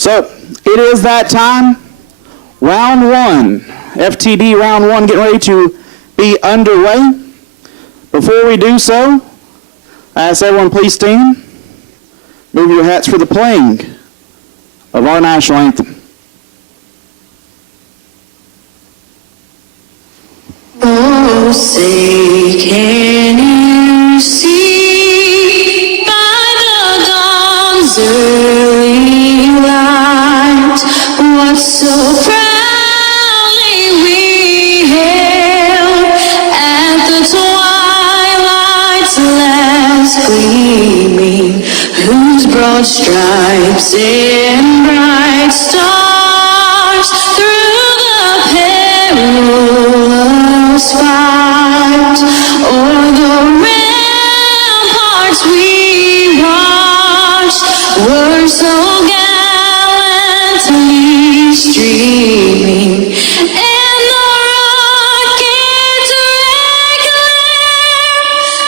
So, it is that time. Round one. FTD round one getting ready to be underway. Before we do so, I ask everyone please stand. Move your hats for the playing of our national anthem. Oh, say, can you see by the dawn's early light what so proudly we hailed at the twilight's last gleaming, whose broad stripes and bright stars through the perilous fight o'er the ramparts we watched were so gallantly streaming, and the rockets regular,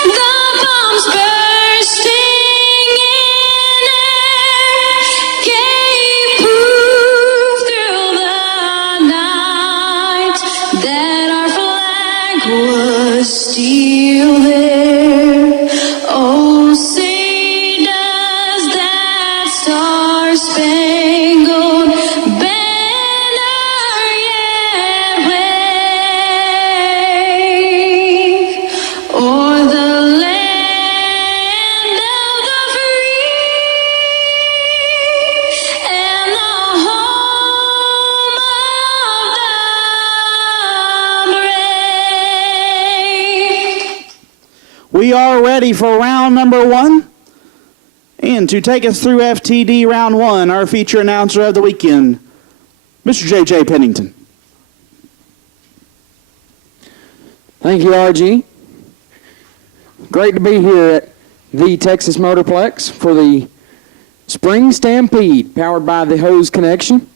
the bombs bursting in air, gave proof through the night that our flag was still there. Oh, say does that star-spangled banner yet wave o'er the land of the free and the home of the brave. We are ready for round number one. And to take us through FTD round one, our feature announcer of the weekend, Mr. J.J. Pennington. Thank you, RG. Great to be here at the Texas Motorplex for the Spring Stampede, powered by the Hose Connection.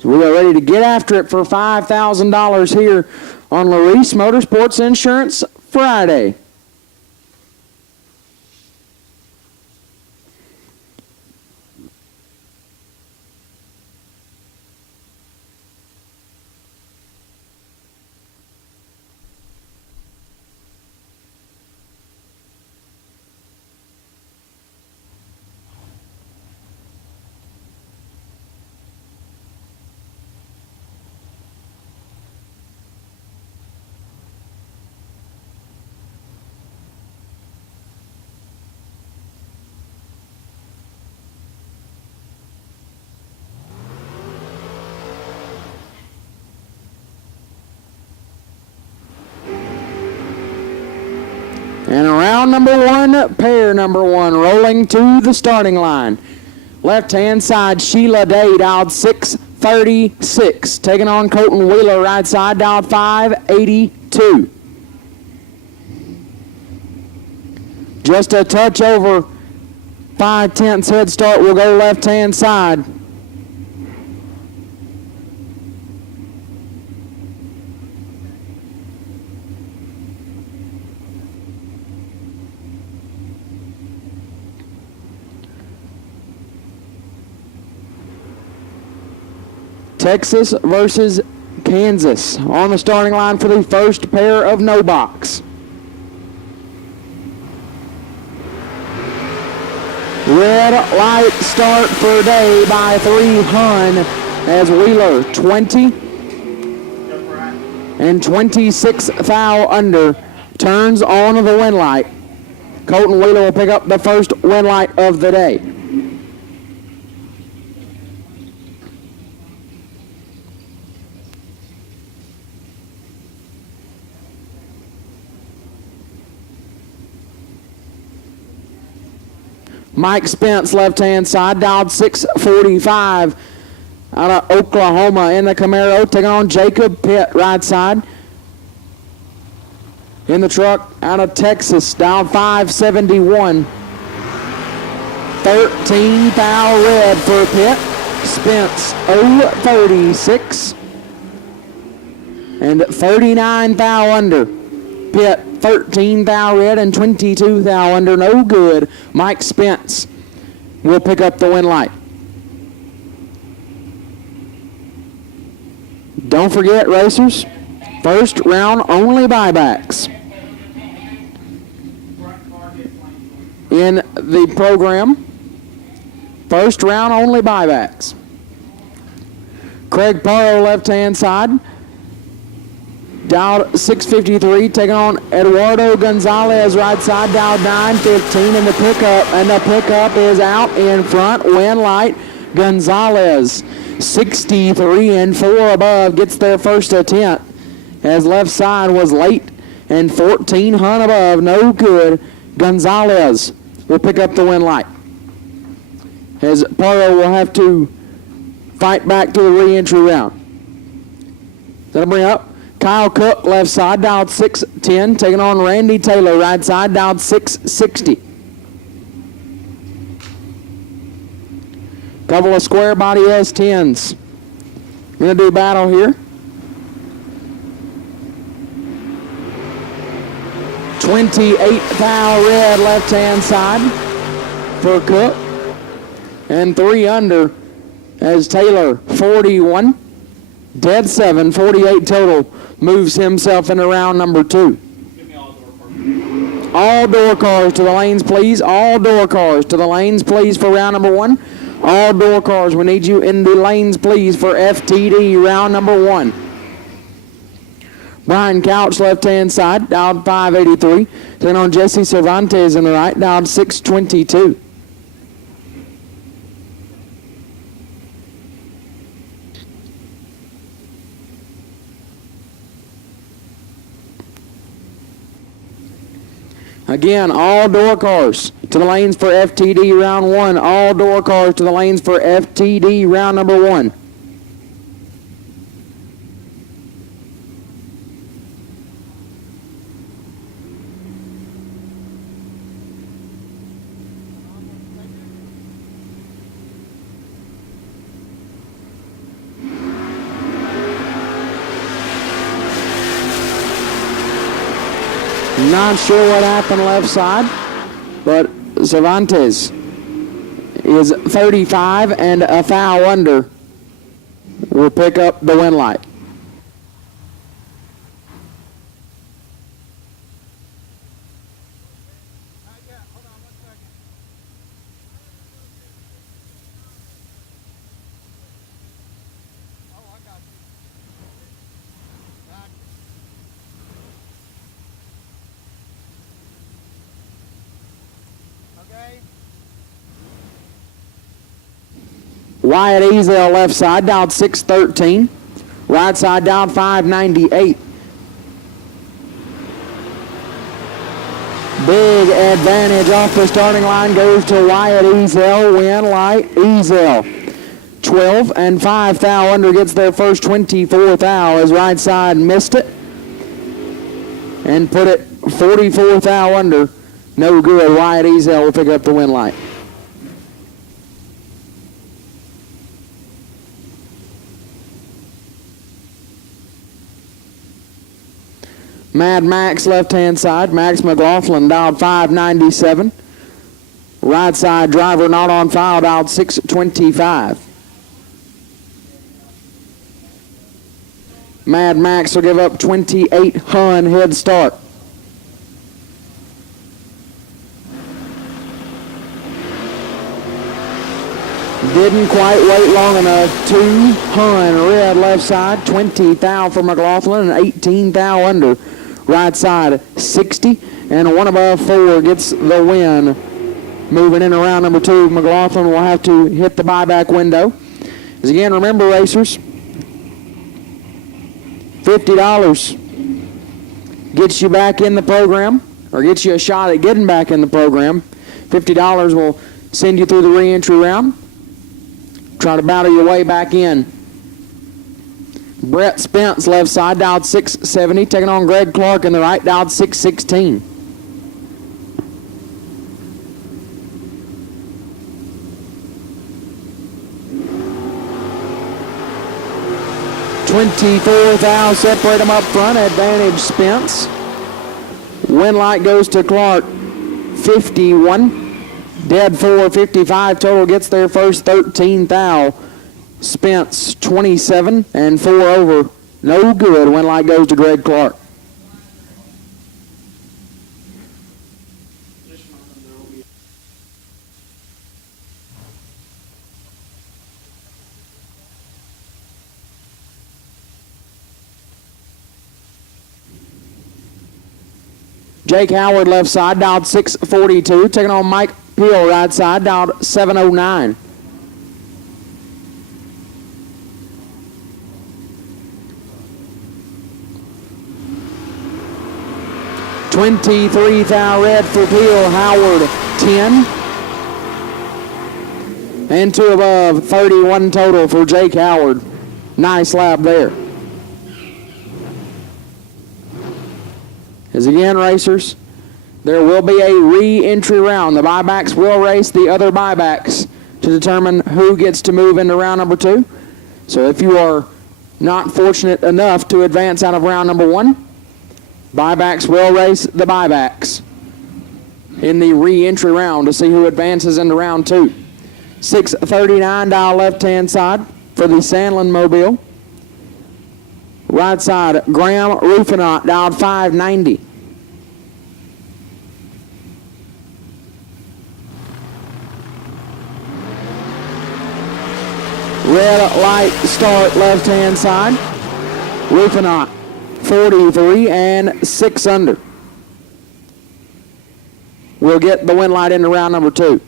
So we are ready to get after it for $5,000 here on Larice Motorsports Insurance Friday. And around number one, pair number one, rolling to the starting line. Left-hand side, Sheila Day, dialed 636. Taking on Colton Wheeler, right side, dialed 582. Just a touch over 5/10 head start will go left-hand side. Texas versus Kansas on the starting line for the first pair of no box. Red light start for Day by 3 Hun as Wheeler 20 and 26 thou under turns on the wind light. Colton Wheeler will pick up the first wind light of the day. Mike Spence, left-hand side, dialed 645 out of Oklahoma in the Camaro, taking on Jacob Pitt, right side. In the truck, out of Texas, dialed 571. 13 thou red for Pitt. Spence, 036. And 39 thou under. Pitt, 13 thou red and 22 thou under, no good. Mike Spence will pick up the win light. Don't forget, racers, first round only buybacks in the program. First round only buybacks. Craig Parro, left-hand side. Dowd 653, taking on Eduardo Gonzalez, right side, Dowd 915, and the pickup is out in front. Win light, Gonzalez 63 and 4 above gets their first attempt, as left side was late and 14 Hunt above, no good. Gonzalez will pick up the win light, as Parro will have to fight back to the re-entry round. That'll bring up Kyle Cook, left side, Dowd 610, taking on Randy Taylor, right side, Dowd 660. Couple of square body S10s. We're going to do battle here. 28 thou red, left-hand side for Cook. And 3 under as Taylor, 41. Dead 7, 48 total, moves himself into round number 2. All door cars to the lanes, please. All door cars to the lanes, please, for round number 1. All door cars, we need you in the lanes, please, for FTD round number 1. Brian Couch, left-hand side, Dowd 583. Taking on Jesse Cervantes in the right, Dowd 622. Again, all door cars to the lanes for FTD round 1. All door cars to the lanes for FTD round number 1. Not sure what happened left side, but Cervantes is 35 and a foul under. Will pick up the win light. Wyatt Easel, left side, Dowd 613. Right side, Dowd 598. Big advantage off the starting line goes to Wyatt Easel. Win light, Easel. 12 and 5 thou under gets their first 24 thou as right side missed it and put it 44 thou under. No good. Wyatt Easel will pick up the win light. Mad Max, left-hand side. Max McLaughlin, Dowd 597. Right side driver not on file, Dowd 625. Mad Max will give up 28 Hun head start. Didn't quite wait long enough. 2 Hun red left side, 20 thou for McLaughlin and 18 thou under. Right side 60 and 1 above 4 gets the win. Moving in around number 2, McLaughlin will have to hit the buyback window. As again, remember racers, $50 gets you back in the program, or gets you a shot at getting back in the program. $50 will send you through the re-entry round. Try to battle your way back in. Brett Spence, left side, Dowd 670, taking on Greg Clark in the right, Dowd 616. $24 thou separate them up front, advantage Spence. Win light goes to Clark, 51. Dead 4, 55 total, gets their first 13 thou. Spence, 27 and 4 over. No good. Win light goes to Greg Clark. Jake Howard left side, dialed 642. Taking on Mike Peel right side, dialed 709. $23 thou red for Peel, Howard 10. And 2 above, 31 total for Jake Howard. Nice lap there. As again, racers, there will be a re-entry round. The buybacks will race the other buybacks to determine who gets to move into round number 2. So if you are not fortunate enough to advance out of round number 1, buybacks will race the buybacks in the re-entry round to see who advances into round 2. 639 dial left-hand side for the Sandlin Mobile. Right side, Graham Rufinot, dialed 590. Red light start left-hand side. Rufinot, 43 and 6 under. We'll get the win light into round number 2.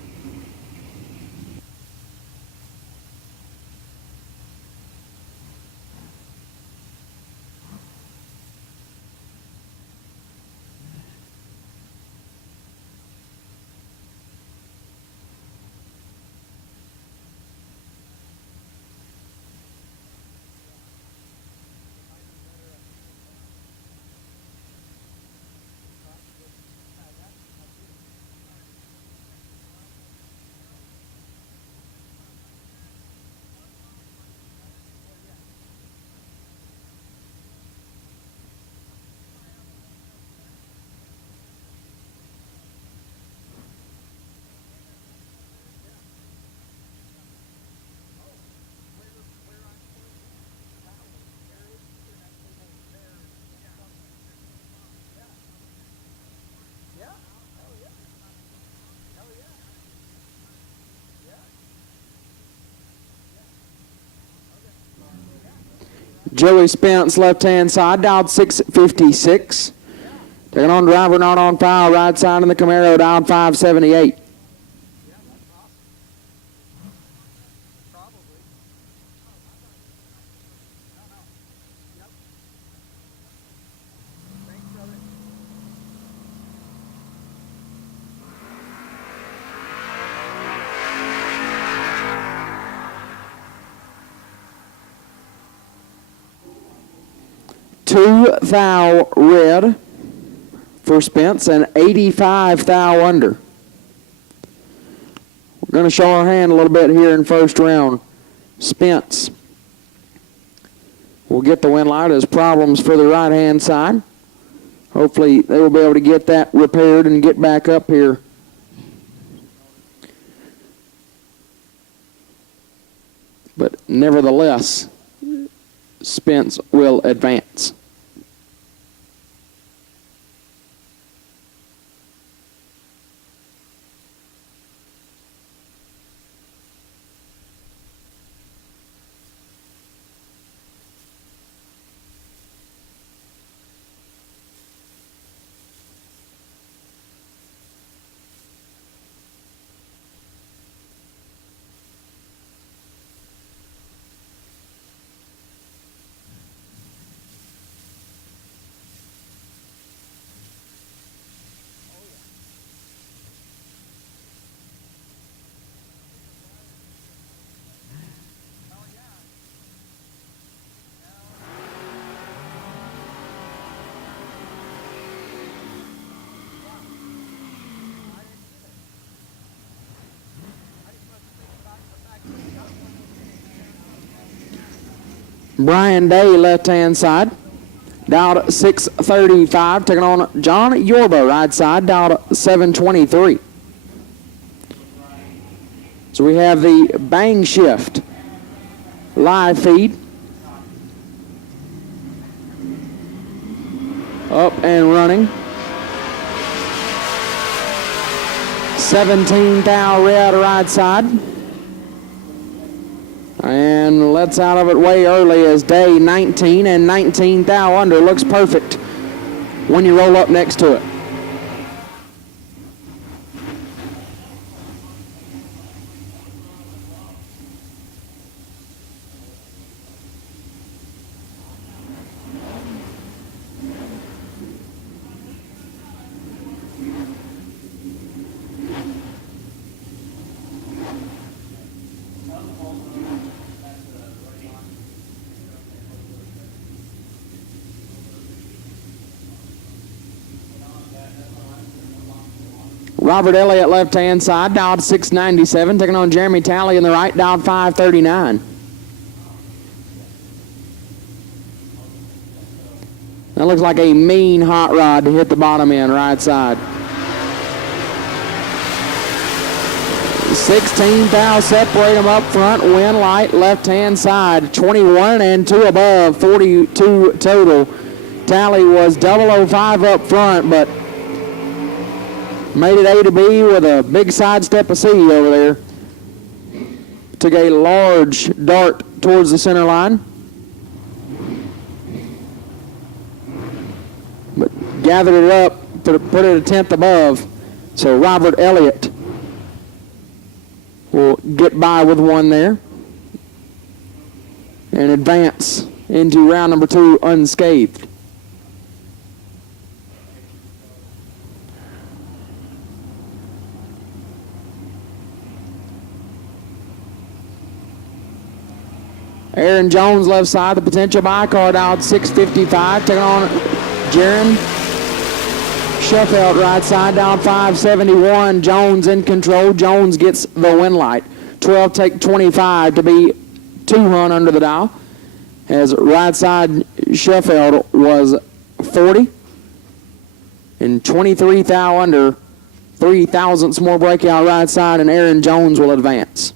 Joey Spence, left-hand side, dialed 656. Taking on driver not on file, right side in the Camaro, dialed 578. $2 thou red for Spence and 85 thou under. We're going to show our hand a little bit here in first round. Spence will get the win light as problems for the right-hand side. Hopefully they will be able to get that repaired and get back up here. But nevertheless, Spence will advance. Brian Day, left-hand side. dialed 635, taking on John Yorba, right side, dialed 723. So we have the bang shift live feed. Up and running. 17 thou red right side. And lets out of it way early as day 19 and 19 thou under. Looks perfect when you roll up next to it. Robert Elliott left-hand side, dialed 697, taking on Jeremy Talley in the right, dialed 539. That looks like a mean hot rod to hit the bottom end, right side. 16 thou separate them up front, win light, left-hand side, 21 and 2 above, 42 total. Tally was 005 up front, but made it A to B with a big sidestep of C over there. Took a large dart towards the center line. But gathered it up, put it a tenth above. So Robert Elliott will get by with one there and advance into round number 2 unscathed. Aaron Jones left side, the potential buy card out 655, taking on Jaron Sheffield right side, down 571. Jones in control. Jones gets the win light. 12 take 25 to be 2 run under the dial. As right side Sheffield was 40 and 23 thou under, 3 thousandths more breakout right side, and Aaron Jones will advance.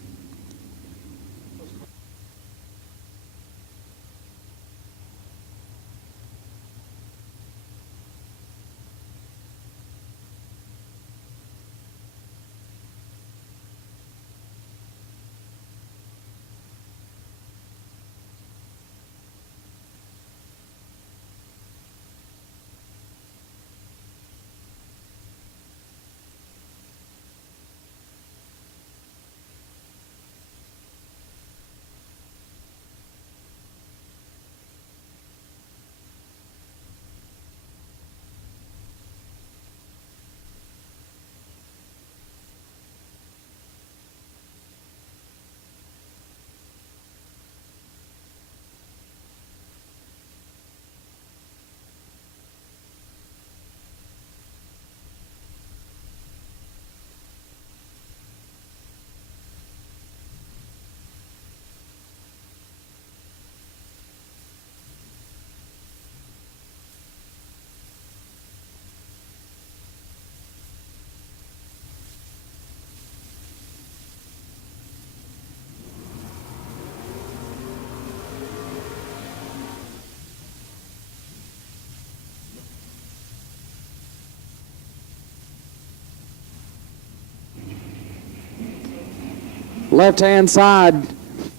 Left-hand side,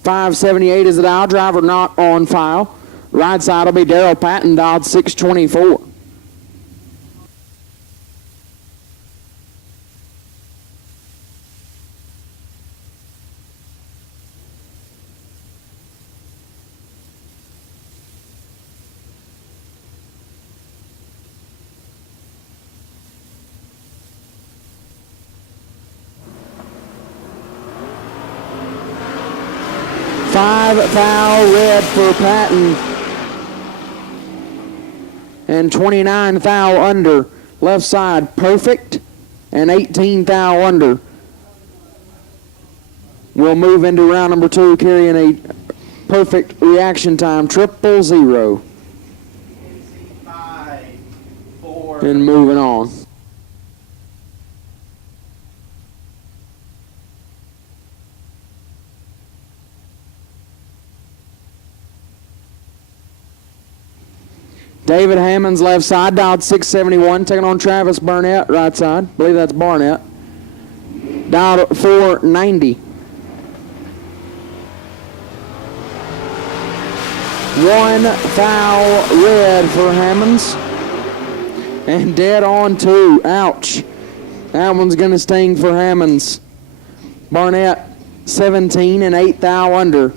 578 is the dial. Driver not on file. Right side will be Darrell Patton, dialed 624. Five thou red for Patton and 29 thou under. Left side perfect and 18 thou under. We'll move into round number 2 carrying a perfect reaction time, 000. And moving on. David Hammond's left side, dialed 671, taking on Travis Burnett, right side. I believe that's Barnett. Dialed 490. One foul red for Hammonds. And dead on two. Ouch. That one's going to sting for Hammonds. Barnett, 17 and 8 thou under.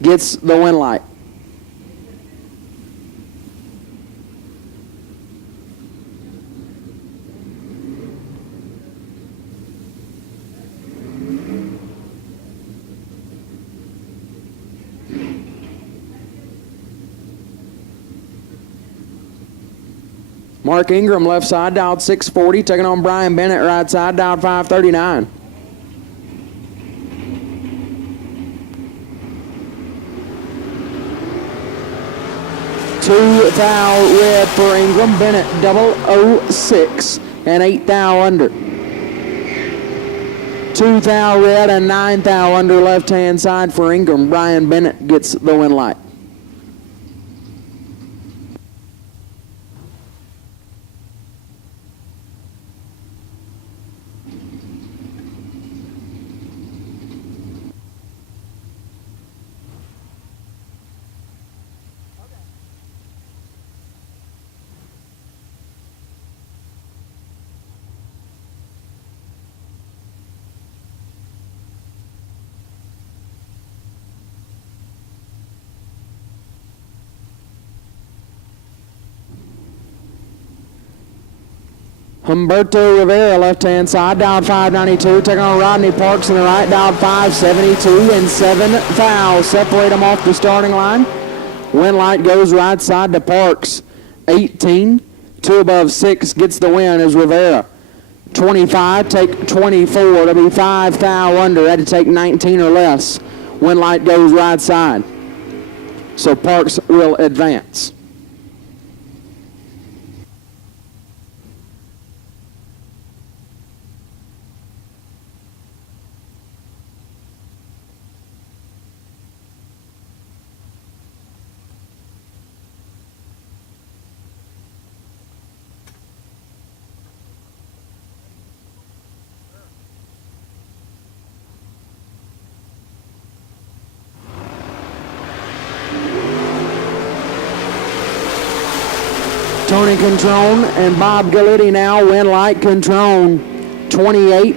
Gets the win light. Mark Ingram, left side, dialed 640, taking on Brian Bennett, right side, dialed 539. Two thou red for Ingram, Bennett 006 and 8 thou under. 2 thou red and 9 thou under left-hand side for Ingram. Brian Bennett gets the win light. Humberto Rivera, left-hand side, dialed 592, taking on Rodney Parks in the right, dialed 572, and 7 fouls separate them off the starting line. Win light goes right side to Parks, 18, 2 above 6 gets the win as Rivera. 25, take 24 to be 5 foul under, had to take 19 or less. Win light goes right side. So Parks will advance. Tony Controne and Bob Galletti now win light. Controne 28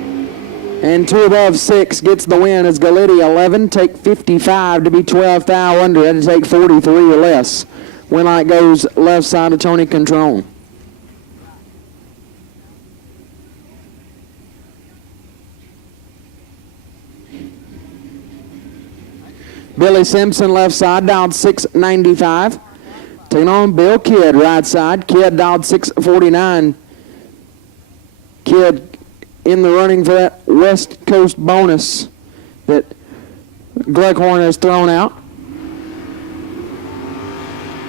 and 2 above 6 gets the win as Galletti 11, take 55 to be 12 thou under, had to take 43 or less. Win light goes left side of Tony Controne. Billy Simpson left side, dialed 695. Taking on Bill Kidd, right side. Kidd dialed 649. Kidd in the running for that West Coast bonus that Gleghorn has thrown out.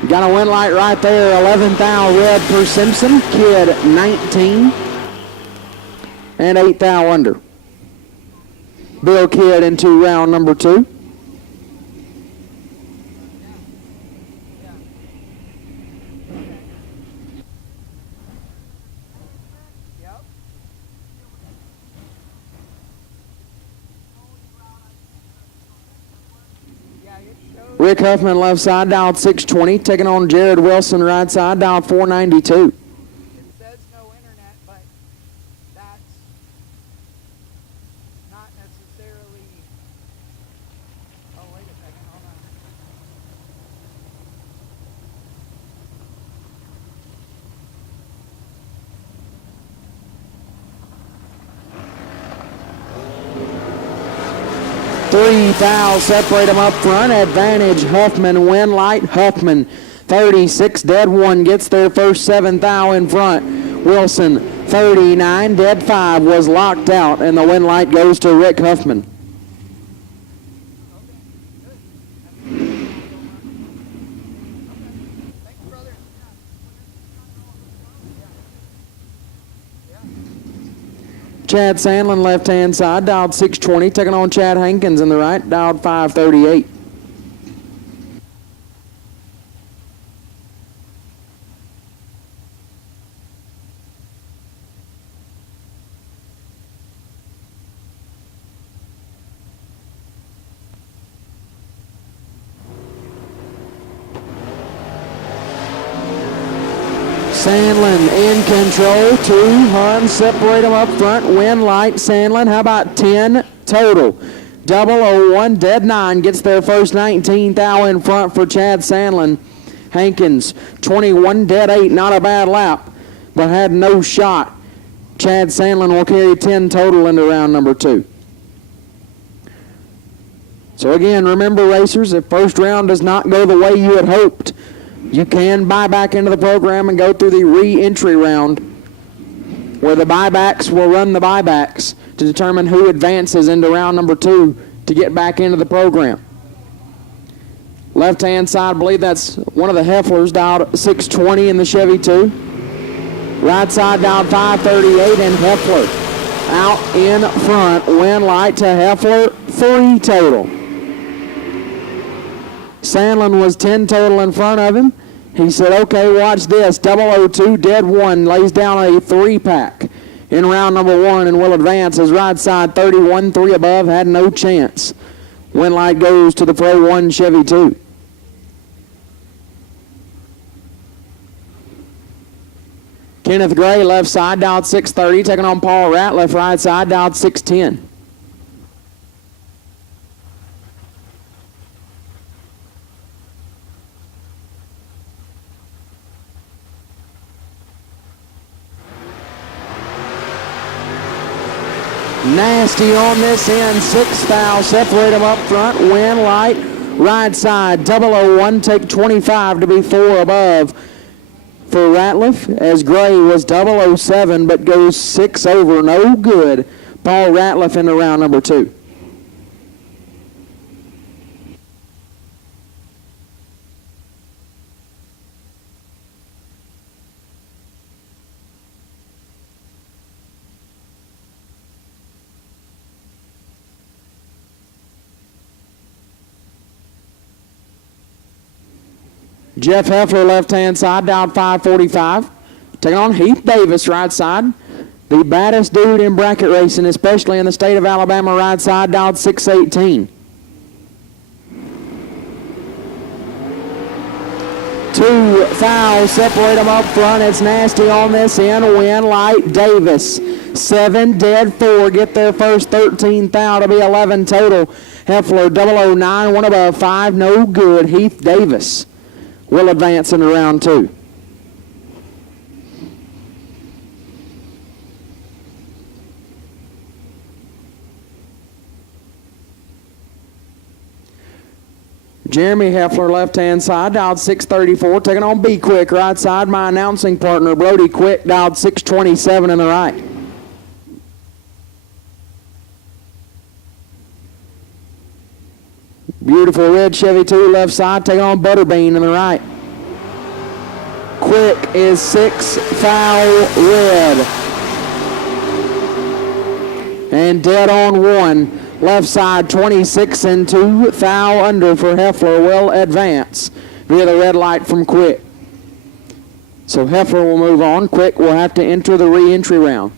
Got a win light right there, 11 thou red for Simpson. Kidd 19 and 8 thou under. Bill Kidd into round number 2. Rick Huffman left side, dialed 620, taking on Jared Wilson right side, dialed 492. It says no internet, but that's not necessarily. Oh, wait a second, hold on. Three fouls separate them up front. Advantage Huffman, win light. Huffman 36, dead 1 gets their first 7 thou in front. Wilson 39, dead 5 was locked out, and the win light goes to Rick Huffman. Chad Sandlin, left-hand side, dialed 620, taking on Chad Hankins in the right, dialed 538. Sandlin in control. 2 Huns separate them up front. Win light. Sandlin, how about 10 total? 001, dead 9 gets their first 19 thou in front for Chad Sandlin. Hankins, 21, dead 8, not a bad lap, but had no shot. Chad Sandlin will carry 10 total into round number 2. So again, remember racers, if first round does not go the way you had hoped, you can buy back into the program and go through the re-entry round where the buybacks will run the buybacks to determine who advances into round number 2 to get back into the program. Left-hand side, I believe that's one of the Hefflers, dialed 620 in the Chevy 2. Right side, dialed 538, and Heffler out in front. Win light to Heffler, 3 total. Sandlin was 10 total in front of him. He said, okay, watch this. 002, dead 1, lays down a 3-pack in round number 1 and will advance. His right side, 31, 3 above, had no chance. Win light goes to the Pro 1 Chevy 2. Kenneth Gray, left side, dialed 630, taking on Paul Ratliff, right side, dialed 610. Nasty on this end, 6 thou, separate them up front, win light, right side, 001, take 25 to be 4 above for Ratliff, as Gray was 007 but goes 6 over, no good. Paul Ratliff into round number 2. Jeff Heffler, left-hand side, down 545. Taking on Heath Davis, right side. The baddest dude in bracket racing, especially in the state of Alabama, right side, down 618. 2 fouls separate them up front. It's nasty on this end. Win light Davis. 7 dead 4 get their first 13 thou to be 11 total. Heffler 009, 1 above 5, no good. Heath Davis will advance into round 2. Jeremy Heffler, left-hand side, dialed 634, taking on B Quick, right side. My announcing partner, Brody Quick, dialed 627 in the right. Beautiful red Chevy 2, left side, taking on Butterbean in the right. Quick is 6 foul red. And dead on 1. Left side, 26 and 2 thou under for Heffler will advance via the red light from Quick. So Heffler will move on. Quick will have to enter the re-entry round.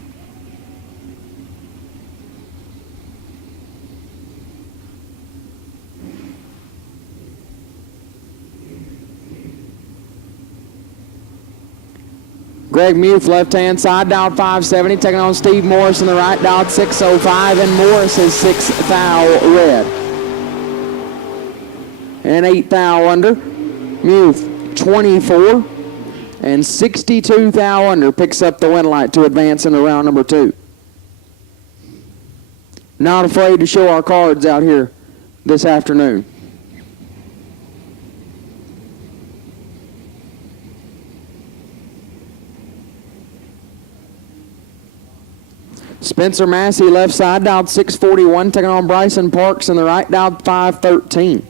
Greg Muth, left-hand side, dialed 570, taking on Steve Morris in the right, dialed 605, and Morris is 6 thou red. And 8 thou under. Muth, 24, and 62 thou under, picks up the win light to advance into round number 2. Not afraid to show our cards out here this afternoon. Spencer Massey, left side, dialed 641, taking on Bryson Parks in the right, dialed 513.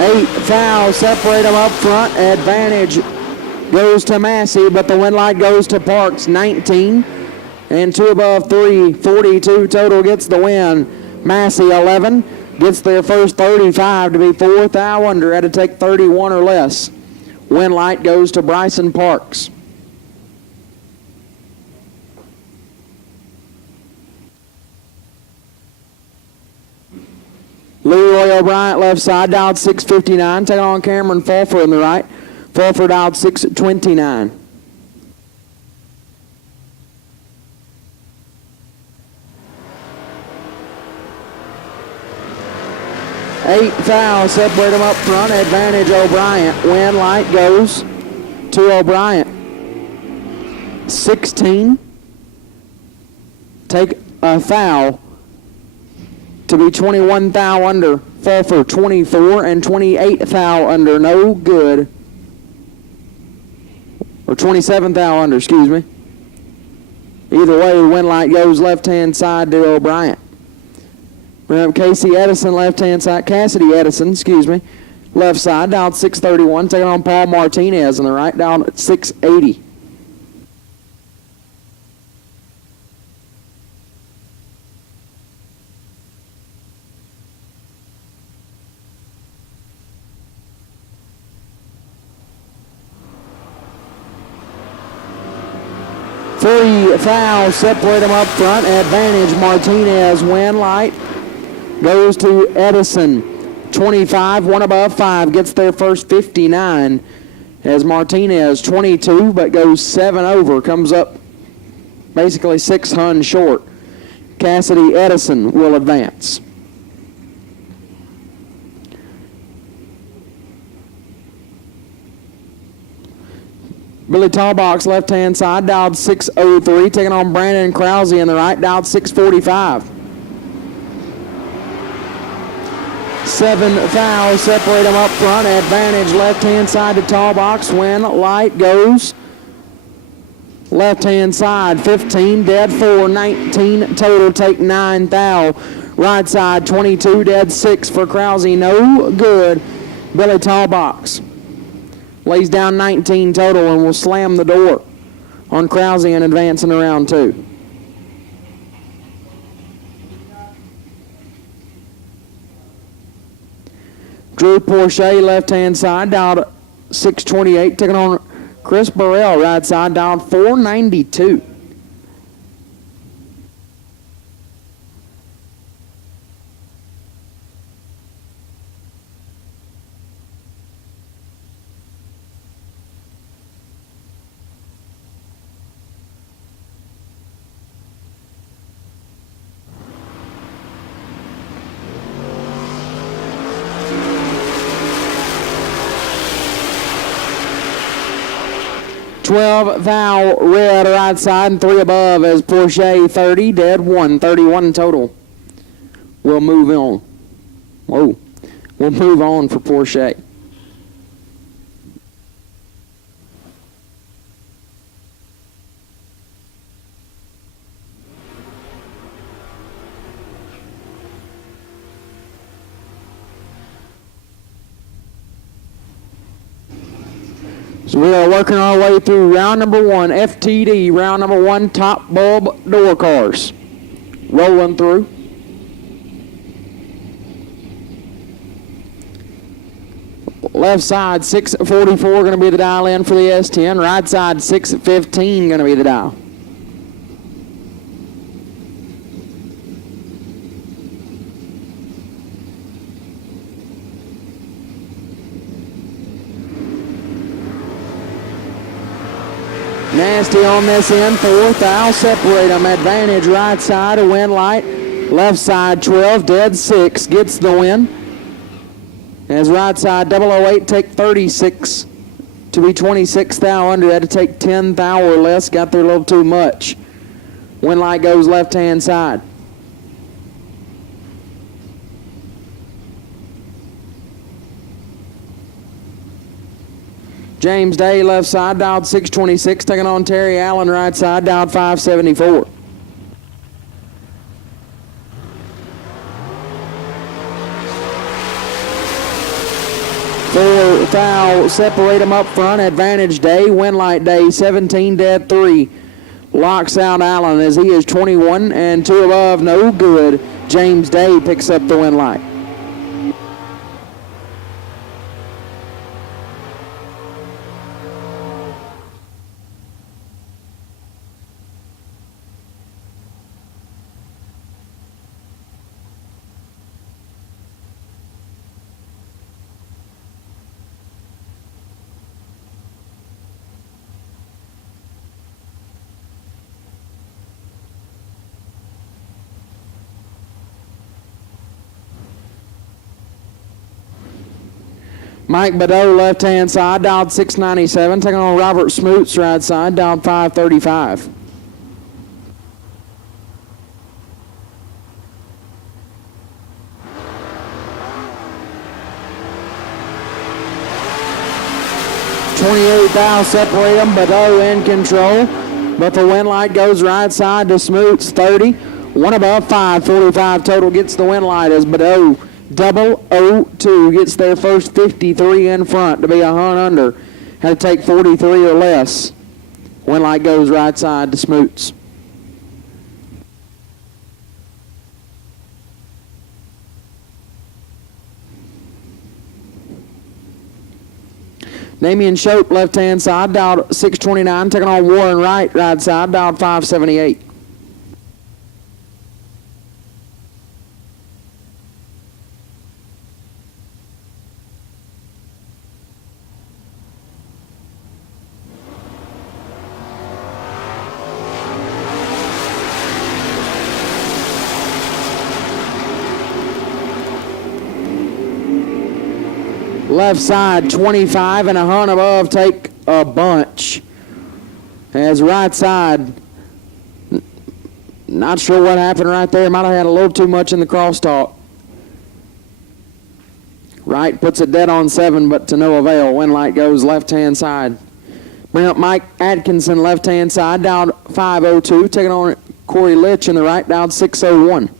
8 foul, separate them up front. Advantage goes to Massey, but the win light goes to Parks, 19. And 2 above 3, 42 total gets the win. Massey, 11, gets their first 35 to be 4th thou under. Had to take 31 or less. Win light goes to Bryson Parks. Leroy O'Brien left side, dialed 659, taking on Cameron Fulford in the right. Fulford dialed 629. Eight foul, separate them up front. Advantage O'Brien. Win light goes to O'Brien. 16. Take a foul to be 21 thou under. Fulford 24 and 28 thou under. No good. Or 27 thou under, excuse me. Either way, the win light goes left-hand side to O'Brien. We have Casey Edison, left-hand side. Cassidy Edison, excuse me. Left side, down at 631. Taking on Paul Martinez on the right, down at 680. Three foul, separate them up front. Advantage Martinez. Win light goes to Edison. 25, 1 above 5, gets their first 59. As Martinez 22, but goes 7 over, comes up basically 6 hun short. Cassidy Edison will advance. Billy Tallbox, left-hand side, dialed 603, taking on Brandon Krause in the right, dialed 645. 7 fouls, separate them up front. Advantage left-hand side to Tallbox. Win light goes left-hand side, 15, dead 4, 19 total, take 9 thou. Right side, 22, dead 6 for Krause, no good. Billy Tallbox lays down 19 total and will slam the door on Krause and advancing to round 2. Drew Porsche, left-hand side, dialed 628, taking on Chris Burrell, right side, dialed 492. Twelve thou red right side and 3 above as Porsche 30, dead 1, 31 total. We'll move on. Whoa. We'll move on for Porsche. So we are working our way through round number 1, FTD, round number 1, top bulb door cars. Rolling through. Left side, 644 going to be the dial in for the S10. Right side, 615 going to be the dial. Nasty on this end, 4th. I'll separate them. Advantage right side, a win light. Left side, 12, dead 6, gets the win. As right side, 008, take 36 to be 26 thou under. Had to take 10 thou or less, got there a little too much. Win light goes left-hand side. James Day, left side, dialed 626, taking on Terry Allen, right side, dialed 574. 4 foul, separate them up front. Advantage Day, win light Day, 17 dead 3. Locks out Allen as he is 21 and 2 above, no good. James Day picks up the win light. Mike Badeau, left-hand side, dialed 697. Taking on Robert Smoots, right side, dialed 535. .28 foul, separate them. Badeau in control, but the win light goes right side to Smoots, 30. 1 above 5, 45 total gets the win light as Badeau 002 gets their first 53 in front to be a hunt under. Had to take 43 or less. Win light goes right side to Smoots. Damian Shope, left-hand side, dialed 629. Taking on Warren Wright, right side, dialed 578. Left side, 25 and a hunt above, take a bunch. As right side, not sure what happened right there. Might have had a little too much in the crosstalk. Right puts it dead on 7, but to no avail. Win light goes left-hand side. Bring up Mike Atkinson, left-hand side, down 502. Taking on Corey Litch in the right, down 601.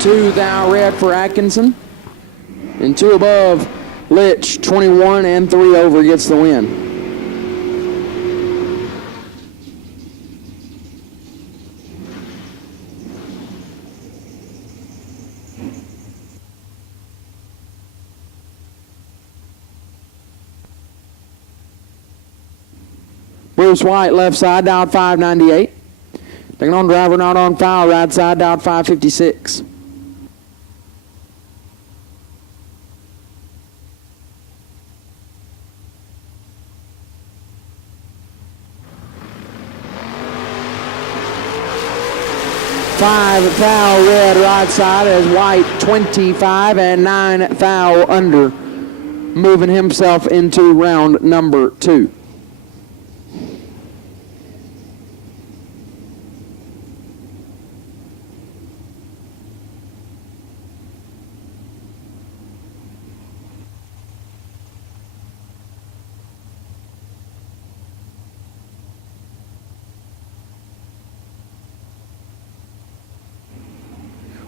Two thou red for Atkinson, and 2 above Litch, 21 and 3 over gets the win. Bruce White, left side, down 598. Taking on driver not on foul, right side, down 556. Five foul red right side as White 25 and 9 foul under, moving himself into round number 2.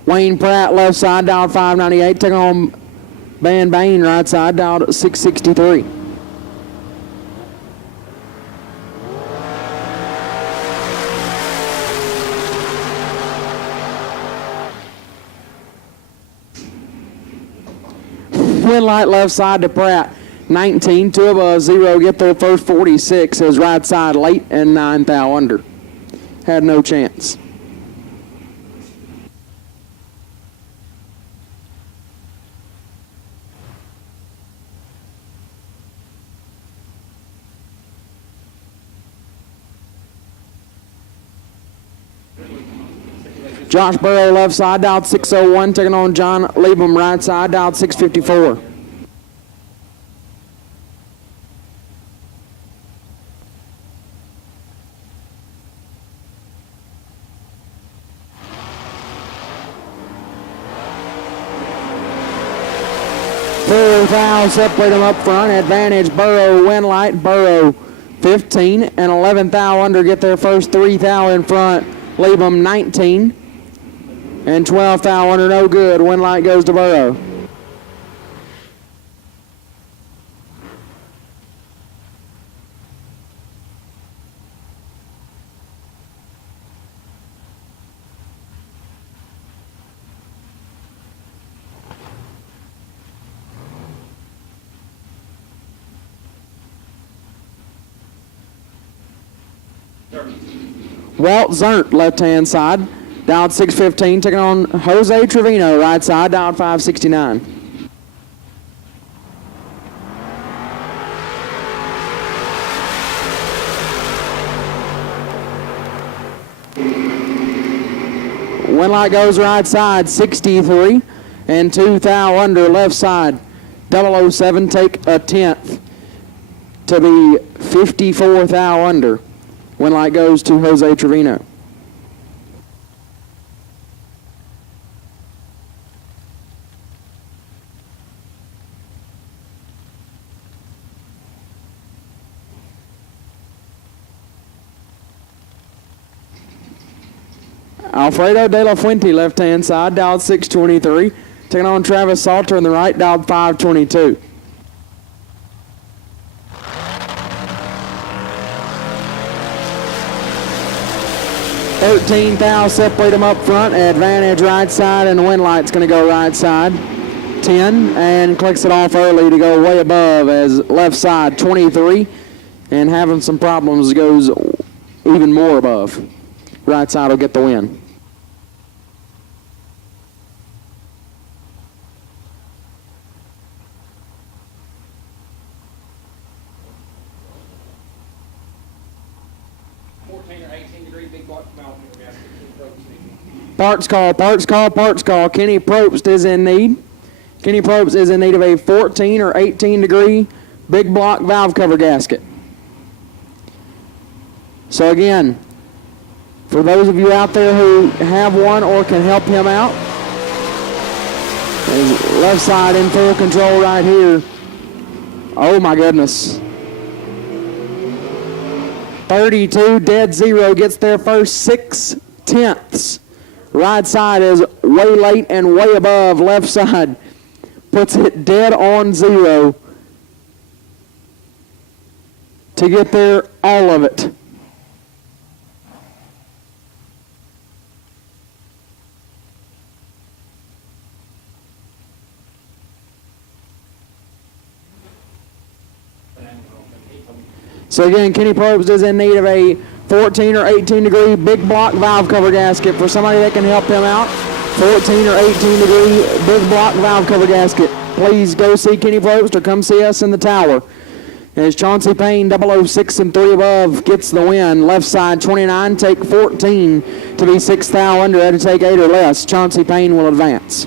Wayne Pratt, left side, dialed 598. Taking on Van Bain, right side, dialed 663. Win light left side to Pratt. 19, 2 above 0, get their first 46 as right side late and 9 thou under. Had no chance. Josh Burrow, left side, dialed 601, taking on John Liebum, right side, dialed 654. Full foul, separate them up front. Advantage Burrow, win light. Burrow 15 and 11th thou under get their first 3 thou in front. Leave them 19 and 12th thou under no good. Win light goes to Burrow. Walt Zert, left-hand side, dialed 615, taking on Jose Trevino, right side, dialed 569. Win light goes right side, 63, and 2 thou under left side. 007 take a 10th to be 54 thou under. Win light goes to Jose Trevino. Alfredo De La Fuente, left-hand side, dialed 623. Taking on Travis Salter on the right, dialed 522. 13 thou separate them up front. Advantage right side, and the wind light's going to go right side. 10 and clicks it off early to go way above as left side 23, and having some problems goes even more above. Right side will get the win. Parts call, parts call, parts call. Kenny Probst is in need. Kenny Probst is in need of a 14 or 18 degree big block valve cover gasket. So again, for those of you out there who have one or can help him out, his left side in full control right here. Oh my goodness. 32 dead zero gets their first 6 tenths. Right side is way late and way above. Left side puts it dead on zero to get there all of it. So again, Kenny Probst is in need of a 14 or 18 degree big block valve cover gasket for somebody that can help him out. 14 or 18 degree big block valve cover gasket. Please go see Kenny Probst or come see us in the tower. As Chauncey Payne, 006 and 3 above, gets the win. Left side 29, take 14 to be 6 thou under. Had to take 8 or less. Chauncey Payne will advance.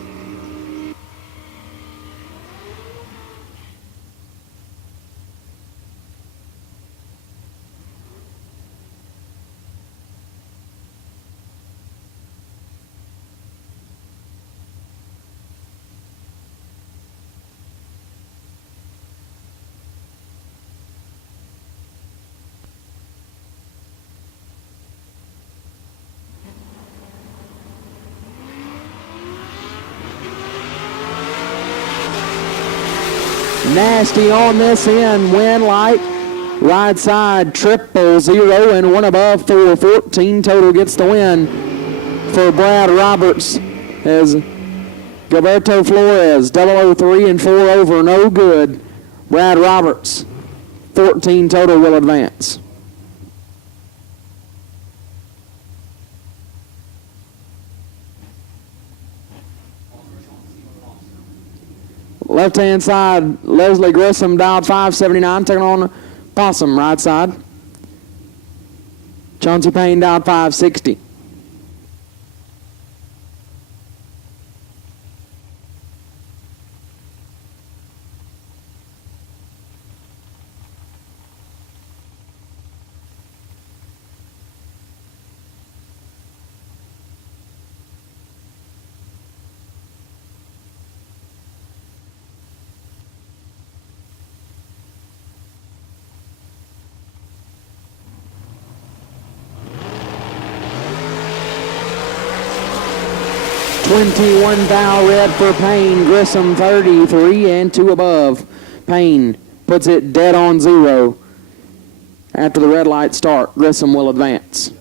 Nasty on this end, wind light, right side 000 and 1 above for 14 total gets the win for Brad Roberts as Gilberto Flores 003 and 4 over, no good. Brad Roberts 14 total will advance. Left-hand side, Leslie Grissom dialed 579, taking on Possum, right side. Chauncey Payne dialed 560. 21 thou red for Payne. Grissom 33 and 2 above. Payne puts it dead on 0. After the red light start, Grissom will advance.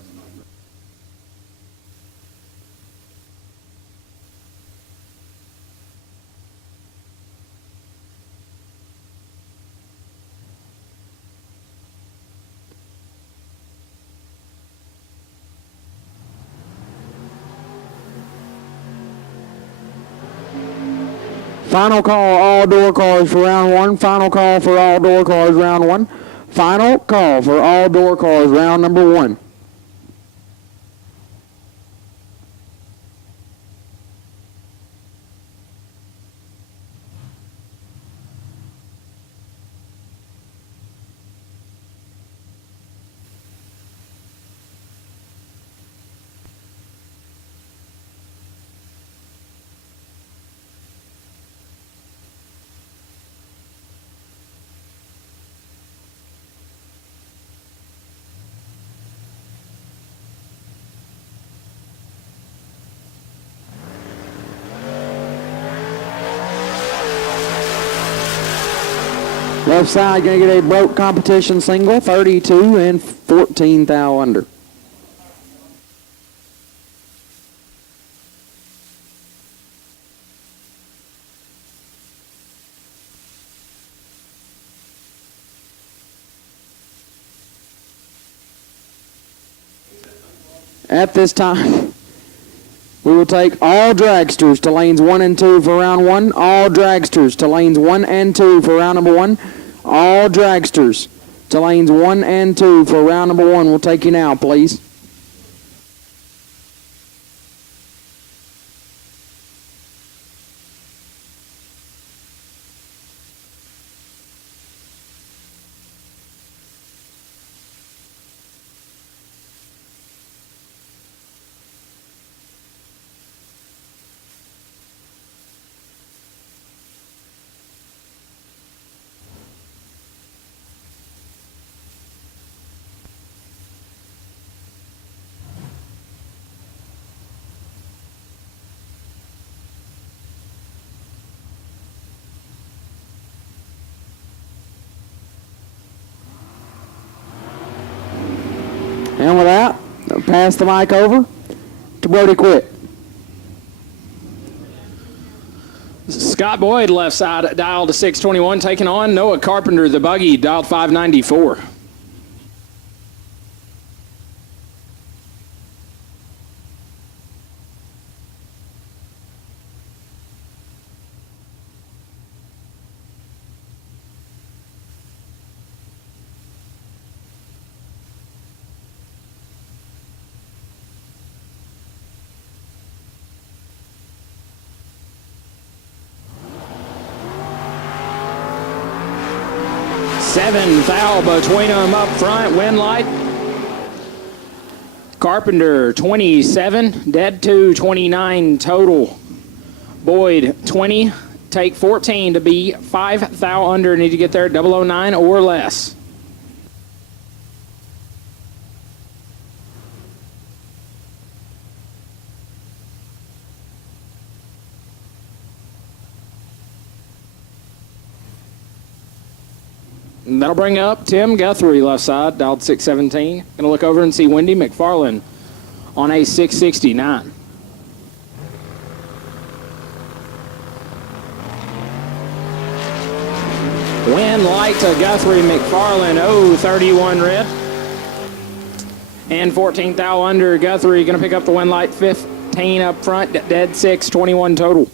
Final call, all door cars for round 1. Final call for all door cars, round 1. Final call for all door cars, round number 1. Left side going to get a broke competition single, 32 and 14 thou under. At this time, we will take all dragsters to lanes 1 and 2 for round 1. All dragsters to lanes 1 and 2 for round number 1. All dragsters to lanes 1 and 2 for round number 1. We'll take you now, please. And with that, I'll pass the mic over to Brody Quick. Scott Boyd, left side, dialed to 621, taking on Noah Carpenter, the buggy, dialed 594. Seven thou between them up front, wind light. Carpenter 27, dead to 29 total. Boyd 20, take 14 to be 5 thou under, need to get there at 009 or less. And that'll bring up Tim Guthrie, left side, dialed 617. Going to look over and see Wendy McFarland on a 669. Wind light to Guthrie, McFarland, 031 red. And 14 thou under, Guthrie going to pick up the wind light, 15 up front, dead 6, 21 total.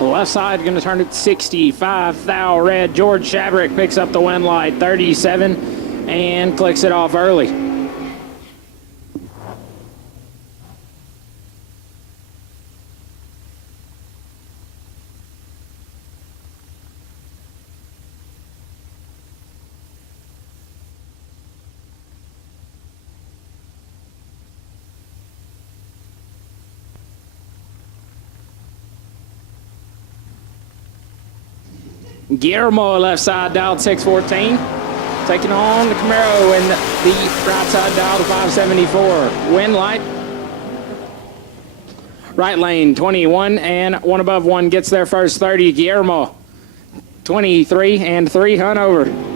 Left side going to turn it 65 thou red. George Shabrick picks up the wind light, 37, and clicks it off early. Guillermo left side dialed 614. Taking on the Camaro and the right side dialed 574. Wind light. Right lane 21 and one above one gets there first 30. Guillermo 23 and 3 hunt over.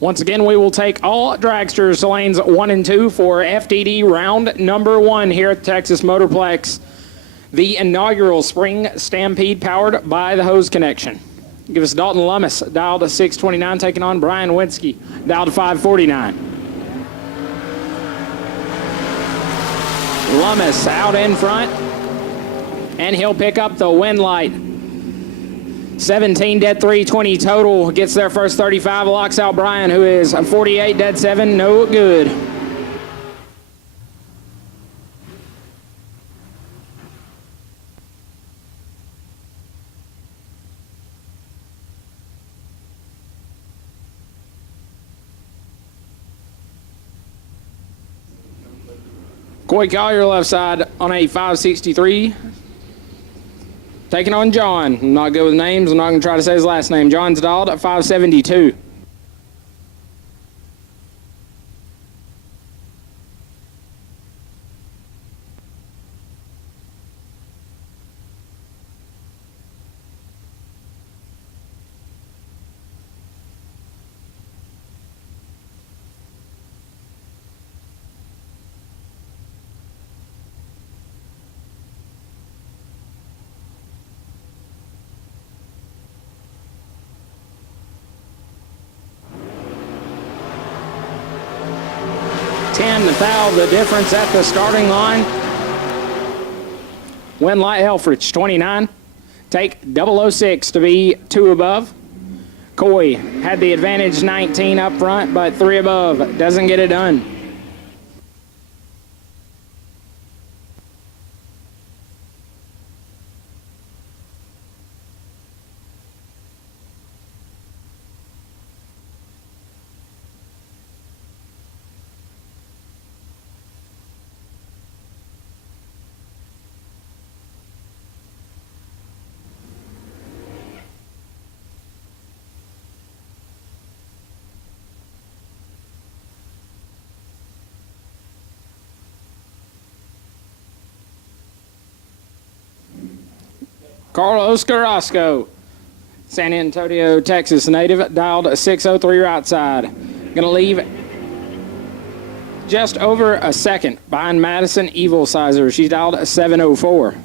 Once again, we will take all dragsters to lanes 1 and 2 for FTD round number 1 here at Texas Motorplex, the inaugural spring Stampede powered by the Hose Connection. Give us Dalton Lummis, dialed to 629, taking on Brian Winsky, dialed to 549. Lummis out in front, and he'll pick up the wind light. 17 dead 3, 20 total. Gets there first 35. Locks out Brian, who is 48 dead 7. No good. Coy Collier left side on a 563. Taking on John. I'm not good with names. I'm not going to try to say his last name. John's dialed at 572. The difference at the starting line. Wind light Helfrich 29. Take 006 to be 2 above. Coy had the advantage 19 up front, but 3 above doesn't get it done. Carlos Carrasco, San Antonio, Texas native, dialed 603 right side. Gonna leave just over a second behind Madison Evil Sizer. She's dialed 704.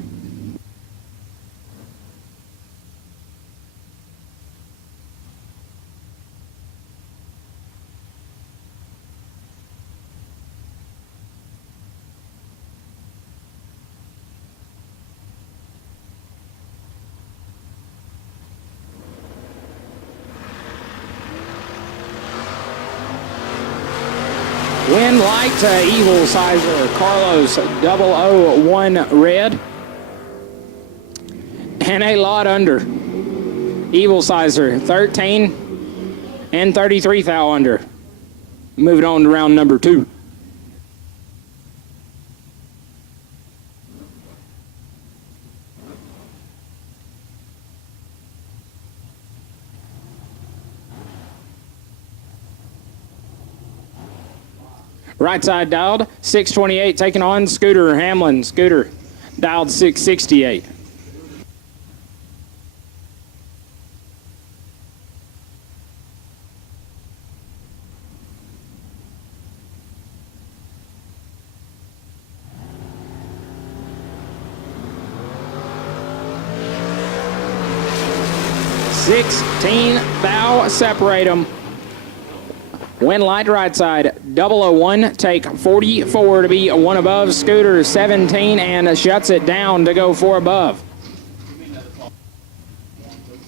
Wind light to Evil Sizer, Carlos 001 red. And a lot under. Evil Sizer 13 and 33 thou under. Moving on to round number 2. Right side dialed 628, taking on Scooter Hamlin. Scooter dialed 668. Thou separate them. Wind light right side, 001, take 44 to be 1 above. Scooter 17 and shuts it down to go 4 above.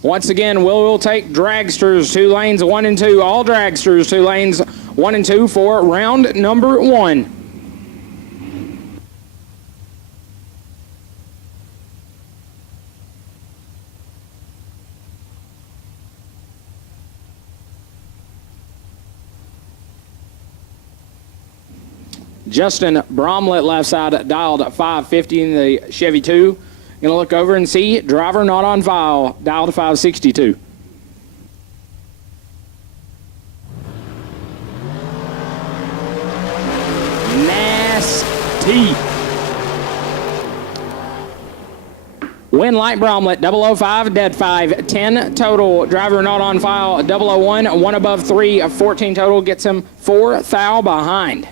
Once again, we'll take dragsters 2 lanes 1 and 2. All dragsters 2 lanes 1 and 2 for round number 1. Justin Bromlett, left side, dialed 550 in the Chevy 2. Gonna look over and see driver not on file, dialed 562. Nasty. Win light Bromlett, 005, dead 5, 10 total. Driver not on file, 001, 1 above 3, 14 total, gets him 4 thou behind.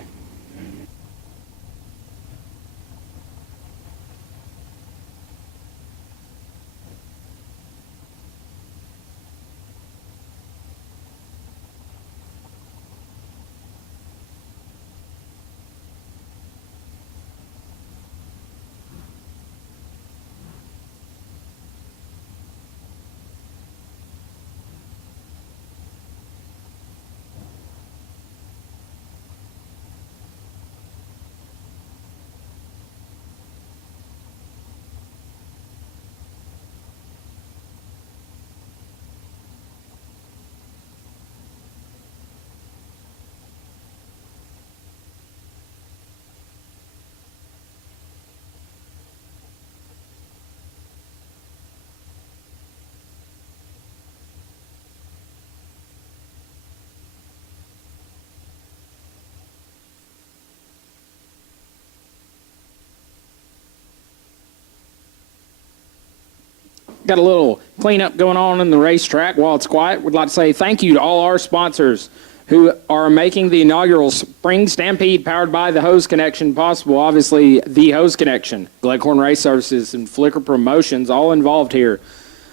Got a little cleanup going on in the racetrack while it's quiet. We'd like to say thank you to all our sponsors who are making the inaugural Spring Stampede powered by the Hose Connection possible. Obviously, the Hose Connection, Gleghorn Race Services, and Flicker Promotions all involved here.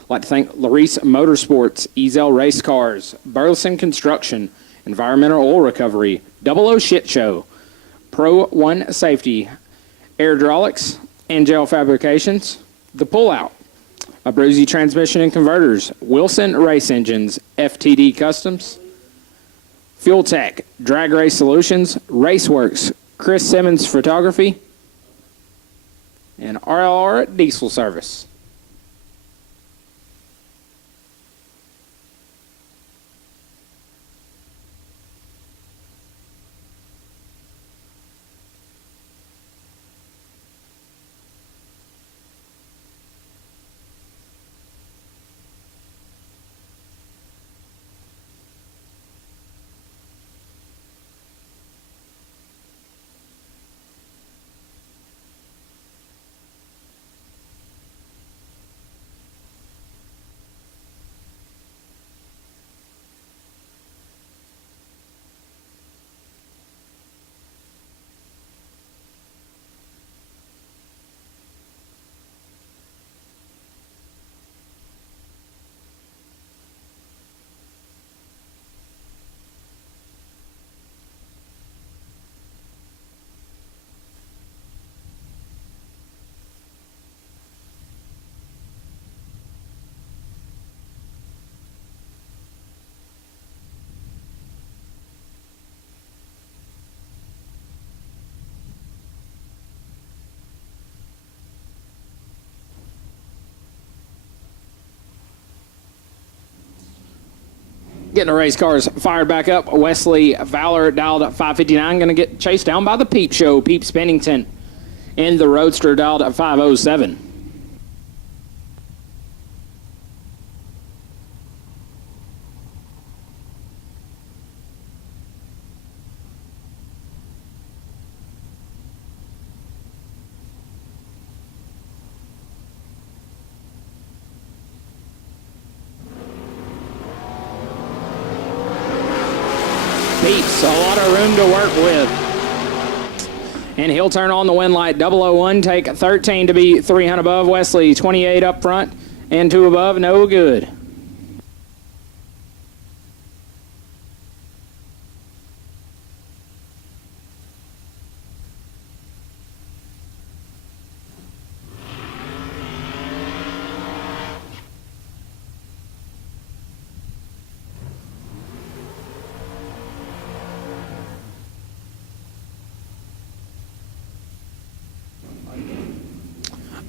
I'd like to thank Larice Motorsports, Ezel Race Cars, Burleson Construction, Environmental Oil Recovery, Double O Shit Show, Pro One Safety, Aerodraulics, Angel Fabrications, The Pullout, Abruzzi Transmission and Converters, Wilson Race Engines, FTD Customs, Fuel Tech, Drag Race Solutions, Raceworks, Chris Simmons Photography, and RLR Diesel Service. Getting the race cars fired back up. Wesley Fowler dialed at 559. Going to get chased down by the Peep Show, Peep Spennington. And the Roadster dialed at 507. Peeps, a lot of room to work with. And he'll turn on the win light. 001, take 13 to be 300 above. Wesley, 28 up front and 2 above, no good.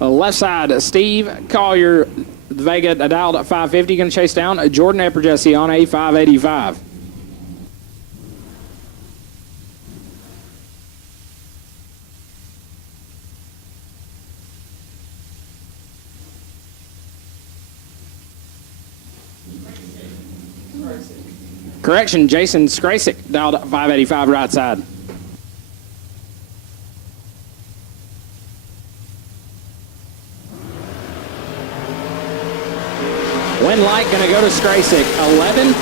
Left side, Steve Collier, Vega dialed at 550, going to chase down Jordan Epperjesse on a 585. Correction, Jason Skrasik dialed at 585 right side. Wind light going to go to Skrasik. 11.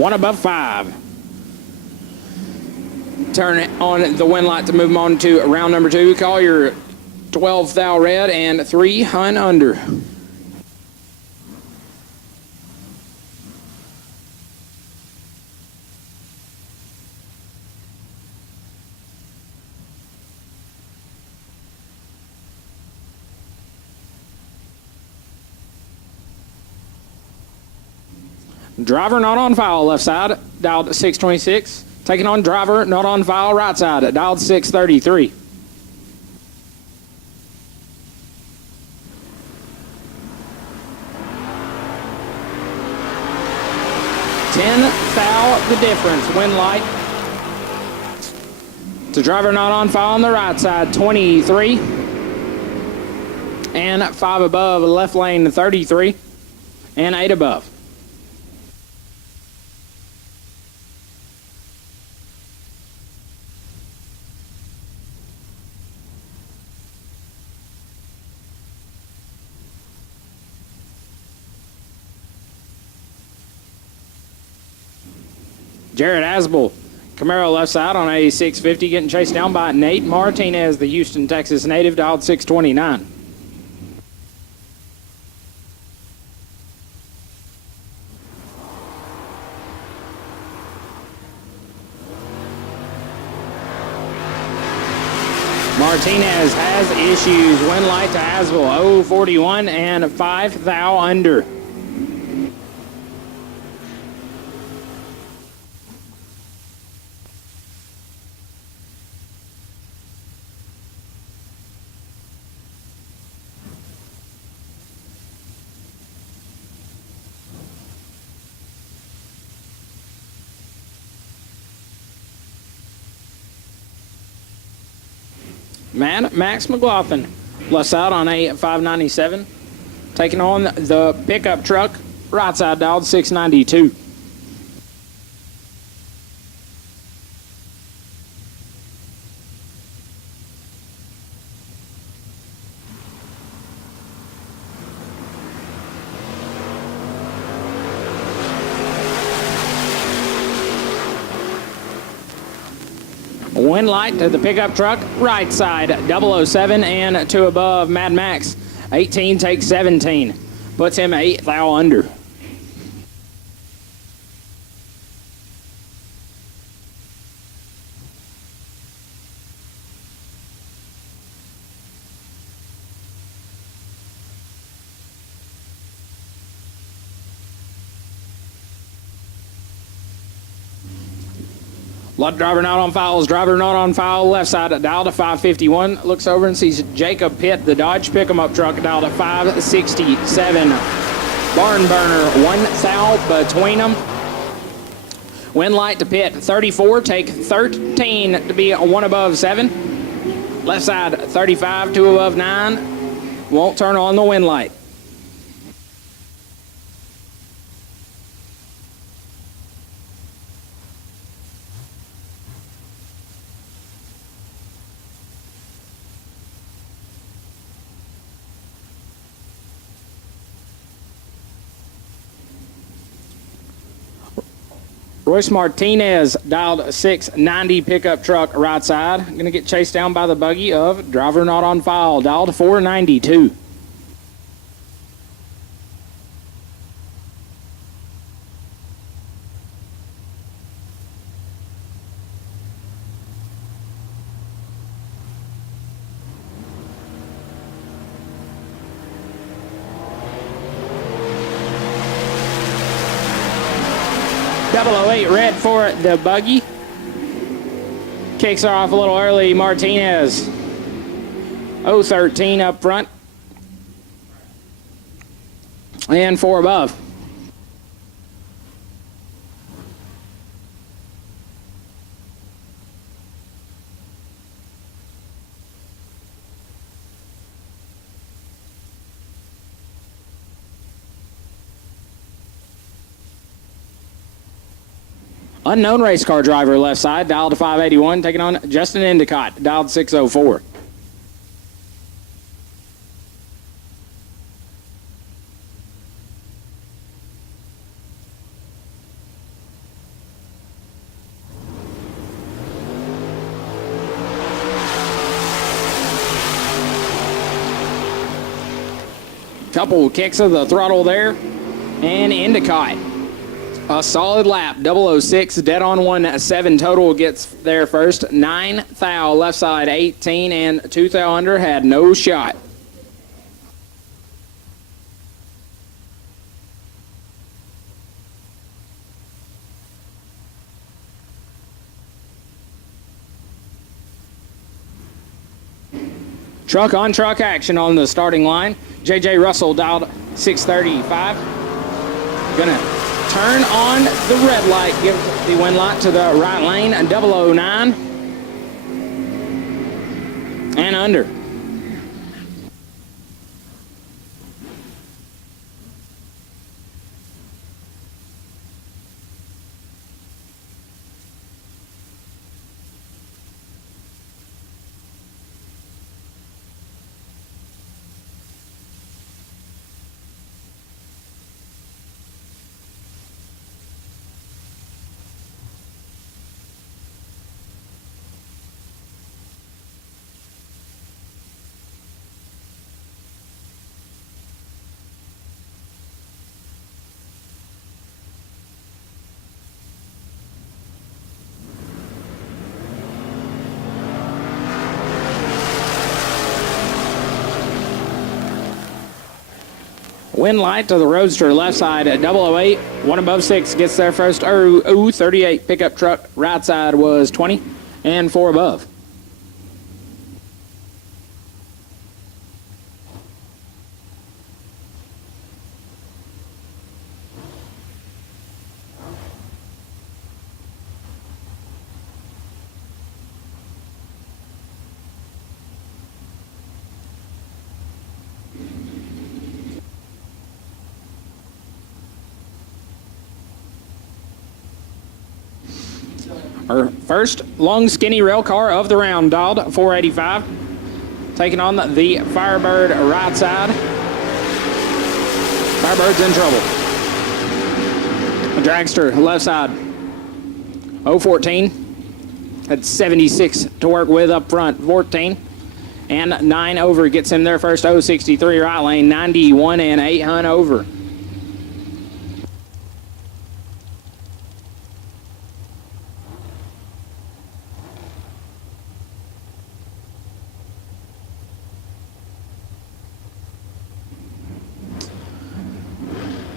One above 5. Turn it on the wind light to move on to round number 2. Call your 12 thou red and 3 hun under. Driver not on file, left side, dialed 626. Taking on driver not on file, right side, dialed 633. The difference, wind light. To driver not on file on the right side, 23. And 5 above, left lane, 33. And 8 above. Jared Asbel, Camaro left side on a 650, getting chased down by Nate Martinez, the Houston, Texas native, dialed 629. Martinez has issues. Wind light to Asbel, 041 and 5 thou under. Man, Max McLaughlin, left side on a 597. Taking on the pickup truck, right side dialed 692. Wind light to the pickup truck, right side, 007 and 2 above, Mad Max. 18 takes 17, puts him 8 thou under. Lot driver not on file. Driver not on file. Left side dialed to 551. Looks over and sees Jacob Pitt, the Dodge pickup truck, dialed to 567. Barn burner, 1 thou between them. Wind light to Pitt, 34. Take 13 to be 1 above 7. Left side 35, 2 above 9. Won't turn on the wind light. Royce Martinez dialed 690 pickup truck right side. Going to get chased down by the buggy of driver not on file, dialed 492. .008 red for the buggy. Kicks her off a little early, Martinez. 013 up front. And 4 above. Unknown race car driver left side, dialed to 581, taking on Justin Endicott, dialed 604. Couple kicks of the throttle there, and Endicott. A solid lap, 006, dead on 17 total, gets there first. 9 thou left side, 18, and 2 thou under, had no shot. Truck on truck action on the starting line. JJ Russell dialed 635. Gonna turn on the red light, give the wind light to the right lane, 009. And under. Wind light to the Roadster left side at 008. 1 above 6 gets there first. 38 pickup truck right side was 20 and 4 above. Our first long skinny rail car of the round, dialed 485. Taking on the Firebird right side. Firebird's in trouble. Dragster left side, 014. Had 76 to work with up front, 14. And 9 over gets him there first, 063 right lane, 91 and 8 hunt over.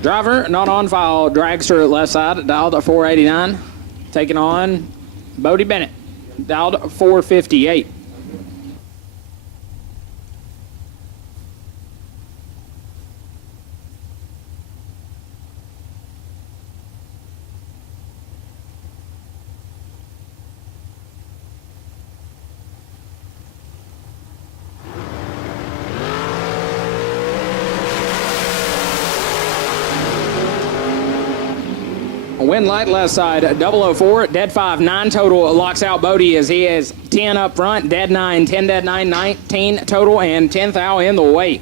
Driver not on file, dragster left side, dialed at 489. Taking on Bodie Bennett, dialed 458. Wind light left side, 004, dead 5, 9 total, locks out Bodie as he is 10 up front, dead 9, 10 dead 9, 19 total, and 10 thou in the way.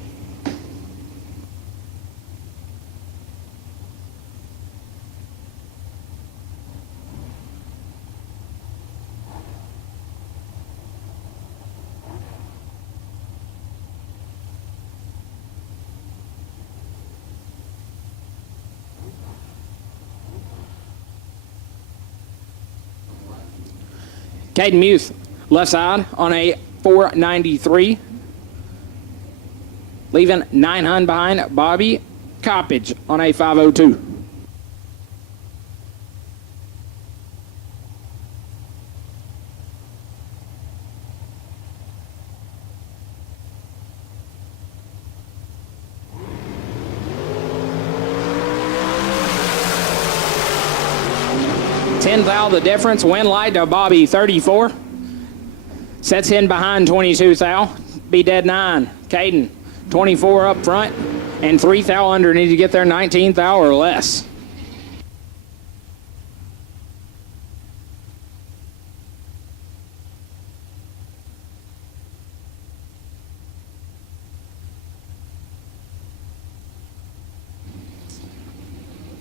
Caden Muth, left side on a 493. Leaving 900 behind Bobby Coppage on a 502. 10th thou the difference. Win light to Bobby 34. Sets in behind 22 thou. Be dead 9. Caden 24 up front. And 3 thou under. Need to get there 19 thou or less.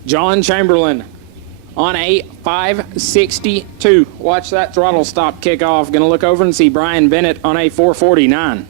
John Chamberlain on a 562. Watch that throttle stop kick off. Going to look over and see Brian Bennett on a 449.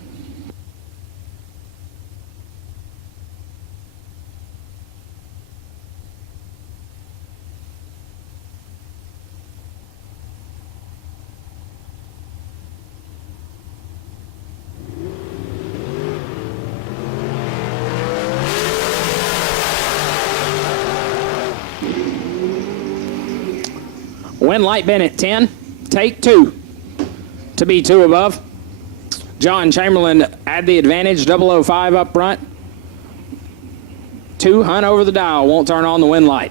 Win light Bennett 10, take 2 to be 2 above. John Chamberlain had the advantage, 005 up front. 2 Hunt over the dial, won't turn on the win light.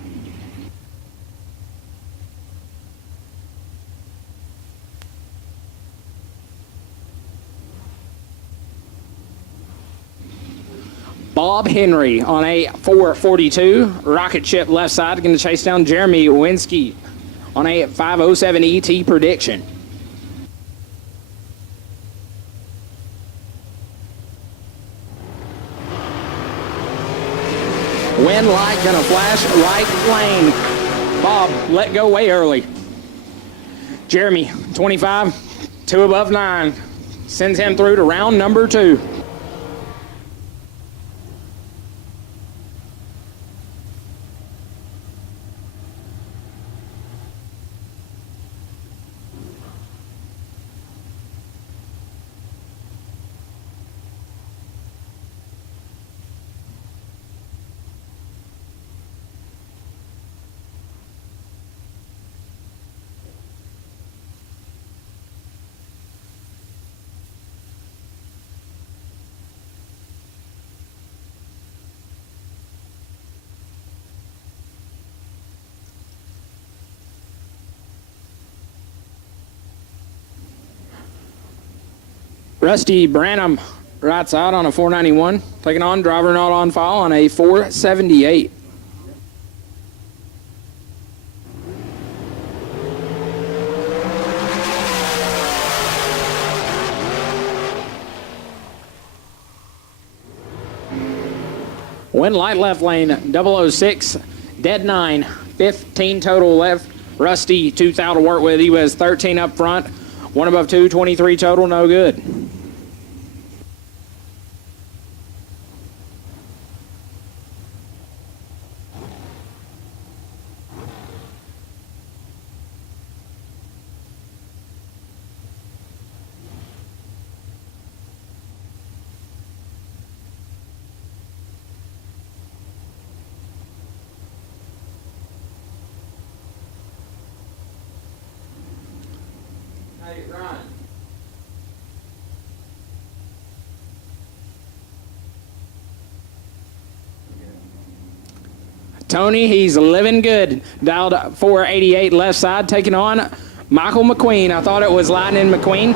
Bob Henry on a 442, rocket ship left side, going to chase down Jeremy Winsky on a 507 ET prediction. Wind light gonna flash right lane. Bob let go way early. Jeremy 25, 2 above 9, sends him through to round number 2. Rusty Branham right side on a 491, taking on driver not on file on a 478. Wind light left lane, 006, dead 9, 15 total left. Rusty 2 thou to work with. He was 13 up front, 1 above 2, 23 total, no good. Hey, Ryan. Tony, he's living good. Dialed 488 left side, taking on Michael McQueen. I thought it was Lightning McQueen.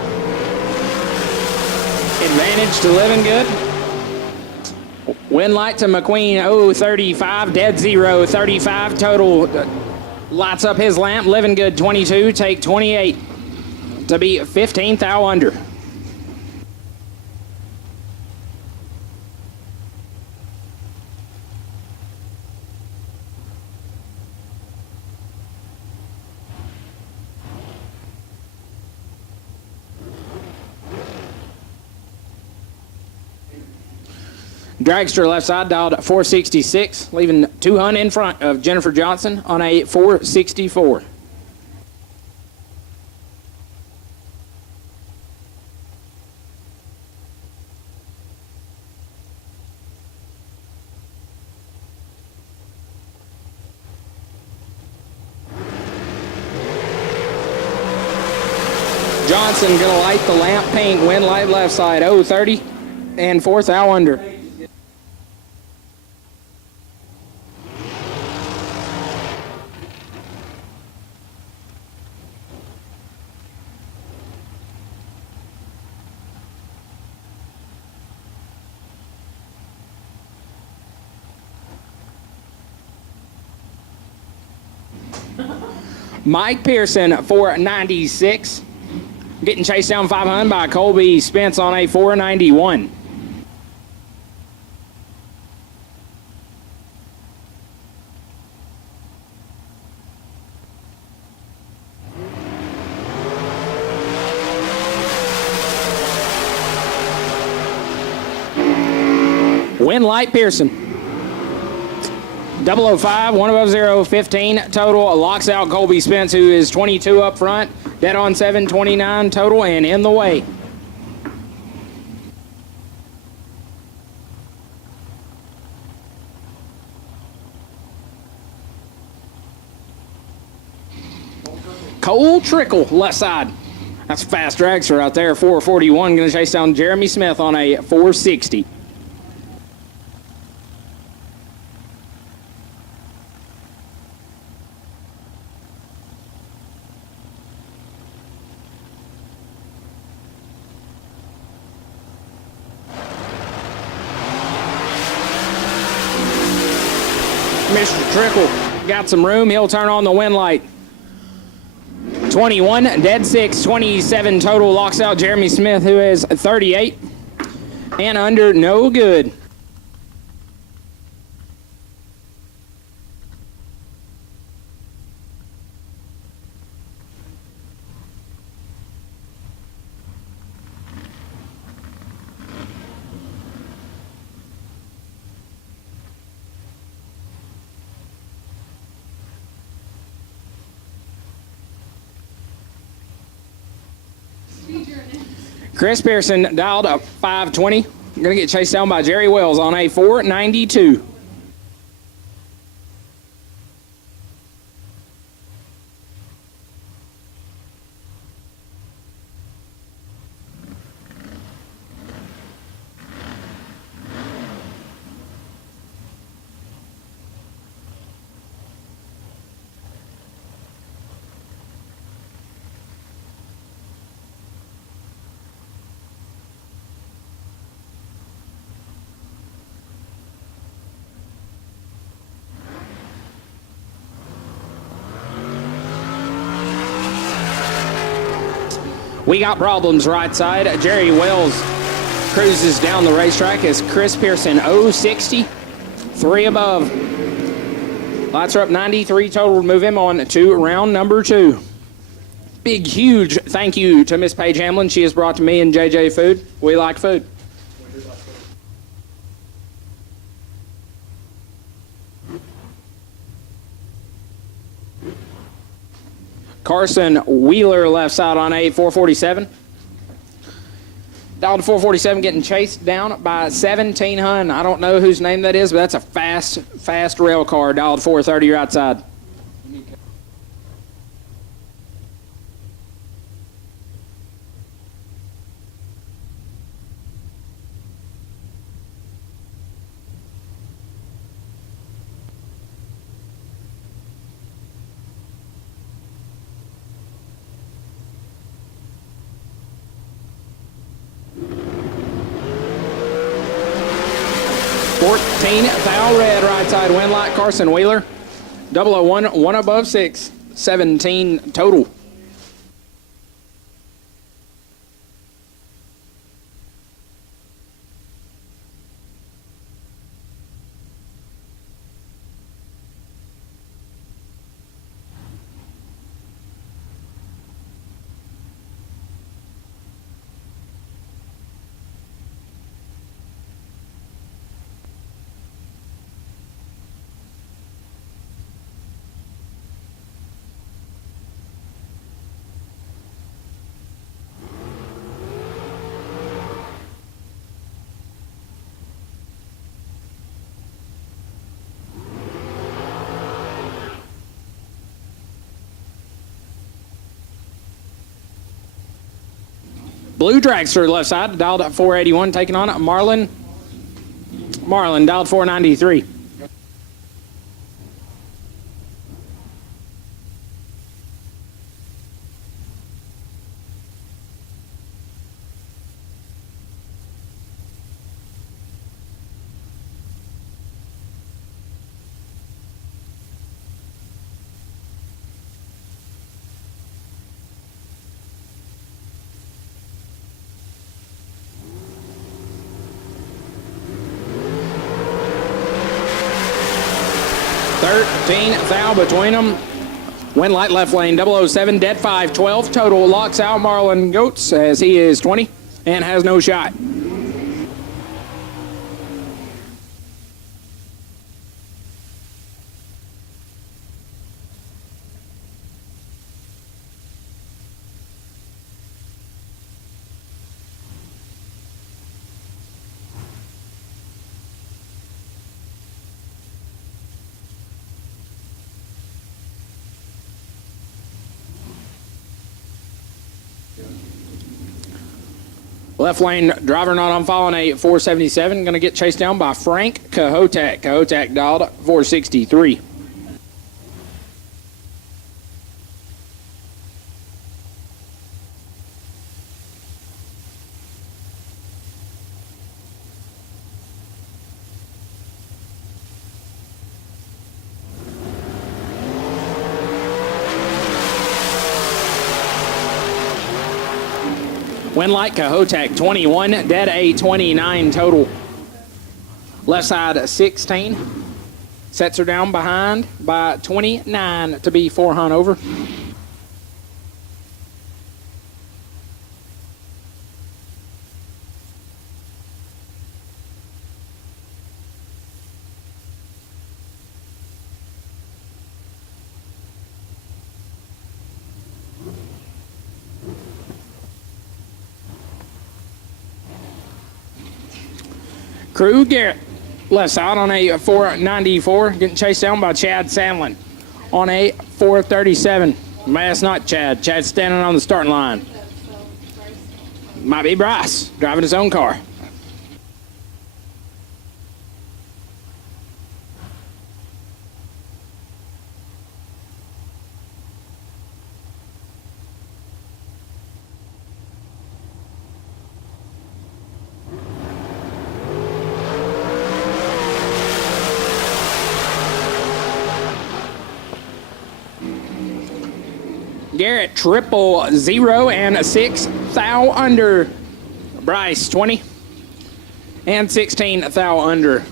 Advantage to living good. Win light to McQueen, 35, dead 0, 35 total. Lights up his lamp, living good 22, take 28 to be 15 thou under. Dragster left side dialed 466, leaving 200 in front of Jennifer Johnson on a 464. Johnson gonna light the lamp pink, wind light left side, 30 and 4 thou under. Mike Pearson, 496. Getting chased down 500 by Colby Spence on a 491. Win Light Pearson. 005, 1 above 0, 15 total. Locks out Colby Spence, who is 22 up front. Dead on 7, 29 total, and in the way. Cole Trickle, left side. That's a fast dragster right there, 441. Going to chase down Jeremy Smith on a 460. Mr. Trickle got some room. He'll turn on the wind light. 21, dead 6, 27 total. Locks out Jeremy Smith, who is 38. And under, no good. Chris Pearson dialed up 520. Going to get chased down by Jerry Wells on a 492. We got problems right side. Jerry Wells cruises down the racetrack as Chris Pearson 060, 3 above. Lights are up 93 total to move him on to round number 2. Big, huge thank you to Miss Paige Hamlin. She has brought to me and JJ food. We like food. Carson Wheeler left side on a 447. Dialed to 447, getting chased down by 1700. I don't know whose name that is, but that's a fast rail car. Dialed 430 right side. Thou red right side wind light Carson Wheeler. 001, 1 above 6, 17 total. Blue dragster left side, dialed at 481, taking on Marlin. Marlin, dialed 493. 13 thou between them. Win light left lane 007, dead 5, 12 total. Locks out Marlon Goetz as he is 20 and has no shot. Left lane driver not on file on a 477. Going to get chased down by Frank Cahotak. Cahotak dialed 463. Win light Cahotak 21, dead A 29 total. Left side 16. Sets her down behind by 29 to be 4 hunt over. Crew Garrett, left side on a 494, getting chased down by Chad Sandlin on a 437. That's not Chad. Chad's standing on the starting line. Might be Bryce, driving his own car. Garrett 000 and 6 thou under. Bryce 20 and 16 thou under.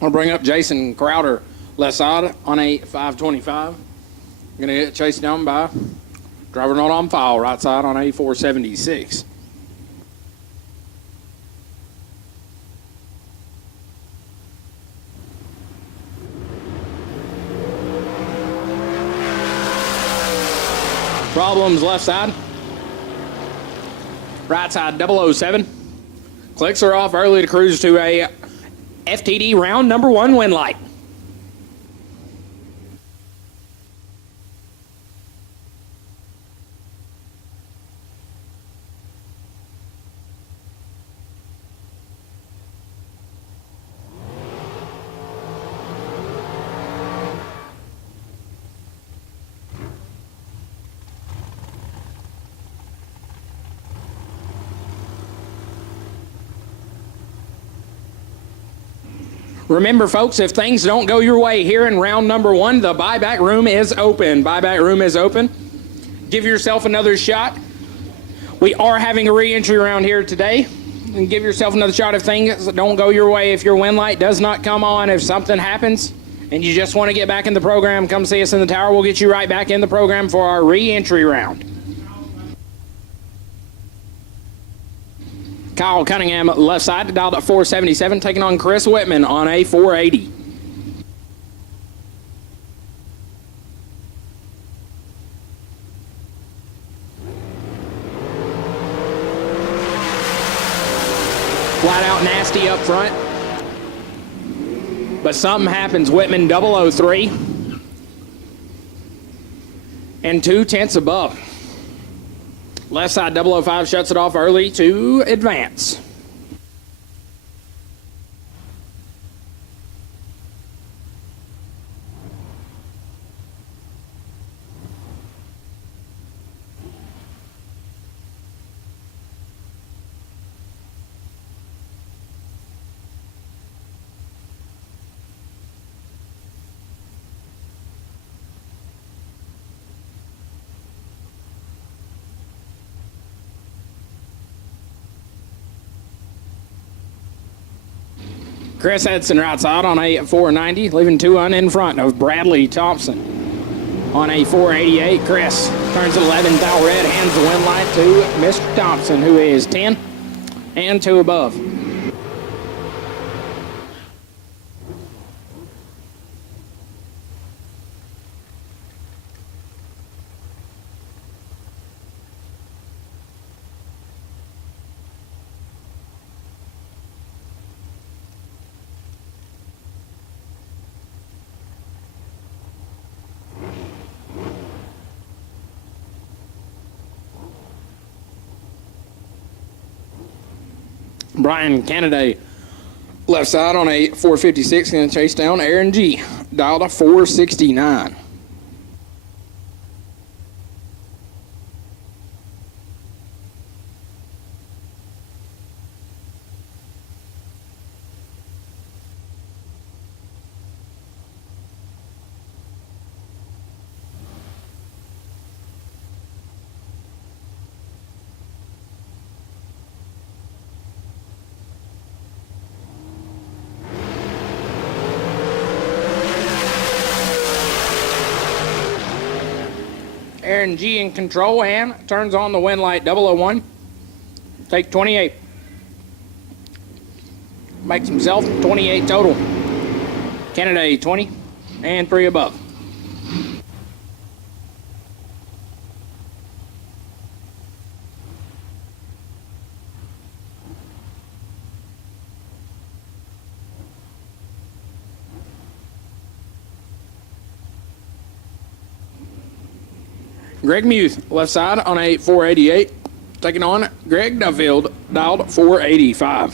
I'll bring up Jason Crowder, left side on a 525. Going to get chased down by driver not on file, right side on a 476. Problems left side. Right side 007. Clicks are off early to cruise to a FTD round number 1 win light. Remember, folks, if things don't go your way here in round number 1, the buyback room is open. Buyback room is open. Give yourself another shot. We are having a re-entry round here today. And give yourself another shot if things don't go your way. If your win light does not come on, if something happens and you just want to get back in the program, come see us in the tower. We'll get you right back in the program for our re-entry round. Kyle Cunningham, left side, dialed at 477, taking on Chris Whitman on a 480. Flat out nasty up front. But something happens. Whitman 003 and 2/10 above. Left side 005 shuts it off early to advance. Chris Edson routes out on a 490, leaving 2 in front of Bradley Thompson. On a 488, Chris turns it 11 thou red, hands the win light to Mr. Thompson, who is 10 and 2 above. Brian Kennedy, left side on a 456, going to chase down Aaron G. Dialed a 469. Aaron G in control and turns on the win light 001. Take 28. Makes himself 28 total. Kennedy 20 and 3 above. Greg Muth, left side on a 488, taking on Greg Duffield, dialed 485.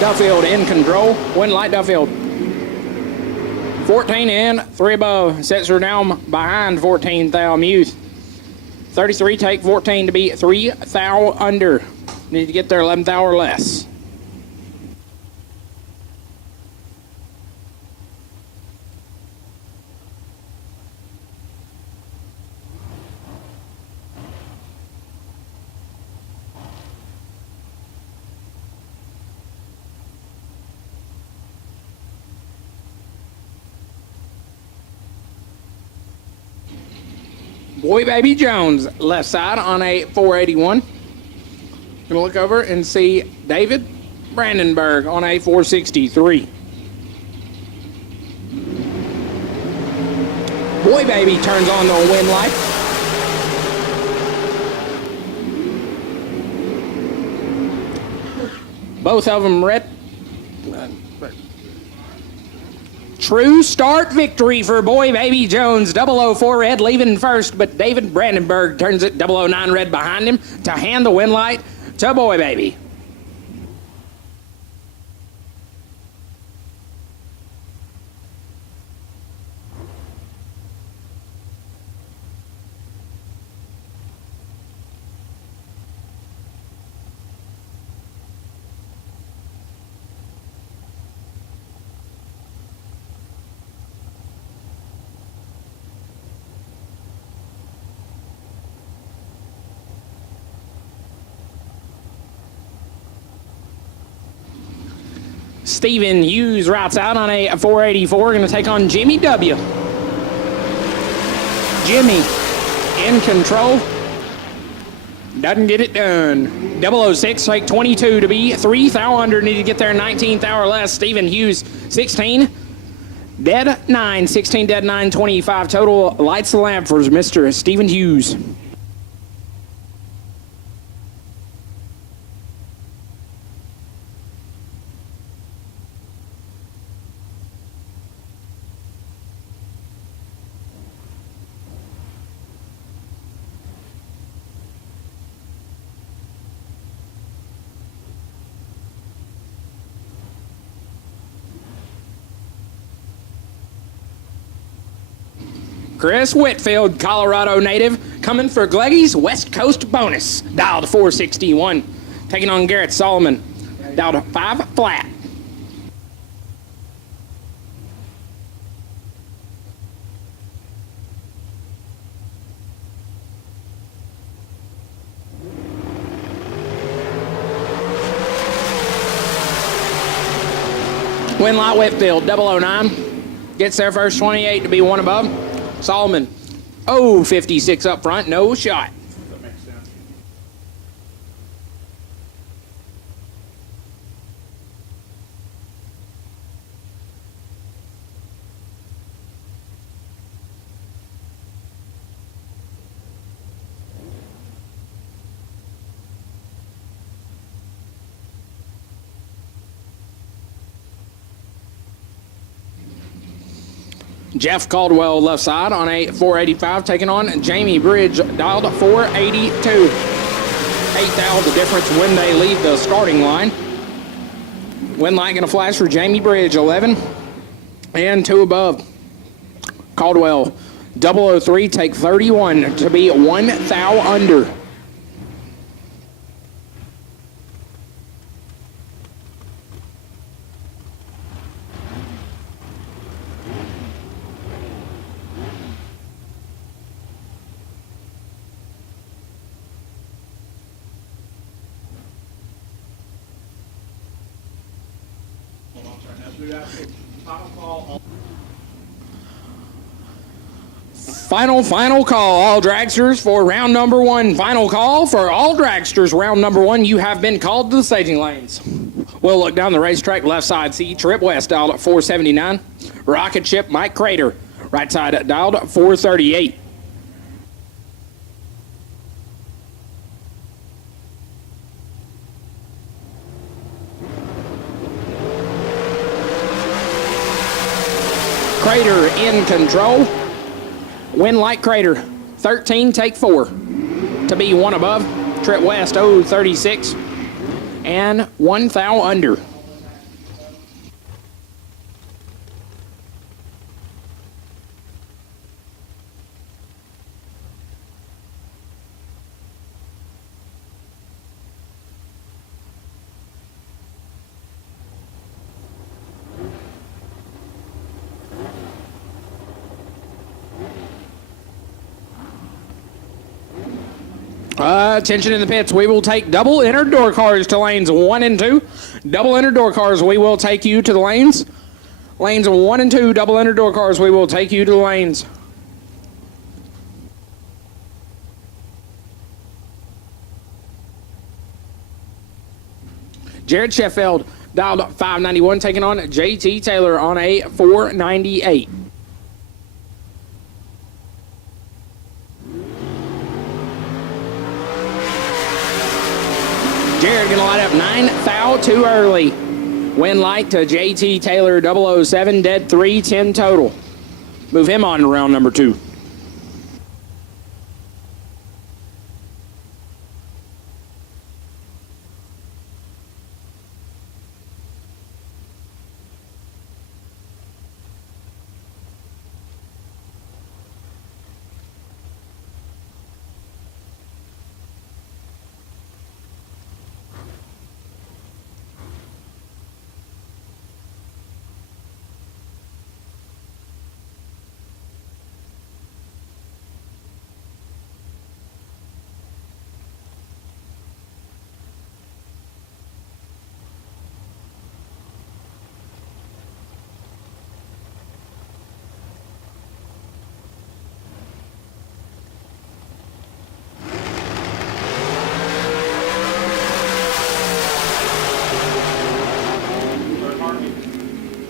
Duffield in control, win light Duffield. 14 and 3 above, sets her down behind 14 thou Muth. 33, take 14 to be 3 thou under. Need to get there 11 thou or less. Boy Baby Jones, left side on a 481. Gonna look over and see David Brandenburg on a 463. Boy Baby turns on the win light. Both of them red. True start victory for Boy Baby Jones. 004 red leaving first, but David Brandenburg turns it 009 red behind him to hand the win light to Boy Baby. Stephen Hughes routes out on a 484, going to take on Jimmy W. Jimmy in control. Doesn't get it done. 006, take 22 to be 3 thou under. Need to get there 19 thou or less. Stephen Hughes, 16. Dead 9, 16 dead 9, 25 total. Lights the lamp for Mr. Stephen Hughes. Chris Whitfield, Colorado native, coming for Gleggy's West Coast bonus. Dialed 461. Taking on Garrett Solomon. Dialed 5 flat. Winlight Whitfield, 009. Gets their first 28 to be one above. Solomon, 56 up front, no shot. Jeff Caldwell left side on a 485, taking on Jamie Bridge, dialed 482. 8,000 the difference when they leave the starting line. Winlight going to flash for Jamie Bridge, 11 and 2 above. Caldwell, 003, take 31 to be 1 thou under. Final call, all dragsters for round number 1. Final call for all dragsters, round number 1. You have been called to the staging lanes. We'll look down the racetrack, left side, see Trip West, dialed at 479. Rocket Ship, Mike Crater, right side, dialed at 438. Crater in control. Winlight Crater, 13, take 4 to be 1 above. Trip West, 36 and 1 thou under. Attention in the pits. We will take double inner door cars to lanes 1 and 2. Double inner door cars, we will take you to the lanes. Lanes 1 and 2, double inner door cars, we will take you to the lanes. Jared Sheffield, dialed 591, taking on JT Taylor on a 498. Jared going to light up 9 thou too early. Win light to JT Taylor 007, dead 3, 10 total. Move him on to round number 2.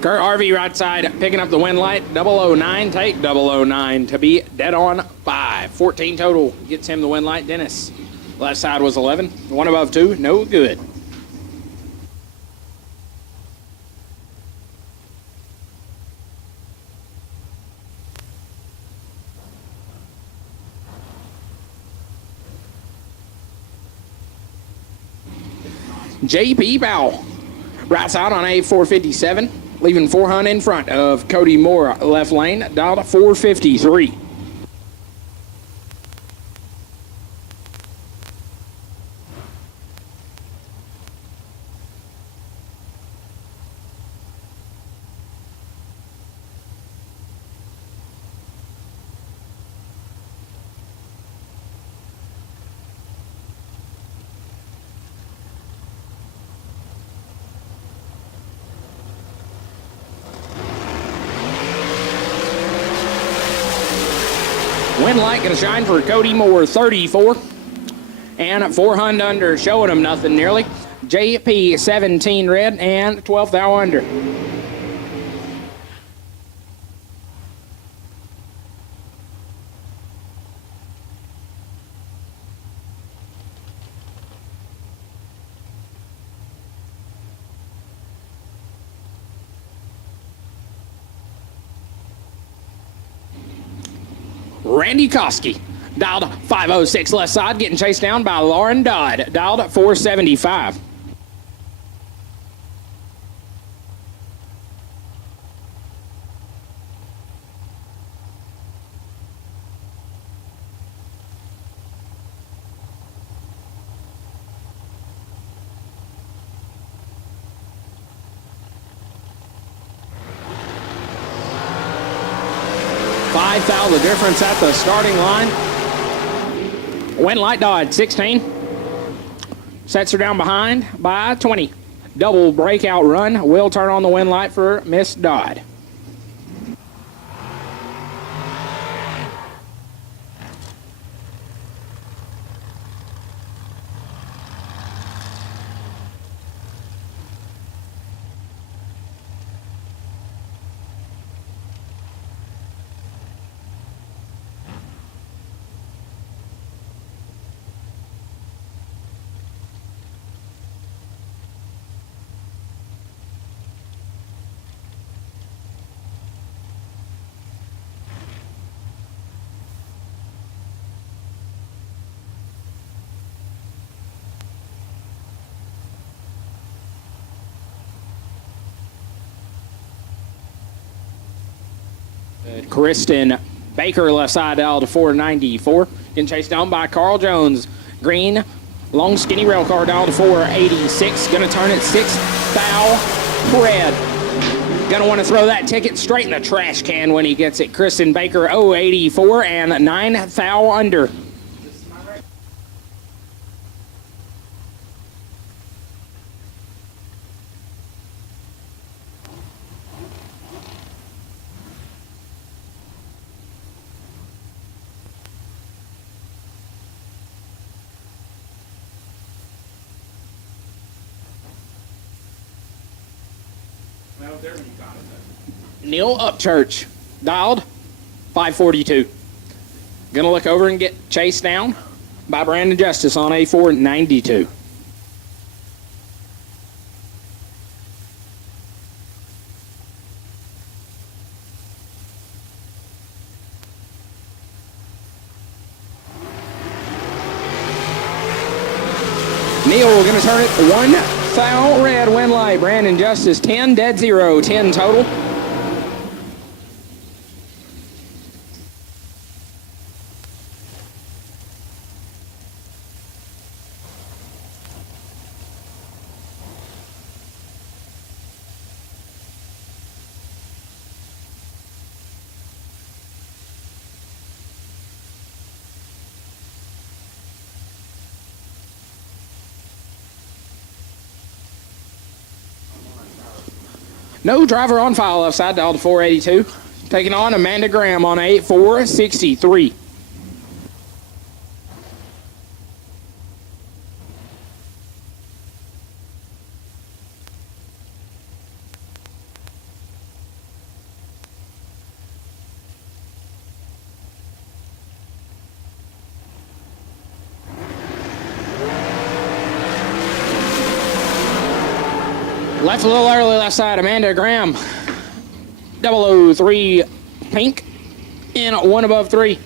Kurt Harvey right side picking up the win light. 009, take 009 to be dead on 5. 14 total gets him the win light. Dennis, left side was 11. 1 above 2, no good. JP Powell, right side on a 457. Leaving 400 in front of Cody Moore, left lane, dialed 453. light going to shine for Cody Moore, 34. And 400 under, showing him nothing nearly. JP, 17 red and 12th thou under. Randy Koski, dialed 506 left side, getting chased down by Lauren Dodd, dialed 475. The difference at the starting line. Went light Dodd, 16. Sets her down behind by 20. Double breakout run will turn on the win light for Miss Dodd. Kristen Baker, left side out to 494. Getting chased down by Carl Jones. Green, long skinny rail car down to 486. Going to turn it 6 thou red. Going to want to throw that ticket straight in the trash can when he gets it. Kristen Baker, 084 and 9 thou under. Neil Upchurch, dialed 542. Gonna look over and get chased down by Brandon Justice on A492. Neil gonna turn it 1 thou red, win light. Brandon Justice 10 dead 0, 10 total. No driver on file left side, dialed to 482. Taking on Amanda Graham on 8463. Left a little early left side, Amanda Graham. 003 pink in 1 above 3.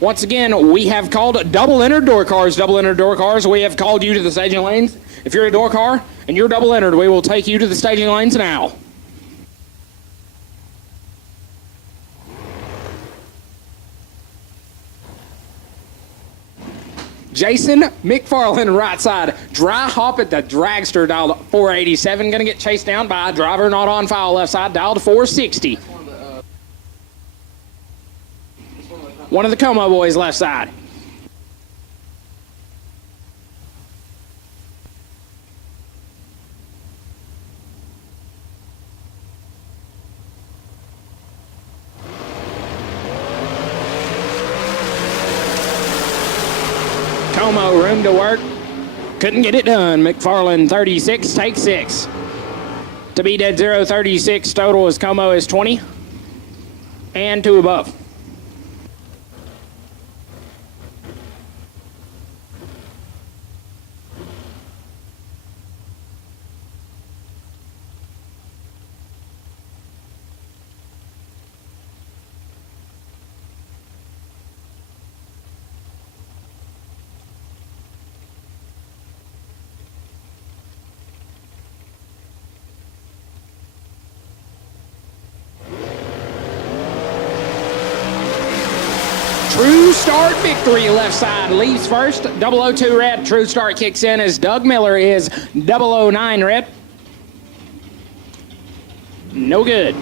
Once again, we have called double entered door cars. Double entered door cars. We have called you to the staging lanes. If you're a door car and you're double entered, we will take you to the staging lanes now. Jason McFarland, right side. Dry hop at the dragster, dialed 487. Going to get chased down by a driver not on file left side, dialed 460. One of the Como boys left side. Como, room to work. Couldn't get it done. McFarland, 36, take 6. To be dead 0, 36 total as Como is 20. And 2 above. True Start victory, left side leaves first. 002 red. True Start kicks in as Doug Miller is 009 red. No good.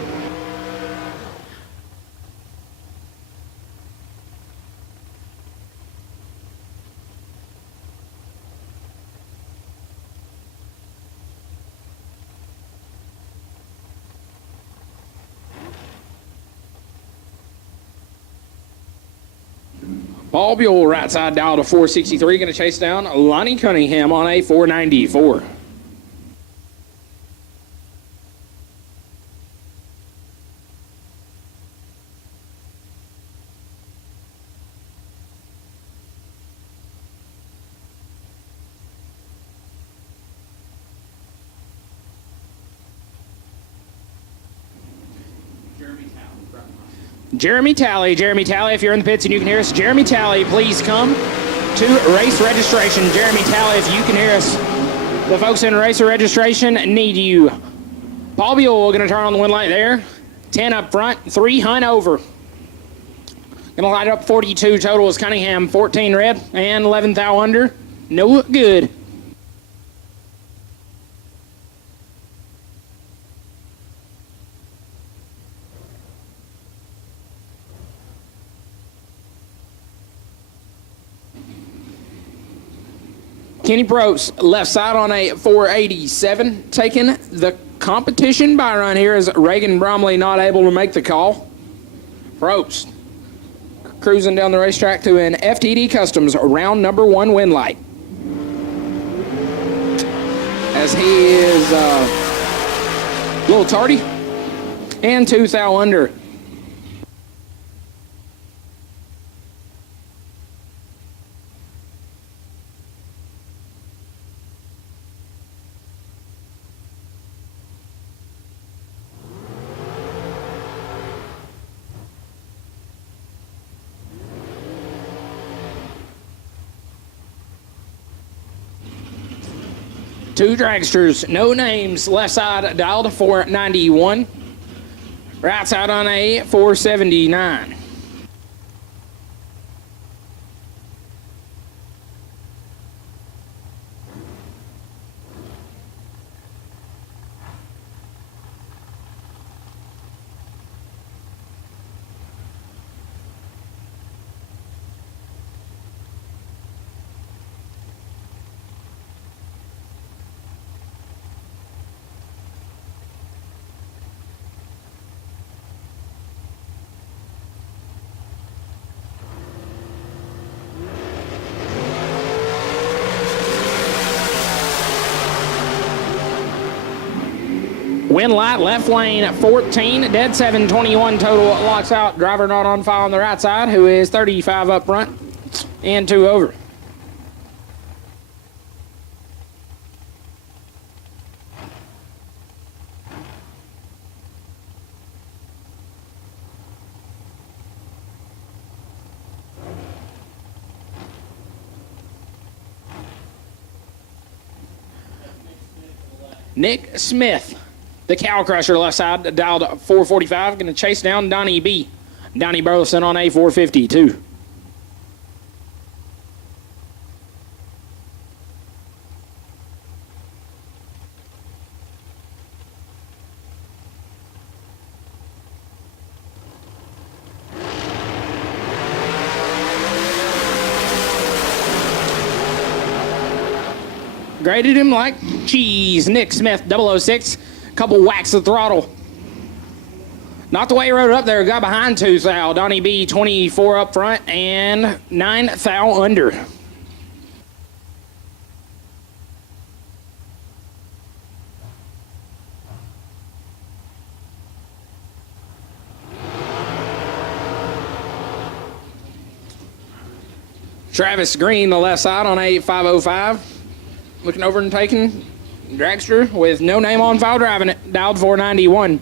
Paul Buell, right side dial to 463, going to chase down Lonnie Cunningham on a 494. Jeremy Talley, if you're in the pits and you can hear us, Jeremy Talley, please come to race registration. Jeremy Talley, if you can hear us, the folks in racer registration need you. Paul Buell going to turn on the win light there. 10 up front, 3 Hunt over. Going to light up 42 total is Cunningham, 14 red and 11 thou under. No good. Kenny Probst, left side on a 487, taking the competition by run here as Reagan Bromley not able to make the call. Probst cruising down the racetrack to an FTD Customs round number 1 win light. As he is a little tardy and 2 thou under. Two dragsters, no names. Left side dialed 491. Right side on a 479. Win light, left lane 14, dead 721 total, locks out. Driver not on file on the right side, who is 35 up front and 2 over. Nick Smith, the Cow Crusher, left side, dialed 445, going to chase down Donnie B. Donnie Burleson on a 452. Graded him like cheese. Nick Smith, 006. Couple whacks of throttle. Not the way he rode it up there. Got behind 2 thou. Donnie B, 24 up front and 9 thou under. Travis Green, the left side on a 505. Looking over and taking dragster with no name on file driving it. Dialed 491.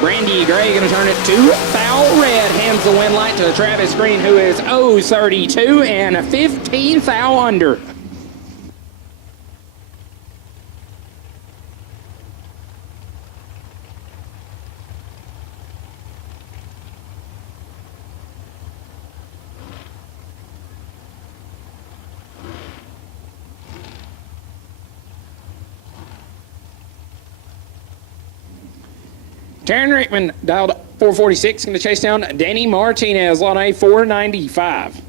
Brandy Gray going to turn it to foul red. Hands the win light to Travis Green, who is 0-32 and 15 foul under. Taryn Rickman dialed 446, going to chase down Danny Martinez on a 495.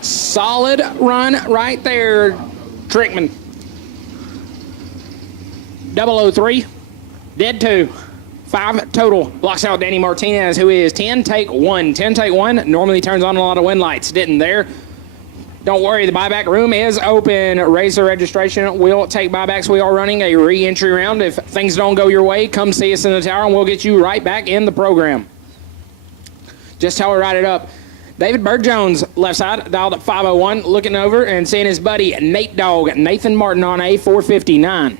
Solid run right there, Trickman. 003, dead 2, 5 total. Blocks out Danny Martinez, who is 10 take 1. 10 take 1 normally turns on a lot of win lights. Didn't there. Don't worry, the buyback room is open. Racer registration will take buybacks. We are running a re-entry round. If things don't go your way, come see us in the tower and we'll get you right back in the program. Just how we write it up. David Bird Jones, left side, dialed at 501, looking over and seeing his buddy Nate Dogg, Nathan Martin on a 459.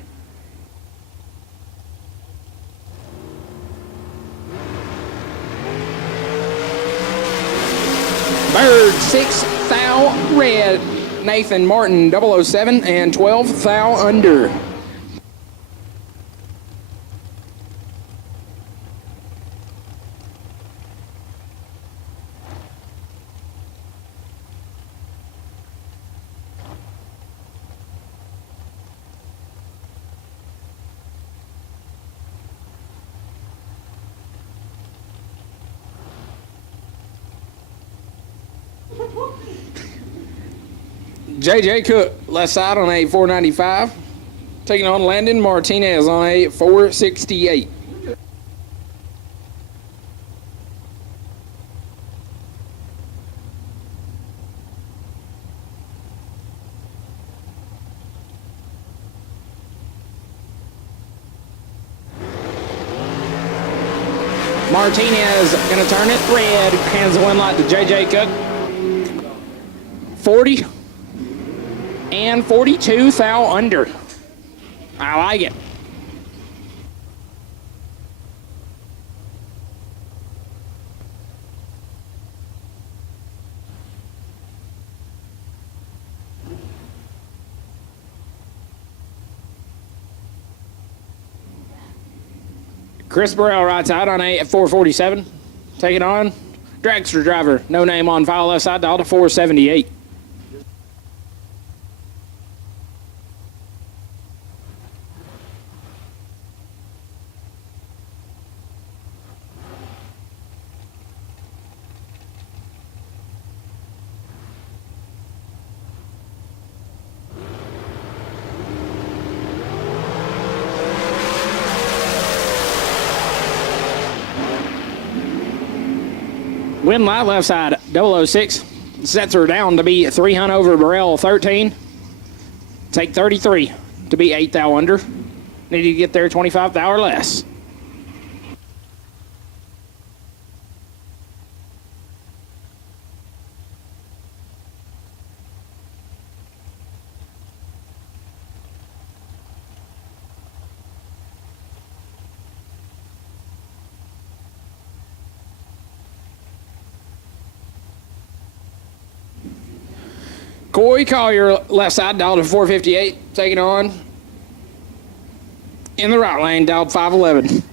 Bird, 6 foul red. Nathan Martin, 007 and 12 foul under. JJ Cook, left side on a 495. Taking on Landon Martinez on a 468. Martinez going to turn it red. Hands the one light to JJ Cook. 40 and 42 foul under. I like it. Chris Burrell right side on a 447. Taking on dragster driver. No name on file left side, dialed to 478. Win light left side, 006. Sets her down to be 300 over Burrell, 13. Take 33 to be 8 thou under. Need to get there 25 thou or less. Corey Collier, left side, dialed at 458, taking on in the right lane, dialed 511.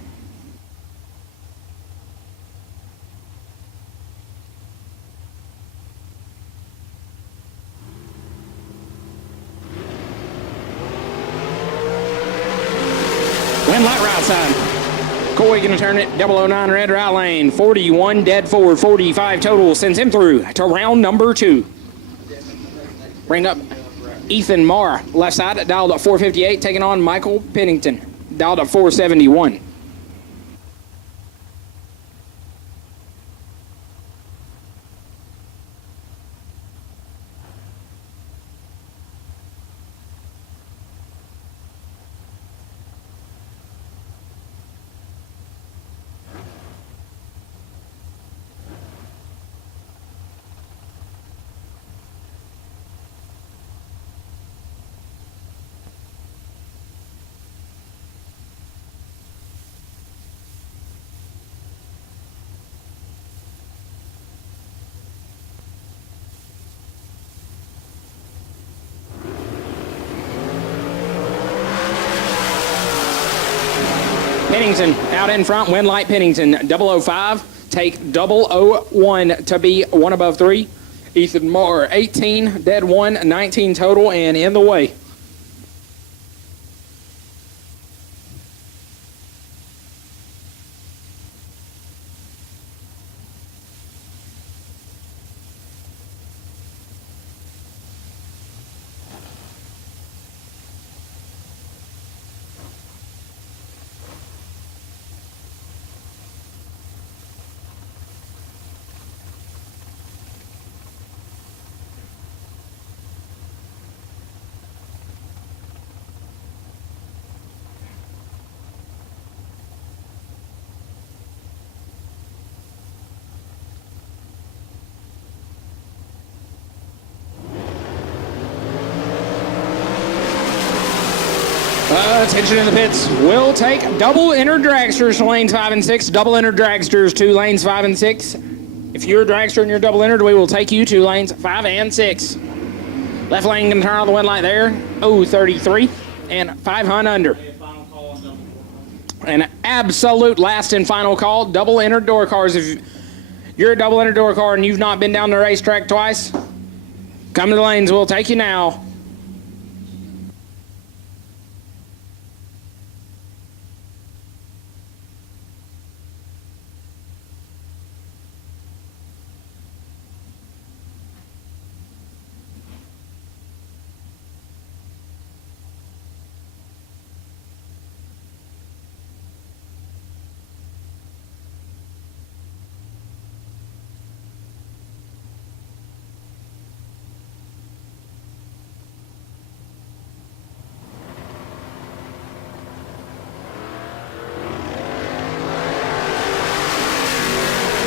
Wind light right side. Corey going to turn it 009 red right lane. 41 dead forward, 45 total. Sends him through to round number 2. Bring up Ethan Marr, left side, dialed at 458, taking on Michael Pennington, dialed at 471. Pennington out in front, win light Pennington, 005, take 001 to be 1 above 3. Ethan Marr, 18, dead 1, 19 total, and in the way. Attention in the pits. We'll take double inner dragsters to lanes 5 and 6. Double inner dragsters to lanes 5 and 6. If you're a dragster and you're double entered, we will take you to lanes 5 and 6. Left lane going to turn on the wind light there. 033 and 500 under. An absolute last and final call. Double entered door cars. If you're a double entered door car and you've not been down the racetrack twice, come to the lanes. We'll take you now.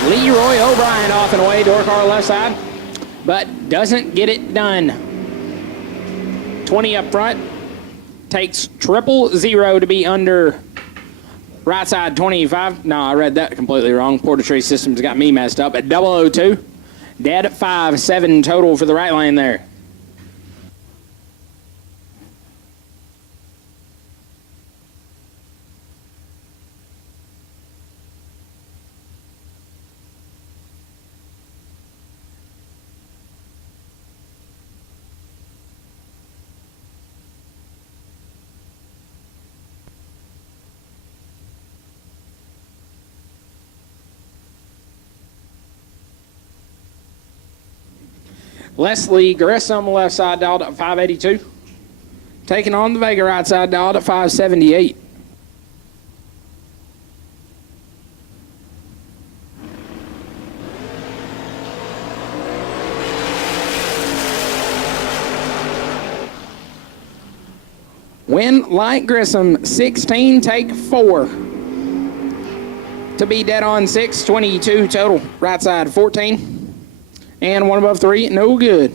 Leroy O'Brien off and away, door car left side, but doesn't get it done. 20 up front, takes 000 to be under right side 25. No, I read that completely wrong. Portrait Systems got me messed up at 002. Dead at 5-7 total for the right lane there. Leslie Grissom, left side dialed at 582. Taking on the Vega right side dialed at 578. Win light Grissom, 16, take 4. To be dead on 6, 22 total. Right side 14. And 1 above 3, no good.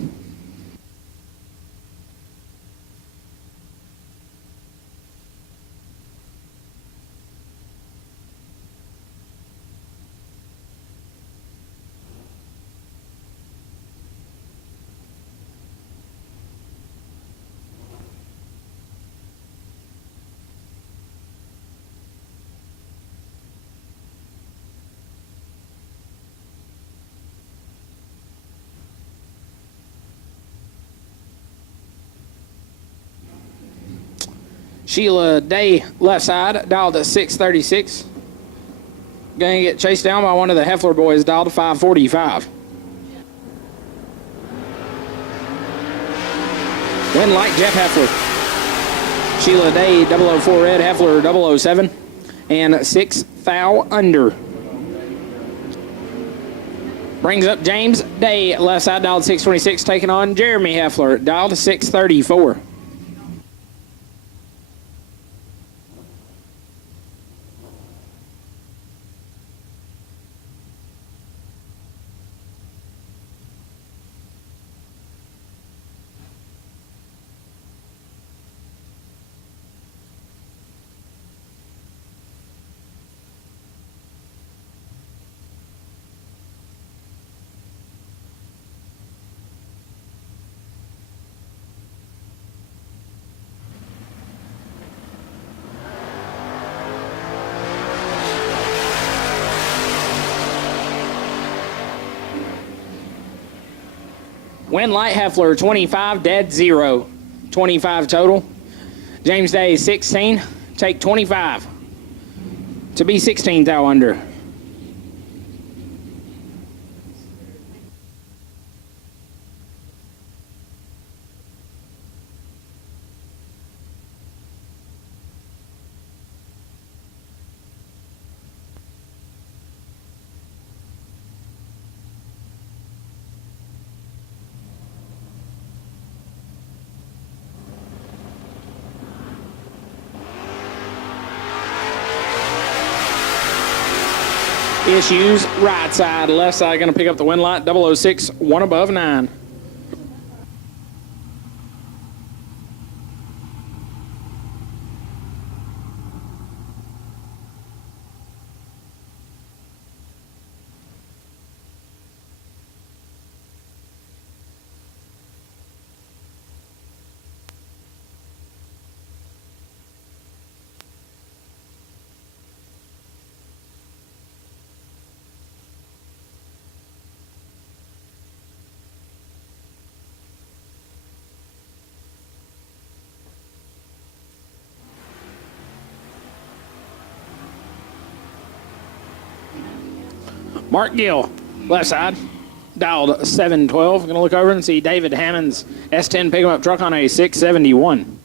Sheila Day, left side, dialed at 636. Going to get chased down by one of the Heffler boys, dialed to 545. Win light, Jeff Heffler. Sheila Day, 004 red, Heffler 007. And 6 thou under. Brings up James Day, left side, dialed 626, taking on Jeremy Heffler, dialed to 634. Win light, Heffler 25, dead 0. 25 total. James Day 16, take 25. To be 16 thou under. Issues, right side, left side, going to pick up the win light, 006, one above 9. Mark Gill, left side, dialed 712. Going to look over and see David Hammond's S10 picking up truck on a 671.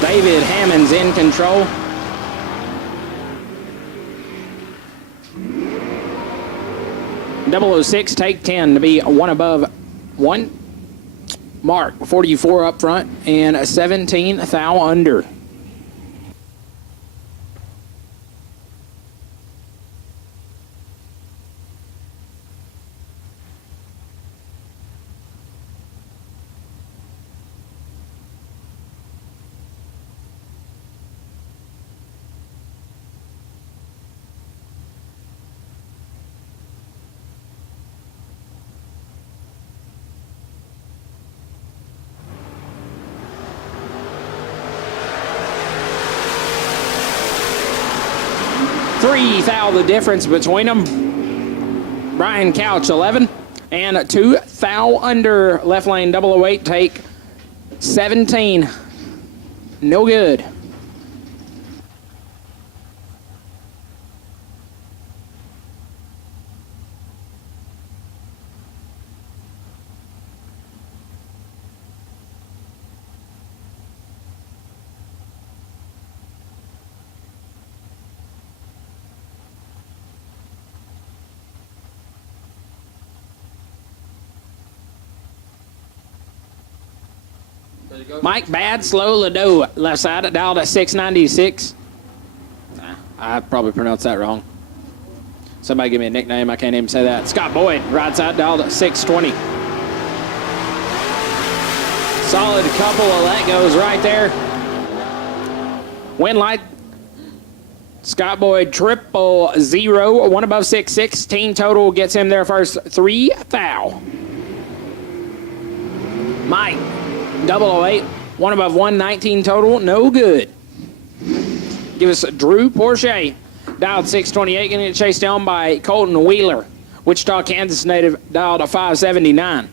David Hammond's in control. .006, take 10 to be one above 1. Mark, 44 up front and 17 thou under. Three thou the difference between them. Brian Couch 11 and 2 thou under. Left lane 008 take 17. No good. Mike Bad, slow Ladeau, left side, dialed at 696. I probably pronounced that wrong. Somebody give me a nickname, I can't even say that. Scott Boyd, right side, dialed at 620. Solid couple of let goes right there. Win light. Scott Boyd 000, one above 616 total gets him their first 3 foul. Mike 008, one above 119 total, no good. Give us Drew Porsche, dialed 628, getting chased down by Colton Wheeler. Wichita, Kansas native, dialed a 579.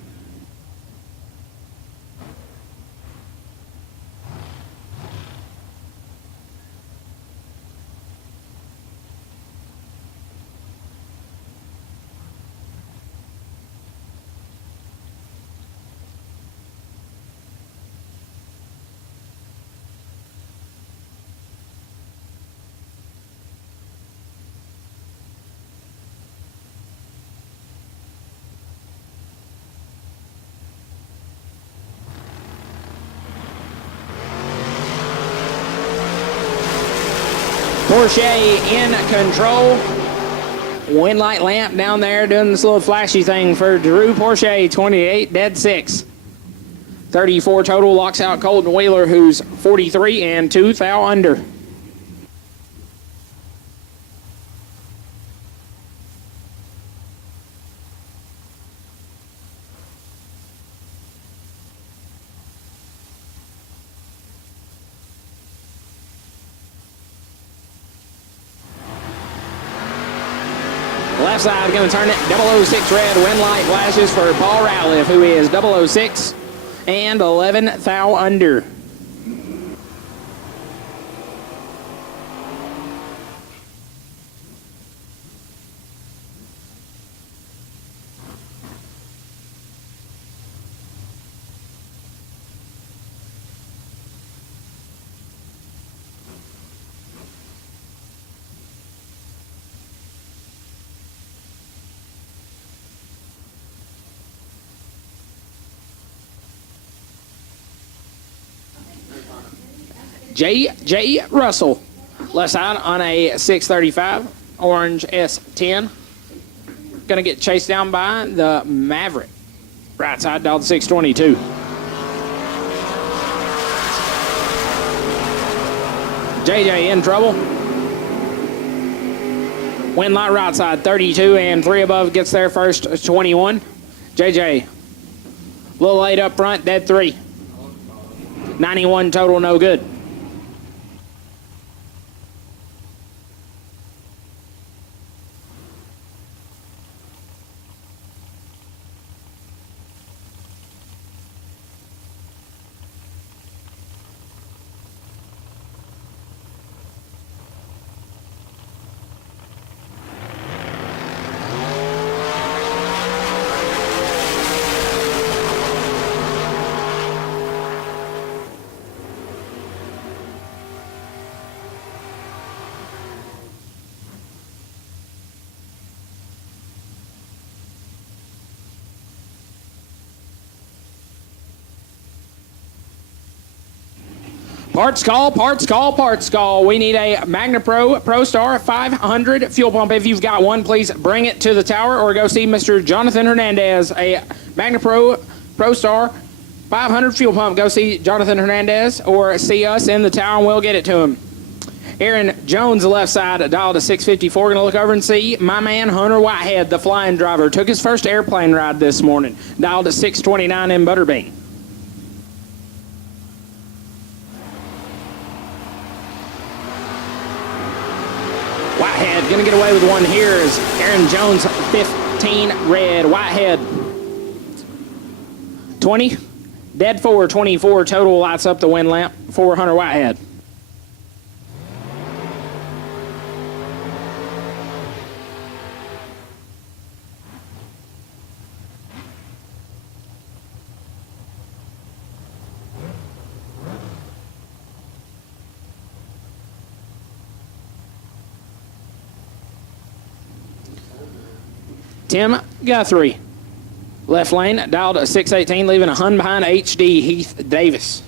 Porsche in control. Wind light lamp down there doing this little flashy thing for Drew Porsche, 28, dead 6. 34 total, locks out Colton Wheeler, who's 43 and 2 foul under. Left side going to turn it. 006 red. Wind light flashes for Paul Ratliff, who is 006 and 11 foul under. J. Russell, left side on a 635, orange S10. Going to get chased down by the Maverick. Right side, dialed 622. JJ in trouble. Wind light right side, 32 and 3 above gets there first, 21. JJ, a little late up front, dead 3. 91 total, no good. Parts call. We need a Magna Pro Star 500 fuel pump. If you've got one, please bring it to the tower or go see Mr. Jonathan Hernandez. A Magna Pro Star 500 fuel pump. Go see Jonathan Hernandez or see us in the tower and we'll get it to him. Aaron Jones, the left side, dialed to 654. Going to look over and see my man Hunter Whitehead, the flying driver. Took his first airplane ride this morning. Dialed to 629 in Butterbean. Whitehead going to get away with one here is Aaron Jones, 15 red. Whitehead, 20. Dead 4, 24 total, lights up the wind lamp for Hunter Whitehead. Tim Guthrie, left lane, dialed at 618, leaving a Hun behind HD, Heath Davis.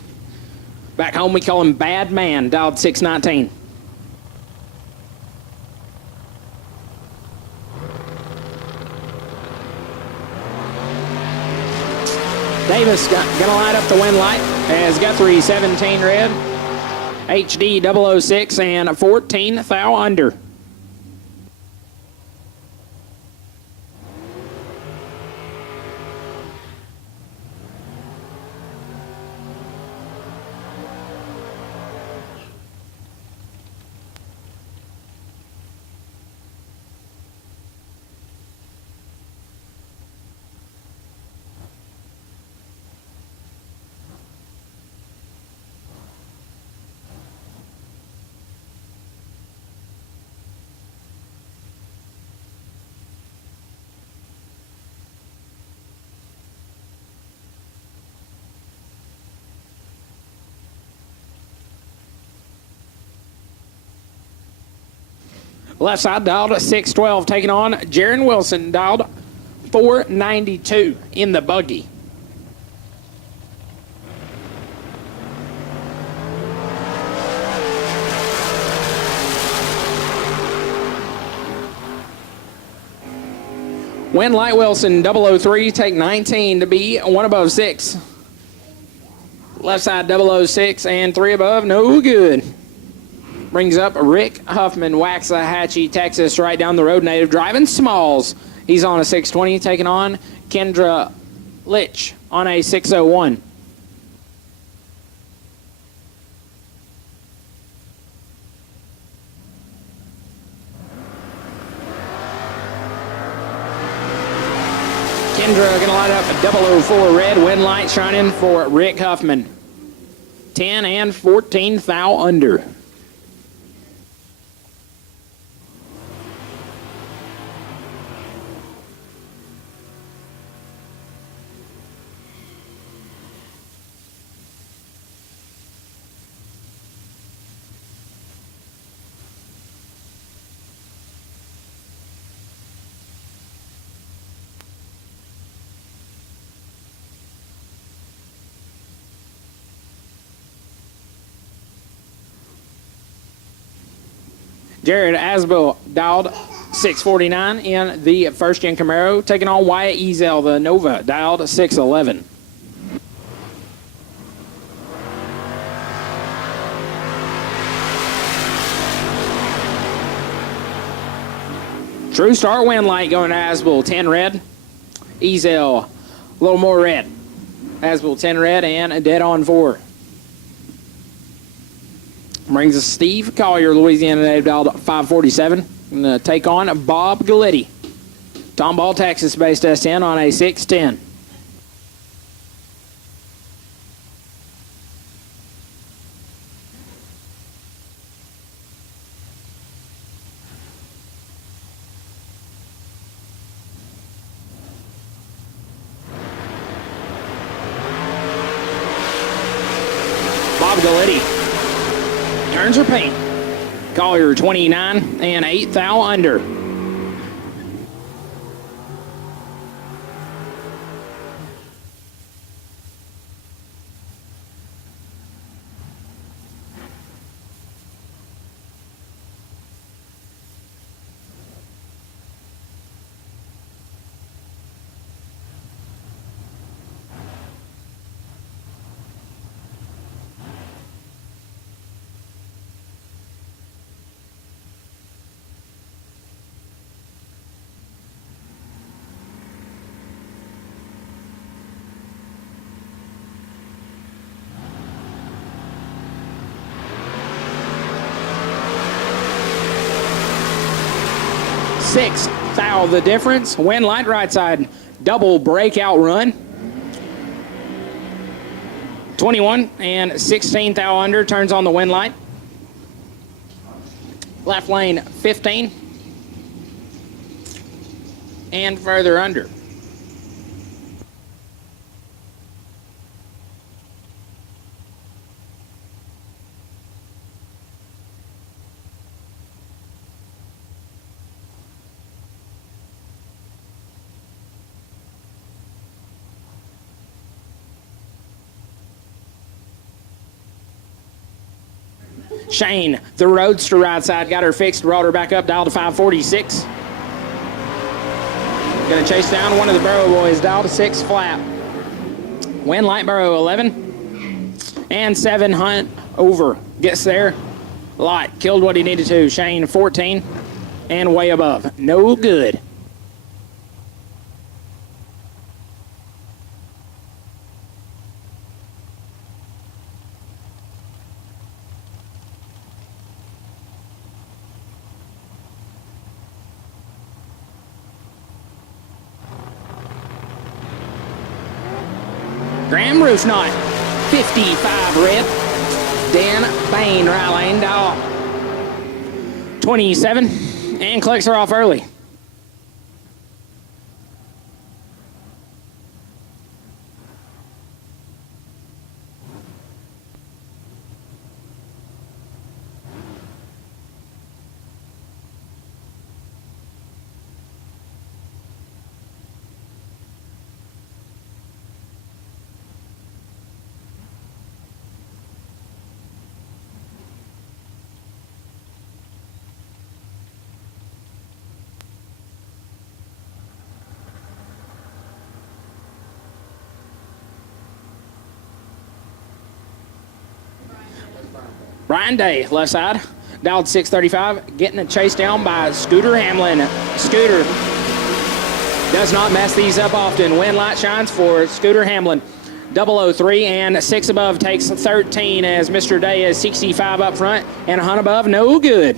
Back home, we call him Bad Man, dialed 619. Davis gonna light up the win light as Guthrie 17 red, HD 006 and 14 thou under. Left side dialed 612, taking on Jaron Wilson, dialed 492 in the buggy. Win light Wilson 003, take 19 to be one above 6. Left side 006 and 3 above, no good. Brings up Rick Huffman, Waxahachie, Texas, right down the road, native, driving Smalls. He's on a 620, taking on Kendra Litch on a 601. Kendra going to light up a 004 red, win light shining for Rick Huffman. 10 and 14 thou under. Jared Asbill dialed 649 in the first-gen Camaro, taking on Wyatt Ezel, the Nova, dialed 611. True start win light going to Asbill, 10 red. Ezel, a little more red. Asbill, 10 red and dead on 4. Brings us Steve Collier, Louisiana native, dialed 547. Going to take on Bob Galletti. Tomball, Texas, based S10 on a 610. Bob Galletti turns her paint. Collier 29 and 8 thou under. Six thou the difference. Win light right side. Double breakout run. 21 and 16 thou under. Turns on the win light. Left lane 15. And further under. Shane, the roadster right side, got her fixed, brought her back up, dialed to 546. Gonna chase down one of the Burrow boys, dialed to 6 flat. Win Lightboro 11. And 7 Hunt over. Gets there. Light killed what he needed to. Shane 14 and way above. No good. Graham Roof Knot, 55 red. Dan Bain, right lane, dial 27, and collects her off early. Brian Day, left side, dialed 635, getting a chase down by Scooter Hamlin. Scooter does not mess these up often. Win light shines for Scooter Hamlin. 003 and 6 above takes 13 as Mr. Day is 65 up front and a Hunt above, no good.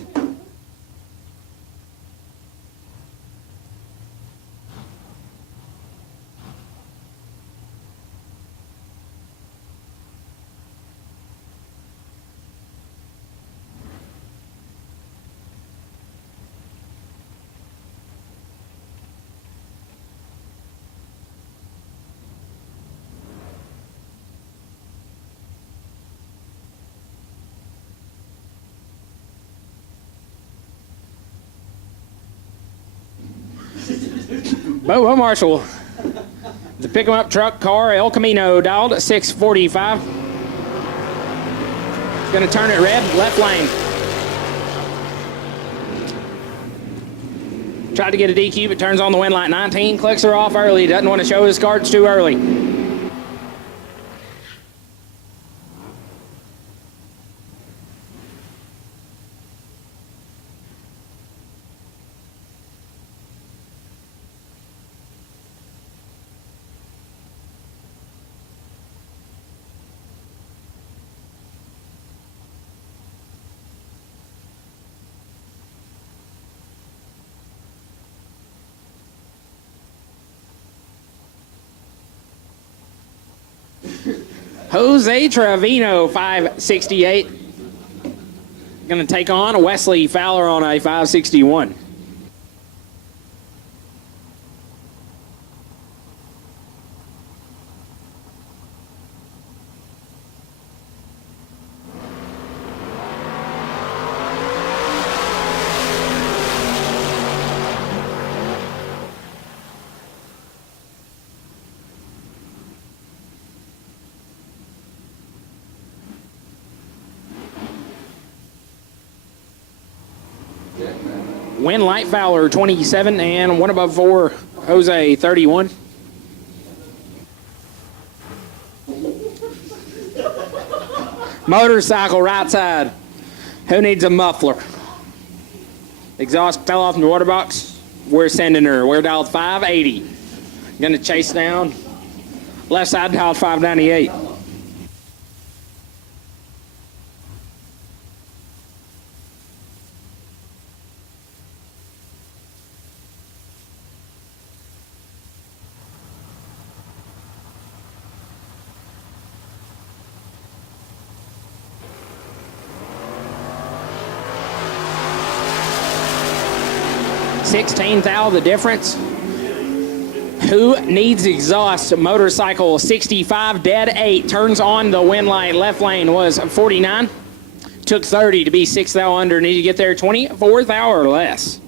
Bobo Marshall. The pick 'em up truck car, El Camino, dialed 645. Gonna turn it red, left lane. Tried to get a DQ, but turns on the win light. 19, clicks her off early. Doesn't want to show his cards too early. Jose Trevino, 568. Going to take on Wesley Fowler on a 561. Win Light Fowler, 27, and 1 above 4, Jose, 31. Motorcycle, right side. Who needs a muffler? Exhaust fell off in the water box. We're sending her. We're dialed 580. Gonna chase down. Left side dialed 598. $16,000 the difference. Who needs exhaust? Motorcycle 65, dead 8. Turns on the win light. Left lane was 49. Took 30 to be 6,000 under. Need to get there 24,000 or less.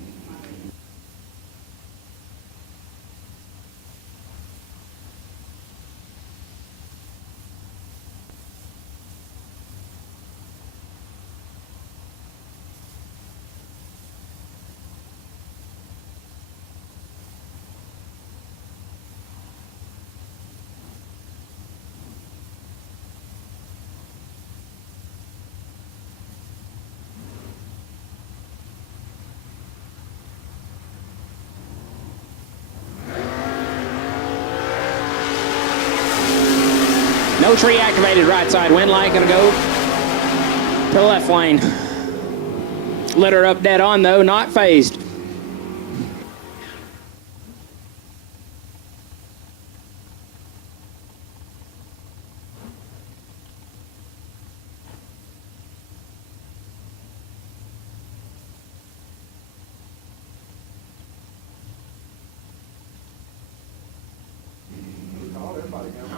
No tree activated right side. Wind light gonna go to the left lane. Lit her up dead on though, not phased.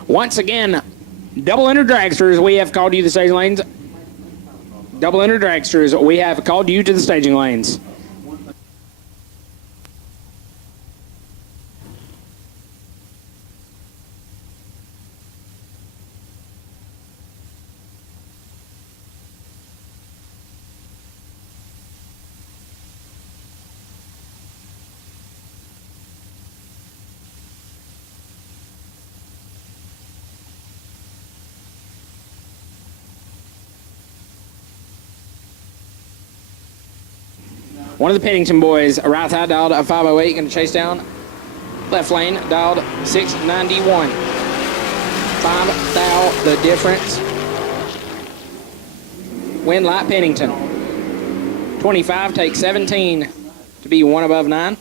Once again, double ender dragsters, we have called you the staging lanes. Double ender dragsters, we have called you to the staging lanes. One of the Pennington boys, a right side dialed at 508, going to chase down. Left lane dialed 691. 5 thou the difference. Wind light Pennington. 25 takes 17 to be 1 above 9.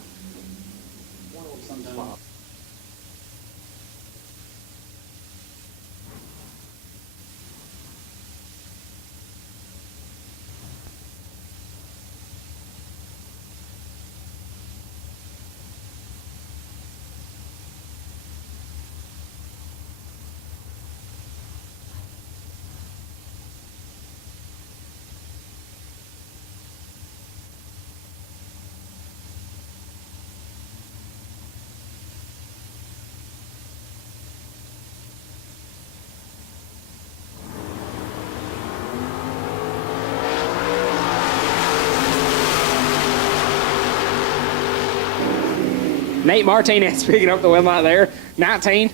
Nate Martinez picking up the wind light there. 19.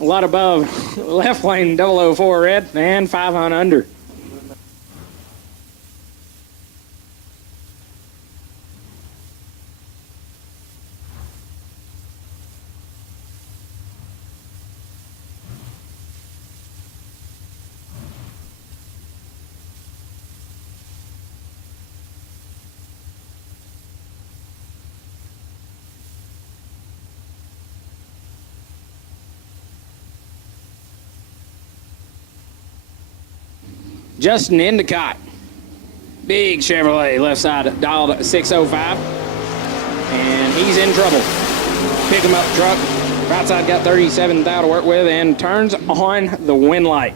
A lot above. Left lane 004 red and 500 under. Justin Endicott. Big Chevrolet left side dialed 605. And he's in trouble. Pick him up truck. Right side got 37 thou to work with and turns on the wind light.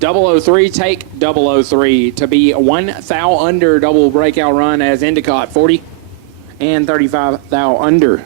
003 take 003 to be 1 thou under double breakout run as Endicott 40 and 35 thou under.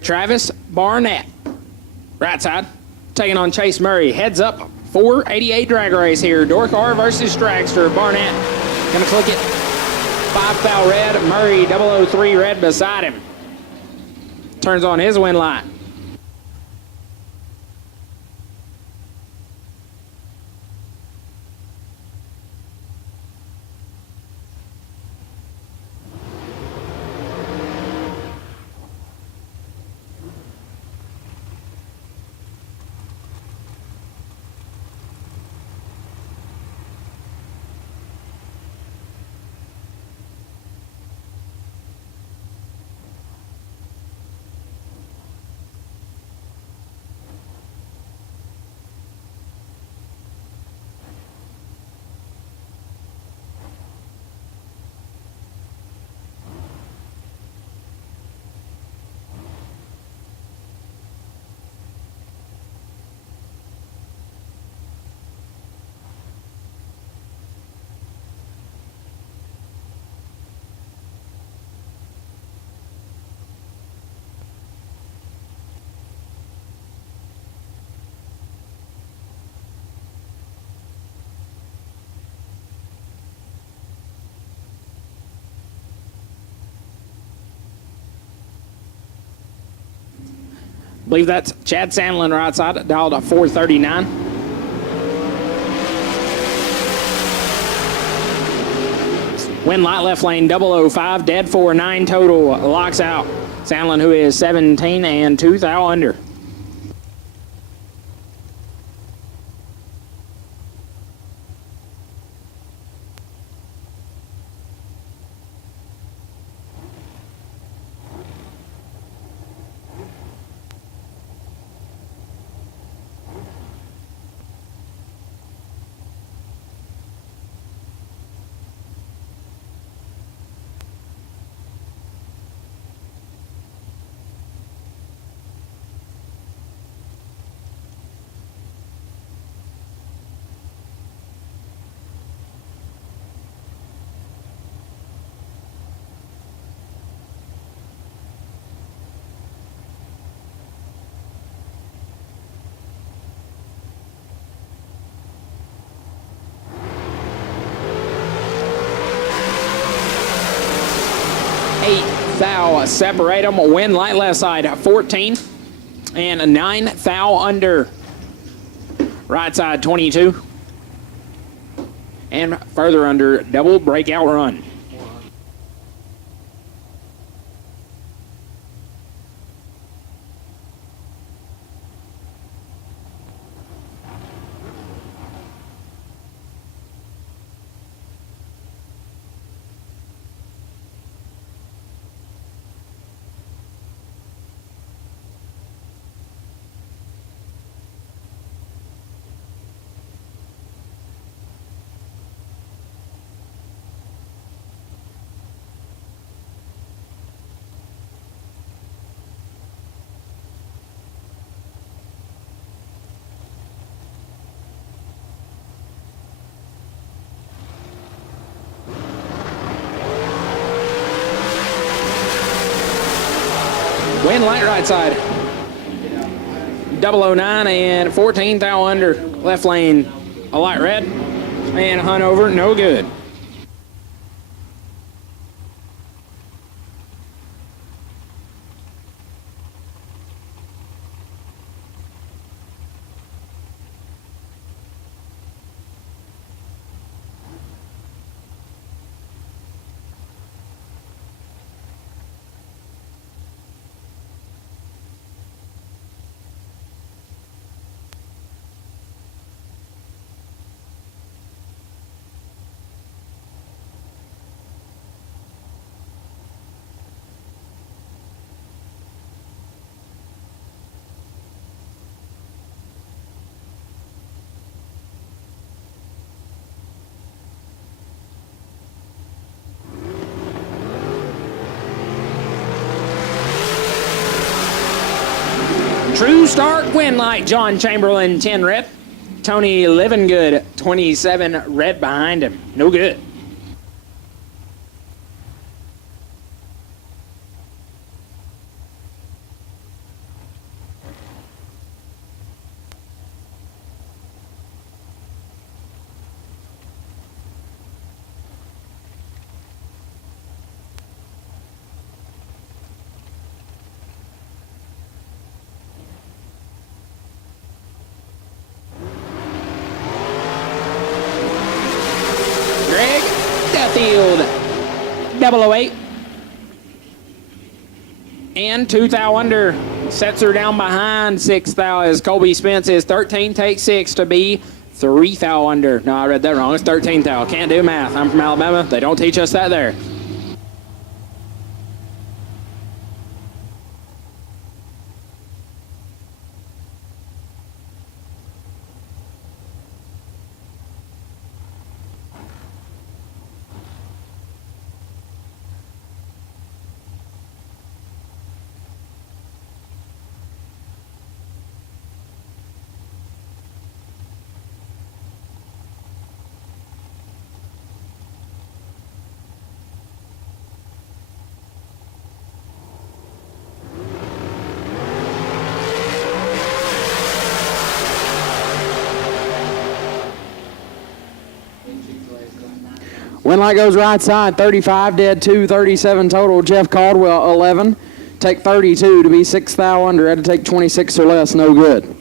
Travis Barnett, right side, taking on Chase Murray. Heads up, 488 drag race here. Door car versus dragster. Barnett gonna click it. 5 thou red. Murray 003 red beside him. Turns on his wind light. believe that's Chad Sandlin right side, dialed at 439. Win light left lane 005, dead 4-9 total, locks out Sandlin, who is 17 and 2 thou under. Thou separate them. Win light left side 14 and 9 thou under. Right side 22 and further under double breakout run. Win light right side 009 and 14 thou under. Left lane a light red and hunt over, no good. True start win light John Chamberlain 10 red. Tony Livingood 27 red behind him. No good. Field 008 and 2 thou under. Sets her down behind 6 thou as Colby Spence is 13 takes 6 to be 3 thou under. No, I read that wrong. It's 13 thou. Can't do math. I'm from Alabama. They don't teach us that there. Win light goes right side, 35 dead, 2, 37 total. Jeff Caldwell, 11. Take 32 to be 6 thou under. Had to take 26 or less, no good.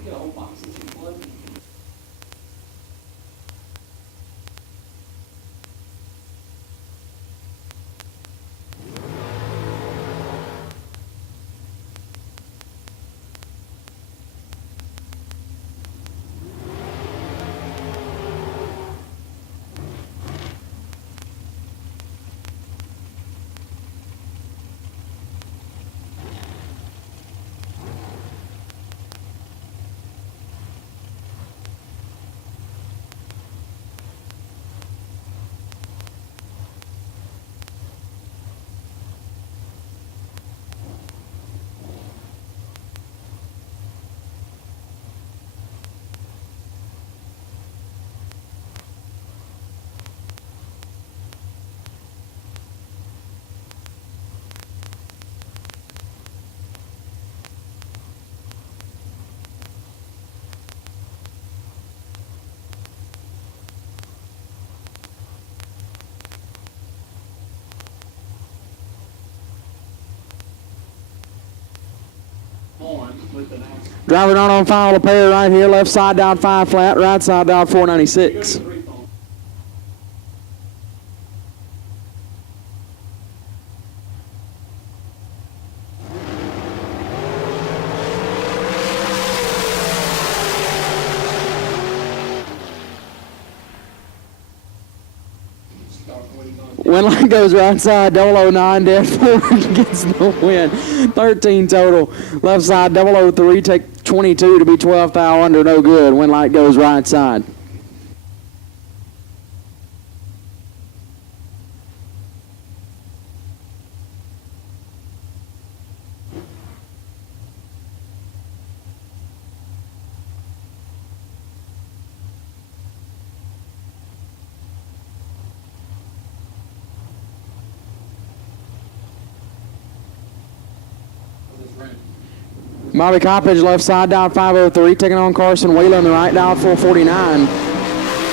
Driver not on final pair right here. Left side down 5 flat. Right side down 496. Wind line goes right side, 009, dead forward, gets the win. 13 total. Left side, 003, take 22 to be 12 thou under, no good. Wind light goes right side. Bobby Coppage left side down 503, taking on Carson Wheeler in the right down 449.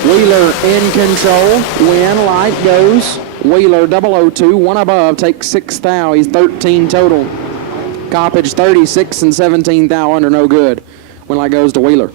Wheeler in control. Win, light goes. Wheeler 002, one above, takes 6 thou. He's 13 total. Coppage 36 and 17 thou under, no good. Win, light goes to Wheeler.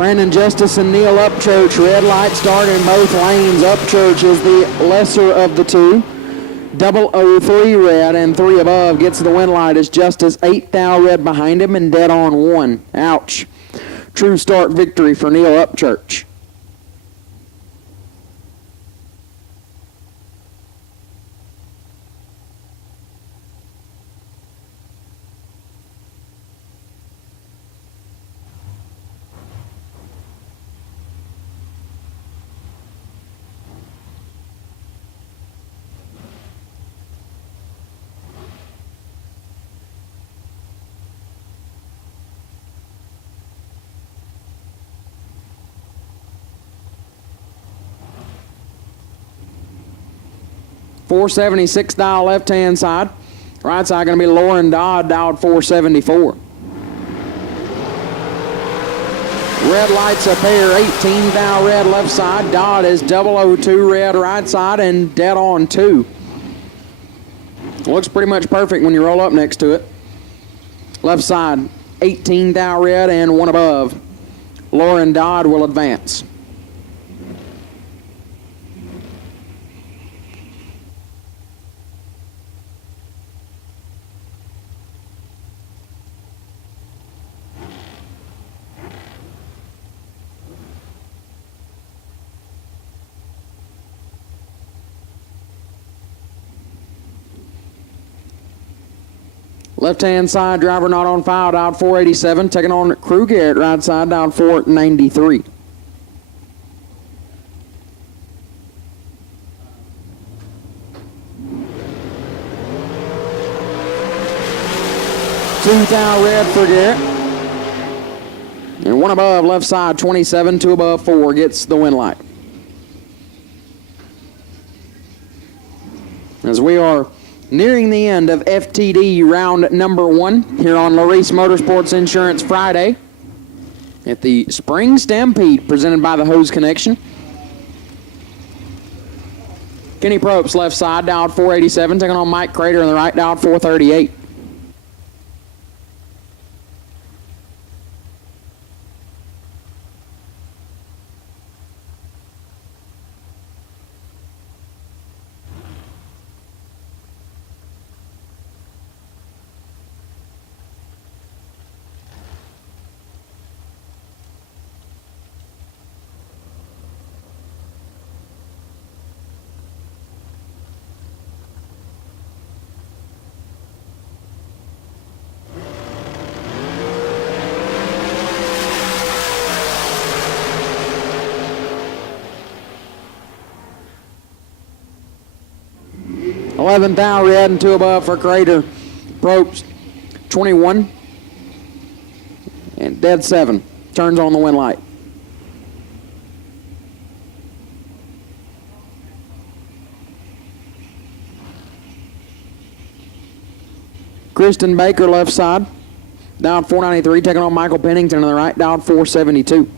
Brandon Justice and Neil Upchurch, red light start in both lanes. Upchurch is the lesser of the two. 003 red and 3 above gets the win light as Justice 8 thou red behind him and dead on 1. Ouch. True start victory for Neil Upchurch. .476 dial left-hand side. Right side going to be Lauren Dodd, dialed 474. Red lights a pair, 18 thou red left side. Dodd is 002 red right side and dead on 2. Looks pretty much perfect when you roll up next to it. Left side, 18 thou red and 1 above. Lauren Dodd will advance. Left-hand side, driver not on file, dialed 487. Taking on Crew Garrett, right side, dialed 493. Two down red for Garrett. And one above, left side, 27. Two above, 4 gets the win light. As we are nearing the end of FTD round number 1 here on Larice Motorsports Insurance Friday at the Spring Stampede presented by the Hose Connection. Kenny Probst left side, dialed 487, taking on Mike Crater on the right, dialed 438. $11th out red and 2 above for Crater. Probst 21 and dead 7. Turns on the win light. Kristen Baker left side, dialed 493, taking on Michael Pennington on the right, dialed 472.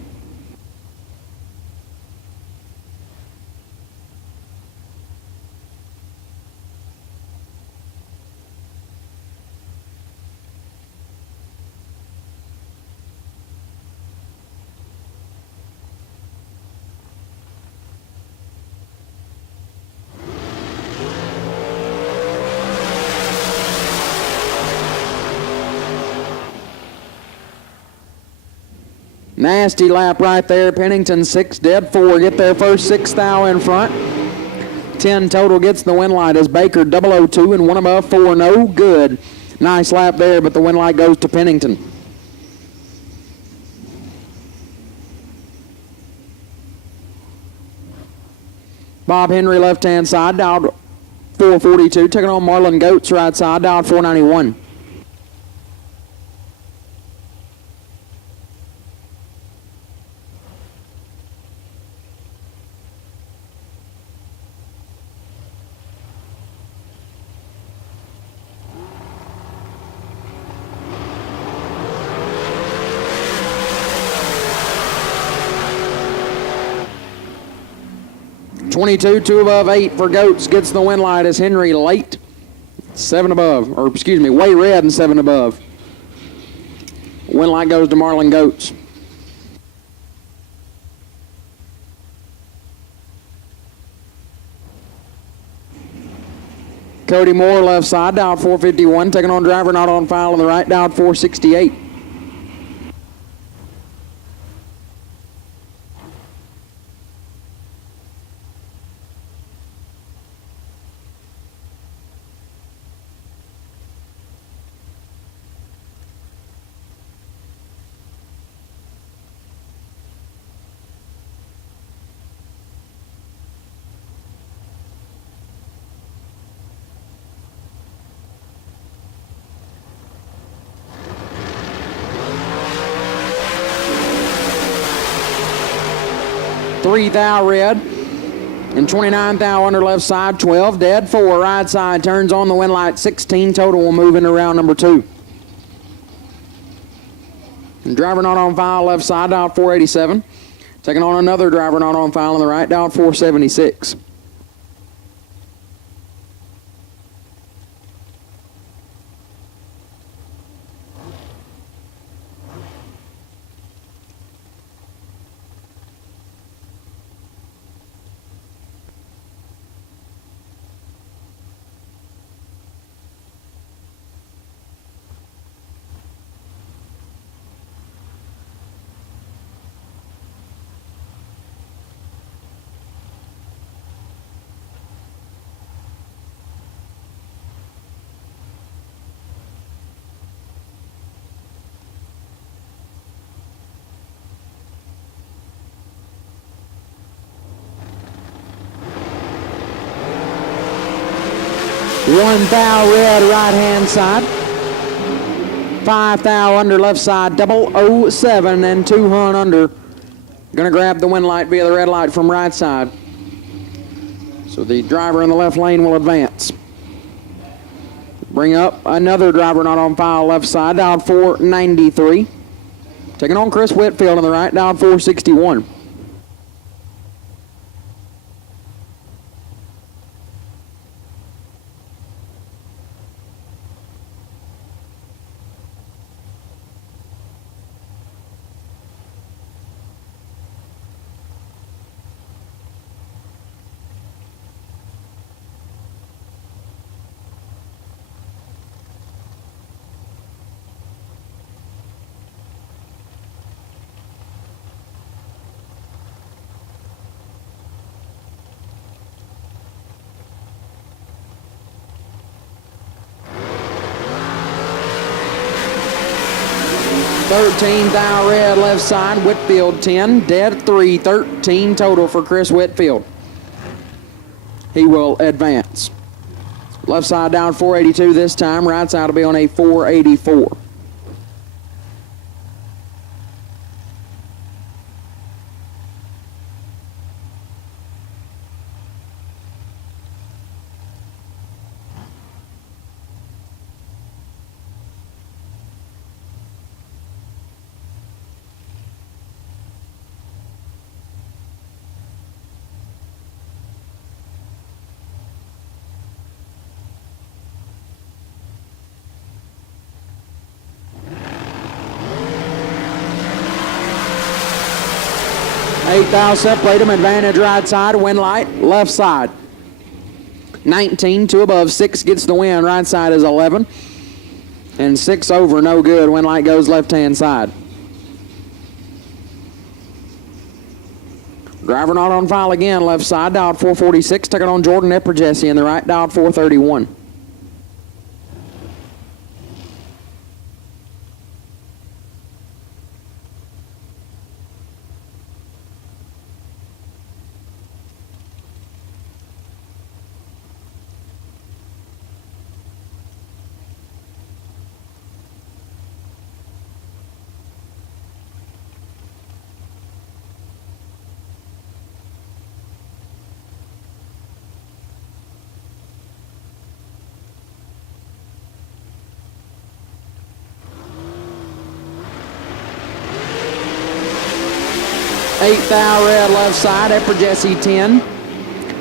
Nasty lap right there. Pennington 6, dead 4. Get their first 6 thou in front. 10 total gets the win light as Baker 002 and 1 above 4. No good. Nice lap there, but the win light goes to Pennington. Bob Henry left-hand side, dialed 442. Taking on Marlon Goetz right side, dialed 491. .22, 2 above 8 for Goetz gets the win light as Henry late. 7 above, or excuse me, way red and 7 above. Win light goes to Marlon Goetz. Cody Moore left side, dialed 451, taking on driver not on file on the right, dialed 468. Three thou red and 29 thou under left side, 12 dead 4 right side, turns on the win light. 16 total will move into round number 2. And driver not on file left side, dialed 487. Taking on another driver not on file on the right, dialed 476. 1 thou red right hand side. 5 thou under left side, 007 and 2 hun under. Gonna grab the win light via the red light from right side. So the driver in the left lane will advance. Bring up another driver not on file left side, down 493. Taking on Chris Whitfield on the right, down 461. $13 thou red left side, Whitfield 10, dead 3, 13 total for Chris Whitfield. He will advance. Left side down 482 this time, right side will be on a 484. Eight thou separate him, advantage right side, win light, left side. 19, 2 above, 6 gets the win, right side is 11. And 6 over, no good, win light goes left-hand side. Driver not on file again, left side, dialed 446, taking on Jordan Epperjesse in the right, dialed 431. Eight thou red left side, Epperjesse 10.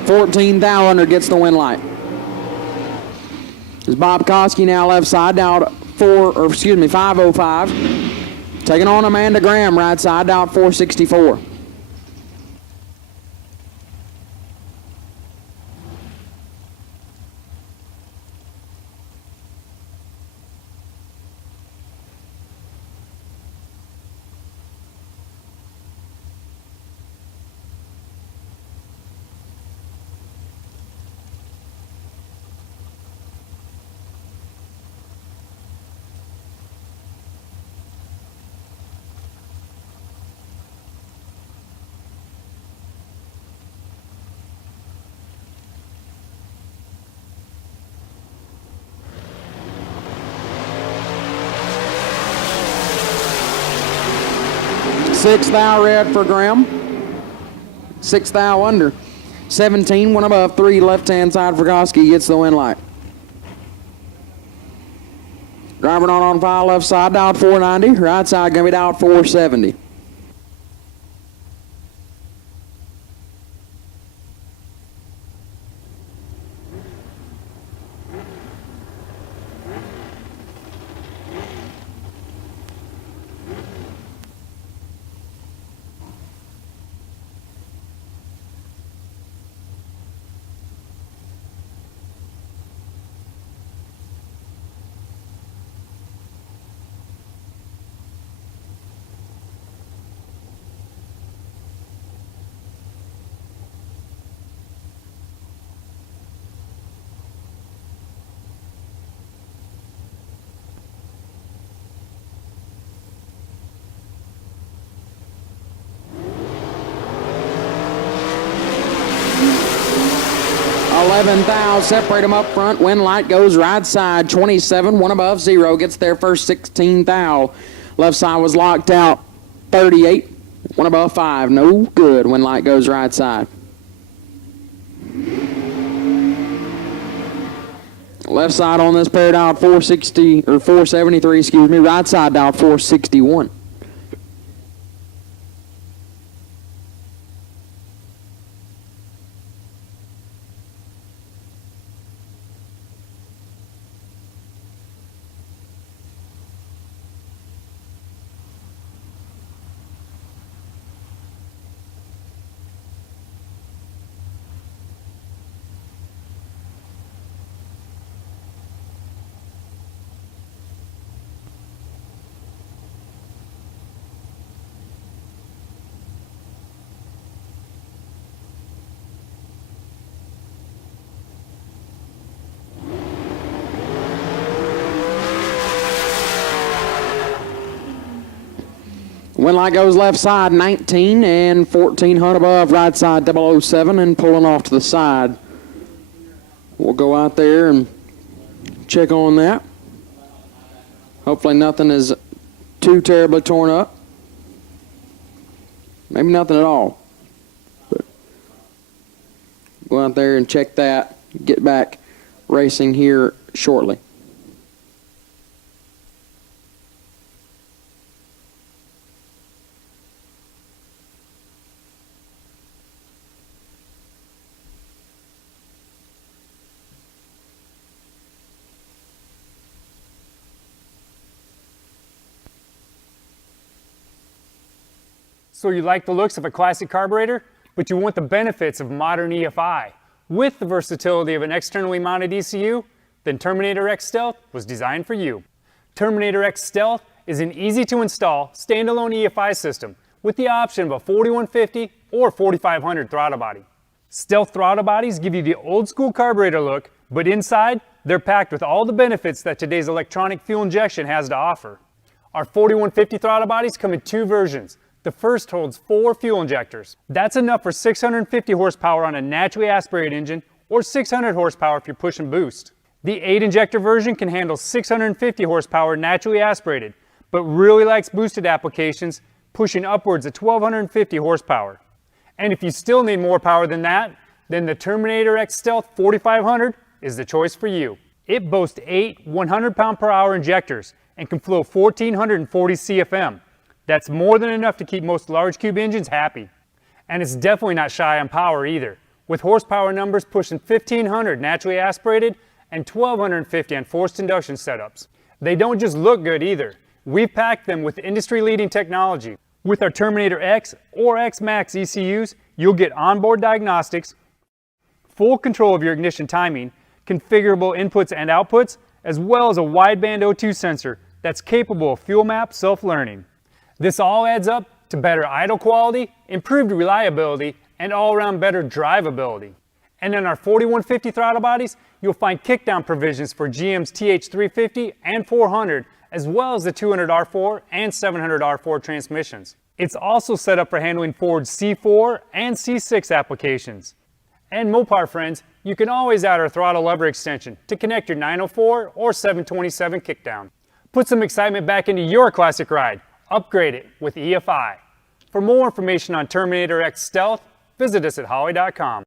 14 thou under gets the win light. It's Bob Koski now left side, down 505. Taking on Amanda Graham right side, down 464. Six thou red for Graham. 6 thou under. 17, 1 above, 3 left-hand side for Koski gets the win light. Driver not on file left side, dialed 490. Right side going to be dialed 470. 11 thou, separate them up front. Wind light goes right side. 27, one above 0. Gets there first. 16 thou. Left side was locked out. 38, one above 5. No good. Wind light goes right side. Left side on this pair dialed 460 or 473, excuse me. Right side dialed 461. Wind light goes left side 19 and 14 hunt above right side 007 and pulling off to the side. We'll go out there and check on that. Hopefully nothing is too terribly torn up. Maybe nothing at all. But go out there and check that. Get back racing here shortly. So you like the looks of a classic carburetor, but you want the benefits of modern EFI. With the versatility of an externally mounted ECU, then Terminator X Stealth was designed for you. Terminator X Stealth is an easy-to-install, standalone EFI system with the option of a 4150 or 4500 throttle body. Stealth throttle bodies give you the old-school carburetor look, but inside, they're packed with all the benefits that today's electronic fuel injection has to offer. Our 4150 throttle bodies come in 2 versions. The first holds 4 fuel injectors. That's enough for 650 horsepower on a naturally aspirated engine or 600 horsepower if you're pushing boost. The 8 injector version can handle 650 horsepower naturally aspirated, but really likes boosted applications, pushing upwards of 1250 horsepower. And if you still need more power than that, then the Terminator X Stealth 4500 is the choice for you. It boasts 8 100 pound-per-hour injectors and can flow 1440 CFM. That's more than enough to keep most large cube engines happy. And it's definitely not shy on power either, with horsepower numbers pushing 1500 naturally aspirated and 1250 on forced induction setups. They don't just look good either. We've packed them with industry-leading technology. With our Terminator X or X Max ECUs, you'll get onboard diagnostics, full control of your ignition timing, configurable inputs and outputs, as well as a wideband O2 sensor that's capable of fuel map self-learning. This all adds up to better idle quality, improved reliability, and all-around better drivability. And in our 4150 throttle bodies, you'll find kickdown provisions for GM's TH350 and 400, as well as the 200R4 and 700R4 transmissions. It's also set up for handling Ford's C4 and C6 applications. And Mopar friends, you can always add our throttle lever extension to connect your 904 or 727 kickdown. Put some excitement back into your classic ride. Upgrade it with EFI. For more information on Terminator X Stealth, visit us at Holley.com.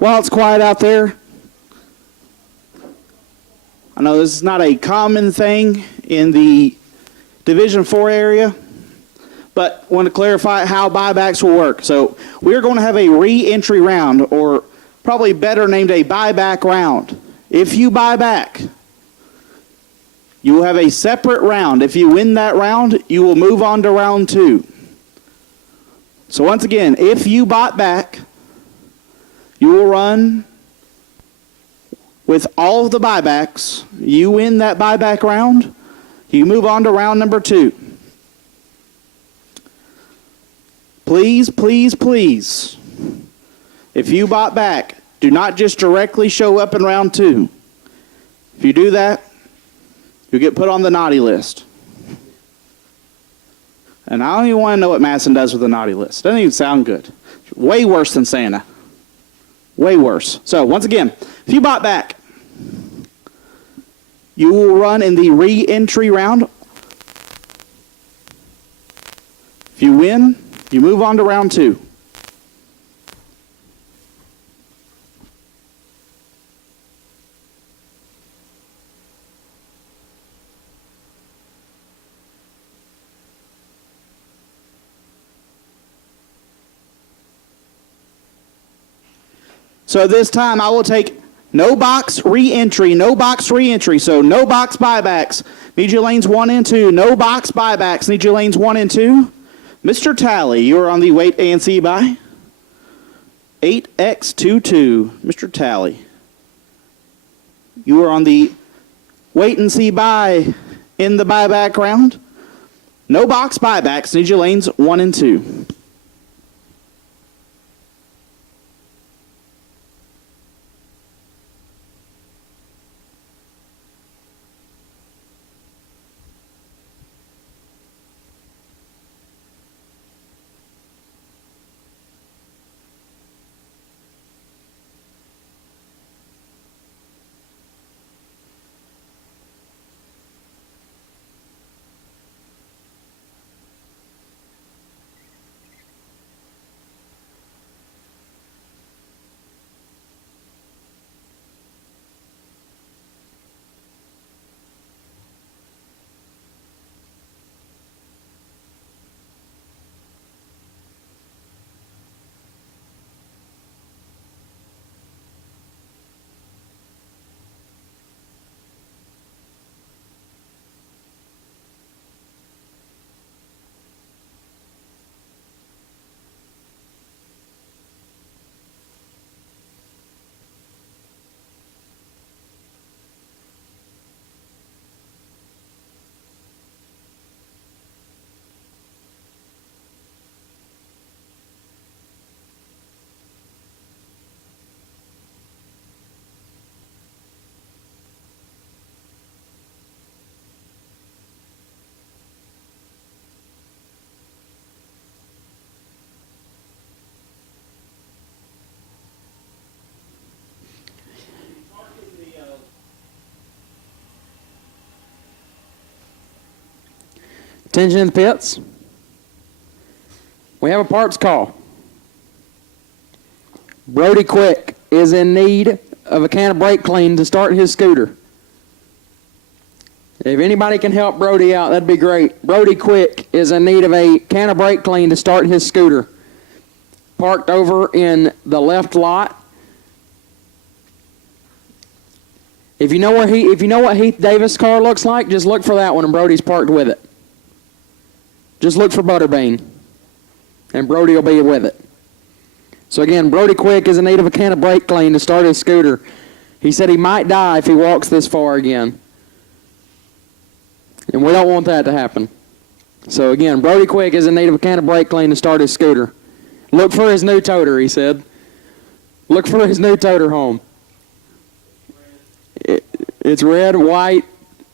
while it's quiet out there, I know this is not a common thing in the Division 4 area, but I want to clarify how buybacks will work. So we're going to have a re-entry round, or probably better named a buyback round. If you buy back, you will have a separate round. If you win that round, you will move on to round 2. So once again, if you bought back, you will run with all of the buybacks. You win that buyback round, you move on to round number 2. Please, please, please, if you bought back, do not just directly show up in round 2. If you do that, you'll get put on the naughty list. And I don't even want to know what Madison does with the naughty list. Doesn't even sound good. Way worse than Santa. Way worse. So, once again, if you bought back, you will run in the re-entry round. If you win, you move on to round 2. So this time I will take no box re-entry, no box re-entry. So no box buybacks. Need your lanes 1 and 2. No box buybacks. Need your lanes 1 and 2. Mr. Talley, you are on the wait and see buy. 8X22. Mr. Talley, you are on the wait and see buy in the buyback round. No box buybacks. Need your lanes 1 and 2. Attention in the pits. We have a parts call. Brody Quick is in need of a can of brake clean to start his scooter. If anybody can help Brody out, that'd be great. Brody Quick is in need of a can of brake clean to start his scooter. Parked over in the left lot. If you know what Heath Davis' car looks like, just look for that one, and Brody's parked with it. Just look for Butterbean, and Brody will be with it. So again, Brody Quick is in need of a can of brake clean to start his scooter. He said he might die if he walks this far again. And we don't want that to happen. So again, Brody Quick is in need of a can of brake clean to start his scooter. Look for his new toter, he said. Look for his new toter home. It's red, white,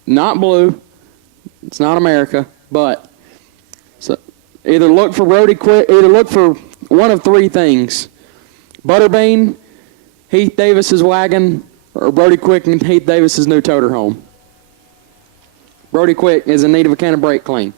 not blue. It's not America, but so either look for Brody Quick, either look for one of 3 things: Butterbean, Heath Davis's wagon, or Brody Quick and Heath Davis's new toter home. Brody Quick is in need of a can of brake clean.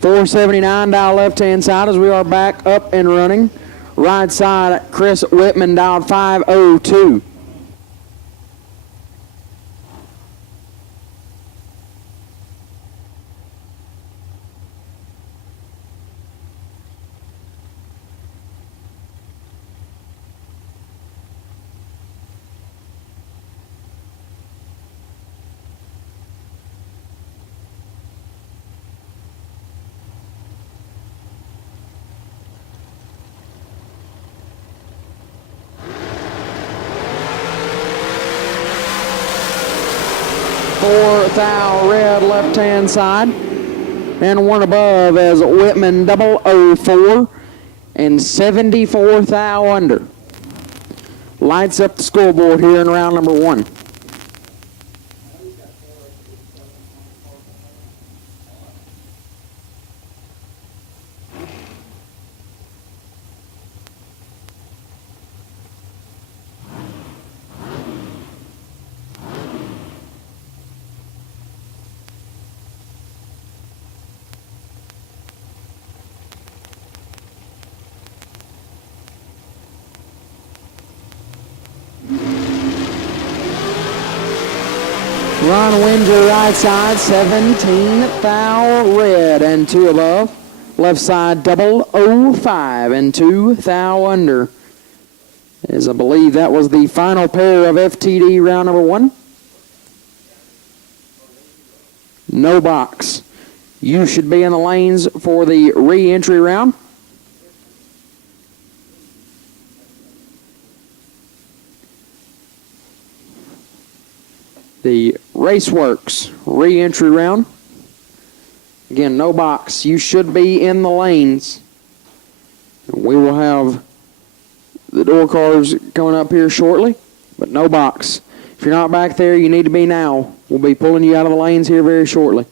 479 dial left-hand side as we are back up and running. Right side, Chris Whitman dialed 502. Fourth thou red left-hand side. And one above as Whitman 004 and 74 thou under. Lights up the scoreboard here in round number 1. Ron Winger right side, 17 thou red and 2 above. Left side 005 and 2 thou under. As I believe that was the final pair of FTD round number 1. No box. You should be in the lanes for the re-entry round. The Raceworks re-entry round. Again, no box. You should be in the lanes. We will have the door cars coming up here shortly, but no box. If you're not back there, you need to be now. We'll be pulling you out of the lanes here very shortly.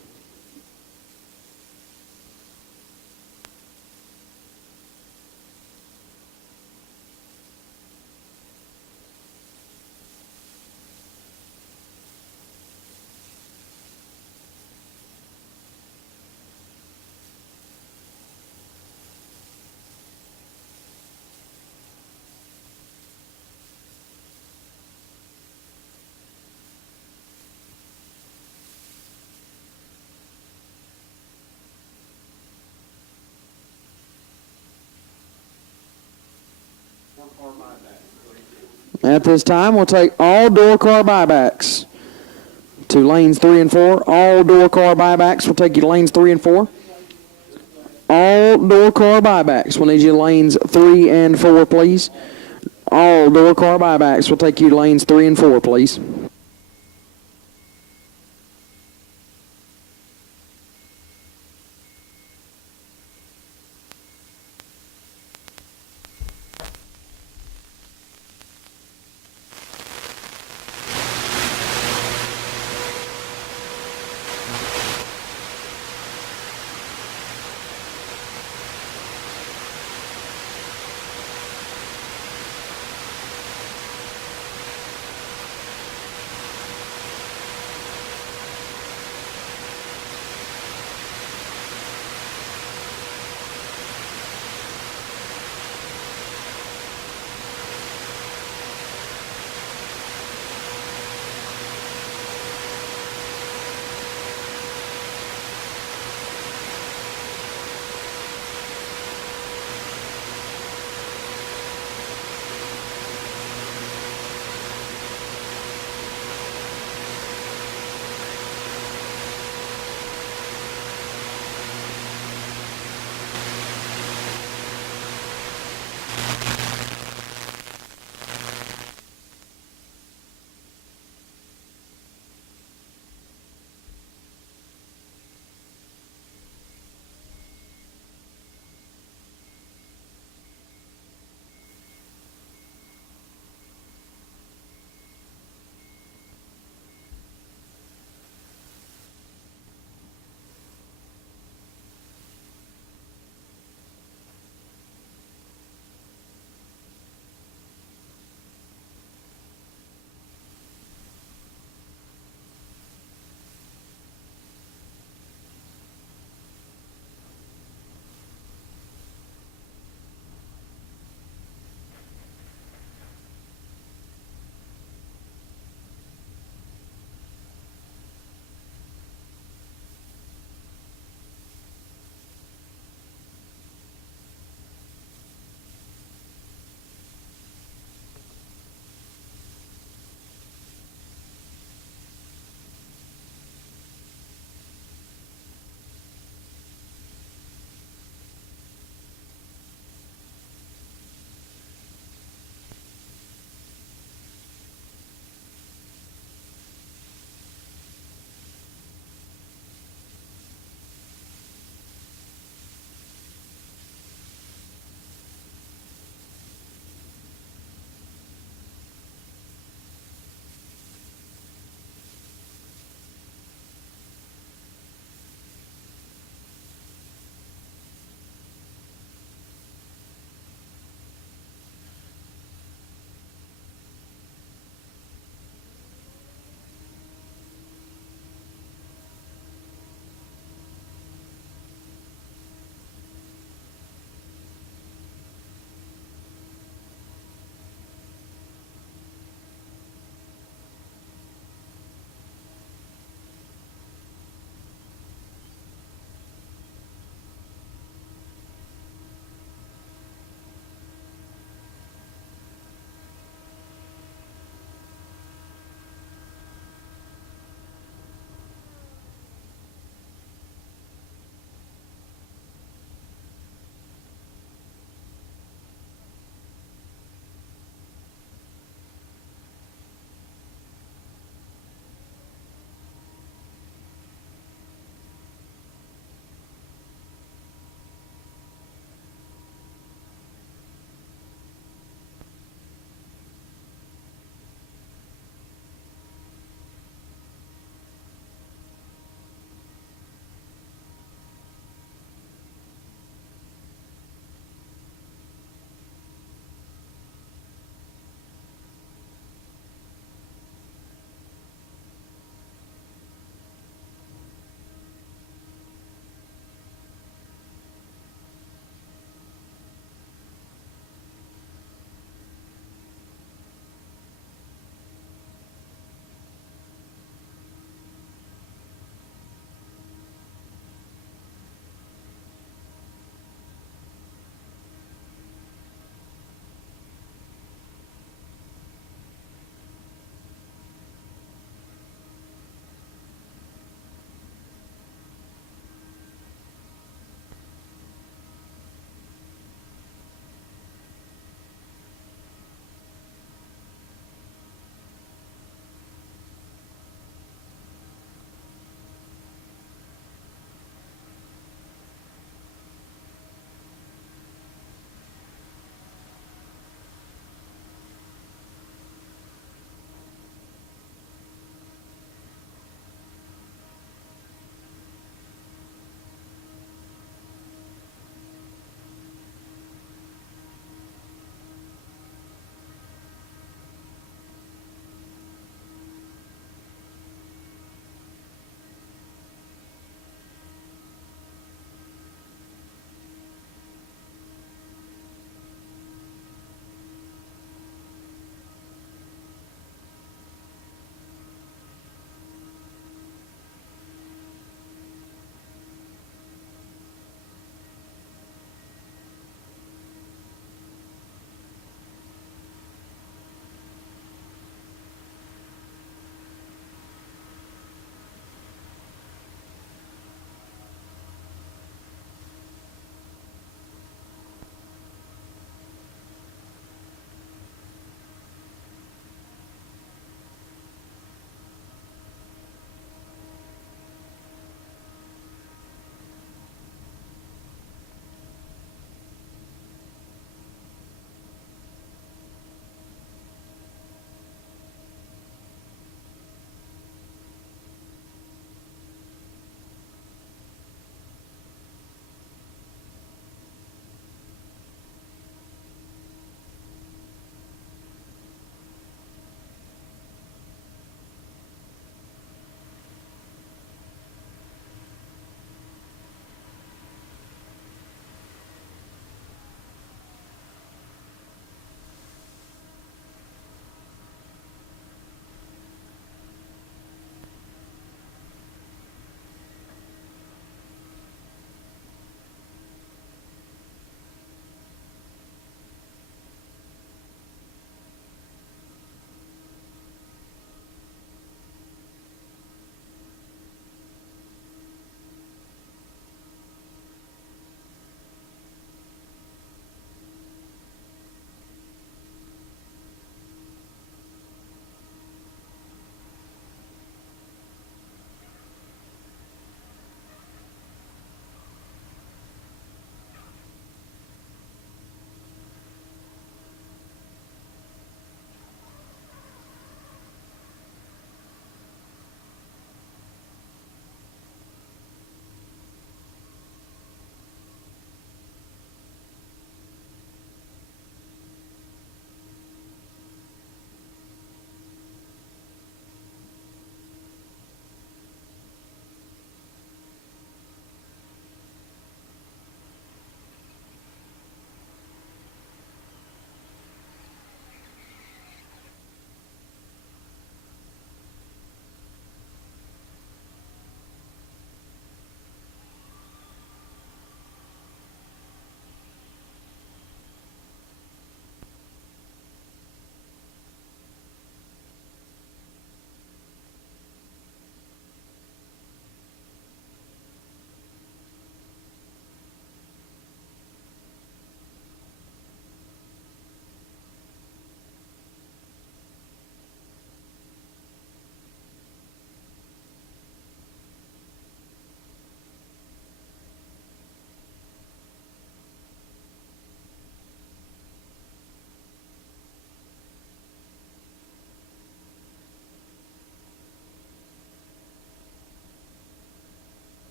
At this time, we'll take all door car buybacks to lanes 3 and 4. All door car buybacks will take you to lanes 3 and 4. All door car buybacks will need you to lanes 3 and 4, please. All door car buybacks will take you to lanes 3 and 4, please.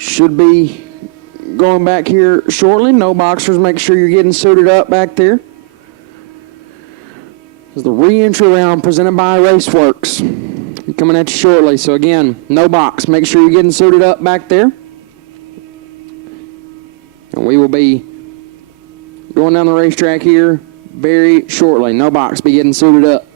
should be going back here shortly. No boxers, make sure you're getting suited up back there. This is the re-entry round presented by Raceworks. Coming at you shortly. So again, no box. Make sure you're getting suited up back there. And we will be going down the racetrack here very shortly. No box. Be getting suited up.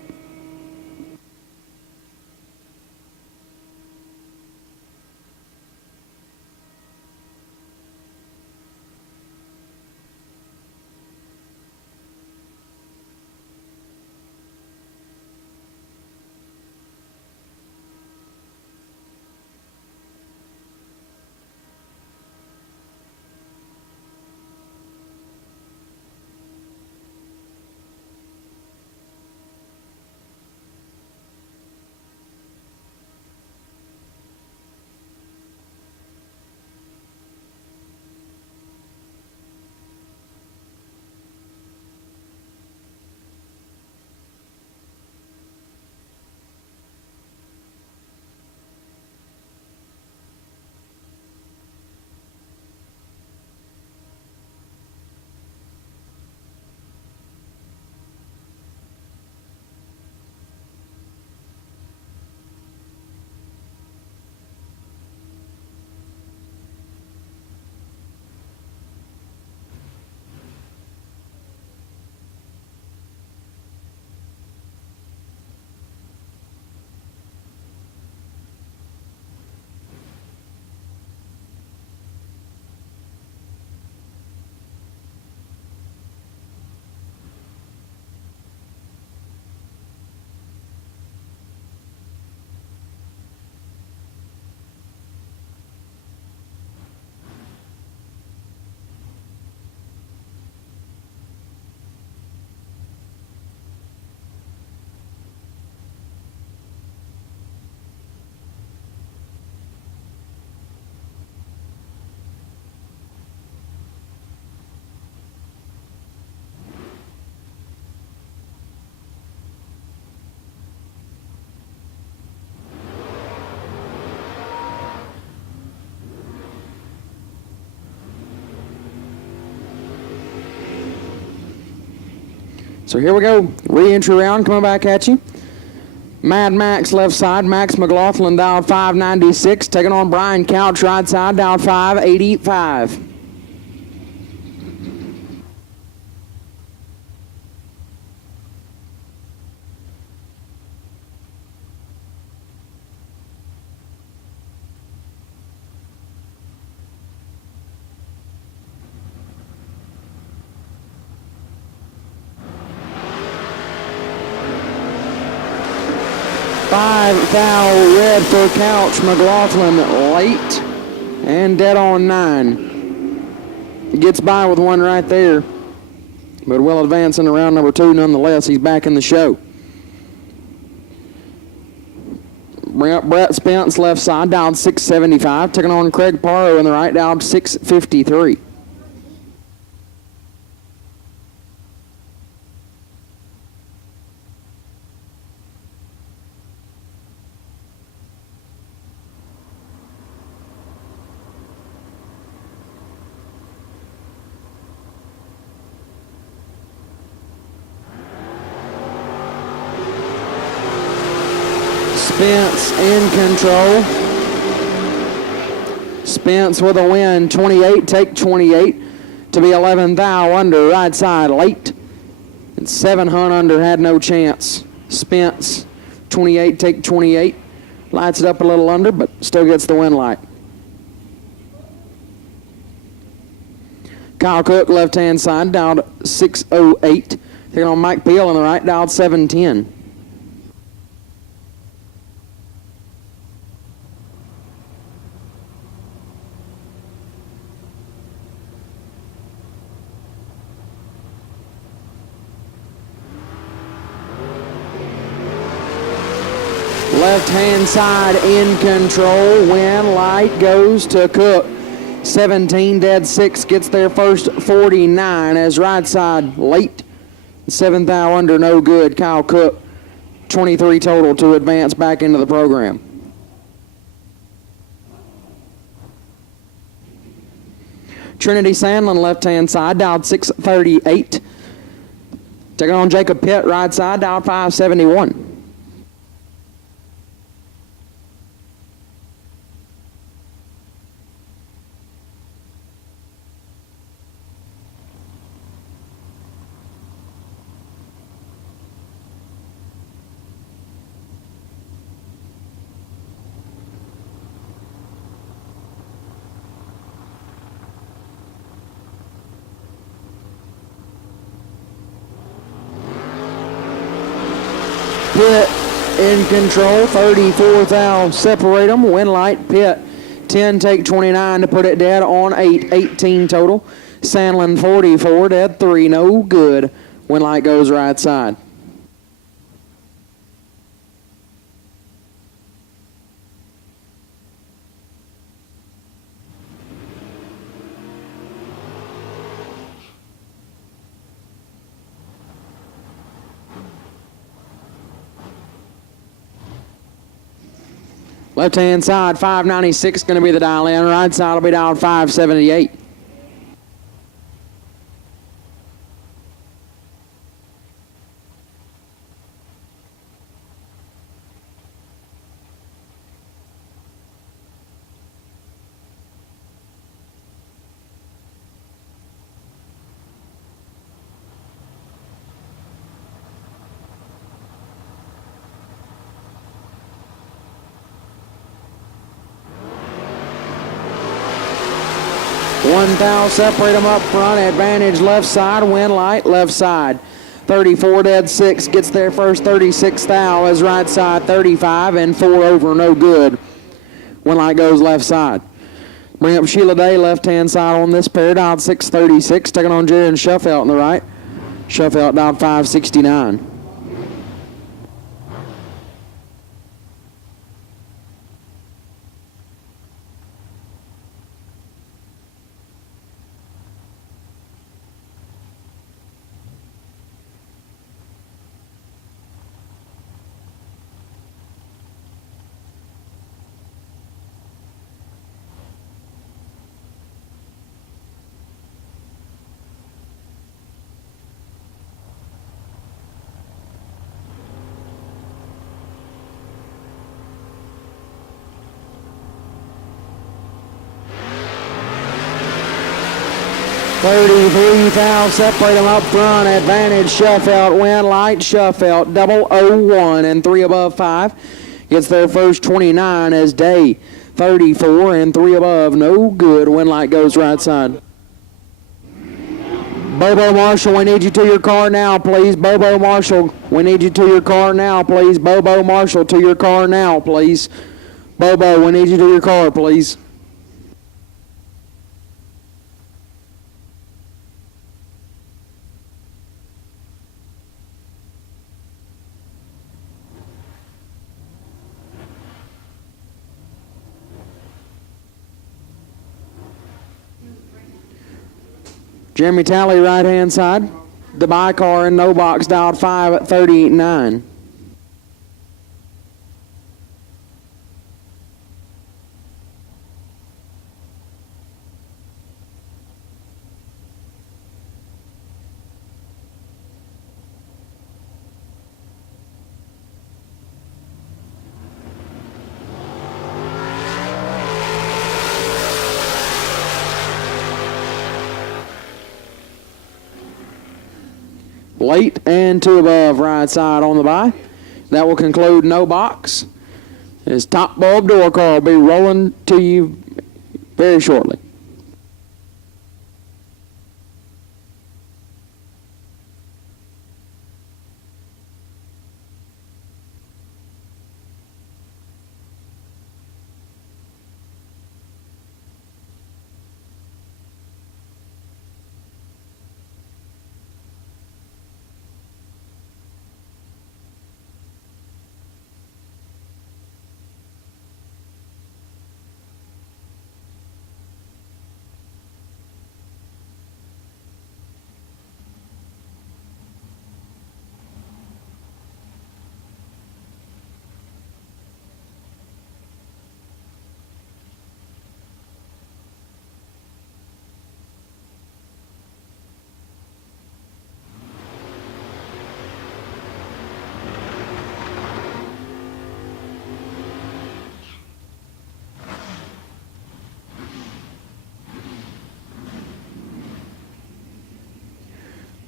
So here we go. Re-entry round coming back at you. Mad Max left side. Max McLaughlin dialed 596. Taking on Brian Couch right side. Dialed 585. $5,000 red for Couch. McLaughlin late and dead on 9. He gets by with one right there, but will advance into round number 2 nonetheless. He's back in the show. Brett Spence left side, dialed 675. Taking on Craig Parro in the right, dialed 653. Spence in control. Spence with a win. 28, take 28 to be 11 thou under right side late. And 7 hunt under had no chance. Spence 28, take 28. Lights it up a little under, but still gets the win light. Kyle Cook left hand side, dialed 608. Taking on Mike Peel on the right, dialed 710. Left-hand side in control. Win light goes to Cook. 17 dead 6 gets their first 49 as right side late. 7 thou under no good. Kyle Cook 23 total to advance back into the program. Trinity Sandlin, left-hand side, dialed 638. Taking on Jacob Pitt, right side, dialed 571. Pitt in control, 34 thou separate them. Win light, Pitt 10, take 29 to put it dead on 8, 18 total. Sandlin 44, dead 3, no good. Win light goes right side. Left-hand side, 596 going to be the dial in. Right side will be dialed 578. One thou separate them up front. Advantage left side. Win light left side. 34 dead 6 gets there first. 36 thou is right side. 35 and 4 over, no good. Win light goes left side. Bring up Sheila Day, left hand side on this pair. Dialed 636. Taking on Jaron Shuffelt on the right. Shuffelt dialed 569. $33 thou separate them up front. Advantage Shuffelt. Win light Shuffelt. 001 and 3 above 5. Gets their first 29 as Day. 34 and 3 above. No good. Win light goes right side. Bobo Marshall, we need you to your car now, please. Bobo Marshall, we need you to your car now, please. Bobo Marshall, to your car now, please. Bobo, we need you to your car, please. Jeremy Talley, right-hand side. The buy car in no box, dialed 539. Late and 2 above, right side on the buy. That will conclude no box. His top bulb door car will be rolling to you very shortly.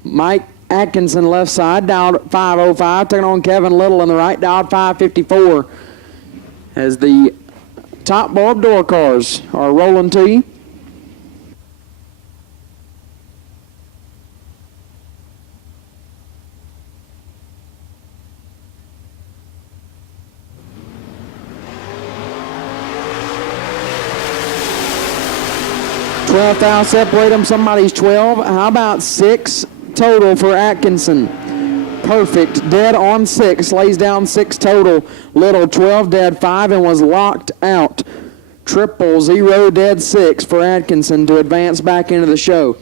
Mike Atkinson left side, dialed 505, taking on Kevin Little in the right, dialed 554. As the top bulb door cars are rolling to you. Thou separate them. Somebody's 12. How about 6 total for Atkinson? Perfect. Dead on 6. Lays down 6 total. Little 12 dead 5 and was locked out. 000 dead 6 for Atkinson to advance back into the show.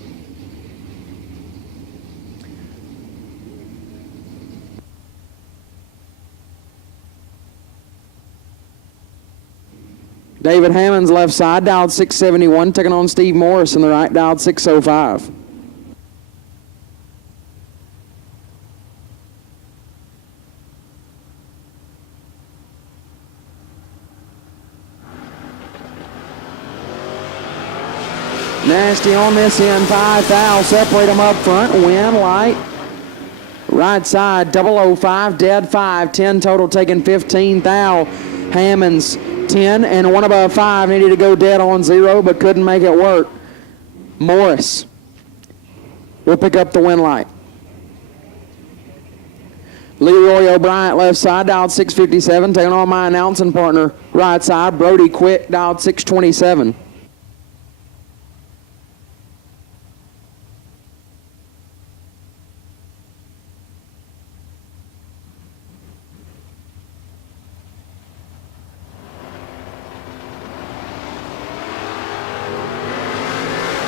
David Hammond's left side, dialed 671, taking on Steve Morris in the right, dialed 605. Nasty on this end, 5 thou, separate them up front, win, light. Right side, 005, dead 5, 10 total, taking 15 thou. Hammond's 10 and 1 above 5 needed to go dead on 0 but couldn't make it work. Morris will pick up the win light. Leroy O'Brien left side, dialed 657, taking on my announcing partner right side, Brody Quick, dialed 627.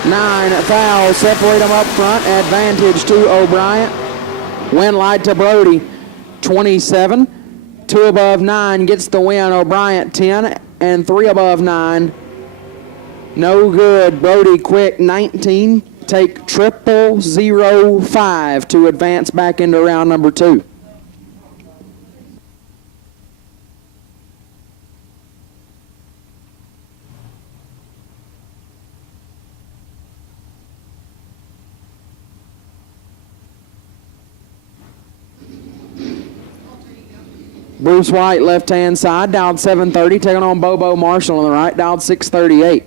Nine fouls, separate them up front, advantage to O'Brien. Win light to Brody, 27. 2 above 9 gets the win. O'Brien 10 and 3 above 9. No good. Brody Quick 19. Take 005 to advance back into round number 2. Bruce White, left-hand side, dialed 730, taking on Bobo Marshall on the right, dialed 638.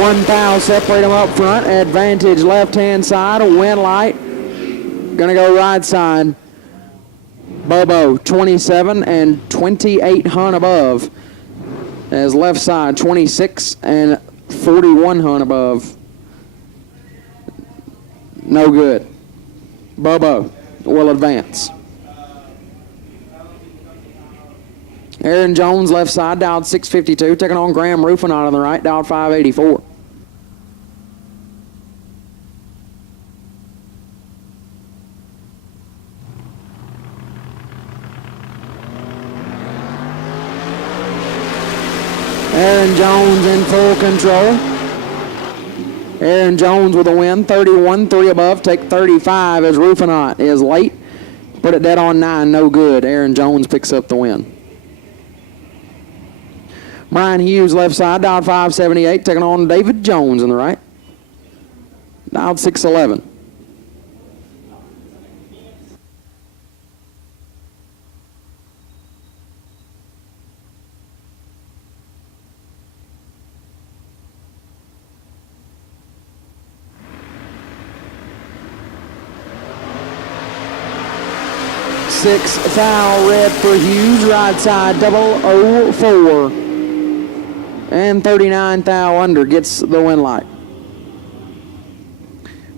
One foul, separate them up front, advantage left-hand side, a win light. Gonna go right side. Bobo, 27 and 28 hunt above. As left side, 26 and 41 hunt above. No good. Bobo will advance. Aaron Jones, left side, dialed 652, taking on Graham Rufinot on the right, dialed 584. Aaron Jones in full control. Aaron Jones with a win, 31, 3 above, take 35 as Rufinot is late. Put it dead on 9, no good. Aaron Jones picks up the win. Brian Hughes, left side, dialed 578, taking on David Jones on the right. Dialed 611. Six foul, red for Hughes, right side, 004. And 39 thou under gets the win light.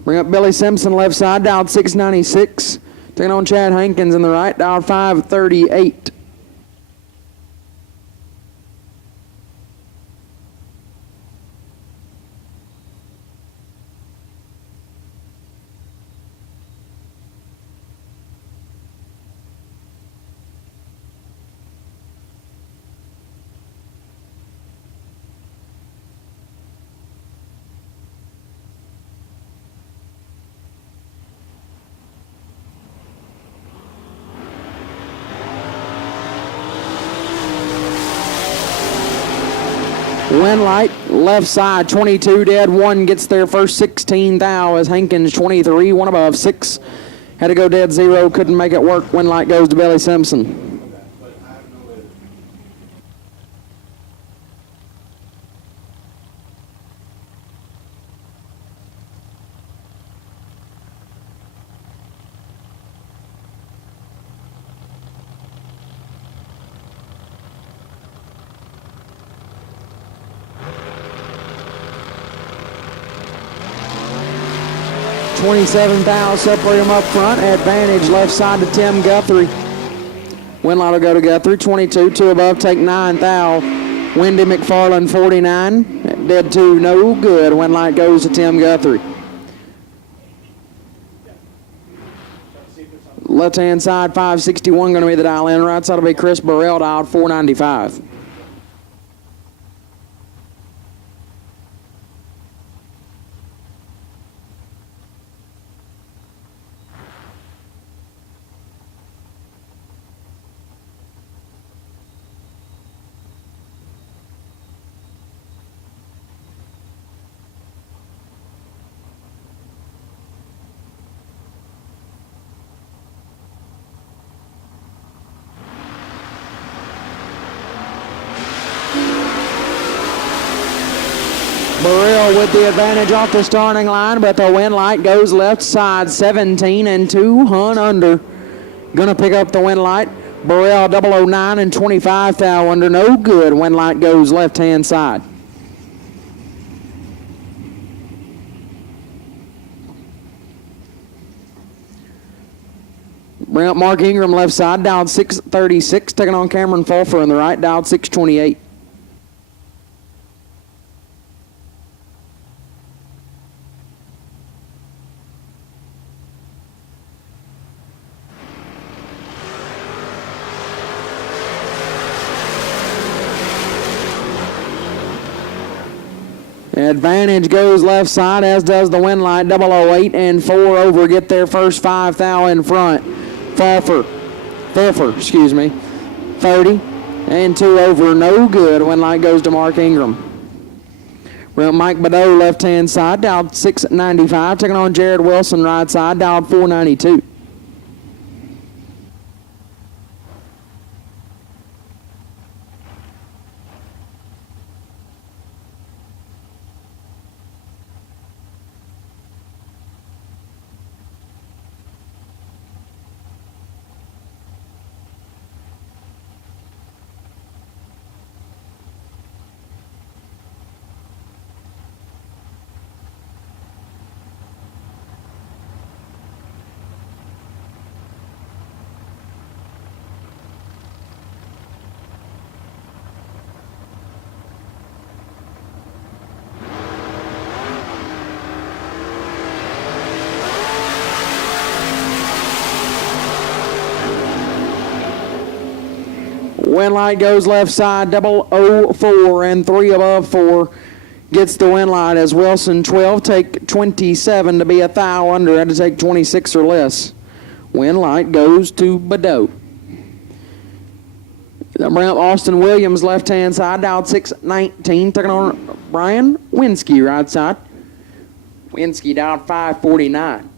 Bring up Billy Simpson, left side, dialed 696. Taking on Chad Hankins in the right, dialed 538. Wind light, left side, 22 dead. 1 gets there first, 16 thou as Hankins, 23, 1 above, 6. Had to go dead 0, couldn't make it work. Wind light goes to Billy Simpson. $27 thou separate them up front. Advantage left side to Tim Guthrie. Wind light will go to Guthrie. 22, 2 above, take 9 thou. Wendy McFarland, 49. Dead 2, no good. Wind light goes to Tim Guthrie. Left hand side, 561 going to be the dial in. Right side will be Chris Burrell, dialed 495. Burrell with the advantage off the starting line, but the wind light goes left side, 17 and 2, Hunt under. Gonna pick up the wind light. Burrell 009 and 25 thou under, no good. Wind light goes left hand side. Bring up Mark Ingram left side, dialed 636, taking on Cameron Fulfer on the right, dialed 628. Advantage goes left side, as does the wind light. 008 and 4 over. Get there first, 5 thou in front. Fulfer, excuse me. 30 and 2 over. No good. Wind light goes to Mark Ingram. Well, Mike Badeau left hand side, dialed 695. Taking on Jared Wilson right side, dialed 492. Wind light goes left side, 004 and 3 above 4. Gets the wind light as Wilson 12, take 27 to be a thou under. Had to take 26 or less. Wind light goes to Badeau. Bring up Austin Williams left hand side, dialed 619, taking on Brian Winsky right side. Winsky dialed 549.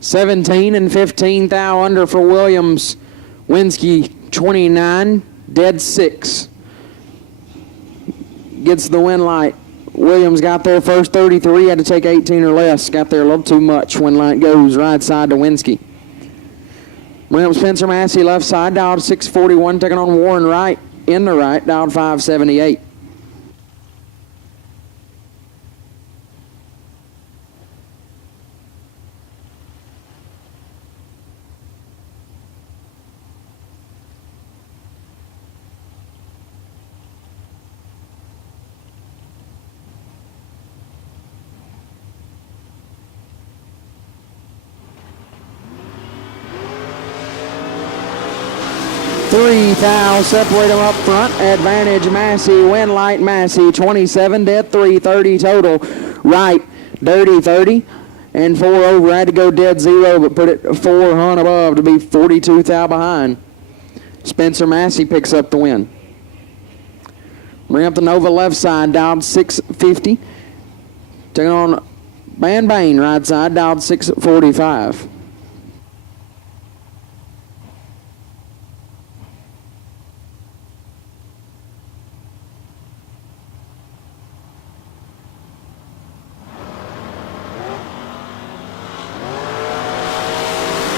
$17 and 15 thou under for Williams. Winsky 29, dead 6. Gets the wind light. Williams got there first, 33, had to take 18 or less. Got there a little too much. Wind light goes right side to Winsky. Bring up Spencer Massey left side, dialed 641, taking on Warren Wright in the right, dialed 578. 3 thou separate them up front. Advantage Massey, win light Massey. 27 dead 3, 30 total. Right, dirty 30. And 4 over. I had to go dead 0, but put it 4 hun above to be 42 thou behind. Spencer Massey picks up the win. Bring up the Nova left side, dialed 650. Taking on Van Bain, right side, dialed 645.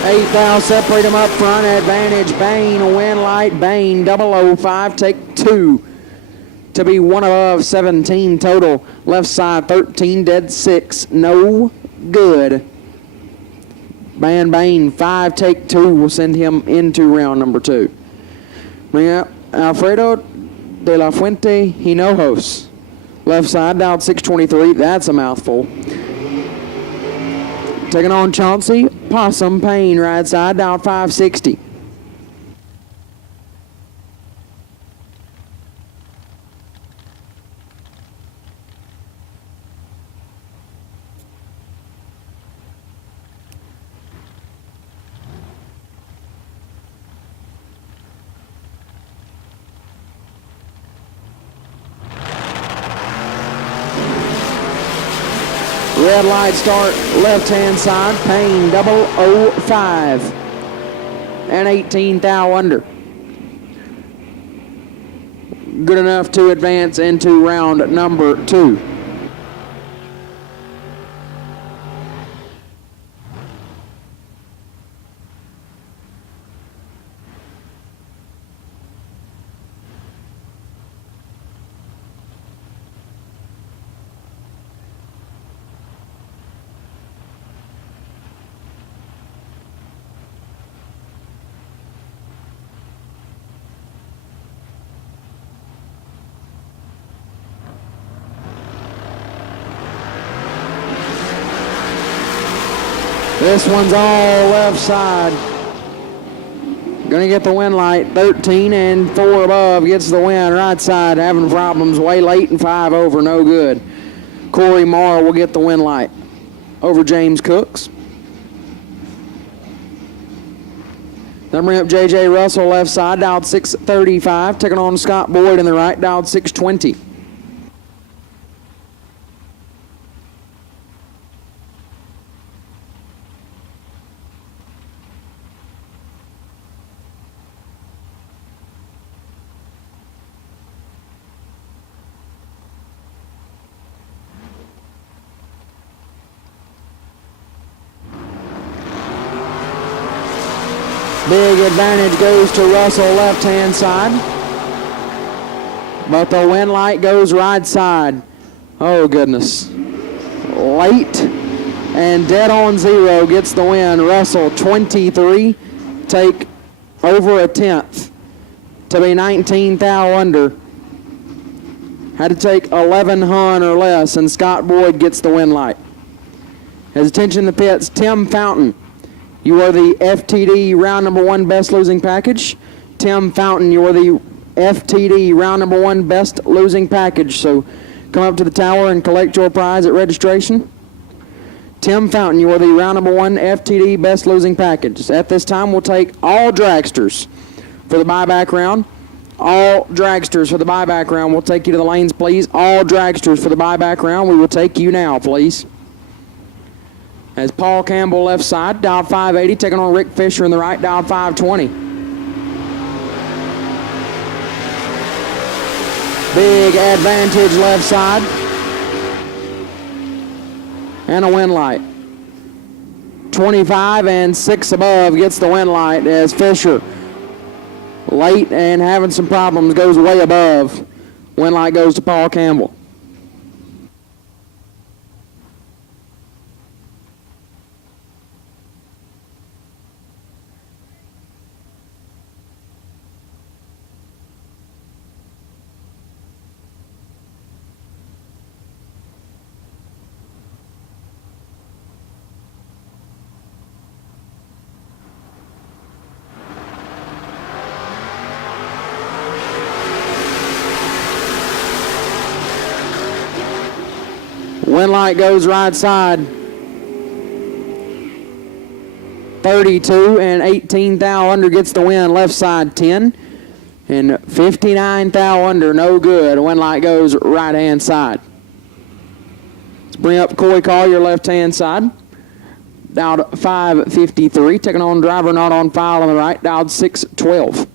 Eight thou separate them up front. Advantage Bain, win light Bain, 005, take 2 to be 1 above 17 total. Left side 13 dead 6, no good. Van Bain 5 take 2 will send him into round number 2. Bring up Alfredo de la Fuente Hinojos. Left side dialed 623, that's a mouthful. Taking on Chauncey Possum Payne, right side, dialed 560. Red light start, left-hand side, Payne, 005. And 18 thou under. Good enough to advance into round number 2. This one's all left side. Gonna get the win light. 13 and 4 above gets the win. Right side having problems way late and 5 over, no good. Corey Marr will get the win light over James Cooks. Then bring up J.J. Russell left side, dialed 635. Taking on Scott Boyd in the right, dialed 620. Big advantage goes to Russell left-hand side. But the win light goes right side. Oh, goodness. Late and dead on 0 gets the win. Russell 23, take over a tenth to be 19 thou under. Had to take 11 hun or less, and Scott Boyd gets the win light. His attention in the pits, Tim Fountain. You are the FTD round number 1 best losing package. Tim Fountain, you are the FTD round number 1 best losing package. So come up to the tower and collect your prize at registration. Tim Fountain, you are the round number 1 FTD best losing package. At this time, we'll take all dragsters for the buyback round. All dragsters for the buyback round. We'll take you to the lanes, please. All dragsters for the buyback round. We will take you now, please. As Paul Campbell left side, dialed 580, taking on Rick Fisher in the right, dialed 520. Big advantage left side. And a win light. 25 and 6 above gets the win light as Fisher, late and having some problems, goes way above. Win light goes to Paul Campbell. Wind light goes right side. 32 and 18 thou under gets the win. Left side 10 and 59 thou under, no good. Wind light goes right hand side. Let's bring up Coy Collier left hand side. Dialed 553, taking on driver not on file on the right, dialed 612.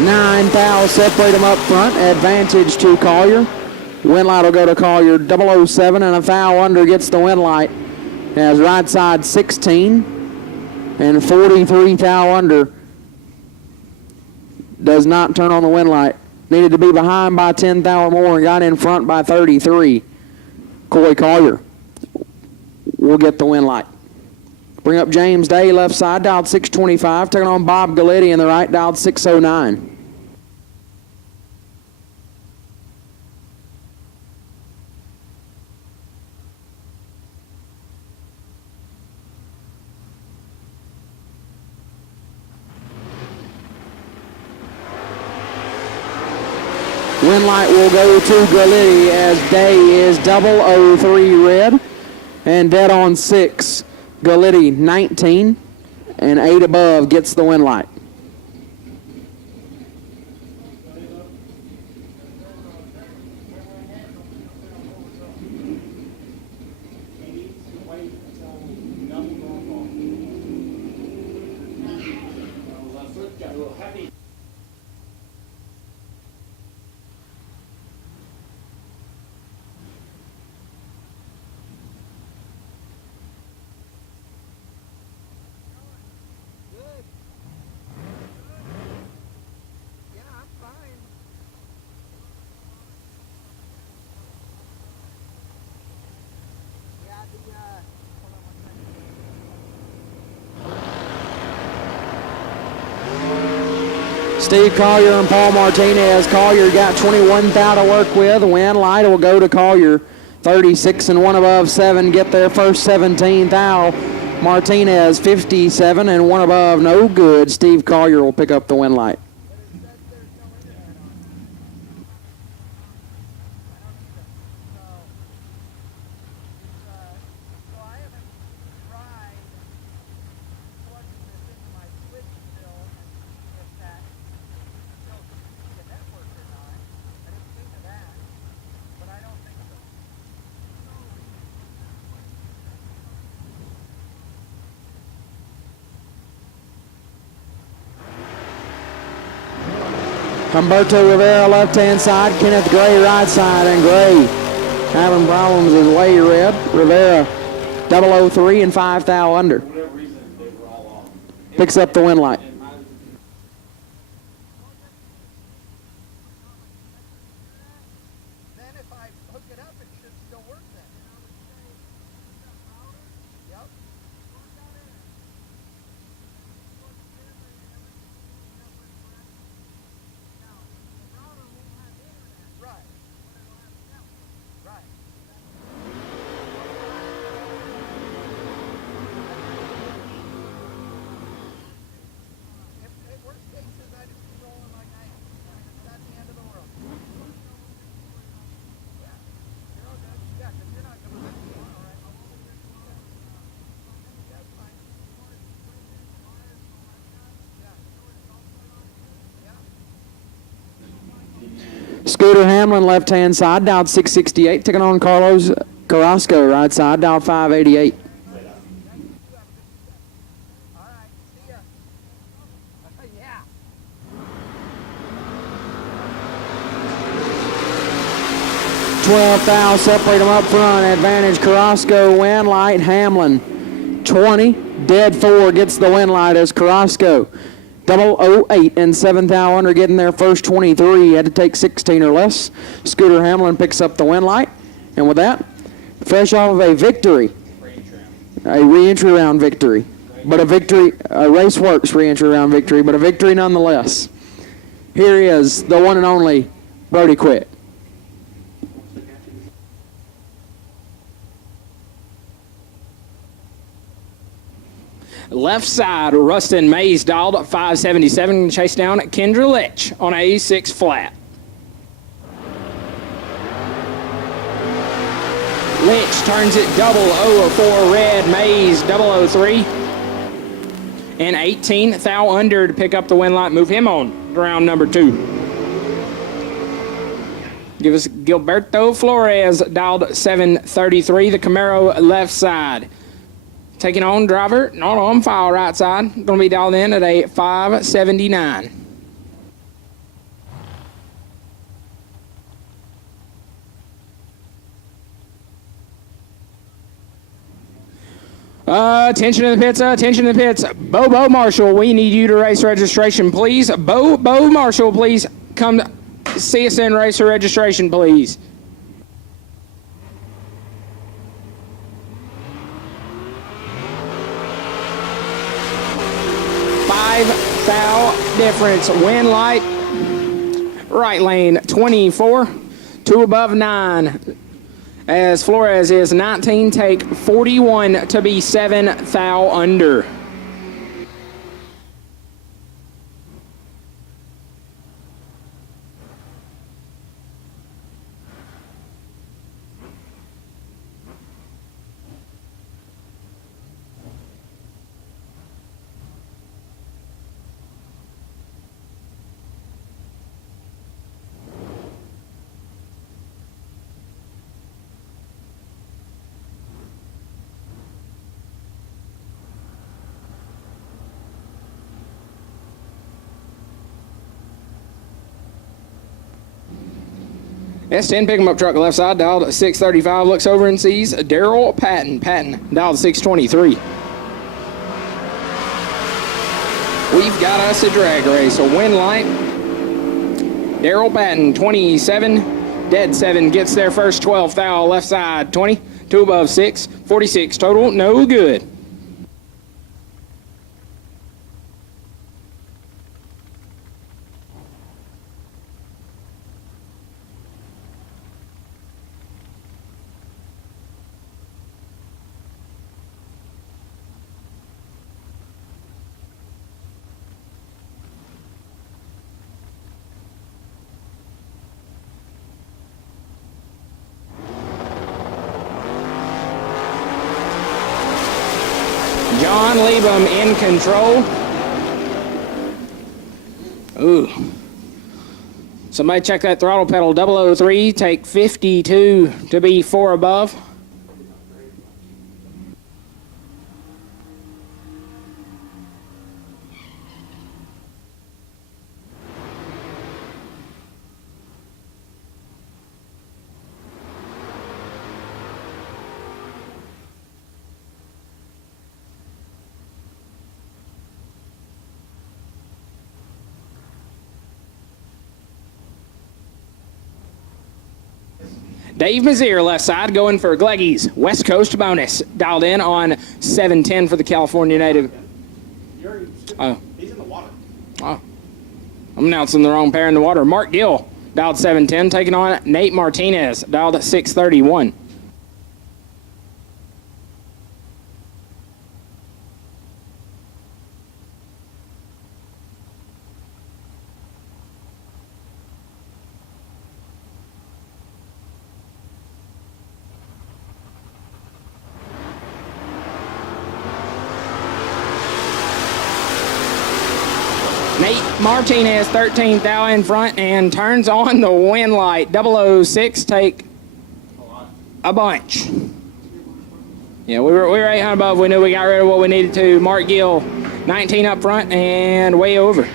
Nine thou separate them up front. Advantage to Collier. Wind light will go to Collier. 007 and a thou under gets the wind light. Has right side 16 and 43 thou under. Does not turn on the wind light. Needed to be behind by 10 thou or more and got in front by 33. Coy Collier will get the wind light. Bring up James Day left side, dialed 625. Taking on Bob Galletti in the right, dialed 609. Wind light will go to Galletti as Day is 003 red and dead on 6. Galletti 19 and 8 above gets the wind light. Yeah, I'm fine. Yeah, hold on one second. Steve Collier and Paul Martinez. Collier got 21 thou to work with. Wind light will go to Collier. 36 and 1 above 7 get their first 17 thou. Martinez 57 and 1 above, no good. Steve Collier will pick up the wind light. So I haven't tried plugging this into my switch still and seeing if that still can be a network or not. I didn't think of that, but I don't think so. Humberto Rivera left-hand side, Kenneth Gray right side, and Gray having problems is way red. Rivera 003 and 5 thou under. Picks up the wind light. Then if I hook it up, it should still work then. Yep. Right. Right. If worst case is I just keep rolling like I am. That's the end of the world. Yeah. You're all good. Yeah, 'cause you're not coming back tomorrow, right? Yeah. That's fine. Yeah. Scooter Hamlin left-hand side, dialed 668, taking on Carlos Carrasco right side, dialed 588. All right. See ya. Yeah. 12 thou separate them up front. Advantage Carrasco, wind light. Hamlin 20, dead 4 gets the wind light as Carrasco 008 and 7 thou under getting their first 23. Had to take 16 or less. Scooter Hamlin picks up the wind light. And with that, fresh off of a victory a re-entry round victory. But a victory, a race works re-entry round victory, but a victory nonetheless. Here is the one and only Brody Quick. Left side, Rustin Mays dialed 577, chase down Kendra Litch on a 6 flat. Litch turns it double 004 red, Mays 003. And 18, thou under to pick up the win light, move him on to round number 2. Give us Gilberto Flores, dialed 733, the Camaro left side. Taking on driver, not on file right side, going to be dialed in at a 579. Attention in the pits, attention in the pits. Bo Marshall, we need you to race registration, please. Bo Marshall, please come see us in racer registration, please. 5 thou difference. Win light, right lane 24, 2 above 9. As Flores is 19, take 41 to be 7 thou under. S10 pick him up truck left side, dialed 635, looks over and sees Daryl Patton. Patton, dialed 623. We've got us a drag race, a win light. Daryl Patton, 27, dead 7, gets there first, 12 thou left side, 20, 2 above 6, 46 total, no good. John Liebum in control. Ooh. Somebody check that throttle pedal. 003, take 52 to be 4 above. Dave Mazier, left side, going for Gleggy's West Coast bonus. Dialed in on 710 for the California native. Oh. He's in the water. Oh. I'm announcing the wrong pair in the water. Mark Gill, dialed 710, taking on Nate Martinez, dialed at 631. Nate Martinez, 13th thou in front, and turns on the win light. 006, take a bunch. Yeah, we were 800 above. We knew we got rid of what we needed to. Mark Gill, 19 up front and way over.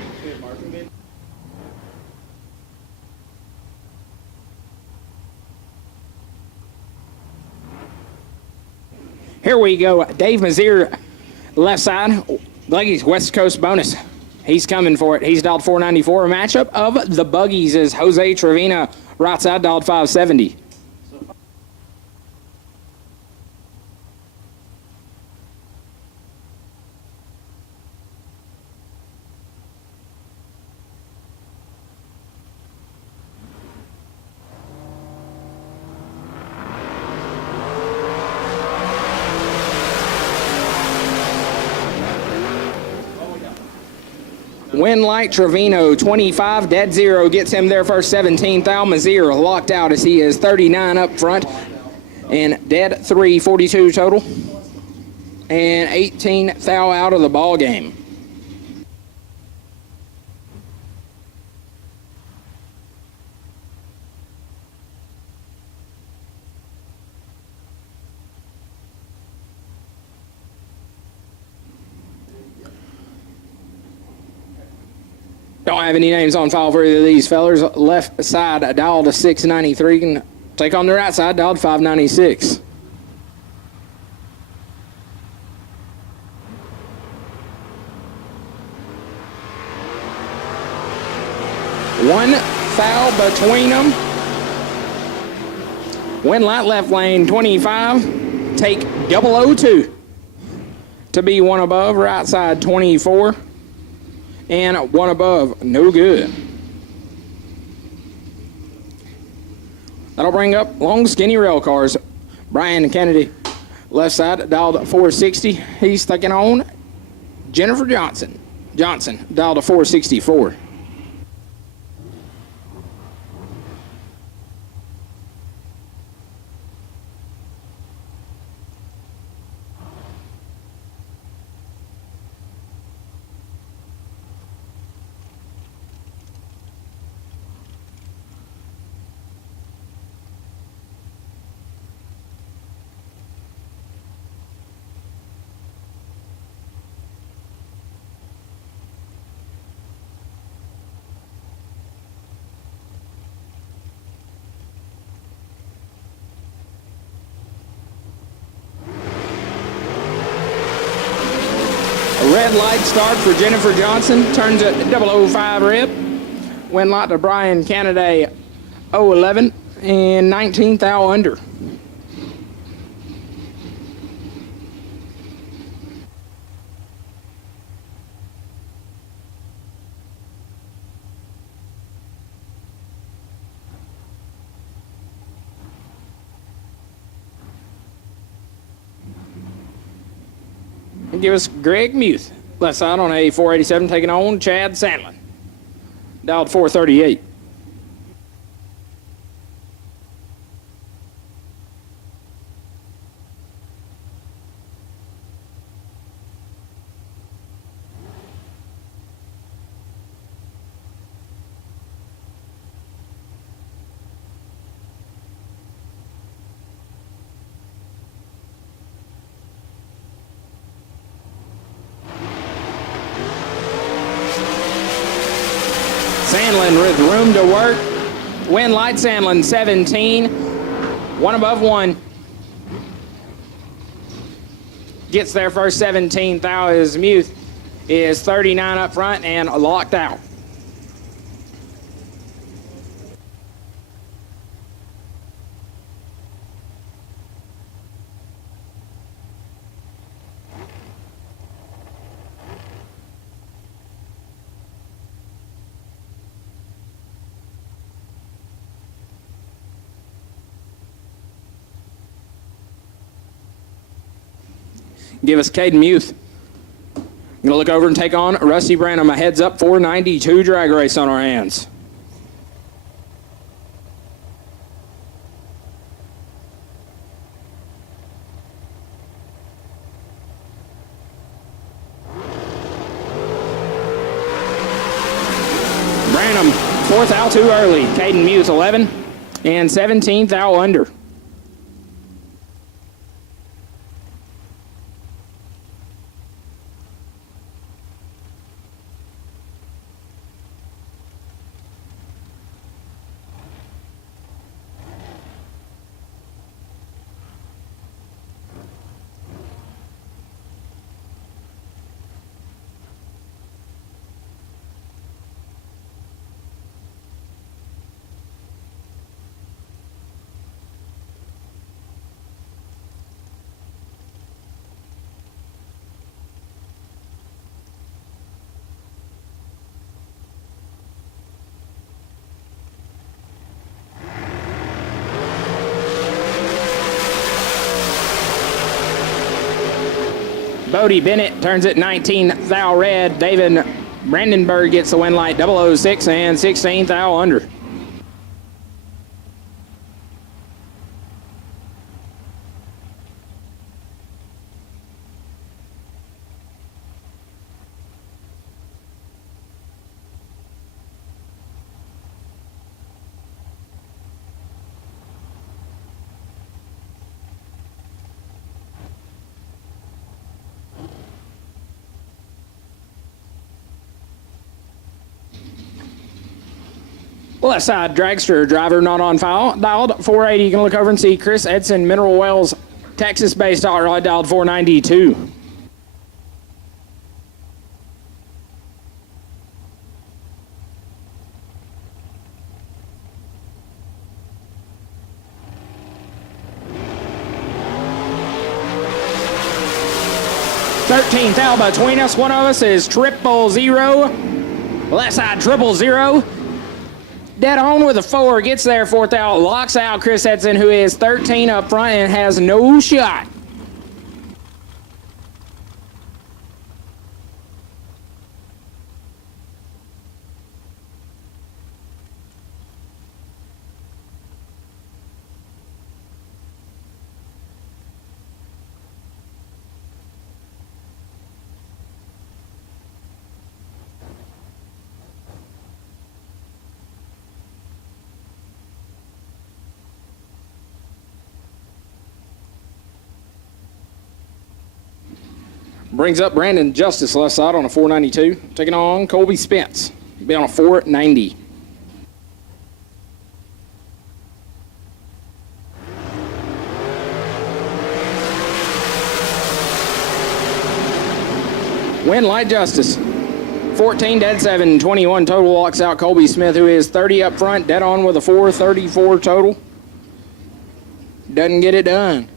Here we go. Dave Mazier, left side. Gleggy's West Coast bonus. He's coming for it. He's dialed 494. A matchup of the buggies is Jose Trevina, right side, dialed 570. Win Light Trevino, 25. Dead Zero gets him there first, 17. Thal Mazier locked out as he is 39 up front. And Dead 3, 42 total. And 18 Thal out of the ball game. Don't have any names on file for either of these fellers. Left side dialed to 693. Can take on the right side, dialed 596. One foul between them. Win Light left lane 25. Take 002 to be one above. Right side 24. And one above, no good. That'll bring up long, skinny rail cars. Brian Kennedy, left side, dialed 460. He's taking on Jennifer Johnson. Johnson, dialed to 464. Red light start for Jennifer Johnson. Turns at 005 rip. Win light to Brian Kennedy 011 and 19 thou under. Give us Greg Muth. Left side on a 487, taking on Chad Sandlin. Dialed 438. Sandlin with room to work. Win light Sandlin 17. One above one. Gets there first 17 thou as Muth is 39 up front and locked out. Give us Caden Muth. I'm going to look over and take on Rusty Branham. A heads up 492 drag race on our hands. Branham, 4th out too early. Caden Muth, 11 and 17th out under. Bodie Bennett turns it 19 thou red. David Brandenburg gets the win light 006 and 16th thou under. Left side dragster driver not on file. Dialed 480. You can look over and see Chris Edson, Mineral Wells, Texas-based hot rod, dialed 492. $13th thou between us. One of us is 000. Left side 000. Dead on with a 4, gets there, 4th out, locks out Chris Edson, who is 13 up front and has no shot. Brings up Brandon Justice left side on a 492. Taking on Colby Spence. Be on a 490. Win light Justice. 14 dead 7, 21 total, walks out Colby Smith, who is 30 up front, dead on with a 434 total. Doesn't get it done.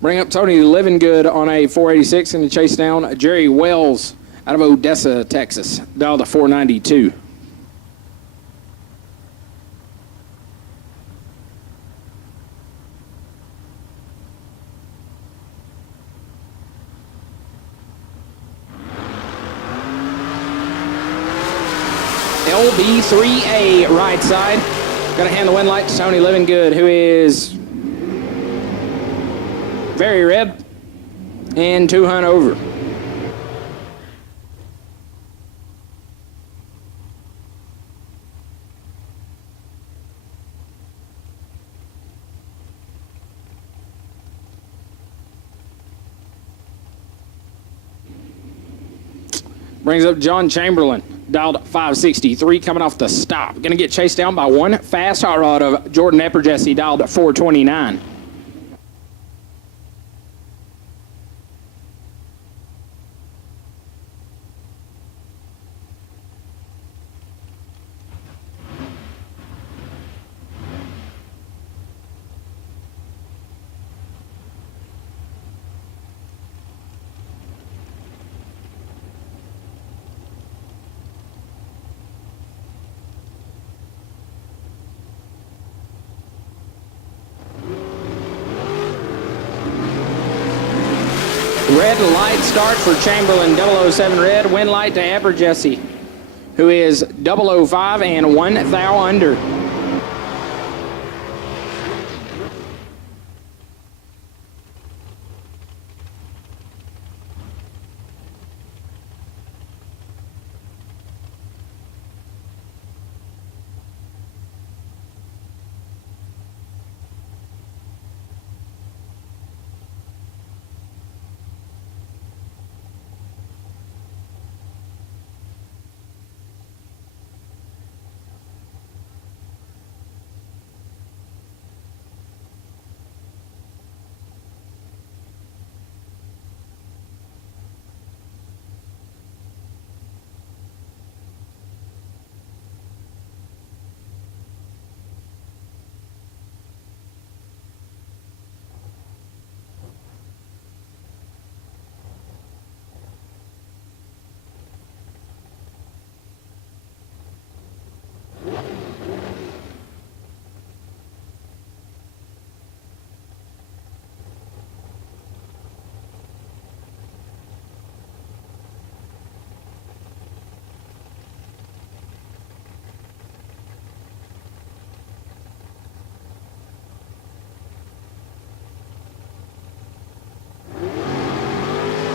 Bring up Tony Livingood on a 486 and to chase down Jerry Wells out of Odessa, Texas. Dialed to 492. LB3A right side. Gonna hand the win light to Tony Livingood, who is very red and 2 hunt over. Brings up John Chamberlain, dialed 563, coming off the stop. Going to get chased down by one fast hot rod of Jordan Epperjesse, dialed 429. Red light start for Chamberlain, 007 red. Win light to Epperjesse, who is 005 and 1 thou under.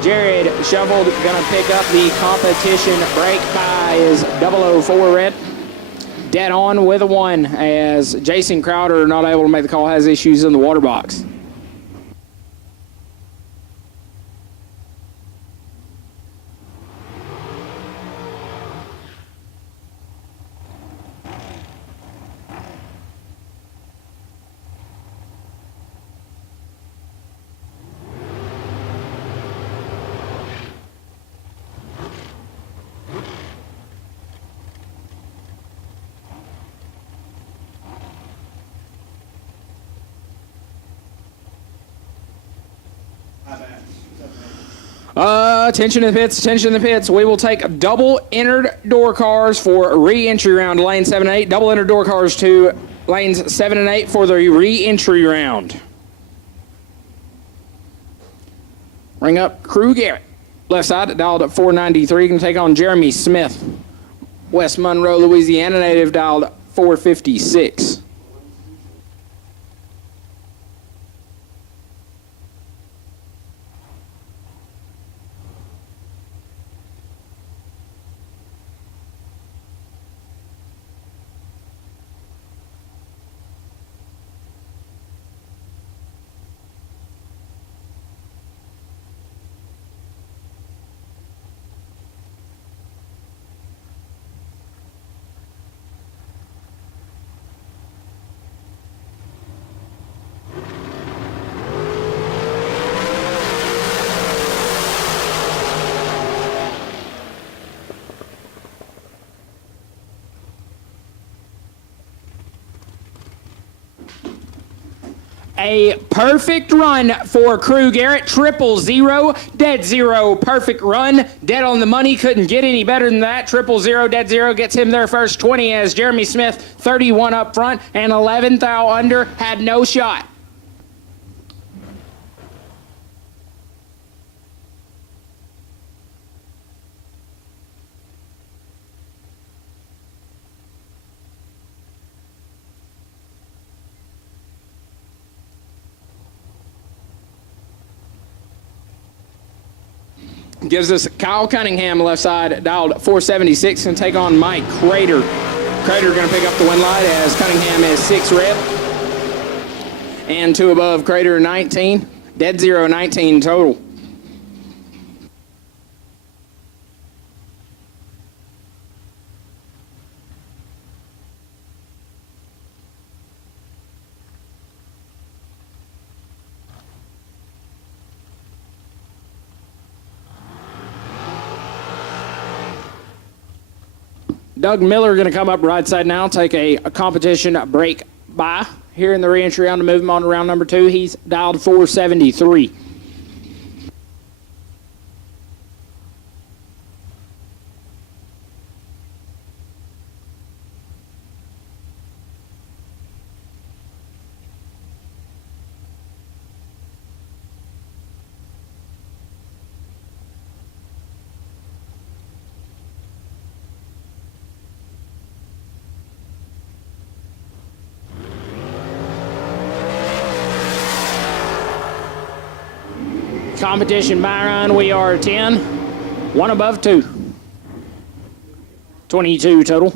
Jared Shuffled gonna pick up the competition break by is 004 Red. Dead on with a 1 as Jason Crowder, not able to make the call, has issues in the water box. Attention in the pits, attention in the pits. We will take double entered door cars for re-entry round to lane 7 and 8. Double entered door cars to lanes 7 and 8 for the re-entry round. Ring up Crew Garrett. Left side, dialed at 493. Going to take on Jeremy Smith. West Monroe, Louisiana native, dialed 456. A perfect run for Crew Garrett. 000, dead 0, perfect run. Dead on the money, couldn't get any better than that. 000, dead 0 gets him their first 20 as Jeremy Smith, 31 up front and 11th out under, had no shot. Gives us Kyle Cunningham left side, dialed 476, and take on Mike Crater. Crater going to pick up the win light as Cunningham is 6 red. And 2 above Crater 19. Dead 0, 19 total. Doug Miller going to come up right side now, take a competition break by here in the re-entry round to move him on to round number 2. He's dialed 473. Competition by run, we are 10, 1 above 2. 22 total.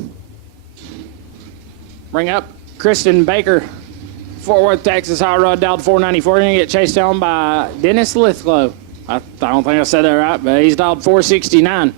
Bring up Kristen Baker, Fort Worth, Texas, high rod, dialed 494. Going to get chased down by Dennis Lithgow. I don't think I said that right, but he's dialed 469.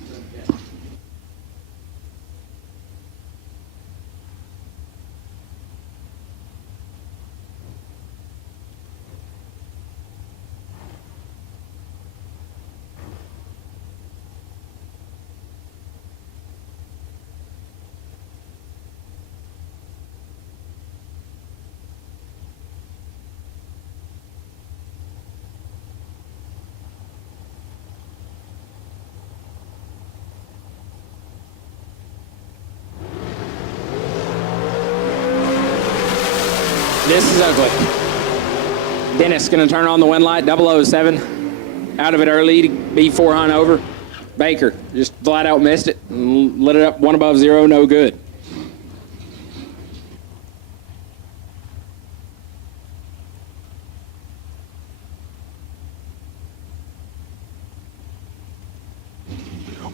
This is ugly. Dennis going to turn on the win light, 007. Out of it early to be 400 over. Baker just flat out missed it and lit it up 1 above 0, no good.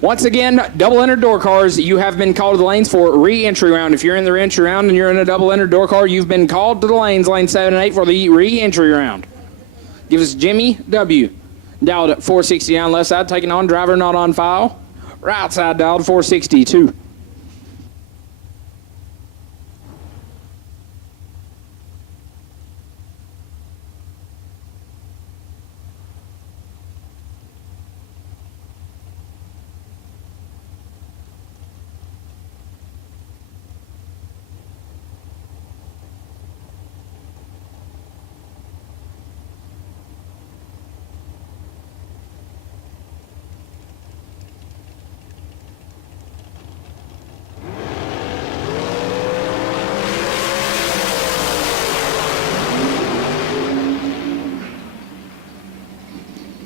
Once again, double-entered door cars, you have been called to the lanes for re-entry round. If you're in the re-entry round and you're in a double-entered door car, you've been called to the lanes, lane 7 and 8, for the re-entry round. Give us Jimmy W. Dialed at 460 down left side, taking on driver not on file. Right side dialed 462.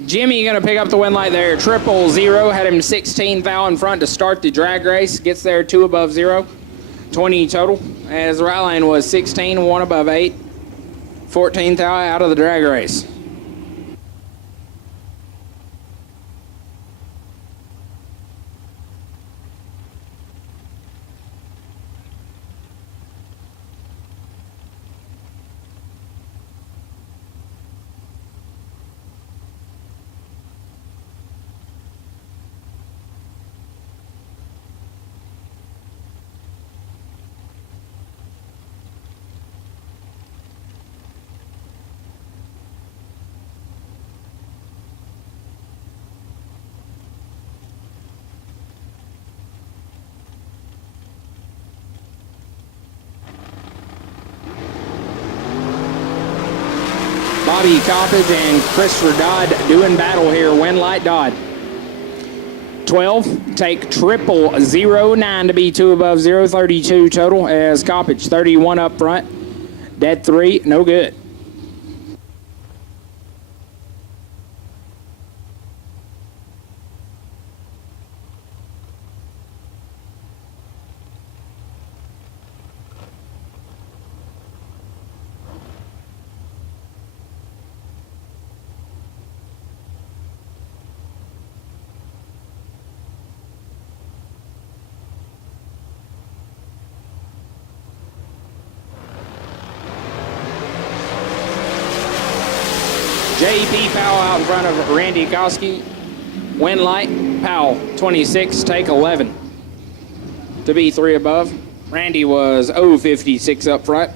Jimmy going to pick up the win light there. 000, had him 16 thou in front to start the drag race. Gets there 2 above 0. 20 total. As the right lane was 16, 1 above 8. 14 thou out of the drag race. Bobby Coppage and Christopher Dodd doing battle here. Win light Dodd. 12, take 0009 to be 2 above 0. 32 total as Coppage. 31 up front. Dead 3, no good. J.P. Powell out in front of Randy Koski. Win light, Powell, 26, take 11 to be 3 above. Randy was 056 up front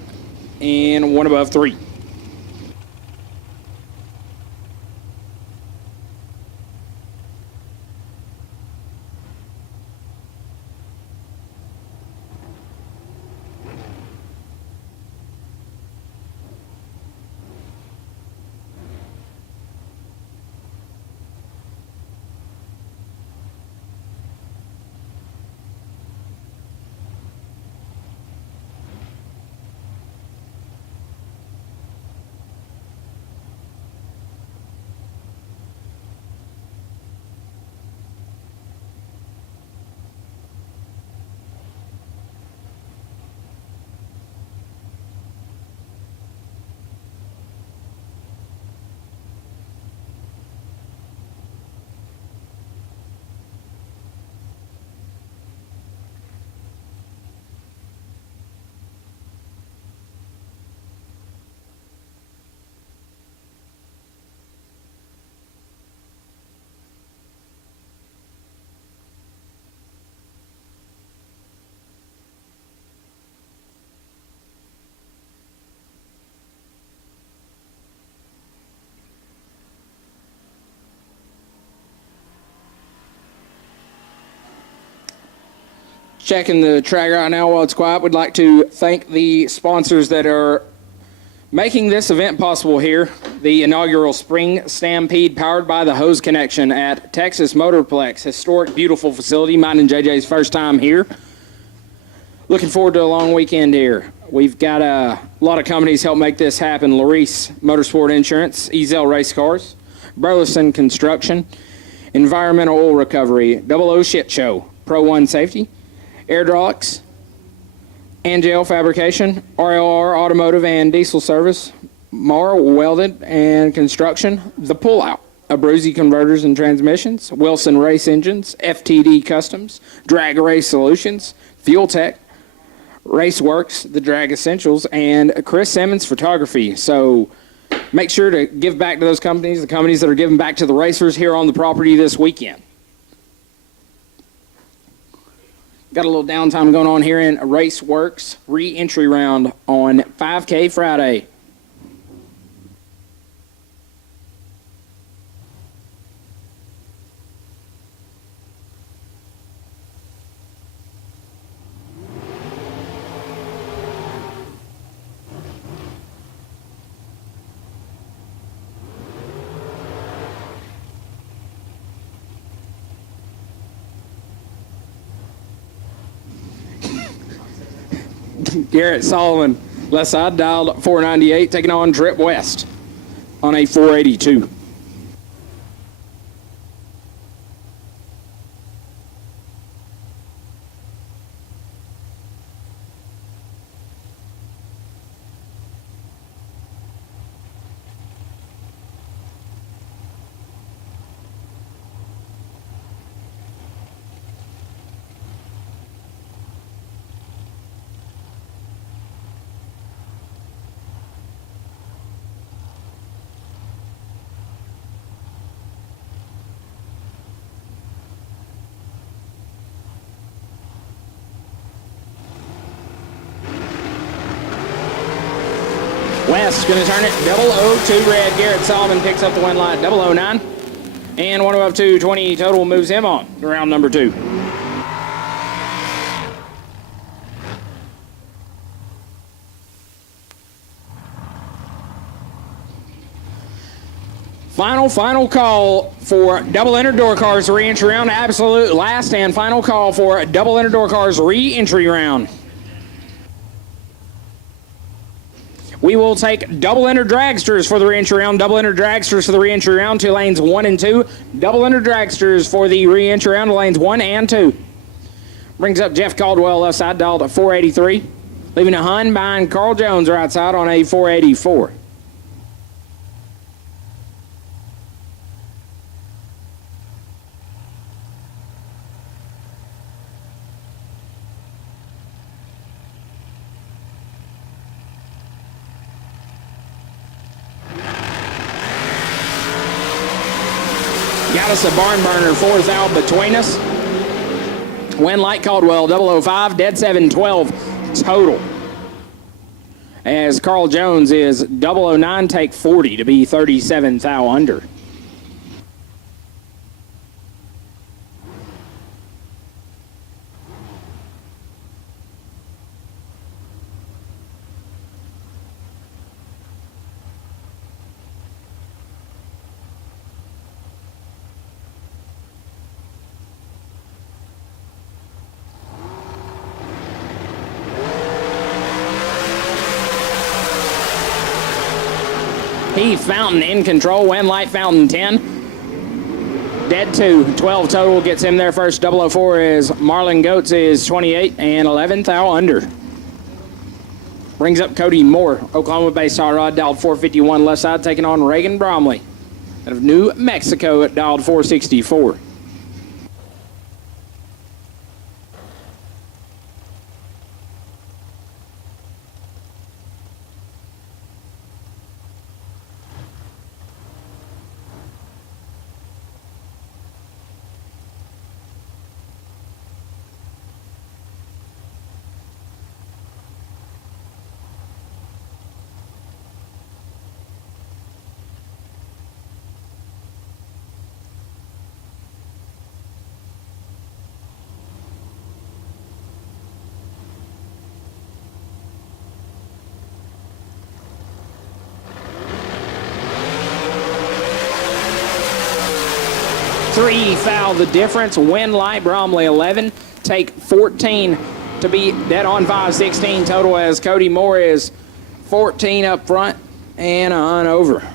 and 1 above 3. Checking the track right now while it's quiet. We'd like to thank the sponsors that are making this event possible here. The inaugural Spring Stampede powered by the Hose Connection at Texas Motorplex. Historic, beautiful facility. Mine and JJ's first time here. Looking forward to a long weekend here. We've got a lot of companies help make this happen. Larice Motorsport Insurance, Ezel Race Cars, Burleson Construction, Environmental Oil Recovery, Double O Shit Show, Pro One Safety, Airdrolics, Angel Fabrication, RLR Automotive and Diesel Service, Mara Welded and Construction, The Pullout, Abruzzi Converters and Transmissions, Wilson Race Engines, FTD Customs, Drag Race Solutions, Fuel Tech, Raceworks, The Drag Essentials, and Chris Simmons Photography. So make sure to give back to those companies, the companies that are giving back to the racers here on the property this weekend. Got a little downtime going on here in Raceworks re-entry round on 5K Friday. Garrett Solomon, left side, dialed 498, taking on Trip West on a 482. West going to turn it 002 red. Garrett Solomon picks up the win light 009. And 102 20 total moves him on to round number 2. Final call for double enter door cars re-entry round. Absolute last and final call for double enter door cars re-entry round. We will take double enter dragsters for the re-entry round. Double enter dragsters for the re-entry round to lanes 1 and 2. Double enter dragsters for the re-entry round to lanes 1 and 2. Brings up Jeff Caldwell left side, dialed at 483. Leaving a Hun behind Carl Jones right side on a 484. Got us a barn burner, 4th out between us. Win light Caldwell, 005, dead 712 total. As Carl Jones is 009, take 40 to be 37 thou under. Heath Fountain in control, Win Light Fountain 10. Dead 2, 12 total, gets him there first. 004 is Marlon Goetz is 28 and 11th thou under. Brings up Cody Moore, Oklahoma-based hot rod, dialed 451 left side, taking on Reagan Bromley out of New Mexico at dialed 464. Three foul the difference. Win Light Bromley 11. Take 14 to be dead on 5-16 total as Cody Moore is 14 up front and on over.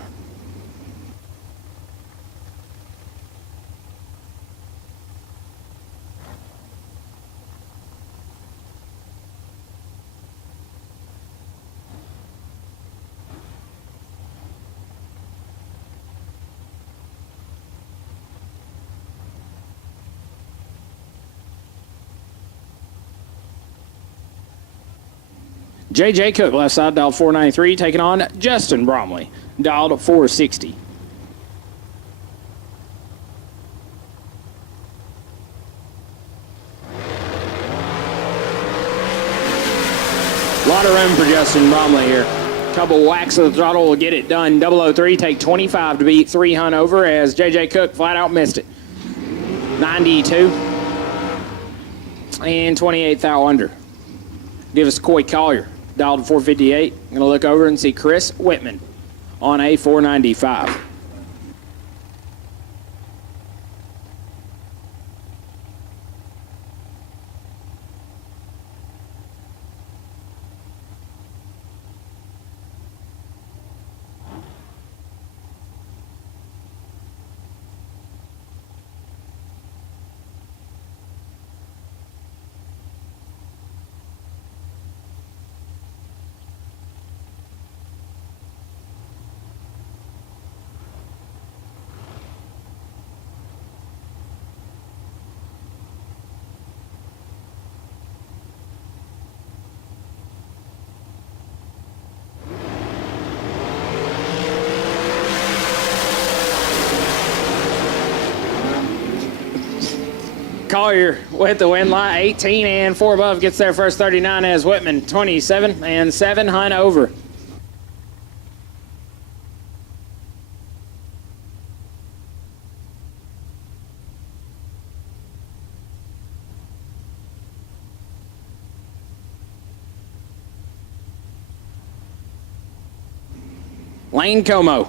J.J. Cook, left side, dialed 493, taking on Justin Bromley, dialed 460. A lot of room for Justin Bromley here. Couple whacks of the throttle will get it done. 003, take 25 to beat 3 Hunt over as J.J. Cook flat out missed it. 92 and 28 thou under. Give us Coy Collier, dialed 458. I'm going to look over and see Chris Whitman on a 495. Collier with the win line, 18 and 4 above, gets there first 39 as Whitman, 27 and 7 Hunt over. Lane Como,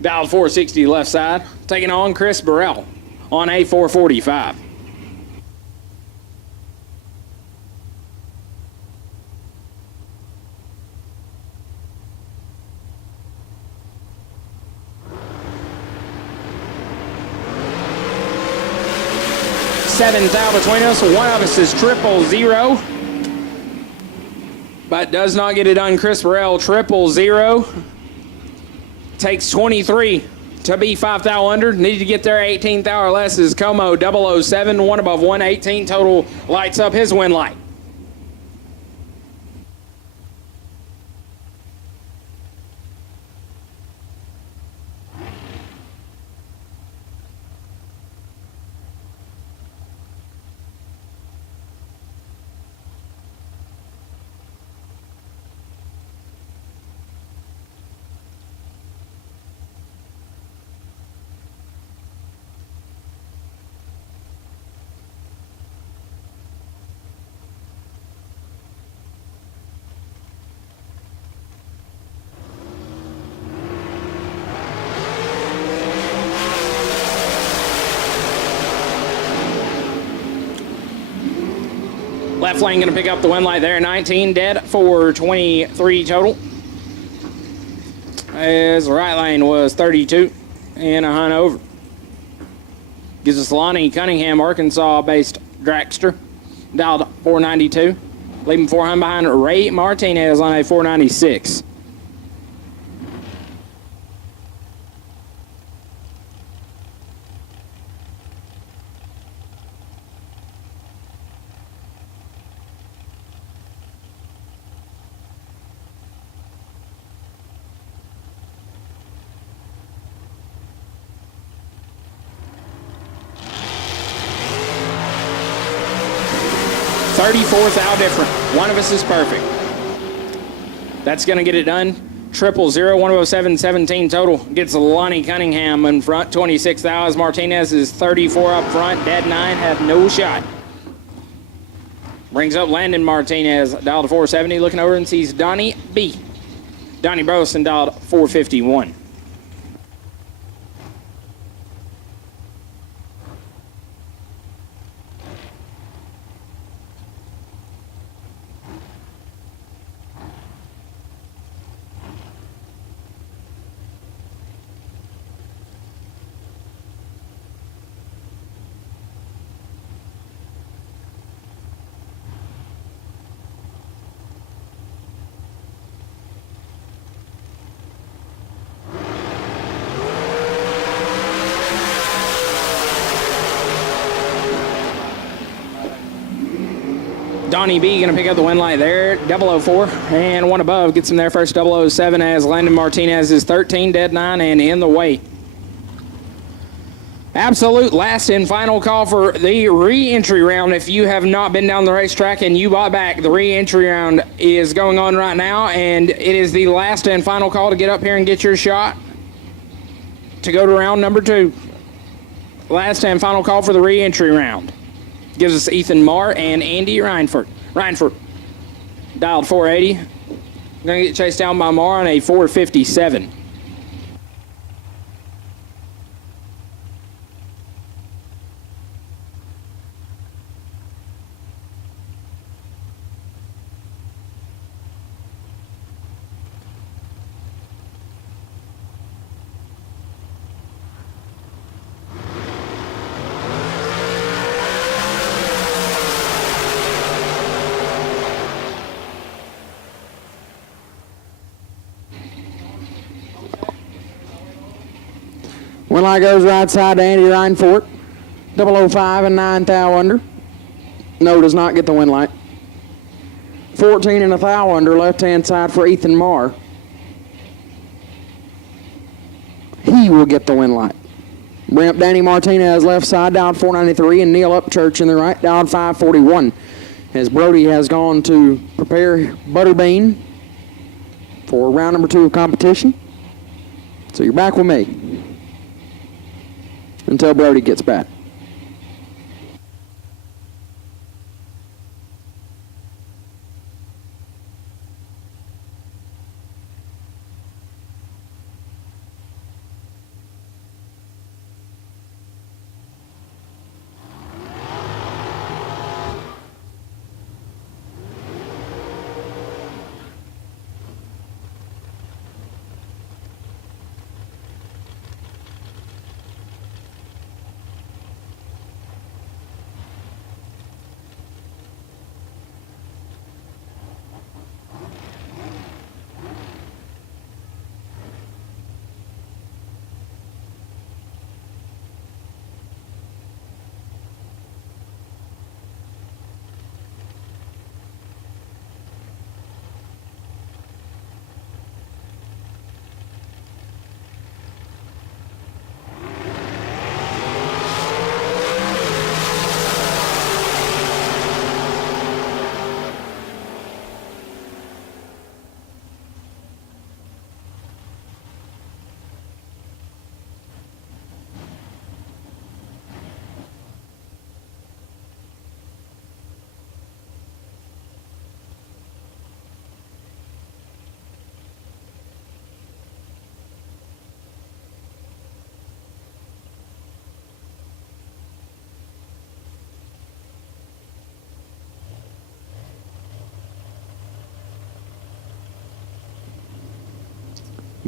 dialed 460 left side, taking on Chris Burrell on a 445. Seventh out between us. One of us is 000, but does not get it done. Chris Burrell, 000, takes 23 to be 5 thou under. Need to get there 18 thou or less is Como, 007, one above 118 total, lights up his win light. Left lane going to pick up the win light there, 19 dead for 23 total. As the right lane was 32 and a Hunt over. Gives us Lonnie Cunningham, Arkansas-based dragster, dialed 492. Leaving 400 behind Ray Martinez on a 496. $34 thou different. One of us is perfect. That's going to get it done. 000, 107, 17 total. Gets Lonnie Cunningham in front. 26 thou as Martinez is 34 up front. Dead 9 had no shot. Brings up Landon Martinez, dialed to 470. Looking over and sees Donnie B. Donnie Burleson dialed 451. Donnie B going to pick up the win light there. 004 and one above gets him there first. 007 as Landon Martinez is 13, dead 9 and in the way. Absolute last and final call for the re-entry round. If you have not been down the racetrack and you bought back, the re-entry round is going on right now, and it is the last and final call to get up here and get your shot to go to round number 2. Last and final call for the re-entry round. Gives us Ethan Marr and Andy Reinford. Dialed 480. Going to get chased down by Marr on a 457. Win light goes right side to Andy Reinfort. 005 and 9 thou under. No, does not get the win light. 14 and a thou under, left-hand side for Ethan Marr. He will get the win light. Bring up Danny Martinez left side, down 493, and Neil Upchurch in the right, down 541. As Brody has gone to prepare Butterbean for round number 2 of competition. So you're back with me until Brody gets back.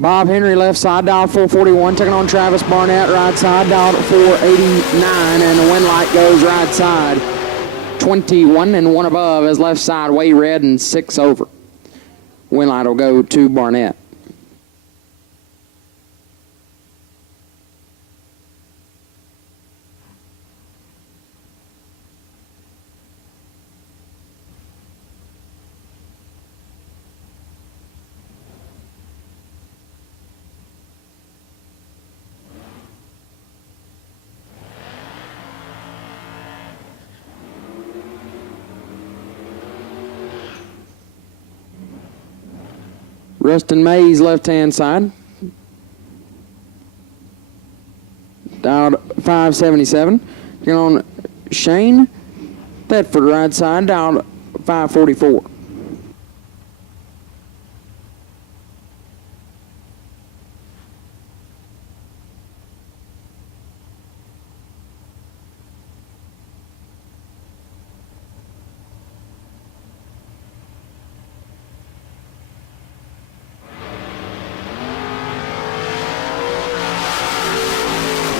Bob Henry left side, dialed 441, taking on Travis Barnett, right side, dialed 489, and the win light goes right side. 21 and 1 above as left side way red and 6 over. Win light will go to Barnett. Rustin Mays left-hand side. Dialed 577. Taking on Shane Thetford right side, dialed 544.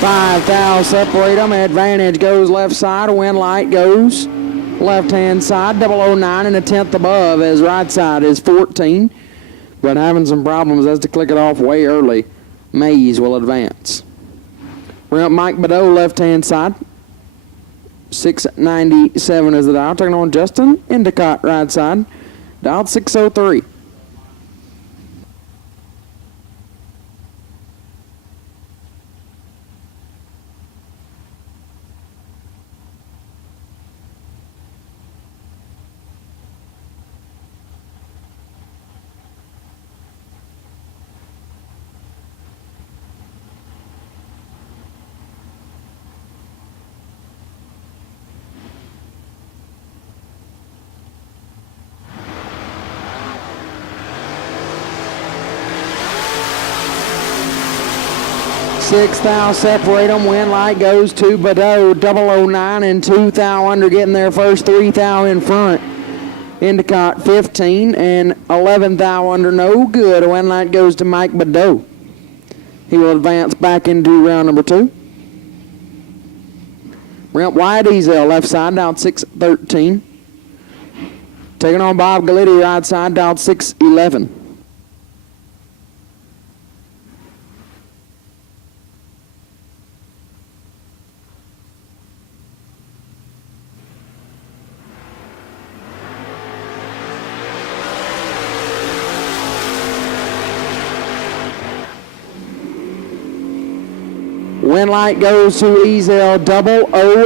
Five thou separate them. Advantage goes left side. Win light goes left-hand side. 009 and a tenth above as right side is 14. But having some problems as to click it off way early. Mays will advance. We're up Mike Badeau left-hand side. 697 is the dial. Taking on Justin Endicott, right side. Dialed 603. Six thou separate them. Win light goes to Badeau. 009 and 2 thou under getting their first 3 thou in front. Endicott 15 and 11 thou under no good. Win light goes to Mike Badeau. He will advance back into round number 2. Brent Wyatt Ezel left side down 613. Taking on Bob Galletti right side down 611. Win light goes to Ezel.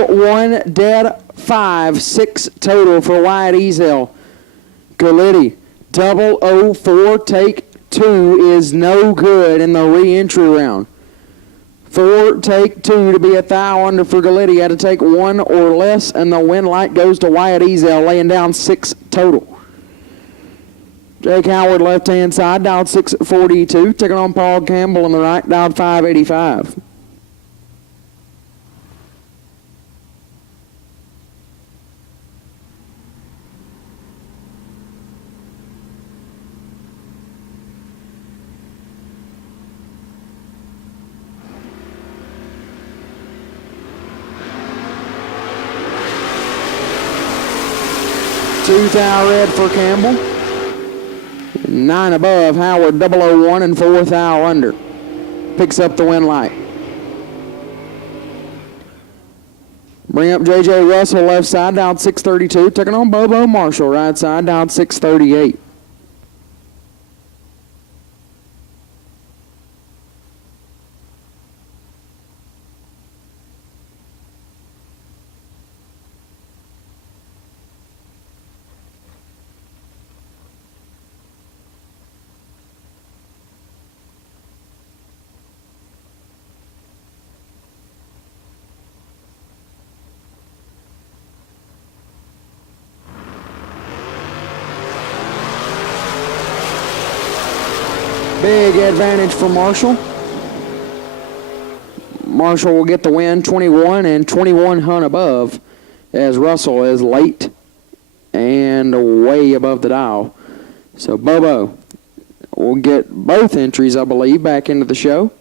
001 dead 5. 6 total for Wyatt Ezel. Galletti. 004 take 2 is no good in the re-entry round. 4 take 2 to be a thou under for Galletti. Had to take 1 or less, and the win light goes to Wyatt Ezel, laying down 6 total. Jake Howard left-hand side, dialed 642. Taking on Paul Campbell on the right, dialed 585. Two thou red for Campbell. 9 above, Howard 001 and 4 thou under. Picks up the win light. Bring up J.J. Russell left side, down 632. Taking on Bobo Marshall right side, down 638. Big advantage for Marshall. Marshall will get the win, 21 and 21 hunt above, as Russell is late and way above the dial. So Bobo will get both entries, I believe, back into the show.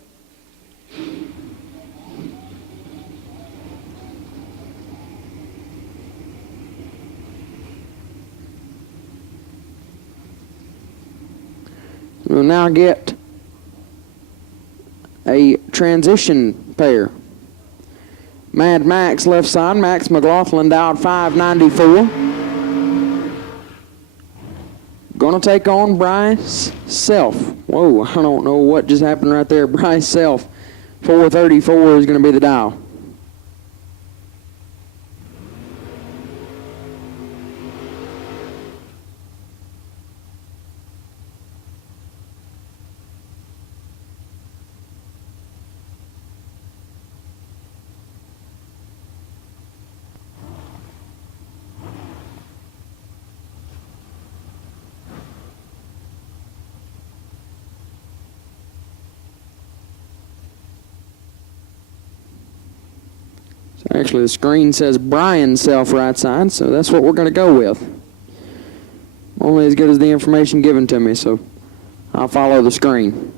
We'll now get a transition pair. Mad Max left side, Max McLaughlin dialed 594. Gonna take on Bryce Self. Whoa, I don't know what just happened right there. Bryce Self, 434 is gonna be the dial. Actually, the screen says Brian Self right side, so that's what we're going to go with. Only as good as the information given to me, so I'll follow the screen.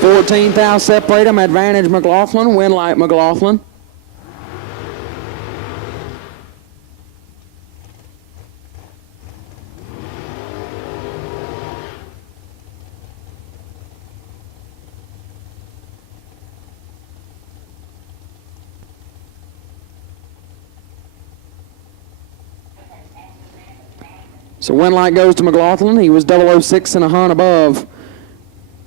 $14,000 separate them. Advantage McLaughlin, win light McLaughlin. So win light goes to McLaughlin. He was 006 and a hunt above.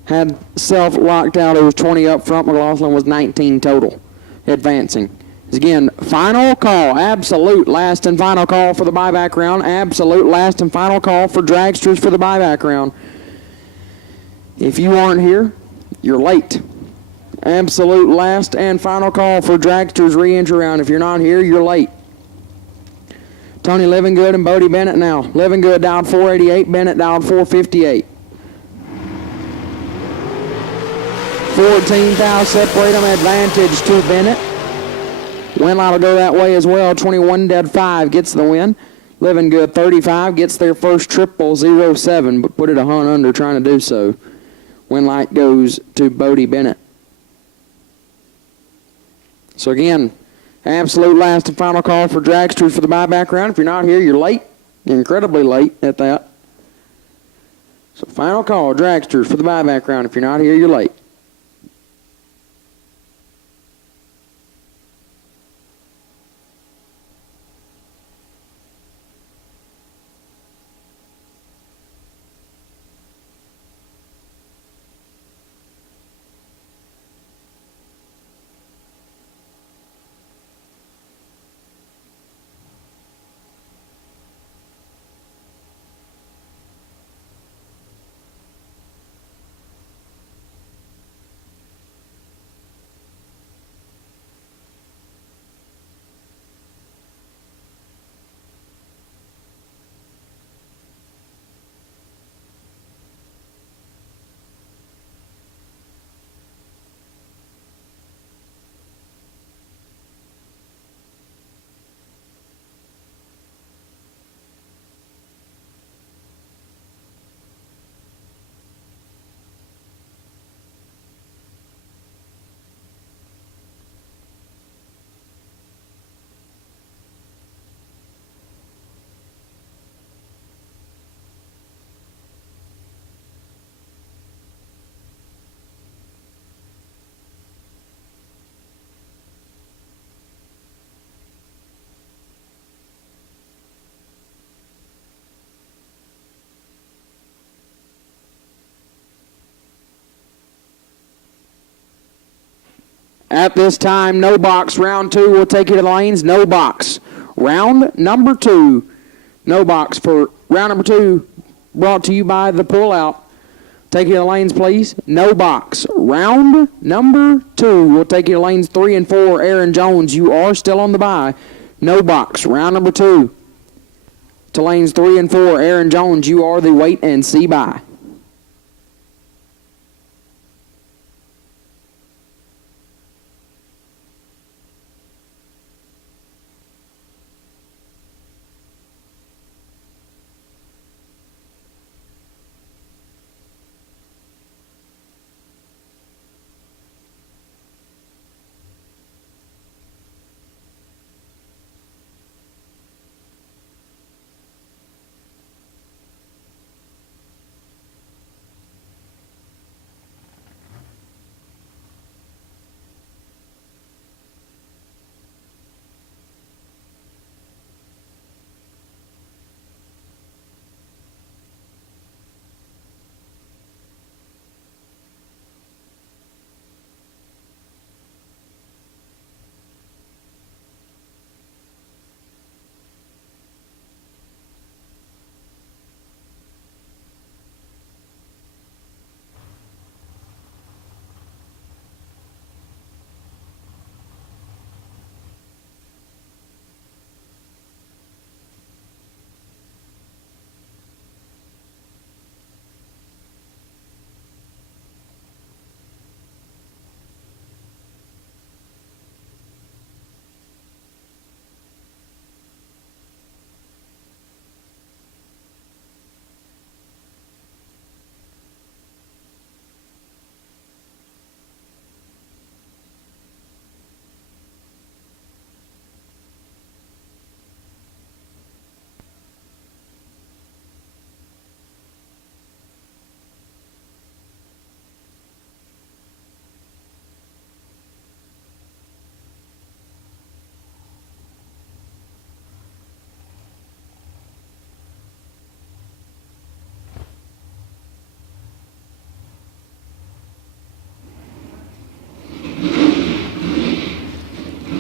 Had self locked out. It was 20 up front. McLaughlin was 19 total. Advancing. Again, final call. Absolute last and final call for the buyback round. Absolute last and final call for dragsters for the buyback round. If you aren't here, you're late. Absolute last and final call for dragsters re-entry round. If you're not here, you're late. Tony Livingood and Bodie Bennett now. Livingood dialed 488, Bennett dialed 458. 14 thou separate them, advantage to Bennett. Winlight will go that way as well. 21-5 gets the win. Livingood 35 gets their first triple 07, but put it a hunt under trying to do so. Winlight goes to Bodie Bennett. So again, absolute last and final call for dragsters for the buyback round. If you're not here, you're late. You're incredibly late at that. So final call, dragsters for the buyback round. If you're not here, you're late. At this time, no box. Round two will take you to the lanes. No box. Round number two. No box for round number two. Brought to you by the pullout. Take you to the lanes, please. No box. Round number two will take you to lanes 3 and 4. Aaron Jones, you are still on the bye. No box. Round number two. To lanes 3 and 4. Aaron Jones, you are the wait and see bye.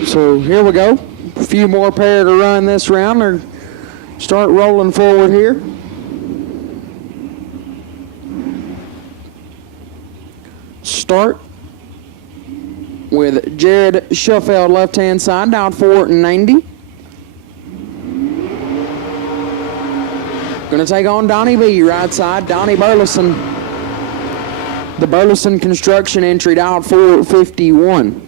So here we go. A few more pair to run this round, or start rolling forward here. Start with Jared Schofield, left-hand side, down 490. Going to take on Donnie B, right side, Donnie Burleson. The Burleson Construction entry out 451.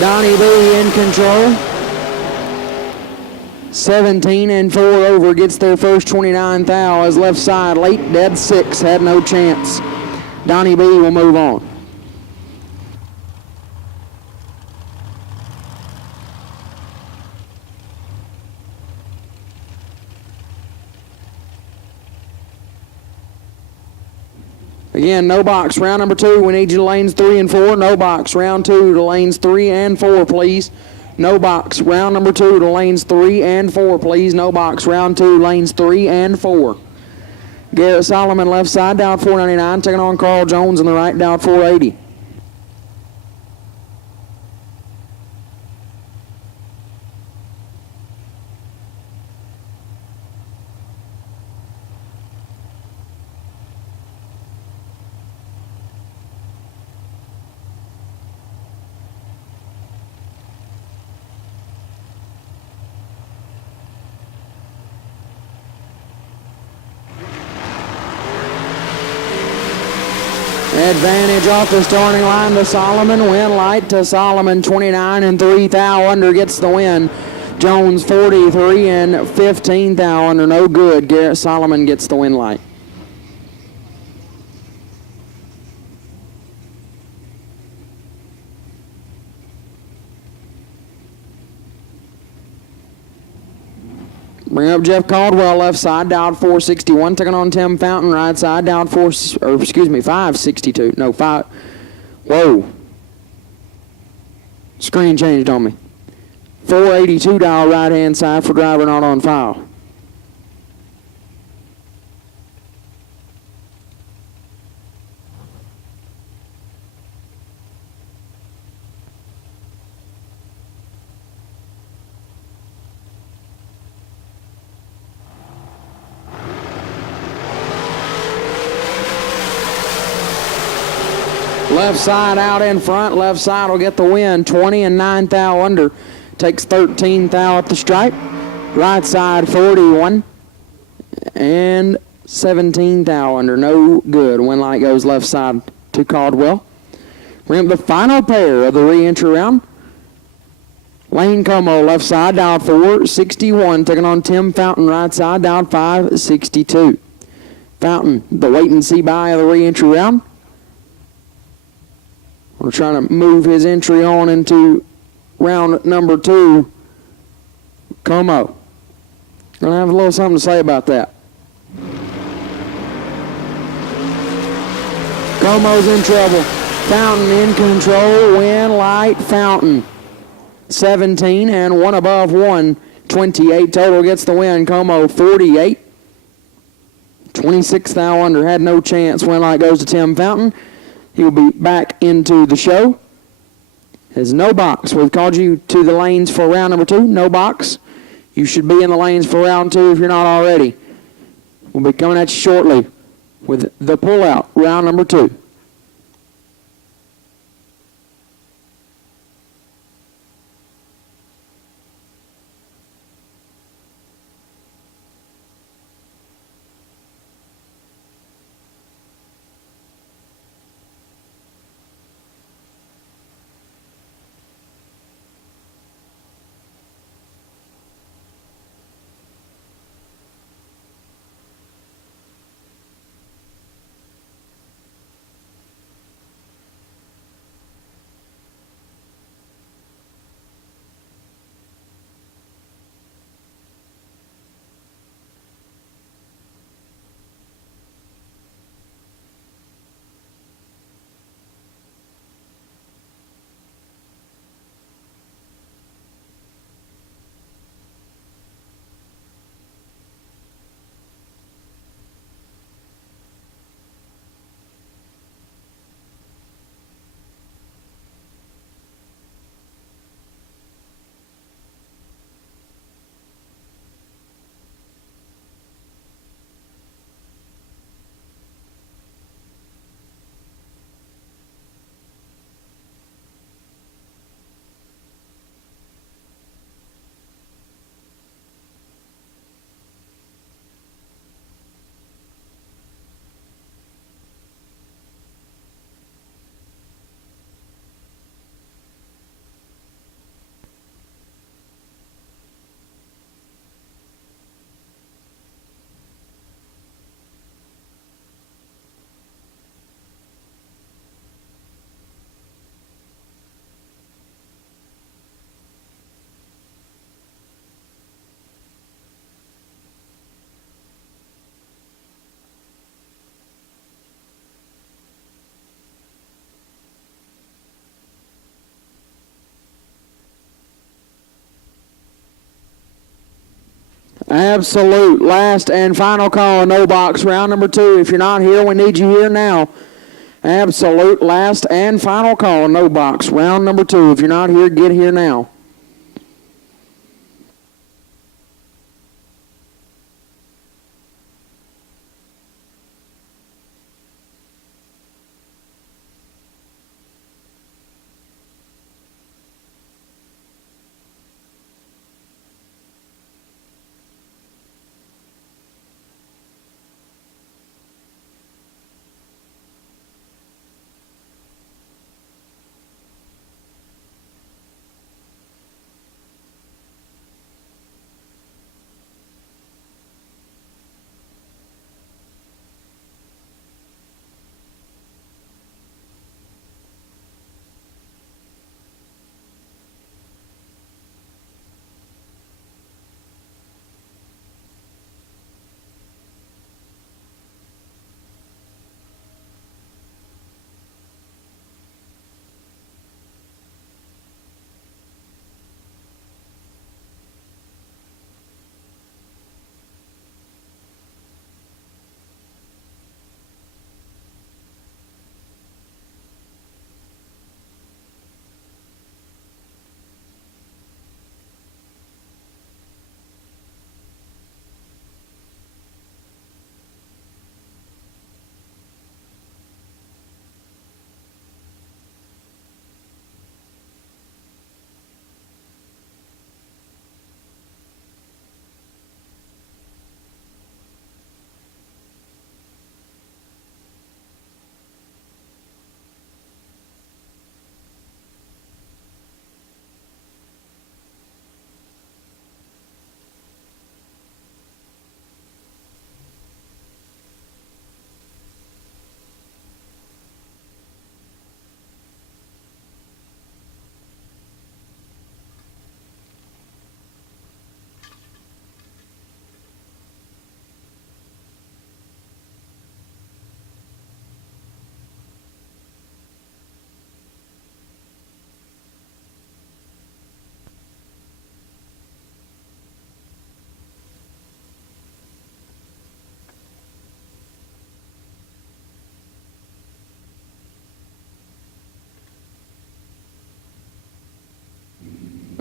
Donnie B in control. 17 and 4 over, gets their first 29 thou. His left side late, dead 6, had no chance. Donnie B will move on. Again, no box. Round number 2, we need you to lanes 3 and 4. No box. Round 2 to lanes 3 and 4, please. No box. Round number 2 to lanes 3 and 4, please. No box. Round 2, lanes 3 and 4. Garrett Solomon, left side, down 499. Taking on Carl Jones on the right, down 480. Advantage off the starting line to Solomon. Win light to Solomon. 29 and 3 thou under gets the win. Jones 43 and 15 thou under. No good. Garrett Solomon gets the win light. Bring up Jeff Caldwell, left side, down 461. Taking on Tim Fountain, right side, down 562. No, 5. Whoa. Screen changed on me. 482 dial right hand side for driver not on file. Left side out in front. Left side will get the win. 20 and 9 thou under. Takes 13 thou at the stripe. Right side 41 and 17 thou under. No good. Win light goes left side to Caldwell. Bring up the final pair of the re-entry round. Lane Como, left side, down 461. Taking on Tim Fountain, right side, down 562. Fountain, the wait and see by of the re-entry round. We're trying to move his entry on into round number 2. Como. Gonna have a little something to say about that. Como's in trouble. Fountain in control. Win light Fountain. 17 and 1 above 1. 28 total gets the win. Como 48. 26 thou under. Had no chance. Win light goes to Tim Fountain. He'll be back into the show. Has no box. We've called you to the lanes for round number 2. No box. You should be in the lanes for round 2 if you're not already. We'll be coming at you shortly with the pullout, round number 2. Absolute last and final call, no box, round number 2. If you're not here, we need you here now. Absolute last and final call, no box, round number 2. If you're not here, get here now.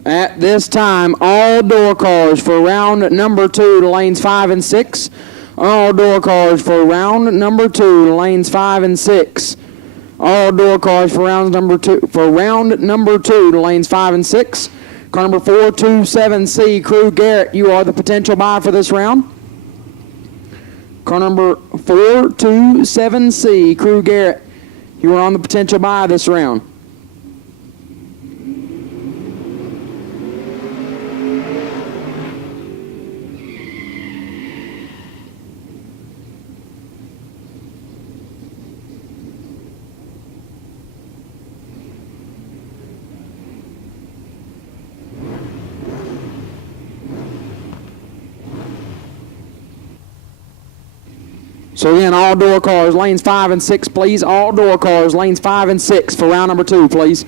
At this time, all door cars for round number 2 to lanes 5 and 6. All door cars for round number 2 to lanes 5 and 6. All door cars for round number 2 to lanes 5 and 6. Car number 427C, Crew Garrett, you are the potential buy for this round. Car number 427C, Crew Garrett, you are on the potential buy this round. So again, all door cars, lanes 5 and 6, please. All door cars, lanes 5 and 6 for round number 2, please.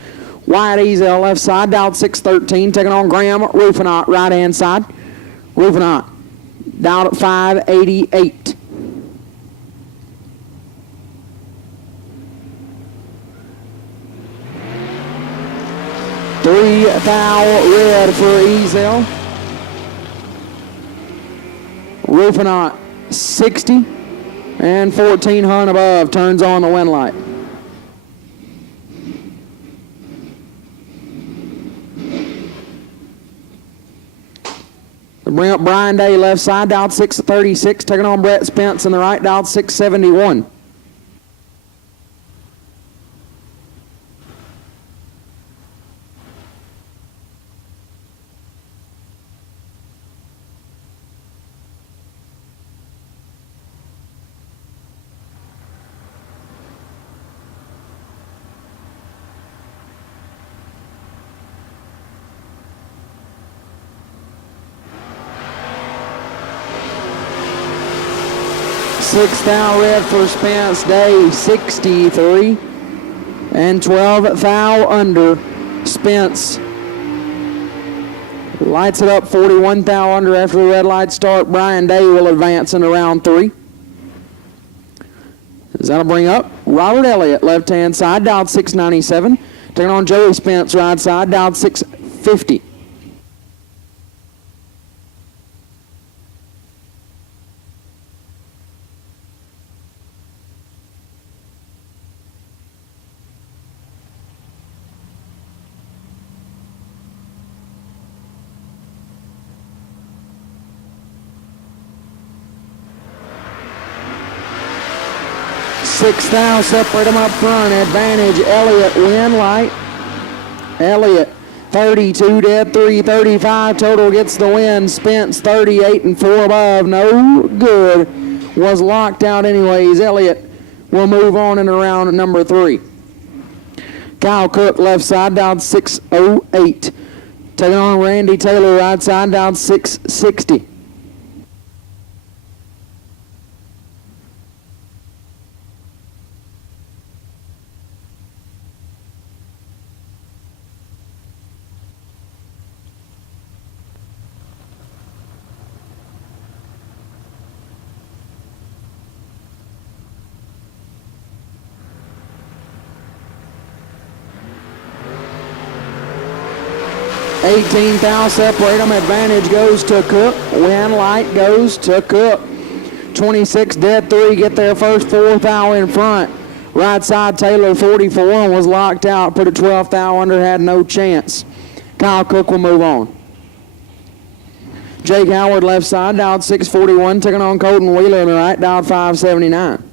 Wide Ezel left side, dialed 613, taking on Graham Rufinot, right hand side. Rufinot, dialed at 588. Three foul red for Ezel. Rufinot, 60. And 14 hun above turns on the wind light. Bring up Brian Day left side, dialed 636, taking on Brett Spence in the right, dialed 671. Six thou red for Spence, Day 63, and 12 thou under Spence Lights it up, 41 thou under after the red light start. Brian Day will advance into round 3. That'll bring up Robert Elliott, left-hand side, dialed 697. Taking on Joey Spence, right side, dialed 650. Six thou, separate them up front. Advantage, Elliott, win light. Elliott, 32 dead, 335 total, gets the win. Spence, 38 and 4 above, no good. Was locked out anyways. Elliott will move on into round number 3. Kyle Cook, left side, dialed 608. Taking on Randy Taylor, right side, dialed 660. $18 thou, separate them. Advantage goes to Cook. Win light goes to Cook. 26 dead, 3 get their first 4 thou in front. Right side Taylor, 44, and was locked out. Put a 12 thou under, had no chance. Kyle Cook will move on. Jake Howard, left side, dialed 641, taking on Colton Wheeler on the right, dialed 579.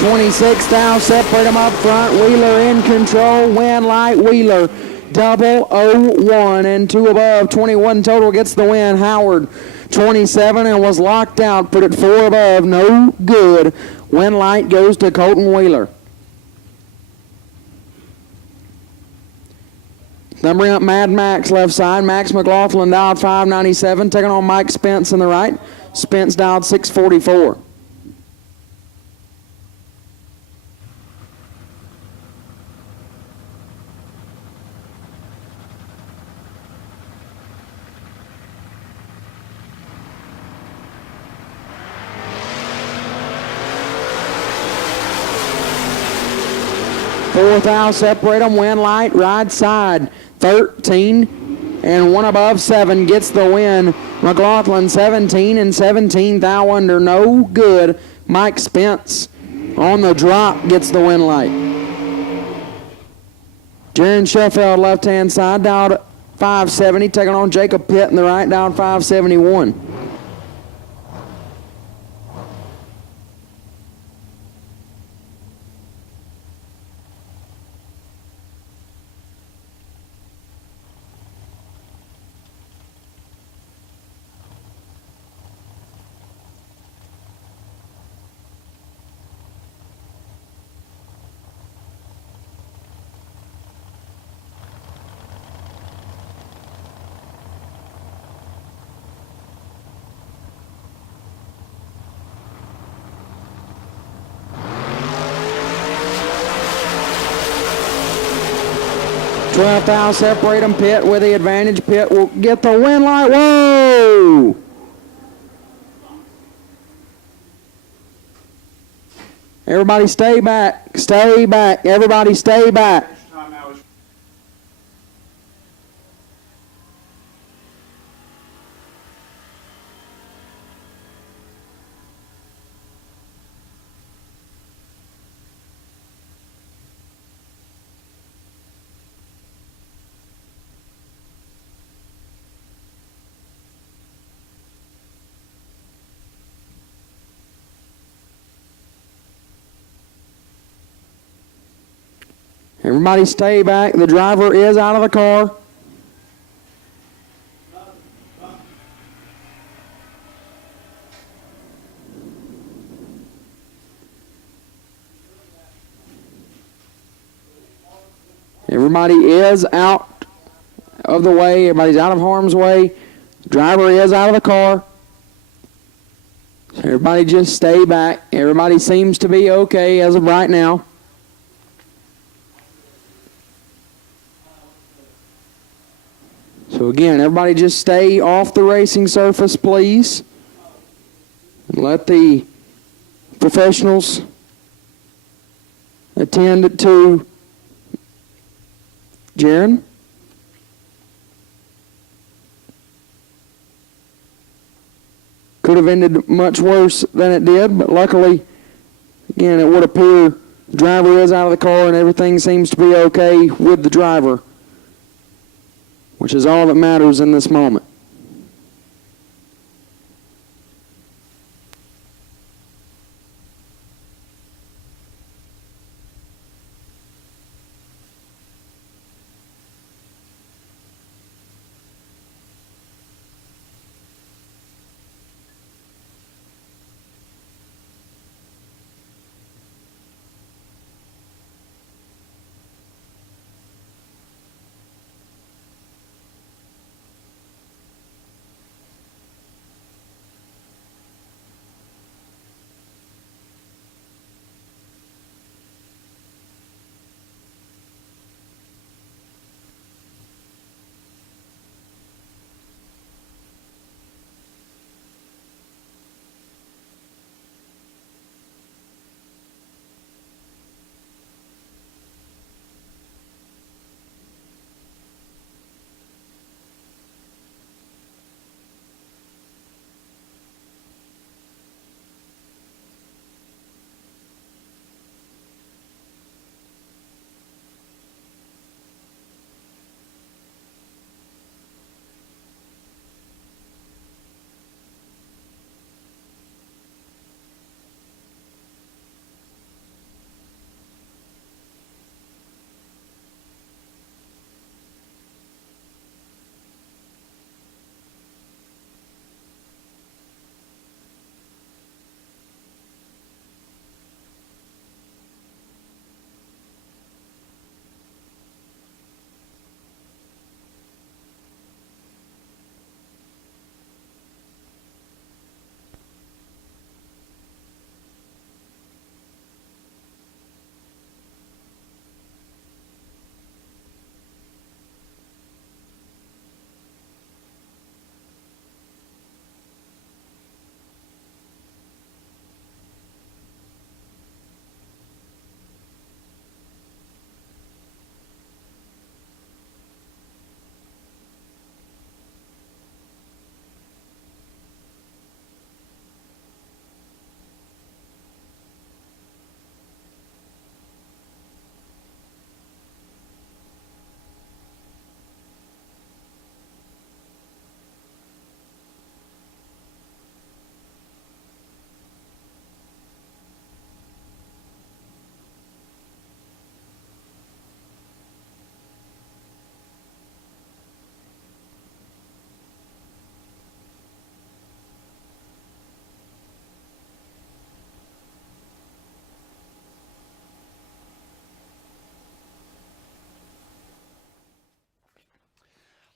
$26 thou, separate them up front. Wheeler in control, win light. Wheeler 001 and 2 above. 21 total, gets the win. Howard 27 and was locked out. Put it 4 above, no good. Win light goes to Colton Wheeler. Then bring up Mad Max, left side. Max McLaughlin dialed 597, taking on Mike Spence on the right. Spence dialed 644. Fourth out, separate them, win light, right side. 13 and 1 above 7 gets the win. McLaughlin 17 and 17 thou under, no good. Mike Spence on the drop gets the win light. Jaron Sheffield, left-hand side, dialed 570, taking on Jacob Pitt in the right, dialed 571. $12,000, separate them. Pitt with the advantage. Pitt will get the win light. Whoa! Everybody stay back. Stay back. Everybody stay back. Everybody stay back. The driver is out of the car. Everybody is out of the way. Everybody's out of harm's way. Driver is out of the car. So everybody just stay back. Everybody seems to be okay as of right now. So again, everybody just stay off the racing surface, please. And let the professionals attend to Jaron. Could have ended much worse than it did, but luckily, again, it would appear the driver is out of the car and everything seems to be okay with the driver, which is all that matters in this moment.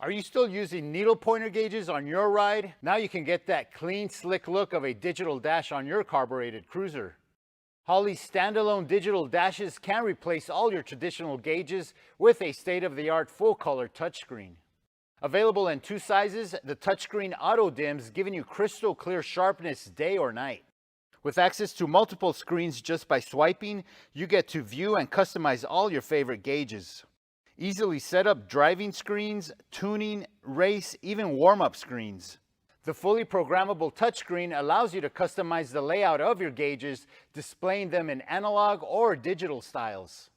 Are you still using needle pointer gauges on your ride? Now you can get that clean, slick look of a digital dash on your carbureted cruiser. Holley's standalone digital dashes can replace all your traditional gauges with a state-of-the-art full-color touchscreen. Available in 2 sizes, the touchscreen auto dims, giving you crystal clear sharpness day or night. With access to multiple screens just by swiping, you get to view and customize all your favorite gauges. Easily set up driving screens, tuning, race, even warm-up screens. The fully programmable touchscreen allows you to customize the layout of your gauges, displaying them in analog or digital styles.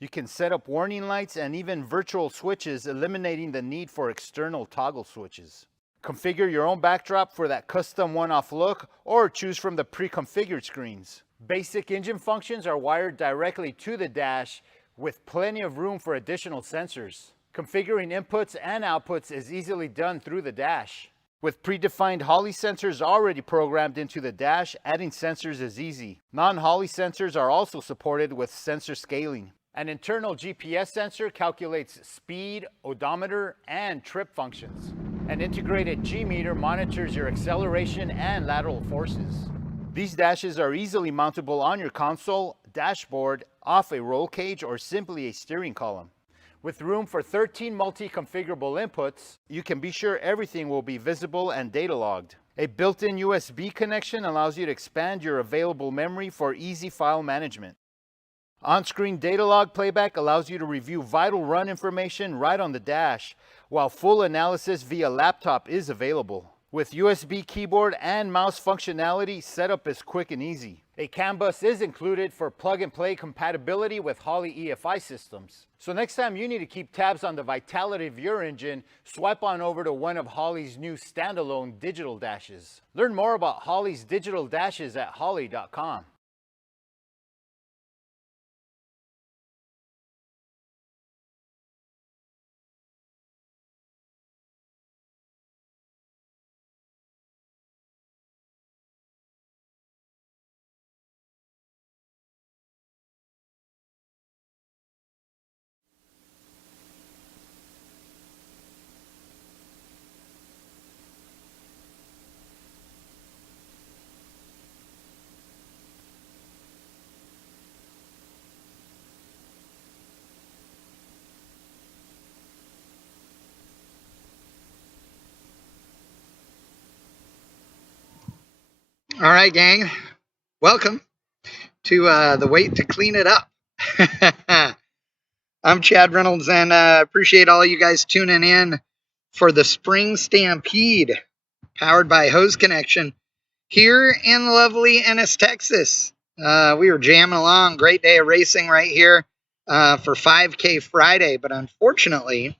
You can set up warning lights and even virtual switches, eliminating the need for external toggle switches. Configure your own backdrop for that custom one-off look, or choose from the pre-configured screens. Basic engine functions are wired directly to the dash, with plenty of room for additional sensors. Configuring inputs and outputs is easily done through the dash. With predefined Holley sensors already programmed into the dash, adding sensors is easy. Non-Holley sensors are also supported with sensor scaling. An internal GPS sensor calculates speed, odometer, and trip functions. An integrated G-meter monitors your acceleration and lateral forces. These dashes are easily mountable on your console, dashboard, off a roll cage, or simply a steering column. With room for 13 multi-configurable inputs, you can be sure everything will be visible and data logged. A built-in USB connection allows you to expand your available memory for easy file management. On-screen data log playback allows you to review vital run information right on the dash, while full analysis via laptop is available. With USB keyboard and mouse functionality, setup is quick and easy. A CAN bus is included for plug-and-play compatibility with Holley EFI systems. So next time you need to keep tabs on the vitality of your engine, swipe on over to one of Holley's new standalone digital dashes. Learn more about Holley's digital dashes at holley.com. All right, gang. Welcome to the Wait to Clean It Up. I'm Chad Reynolds, and appreciate all you guys tuning in for the Spring Stampede, powered by Hose Connection, here in lovely Ennis, Texas. We were jamming along. Great day of racing right here for 5K Friday, but unfortunately,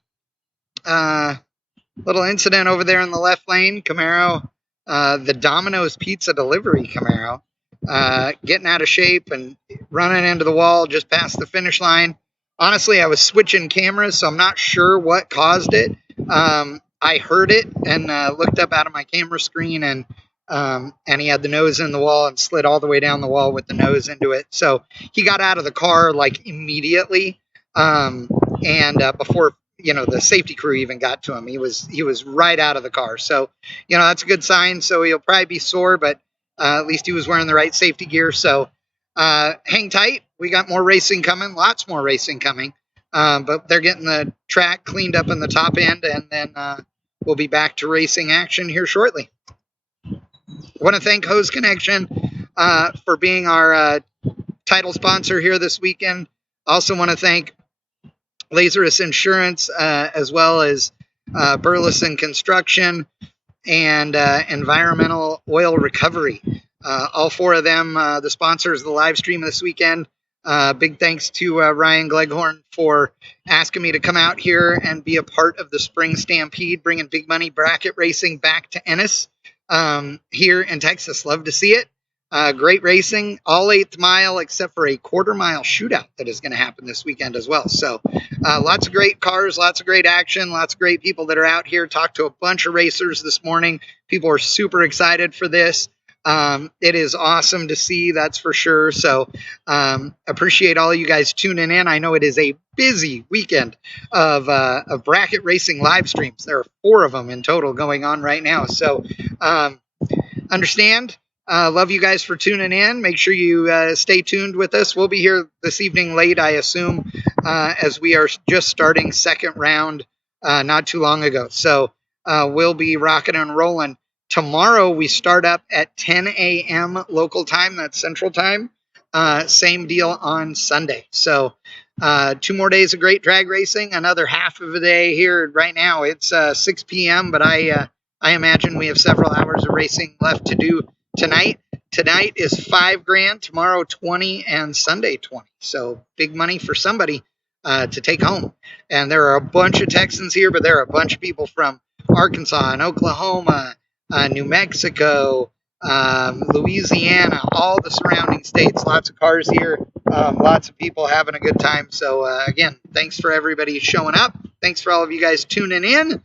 little incident over there in the left lane. Camaro, the Domino's Pizza delivery Camaro, getting out of shape and running into the wall just past the finish line. Honestly, I was switching cameras, so I'm not sure what caused it. I heard it and looked up out of my camera screen, and he had the nose in the wall and slid all the way down the wall with the nose into it. So he got out of the car like immediately, and before the safety crew even got to him, he was right out of the car. So that's a good sign. So he'll probably be sore, but at least he was wearing the right safety gear. So hang tight. We got more racing coming, lots more racing coming. But they're getting the track cleaned up in the top end, and then we'll be back to racing action here shortly. I want to thank Hose Connection for being our title sponsor here this weekend. Also want to thank Lazarus Insurance, as well as Burleson Construction and Environmental Oil Recovery. All four of them, the sponsors of the live stream this weekend. Big thanks to Ryan Gleghorn for asking me to come out here and be a part of the Spring Stampede, bringing big money bracket racing back to Ennis here in Texas. Love to see it. Great racing, all 8th mile except for a quarter-mile shootout that is going to happen this weekend as well. So lots of great cars, lots of great action, lots of great people that are out here. Talked to a bunch of racers this morning. People are super excited for this. It is awesome to see, that's for sure. So appreciate all you guys tuning in. I know it is a busy weekend of bracket racing live streams. There are 4 of them in total going on right now. So understand. Love you guys for tuning in. Make sure you stay tuned with us. We'll be here this evening late, I assume, as we are just starting second round not too long ago. So we'll be rocking and rolling. Tomorrow we start up at 10 a.m. local time. That's Central Time. Same deal on Sunday. So 2 more days of great drag racing. Another half of a day here right now. It's 6 p.m., but I imagine we have several hours of racing left to do tonight. Tonight is $5,000, tomorrow 20, and Sunday 20. So big money for somebody to take home. And there are a bunch of Texans here, but there are a bunch of people from Arkansas and Oklahoma, New Mexico, Louisiana, all the surrounding states. Lots of cars here. Lots of people having a good time. So again, thanks for everybody showing up. Thanks for all of you guys tuning in,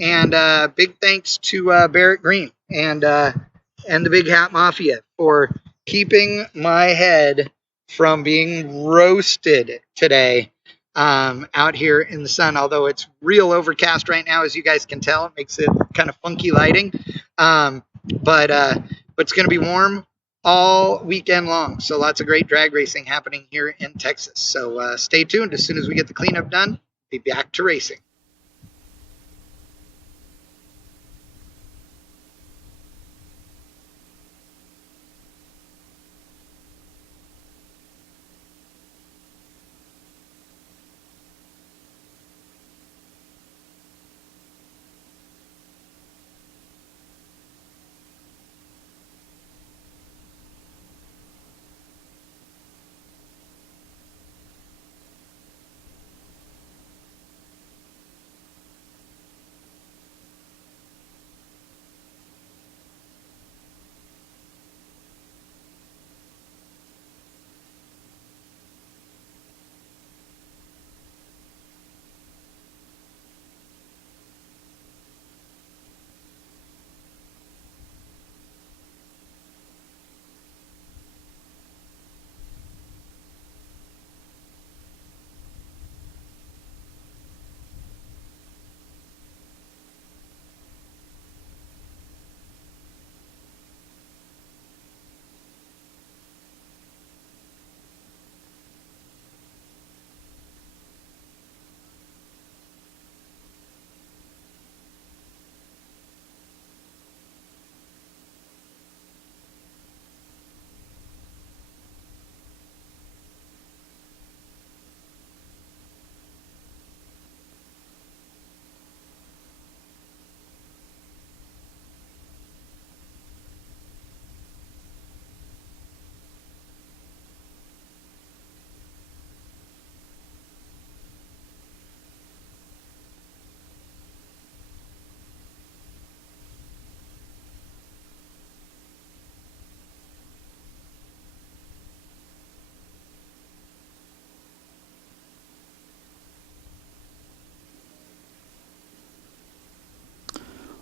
and big thanks to Barrett Green and the Big Hat Mafia for keeping my head from being roasted today out here in the sun. Although it's real overcast right now, as you guys can tell, it makes it kind of funky lighting. But it's going to be warm all weekend long. So lots of great drag racing happening here in Texas. So stay tuned. As soon as we get the cleanup done, be back to racing.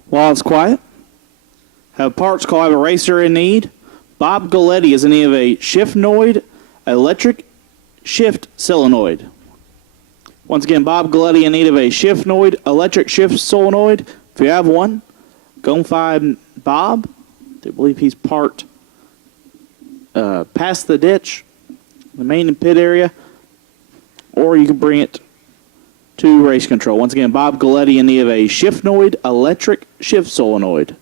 While it's quiet, have parts call. I have a racer in need. Bob Galletti is in need of a shiftnoid electric shift solenoid. Once again, Bob Galletti in need of a shiftnoid electric shift solenoid. If you have one, go and find Bob. I believe he's parked past the ditch, the main pit area, or you can bring it to race control. Once again, Bob Galletti in need of a shiftnoid electric shift solenoid.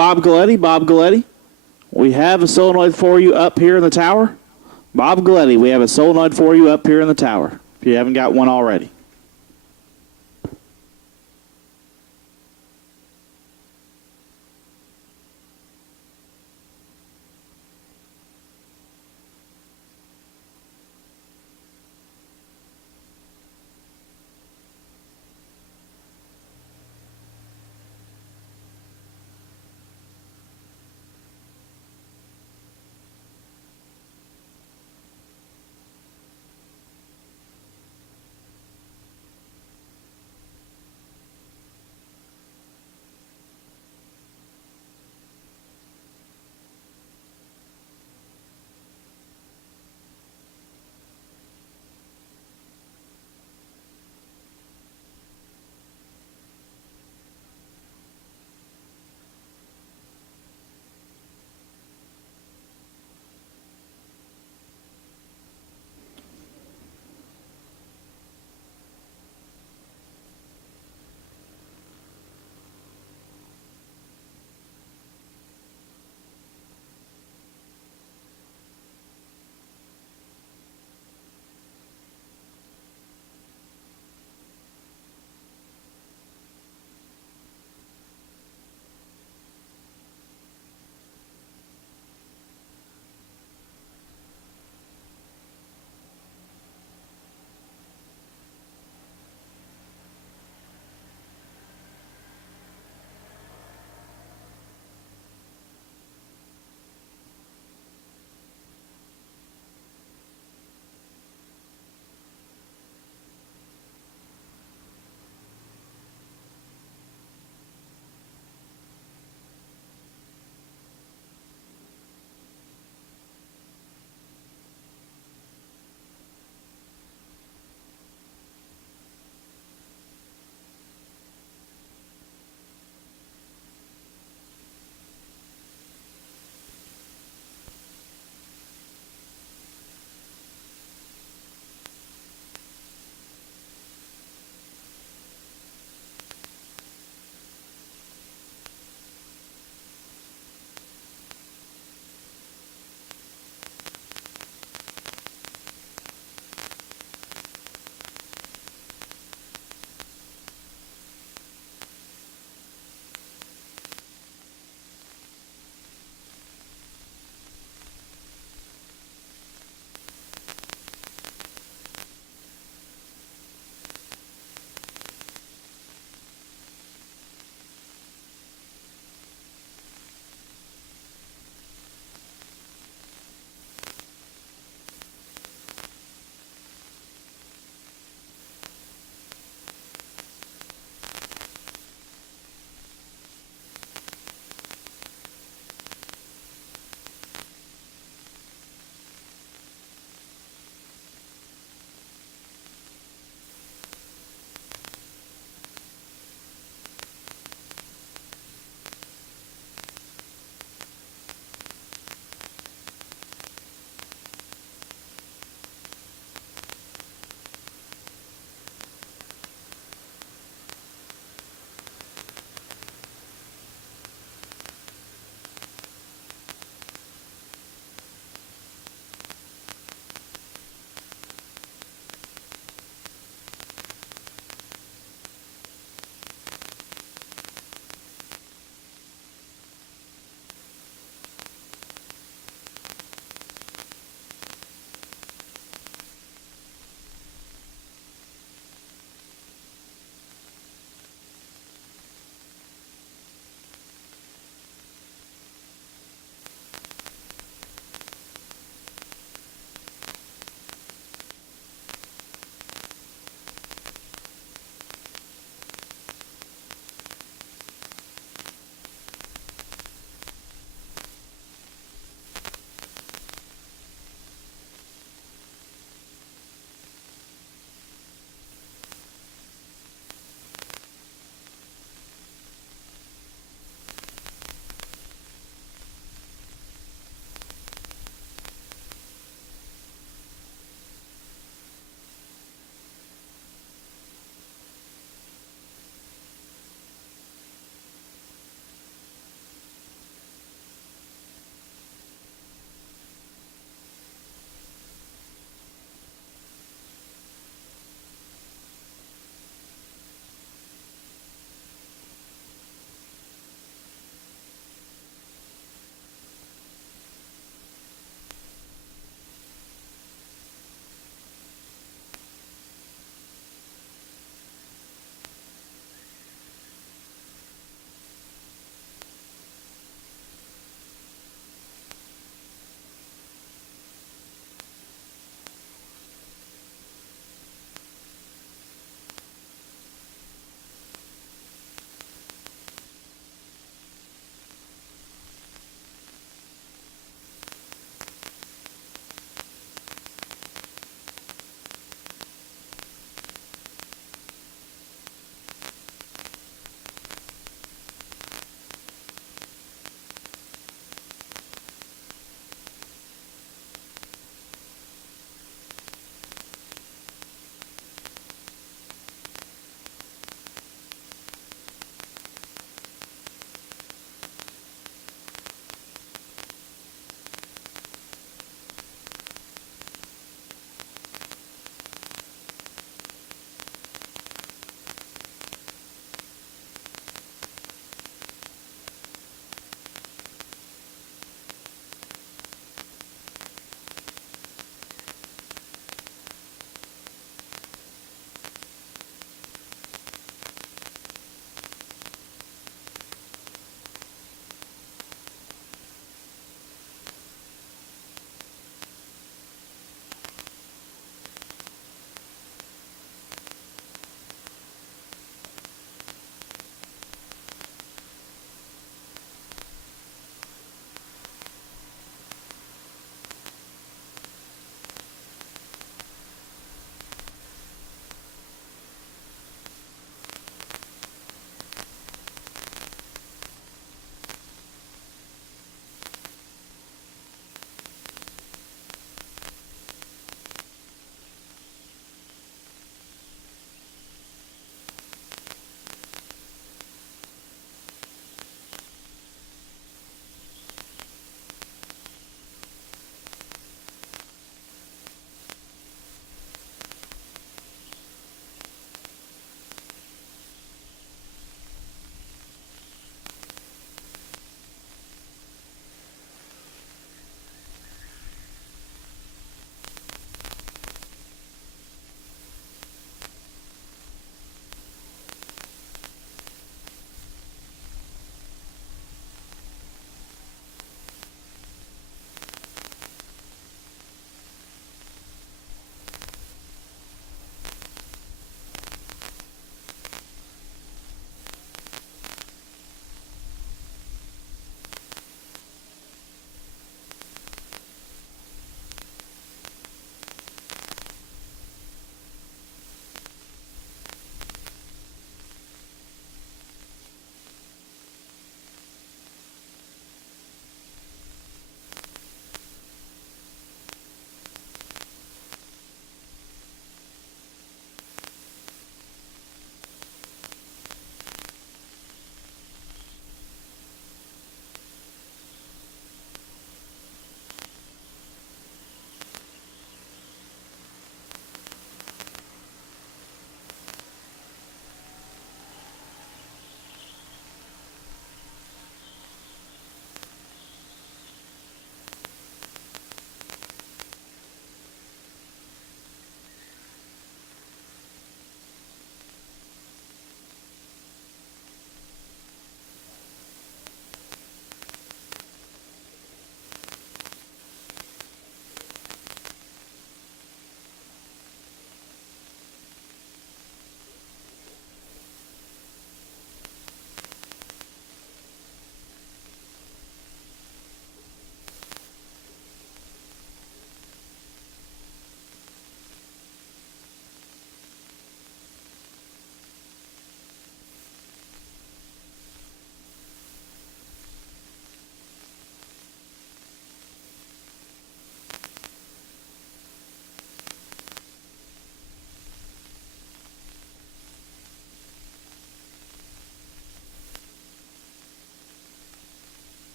Bob Galletti, we have a solenoid for you up here in the tower. Bob Galletti, we have a solenoid for you up here in the tower, if you haven't got one already.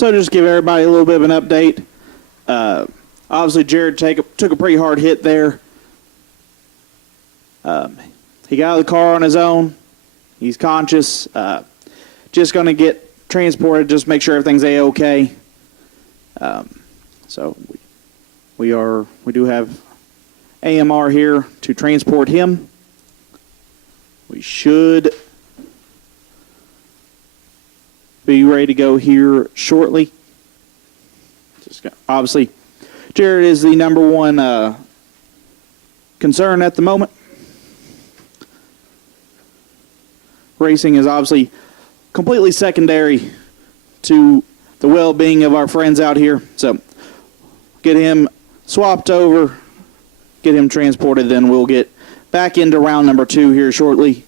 So just give everybody a little bit of an update. Obviously, Jared took a pretty hard hit there. He got out of the car on his own. He's conscious. Just going to get transported. Just make sure everything's a-okay. So we do have AMR here to transport him. We should be ready to go here shortly. Obviously, Jared is the number one concern at the moment. Racing is obviously completely secondary to the well-being of our friends out here. So get him swapped over, get him transported, then we'll get back into round number 2 here shortly.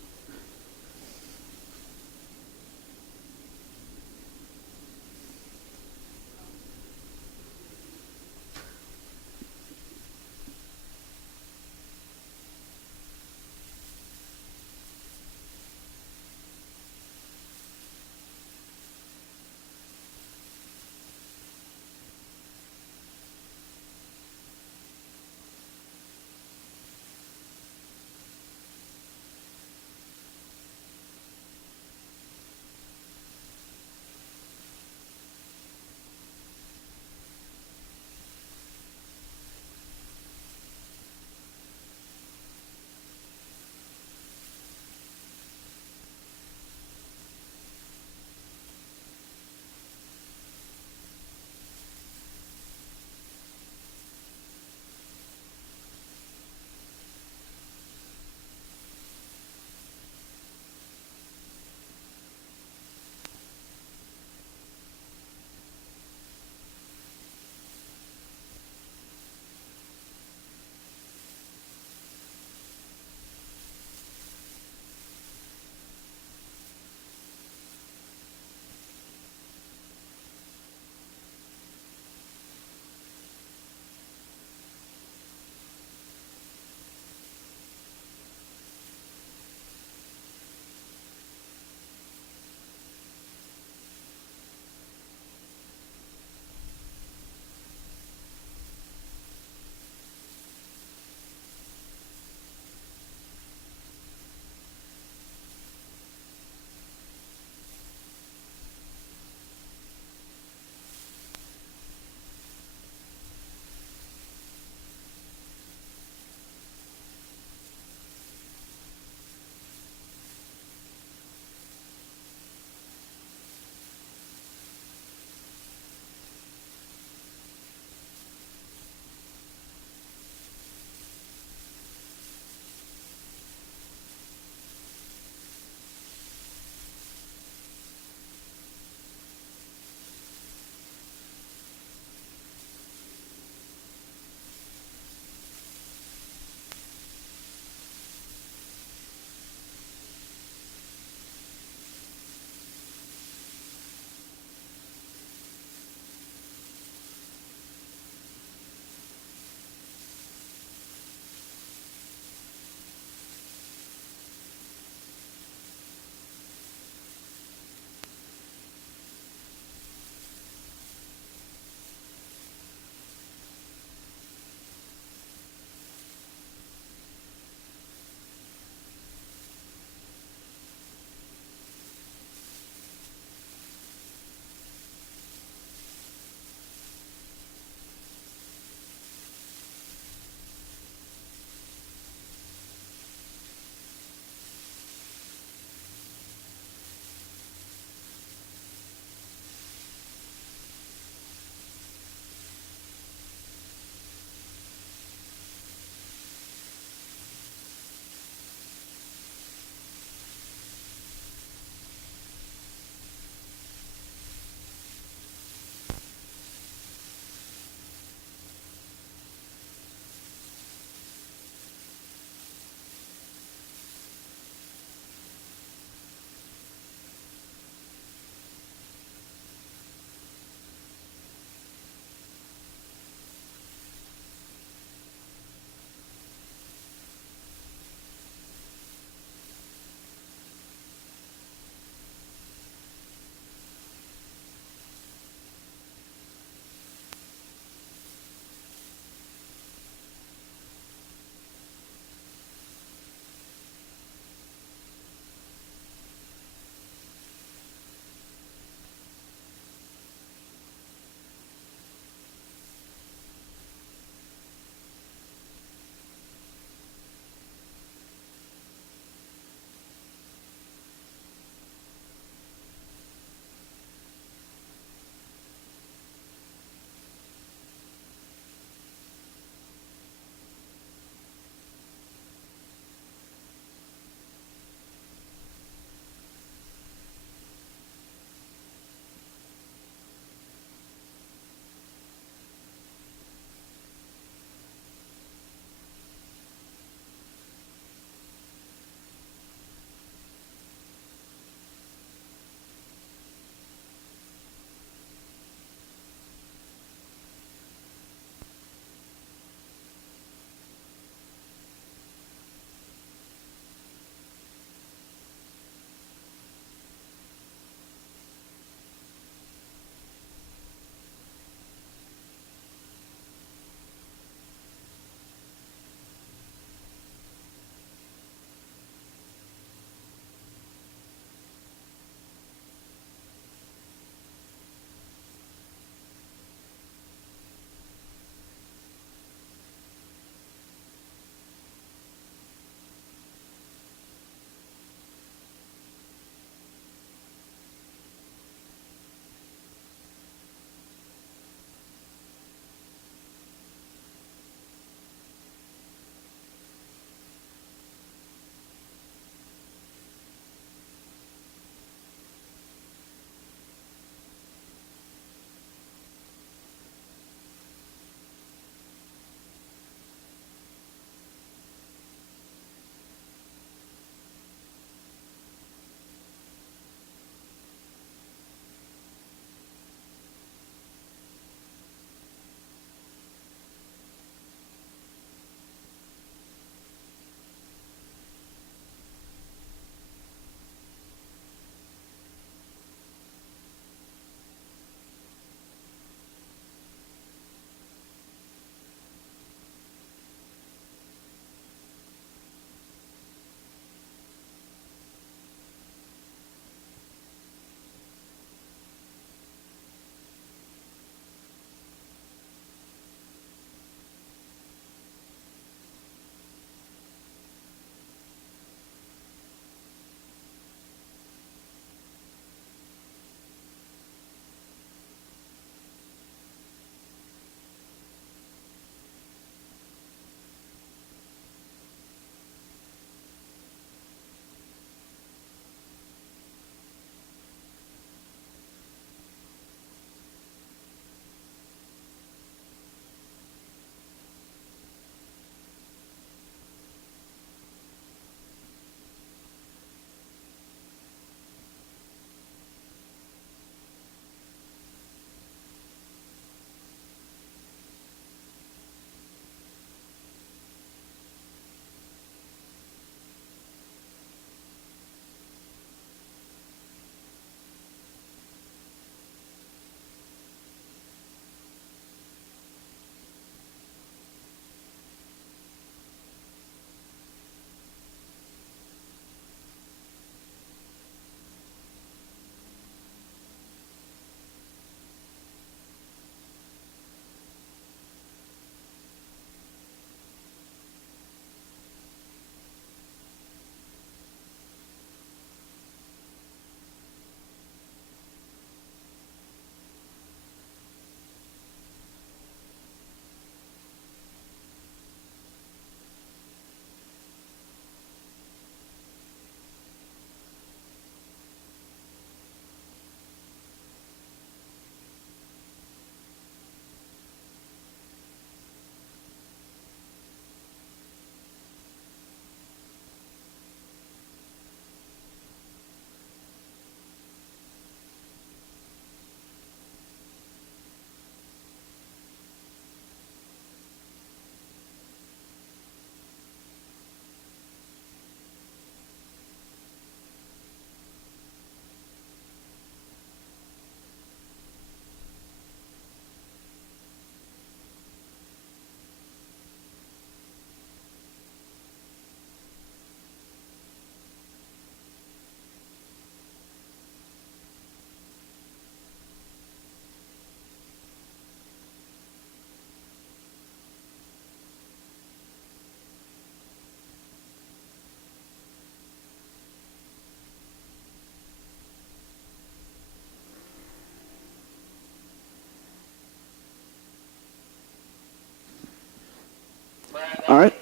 All right.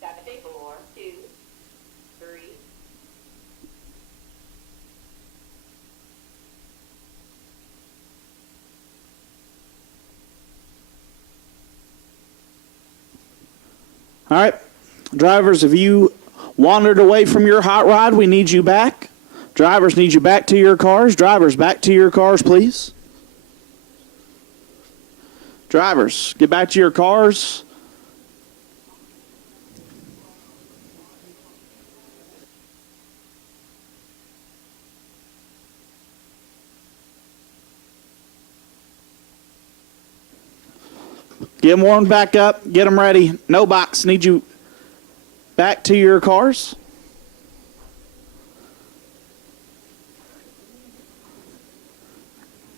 Saturday, 4, 2, 3. All right. Drivers, if you wandered away from your hot rod, we need you back. Drivers need you back to your cars. Drivers, back to your cars, please. Drivers, get back to your cars. Get them warmed back up. Get them ready. No box. Need you back to your cars.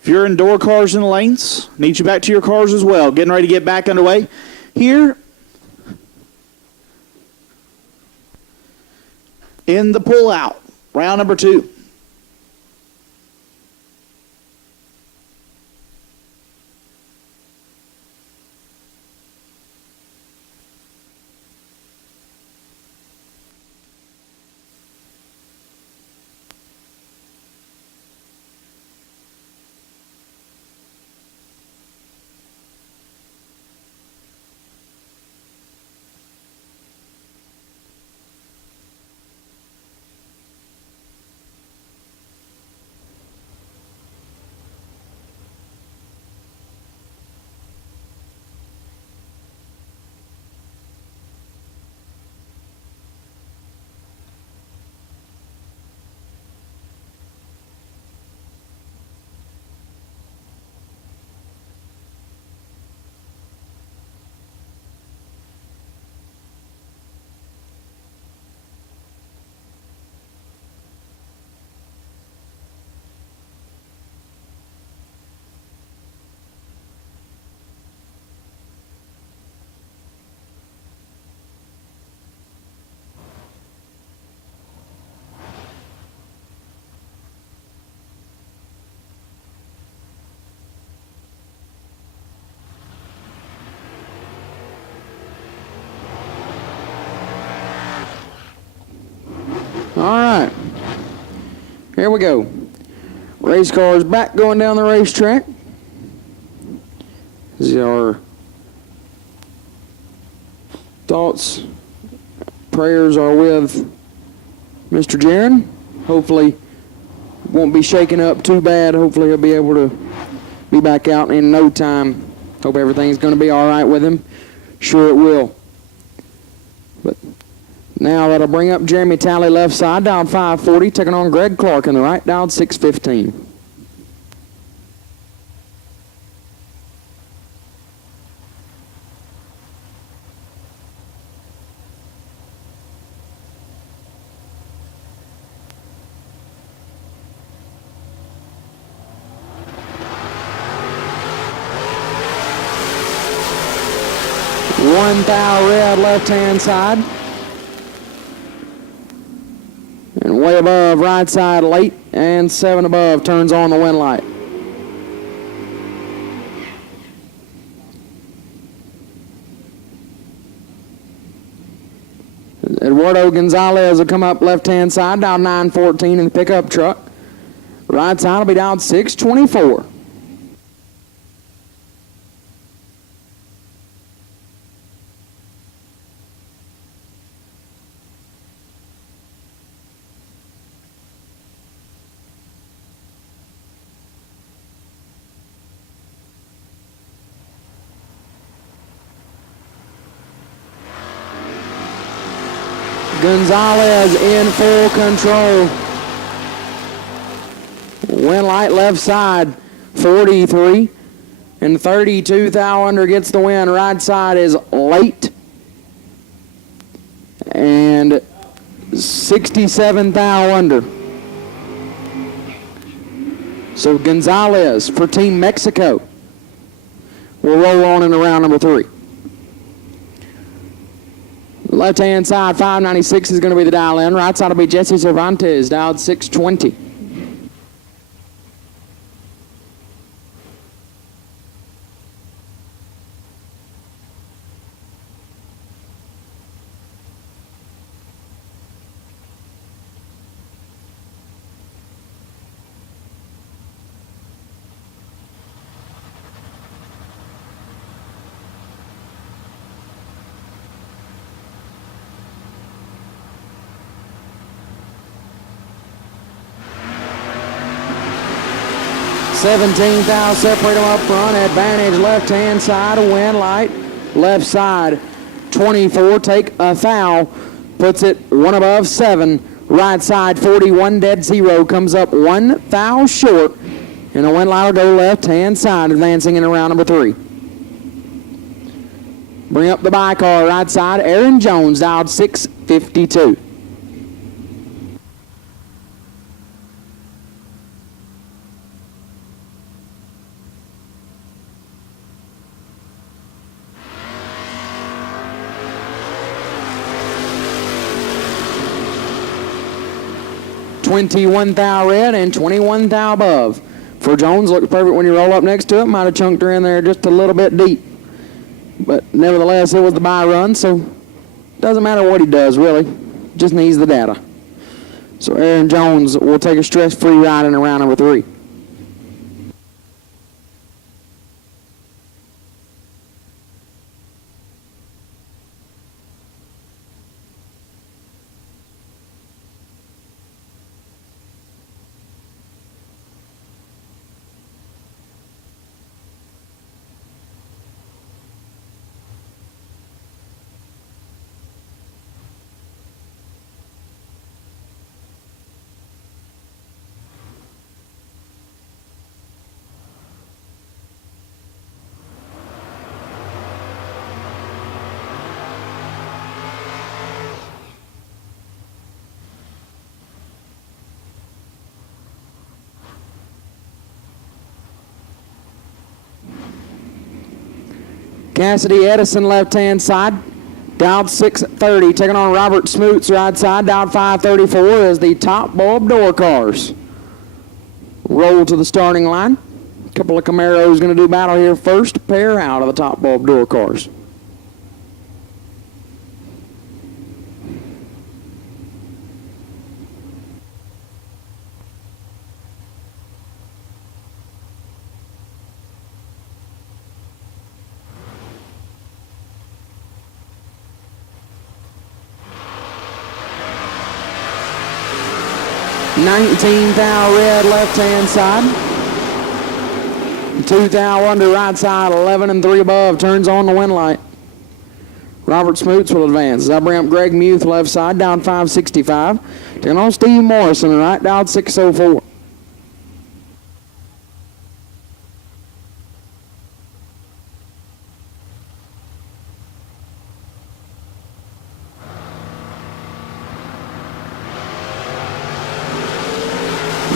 If you're in door cars in the lanes, need you back to your cars as well. Getting ready to get back underway. Here in the pullout, round number 2. All right. Here we go. Race cars back going down the racetrack. These are thoughts, prayers are with Mr. Jaron. Hopefully won't be shaken up too bad. Hopefully he'll be able to be back out in no time. Hope everything's going to be all right with him. Sure it will. But now that'll bring up Jeremy Talley left side, down 540, taking on Greg Clark in the right, down 615. One thou red left-hand side. And way above, right side late, and 7 above turns on the wind light. Eduardo Gonzalez will come up left-hand side, down 914 in the pickup truck. Right side will be down 624. Gonzalez in full control. Wind light left side, 43. And 32 thou under gets the win. Right side is late. And 67 thou under. So Gonzalez for Team Mexico will roll on into round number 3. Left-hand side, 596 is going to be the dial in. Right side will be Jesse Cervantes, dialed 620. 17 thou, separate them up front. Advantage left-hand side, win light. Left side, 24, take a thou. Puts it one above 7. Right side, 41, dead 0. Comes up 1 thou short. And the win light will go left-hand side, advancing into round number 3. Bring up the by-car, right side, Aaron Jones, dialed 652. $21 thou red and $21 thou above. For Jones, looks perfect when you roll up next to it. Might have chunked her in there just a little bit deep. But nevertheless, it was the buy run, so doesn't matter what he does, really. Just needs the data. So Aaron Jones will take a stress-free ride in round number 3. Cassidy Edison, left-hand side, dialed 630. Taking on Robert Smoots, right side, dialed 534 as the top bulb door cars roll to the starting line. A couple of Camaros going to do battle here first. Pair out of the top bulb door cars. $19 thou red, left-hand side. 2 thou under right side, 11 and 3 above, turns on the win light. Robert Smoots will advance. As I bring up Greg Muth, left side, down 565. Taking on Steve Morrison, right, down 604.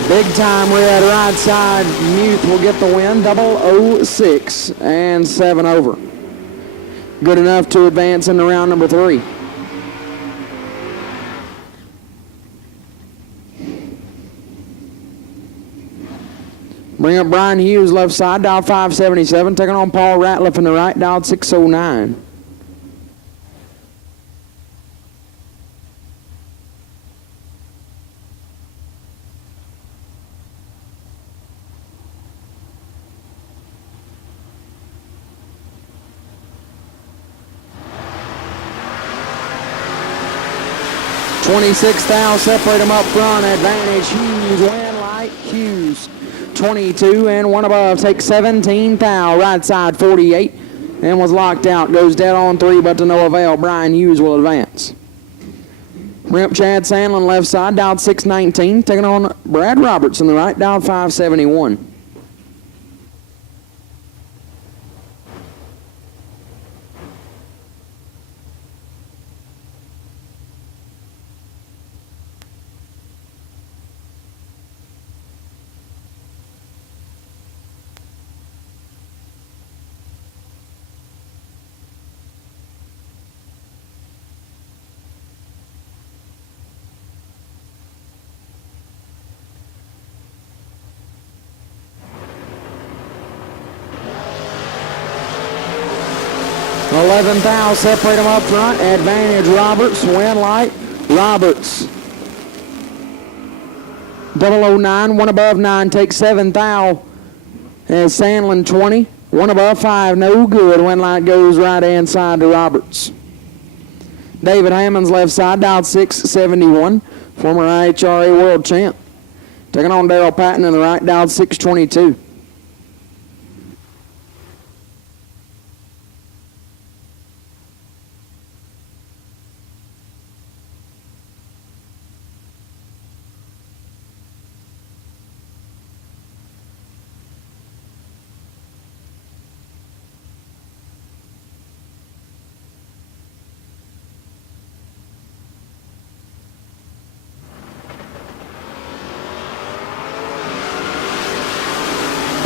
Big time red, right side, Muth will get the win, 006 and 7 over. Good enough to advance into round number 3. Bring up Brian Hughes, left side, dial 577, taking on Paul Ratliff in the right, dial 609. $26 thou, separate them up front, advantage Hughes, win light Hughes. 22 and 1 above, takes 17 thou, right side 48, and was locked out, goes dead on 3, but to no avail. Brian Hughes will advance. Bring up Chad Sandlin, left side, dialed 619, taking on Brad Roberts in the right, dialed 571. $11 thou, separate them up front, advantage Roberts, win light, Roberts. 009, 1 above 9, takes 7 thou, as Sandlin 20, 1 above 5, no good, win light goes right hand side to Roberts. David Hammond's left side, dialed 671, former IHRA world champ. Taking on Darrell Patton in the right, dialed 622.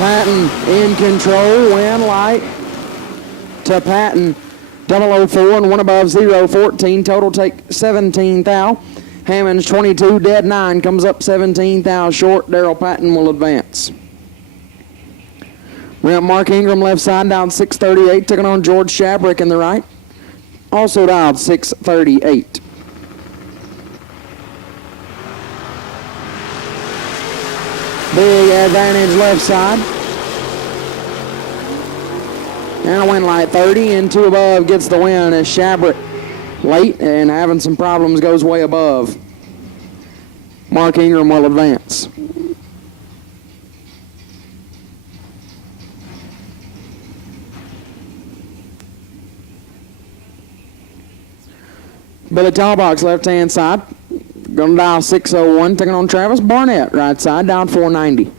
Patton in control, win light to Patton. 004 and one above 0, 14. Total take 17 thou. Hammonds 22, dead 9, comes up 17 thou short. Daryl Patton will advance. We have Mark Ingram left side, down 638, taking on George Shabrick in the right. Also dialed 638. Big advantage left side. And a win light 30 and 2 above gets the win as Shabrick late and having some problems goes way above. Mark Ingram will advance. Billy Talbox left hand side. Gonna dial 601, taking on Travis Barnett right side, down 490.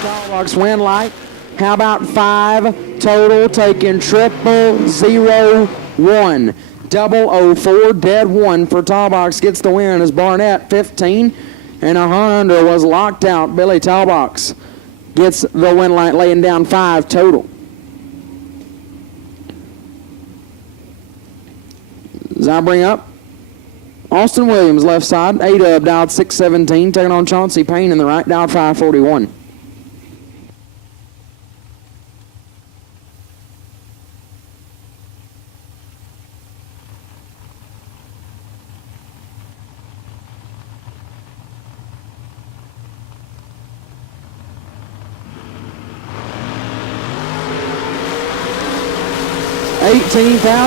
Talbox win light. How about 5 total, taking 001. 004, dead 1 for Talbox gets the win as Barnett 15 and a Honda was locked out. Billy Talbox gets the win light, laying down 5 total. As I bring up Austin Williams left side, A-Dub dialed 617, taking on Chauncey Payne in the right, dialed 541.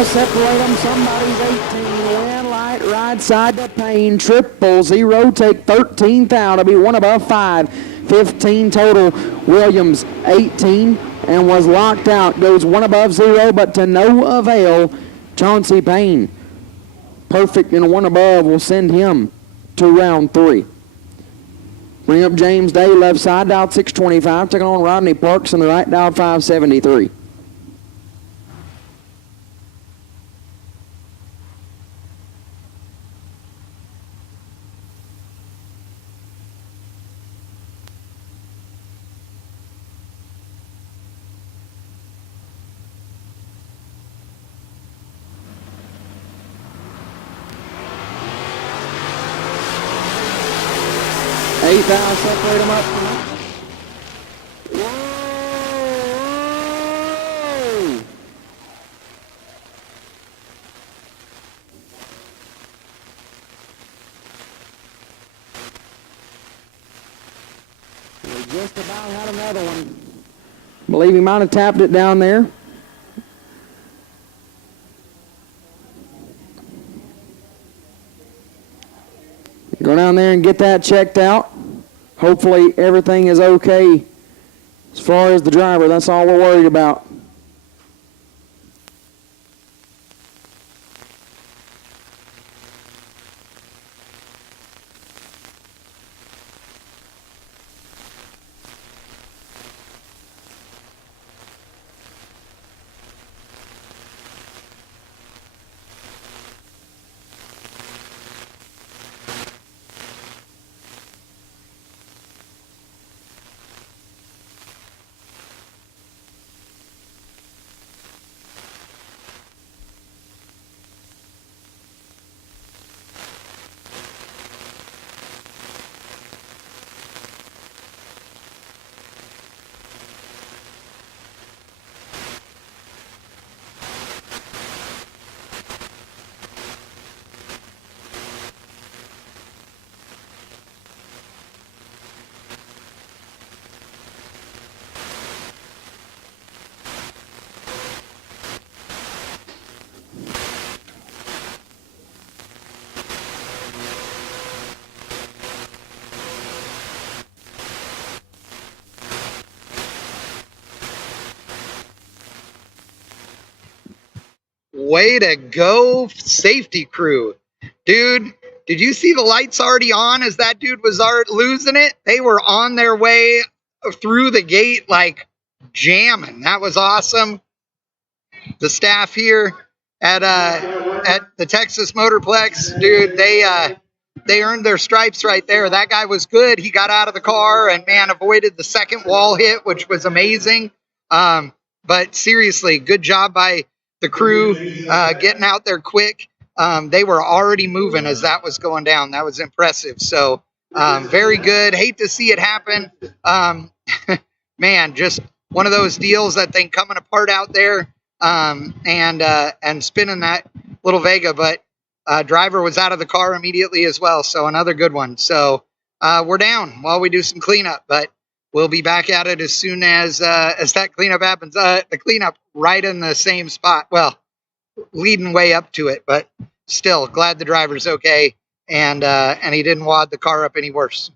Separate them. Somebody's 18. Win light right side to Payne. 000. Take 13 thou to be 1 above 5. 15 total. Williams 18 and was locked out. Goes 1 above 0, but to no avail. Chauncey Payne, perfect in 1 above, will send him to round 3. Bring up James Day left side, dialed 625. Taking on Rodney Parks in the right, dialed 573. Separate them up. Whoa! We just about had another one. Believe he might have tapped it down there. Go down there and get that checked out. Hopefully everything is okay as far as the driver. That's all we're worried about. Way to go, safety crew. Dude, did you see the lights already on as that dude was losing it? They were on their way through the gate like jamming. That was awesome. The staff here at the Texas Motorplex, dude, they earned their stripes right there. That guy was good. He got out of the car and, man, avoided the second wall hit, which was amazing. But seriously, good job by the crew getting out there quick. They were already moving as that was going down. That was impressive. So very good. Hate to see it happen. Man, just one of those deals, that thing coming apart out there and spinning that little Vega. But driver was out of the car immediately as well. So another good one. So we're down while we do some cleanup, but we'll be back at it as soon as that cleanup happens. The cleanup right in the same spot. Well, leading way up to it, but still glad the driver's okay and he didn't wad the car up any worse.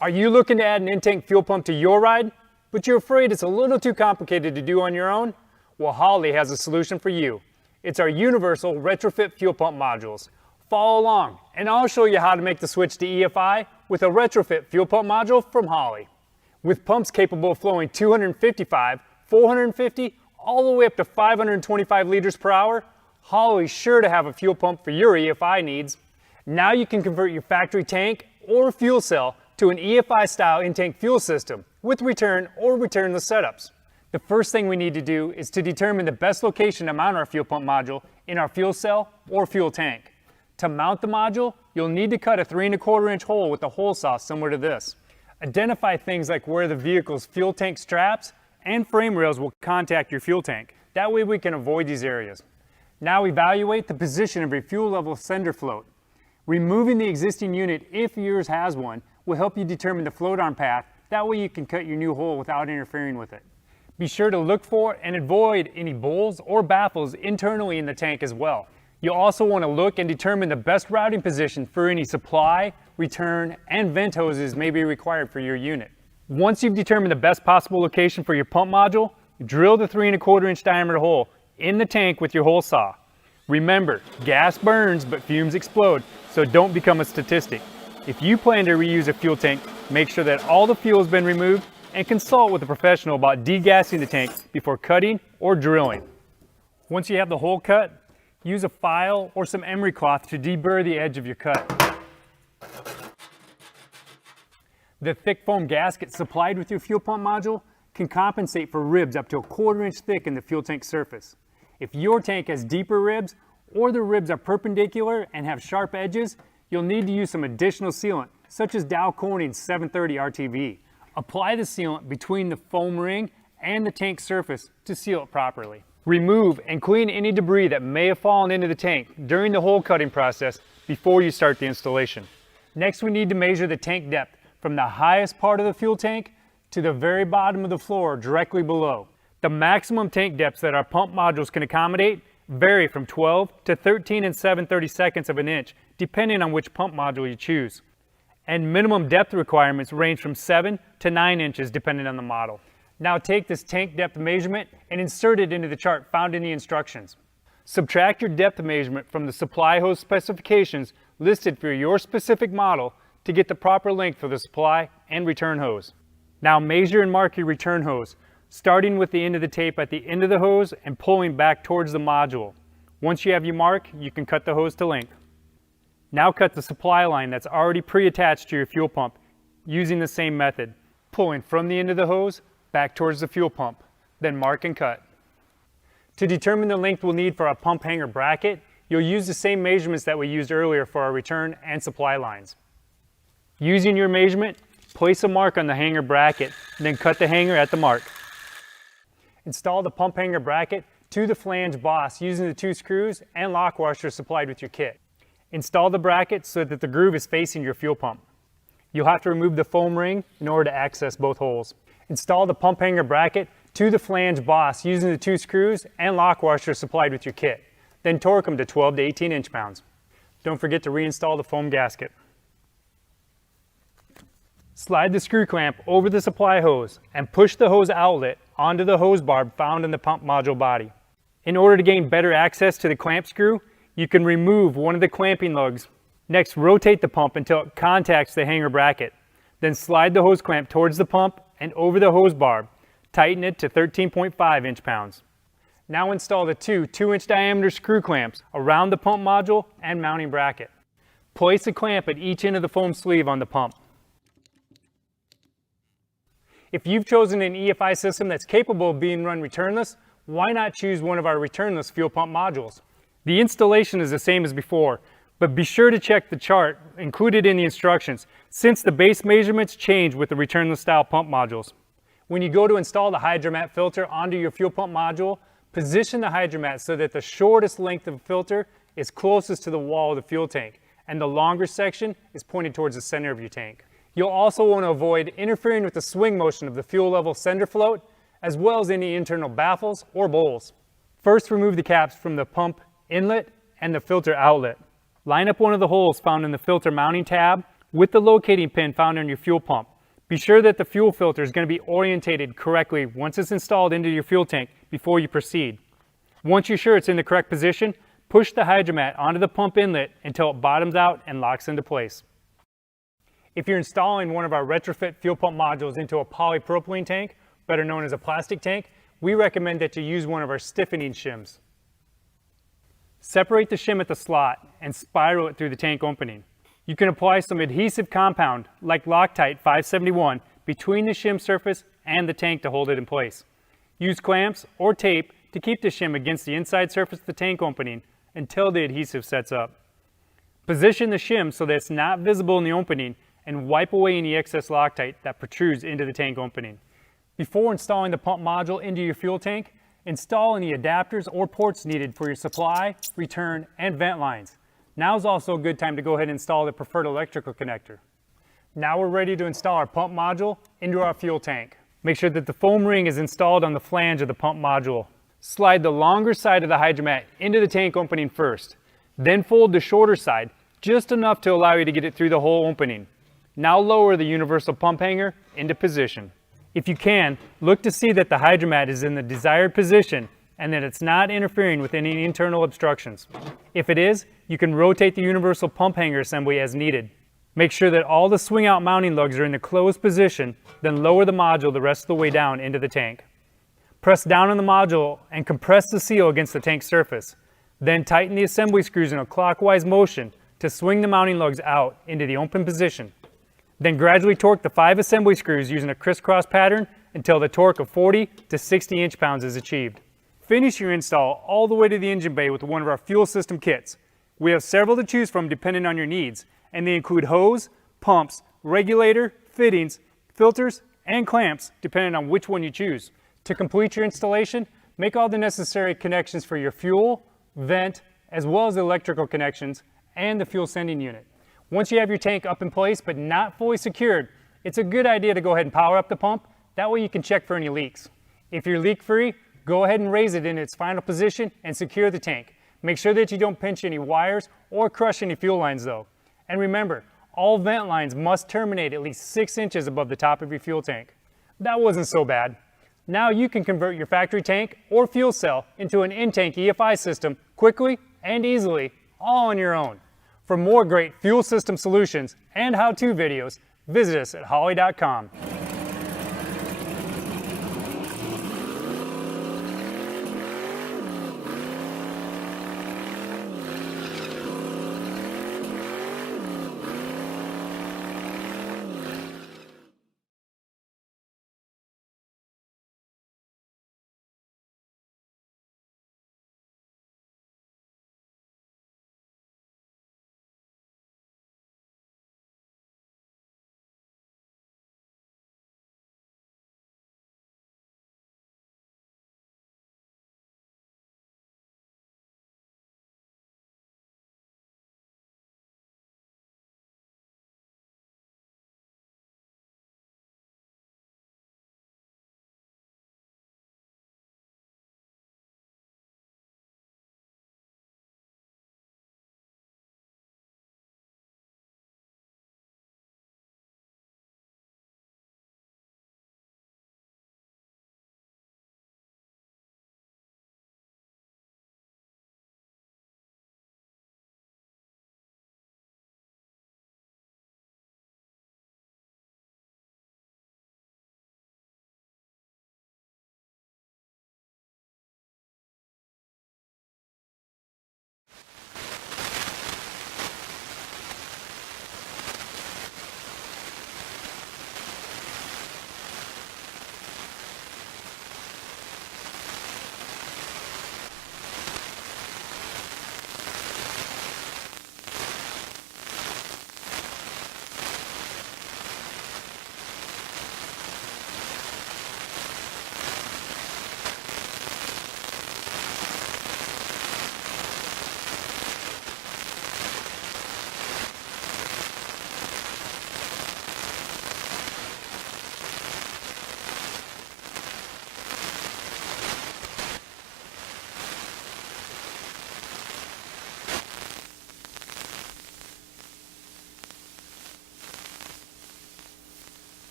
Are you looking to add an in-tank fuel pump to your ride, but you're afraid it's a little too complicated to do on your own? Well, Holley has a solution for you. It's our universal retrofit fuel pump modules. Follow along, and I'll show you how to make the switch to EFI with a retrofit fuel pump module from Holley. With pumps capable of flowing 255, 450, all the way up to 525 liters per hour, Holley's sure to have a fuel pump for your EFI needs. Now you can convert your factory tank or fuel cell to an EFI-style in-tank fuel system with return or returnless setups. The first thing we need to do is to determine the best location to mount our fuel pump module in our fuel cell or fuel tank. To mount the module, you'll need to cut a 3 1/4 inch hole with a hole saw similar to this. Identify things like where the vehicle's fuel tank straps and frame rails will contact your fuel tank. That way we can avoid these areas. Now evaluate the position of your fuel level sender float. Removing the existing unit, if yours has one, will help you determine the float arm path. That way you can cut your new hole without interfering with it. Be sure to look for and avoid any bowls or baffles internally in the tank as well. You'll also want to look and determine the best routing position for any supply, return, and vent hoses may be required for your unit. Once you've determined the best possible location for your pump module, drill the 3 1/4 inch diameter hole in the tank with your hole saw. Remember, gas burns but fumes explode, so don't become a statistic. If you plan to reuse a fuel tank, make sure that all the fuel has been removed and consult with a professional about degassing the tank before cutting or drilling. Once you have the hole cut, use a file or some emery cloth to deburr the edge of your cut. The thick foam gasket supplied with your fuel pump module can compensate for ribs up to 1/4 inch thick in the fuel tank surface. If your tank has deeper ribs or the ribs are perpendicular and have sharp edges, you'll need to use some additional sealant, such as Dow Corning's 730 RTV. Apply the sealant between the foam ring and the tank surface to seal it properly. Remove and clean any debris that may have fallen into the tank during the hole cutting process before you start the installation. Next, we need to measure the tank depth from the highest part of the fuel tank to the very bottom of the floor directly below. The maximum tank depths that our pump modules can accommodate vary from 12 to 13 7/32 of an inch, depending on which pump module you choose. And minimum depth requirements range from 7 to 9 inches depending on the model. Now take this tank depth measurement and insert it into the chart found in the instructions. Subtract your depth measurement from the supply hose specifications listed for your specific model to get the proper length for the supply and return hose. Now measure and mark your return hose, starting with the end of the tape at the end of the hose and pulling back towards the module. Once you have your mark, you can cut the hose to length. Now cut the supply line that's already pre-attached to your fuel pump using the same method, pulling from the end of the hose back towards the fuel pump, then mark and cut. To determine the length we'll need for our pump hanger bracket, you'll use the same measurements that we used earlier for our return and supply lines. Using your measurement, place a mark on the hanger bracket, and then cut the hanger at the mark. Install the pump hanger bracket to the flange boss using the 2 screws and lock washers supplied with your kit. Install the bracket so that the groove is facing your fuel pump. You'll have to remove the foam ring in order to access both holes. Install the pump hanger bracket to the flange boss using the 2 screws and lock washers supplied with your kit. Then torque them to 12 to 18 inch-pounds. Don't forget to reinstall the foam gasket. Slide the screw clamp over the supply hose and push the hose outlet onto the hose barb found in the pump module body. In order to gain better access to the clamp screw, you can remove one of the clamping lugs. Next, rotate the pump until it contacts the hanger bracket. Then slide the hose clamp towards the pump and over the hose barb. Tighten it to 13.5 inch-pounds. Now install the 2 2-inch diameter screw clamps around the pump module and mounting bracket. Place a clamp at each end of the foam sleeve on the pump. If you've chosen an EFI system that's capable of being run returnless, why not choose one of our returnless fuel pump modules? The installation is the same as before, but be sure to check the chart included in the instructions since the base measurements change with the returnless style pump modules. When you go to install the hydromat filter onto your fuel pump module, position the hydromat so that the shortest length of the filter is closest to the wall of the fuel tank and the longer section is pointed towards the center of your tank. You'll also want to avoid interfering with the swing motion of the fuel level sender float, as well as any internal baffles or bowls. First, remove the caps from the pump inlet and the filter outlet. Line up one of the holes found in the filter mounting tab with the locating pin found on your fuel pump. Be sure that the fuel filter is going to be orientated correctly once it's installed into your fuel tank before you proceed. Once you're sure it's in the correct position, push the hydromat onto the pump inlet until it bottoms out and locks into place. If you're installing one of our retrofit fuel pump modules into a polypropylene tank, better known as a plastic tank, we recommend that you use one of our stiffening shims. Separate the shim at the slot and spiral it through the tank opening. You can apply some adhesive compound like Loctite 571 between the shim surface and the tank to hold it in place. Use clamps or tape to keep the shim against the inside surface of the tank opening until the adhesive sets up. Position the shim so that it's not visible in the opening and wipe away any excess Loctite that protrudes into the tank opening. Before installing the pump module into your fuel tank, install any adapters or ports needed for your supply, return, and vent lines. Now is also a good time to go ahead and install the preferred electrical connector. Now we're ready to install our pump module into our fuel tank. Make sure that the foam ring is installed on the flange of the pump module. Slide the longer side of the hydromat into the tank opening first. Then fold the shorter side, just enough to allow you to get it through the hole opening. Now lower the universal pump hanger into position. If you can, look to see that the hydromat is in the desired position and that it's not interfering with any internal obstructions. If it is, you can rotate the universal pump hanger assembly as needed. Make sure that all the swing out mounting lugs are in the closed position, then lower the module the rest of the way down into the tank. Press down on the module and compress the seal against the tank surface. Then tighten the assembly screws in a clockwise motion to swing the mounting lugs out into the open position. Then gradually torque the 5 assembly screws using a crisscross pattern until the torque of 40 to 60 inch-pounds is achieved. Finish your install all the way to the engine bay with one of our fuel system kits. We have several to choose from depending on your needs, and they include hose, pumps, regulator, fittings, filters, and clamps depending on which one you choose. To complete your installation, make all the necessary connections for your fuel, vent, as well as the electrical connections and the fuel sending unit. Once you have your tank up in place but not fully secured, it's a good idea to go ahead and power up the pump. That way you can check for any leaks. If you're leak free, go ahead and raise it in its final position and secure the tank. Make sure that you don't pinch any wires or crush any fuel lines though. And remember, all vent lines must terminate at least 6 inches above the top of your fuel tank. That wasn't so bad. Now you can convert your factory tank or fuel cell into an in-tank EFI system quickly and easily, all on your own. For more great fuel system solutions and how-to videos, visit us at holley.com.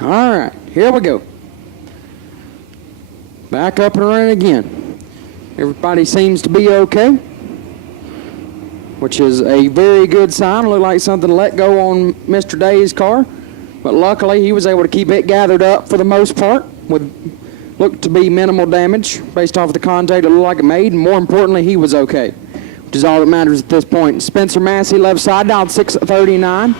All right, here we go. Back up and running again. Everybody seems to be okay, which is a very good sign. Looked like something let go on Mr. Day's car, but luckily he was able to keep it gathered up for the most part with looked to be minimal damage based off of the contact it looked like it made, and more importantly, he was okay, which is all that matters at this point. Spencer Massey, left side, dialed 639.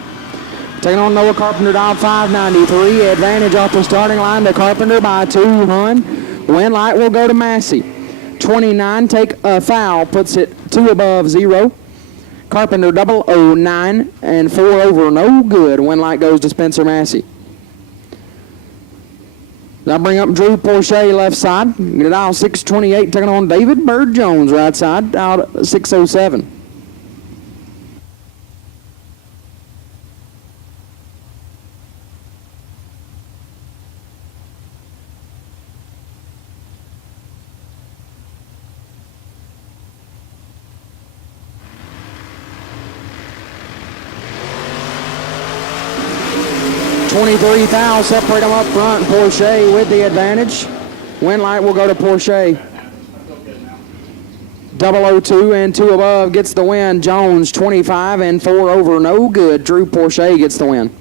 Taking on Noah Carpenter, dialed 593. Advantage off the starting line to Carpenter by 2 hun. Win light will go to Massey. 29, take a foul, puts it 2 above 0. Carpenter 009 and 4 over, no good. Win light goes to Spencer Massey. Now bring up Drew Porche, left side. Get dial 628, taking on David Bird Jones, right side, dialed 607. .23 foul, separate them up front. Porche with the advantage. Win light will go to Porche. 002 and 2 above gets the win. Jones 25 and 4 over, no good. Drew Porche gets the win.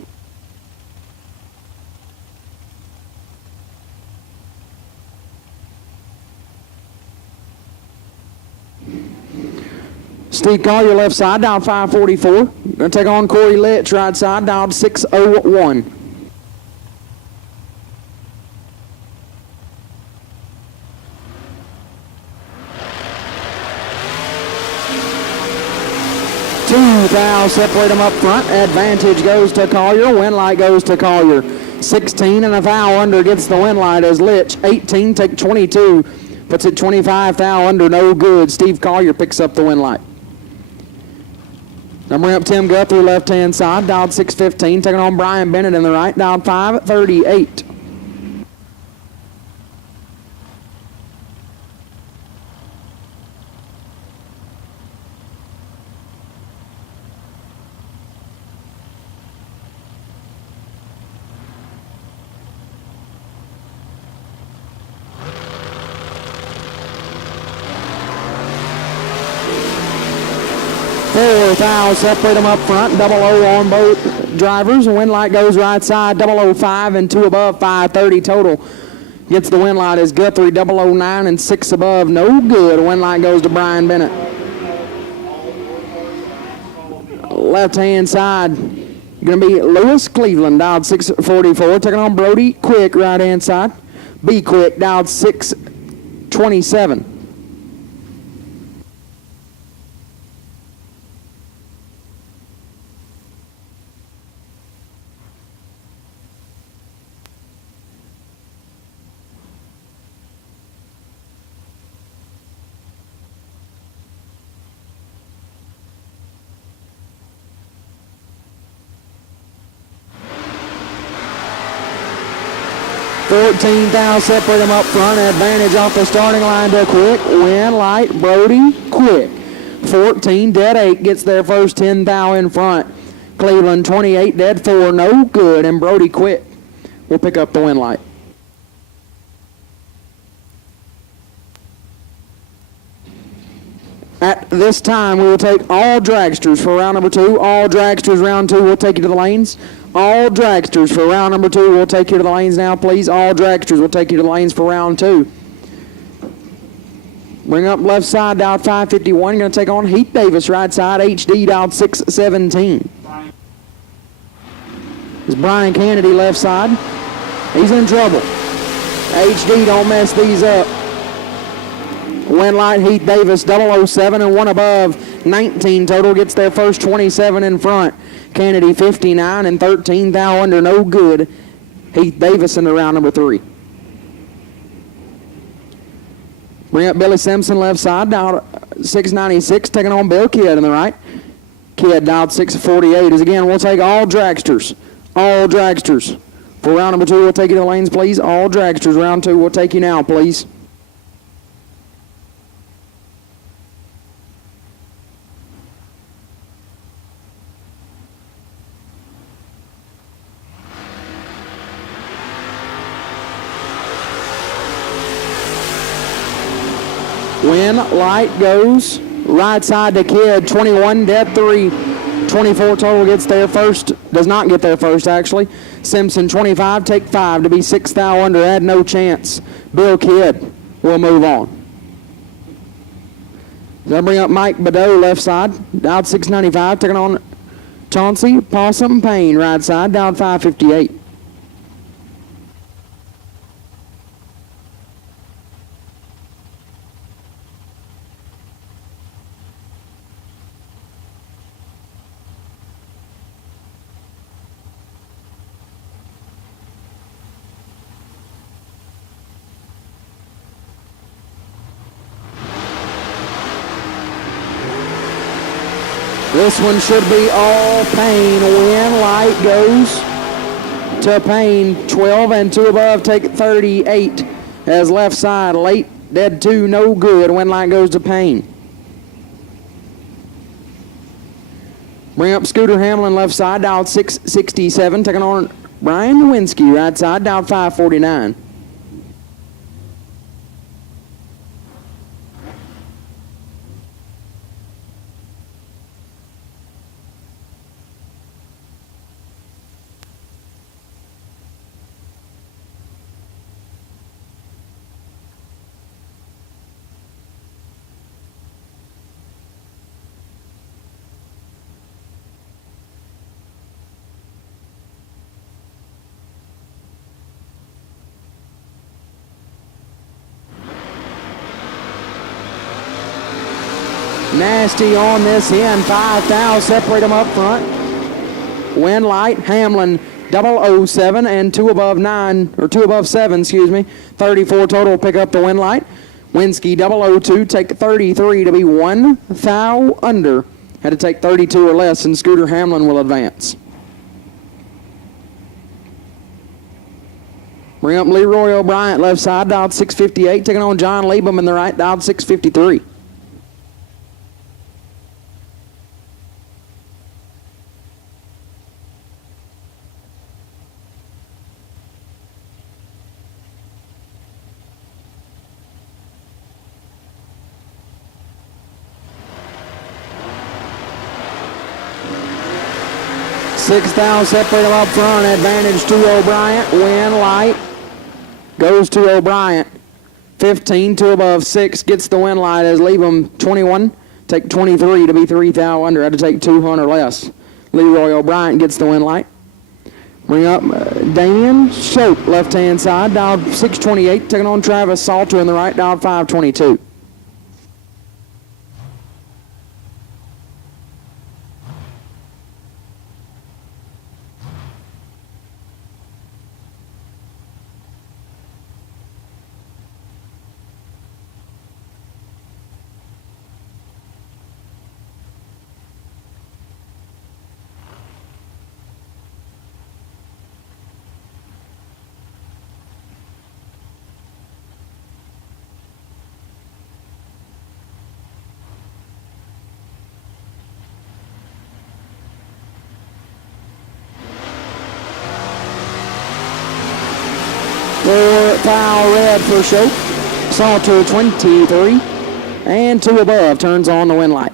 Steve Collier, left side, dialed 544. Going to take on Corey Litch, right side, dialed 601. Two fouls separate them up front. Advantage goes to Collier. Win light goes to Collier. 16 and a foul under gets the win light as Litch. 18, take 22. Puts it 25, foul under, no good. Steve Collier picks up the win light. Now bring up Tim Guthrie, left-hand side, dialed 615. Taking on Brian Bennett in the right, dialed 538. Four fouls separate them up front. 00 on both drivers. Win light goes right side. 005 and 2 above. 530 total. Gets the win light as Guthrie. 009 and 6 above. No good. Win light goes to Brian Bennett. Left-hand side. Going to be Lewis Cleveland. Dialed 644. Taking on Brody Quick. Right-hand side. B Quick. Dialed 627. $14,000 separate them up front. Advantage off the starting line to Quick. Win light, Brody Quick. 14, dead 8 gets their first $10,000 in front. Cleveland 28, dead 4, no good. And Brody Quick will pick up the win light. At this time, we will take all dragsters for round number 2. All dragsters round 2 will take you to the lanes. All dragsters for round number 2 will take you to the lanes now, please. All dragsters will take you to the lanes for round 2. Bring up left side, dialed 551. Going to take on Heath Davis, right side, HD, dialed 617. It's Brian Kennedy, left side. He's in trouble. HD, don't mess these up. Win light, Heath Davis, 007 and 1 above. 19 total, gets their first 27 in front. Kennedy 59 and 13 thou under, no good. Heath Davis in the round number 3. Bring up Billy Simpson, left side, dialed 696, taking on Bill Kidd in the right. Kidd dialed 648. As again, we'll take all dragsters. All dragsters. For round number 2, we'll take you to the lanes, please. All dragsters. Round 2, we'll take you now, please. When light goes right side to Kidd, 21, dead 3. 24 total gets there first, does not get there first actually. Simpson 25, take 5 to be 6 thou under, had no chance. Bill Kidd will move on. They'll bring up Mike Badeau left side, down 695, taking on Chauncey Possum Payne right side, down 558. This one should be all Payne. When light goes to Payne, 12 and 2 above, take 38. As left side, late, dead 2, no good. When light goes to Payne. Bring up Scooter Hamlin left side, dialed 667, taking on Brian Nowinski right side, dialed 549. Nasty on this end, 5 thou, separate them up front. When light, Hamlin 007 and 2 above 9, or 2 above 7, 34 total, pick up the win light. Winsky 002, take 33 to be 1 thou under. Had to take 32 or less, and Scooter Hamlin will advance. Bring up Leroy O'Brien left side, dialed 658, taking on John Liebum in the right, dialed 653. Six thou, separate them up front, advantage to O'Brien. Win light goes to O'Brien. 15, 2 above 6, gets the win light as Liebum 21, take 23 to be 3 thou under, had to take 200 less. Leroy O'Brien gets the win light. Bring up Damian Shope, left-hand side, dialed 628, taking on Travis Salter in the right, dialed 522. Foul red for Shope. Salter 23 and 2 above turns on the win light.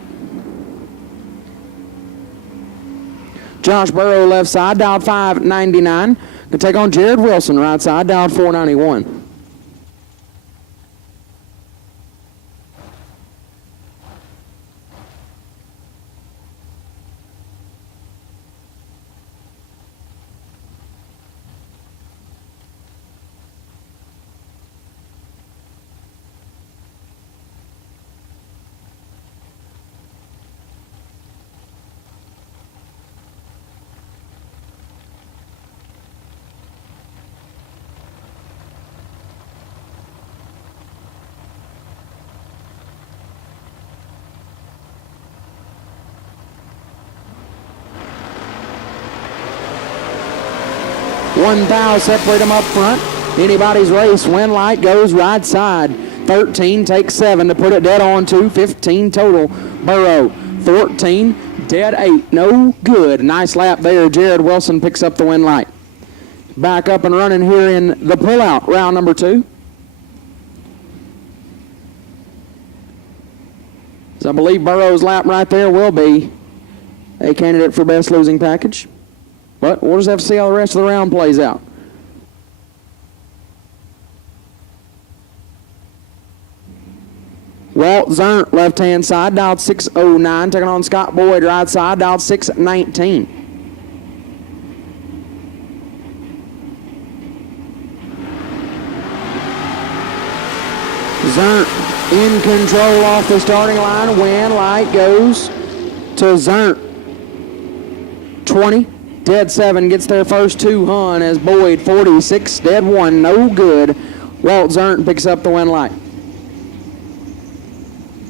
Josh Burrow left side, dialed 599. To take on Jared Wilson right side, dialed 491. One thou, separate them up front. Anybody's race, win light goes right side. 13, takes 7 to put it dead on 2. 15 total. Burrow, 14, dead 8. No good. Nice lap there. Jared Wilson picks up the win light. Back up and running here in the pullout, round number 2. So I believe Burrow's lap right there will be a candidate for best losing package. But we'll just have to see how the rest of the round plays out. Walt Zernt, left-hand side, dialed 609. Taking on Scott Boyd, right side, dialed 619. Zernt in control off the starting line. Win light goes to Zernt. 20, dead 7, gets their first 2 hun as Boyd 46, dead 1, no good. Walt Zernt picks up the win light.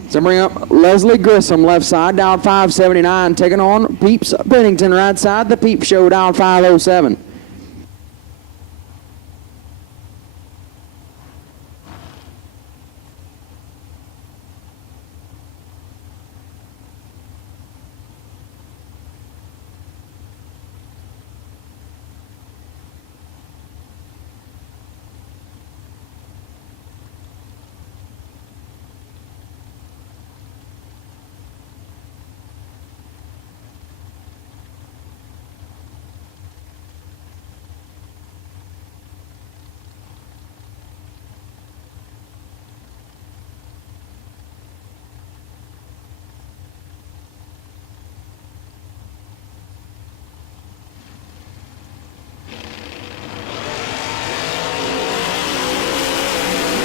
So bring up Leslie Grissom, left side, dialed 579, taking on Peeps Pennington, right side. The Peep Show, dialed 507.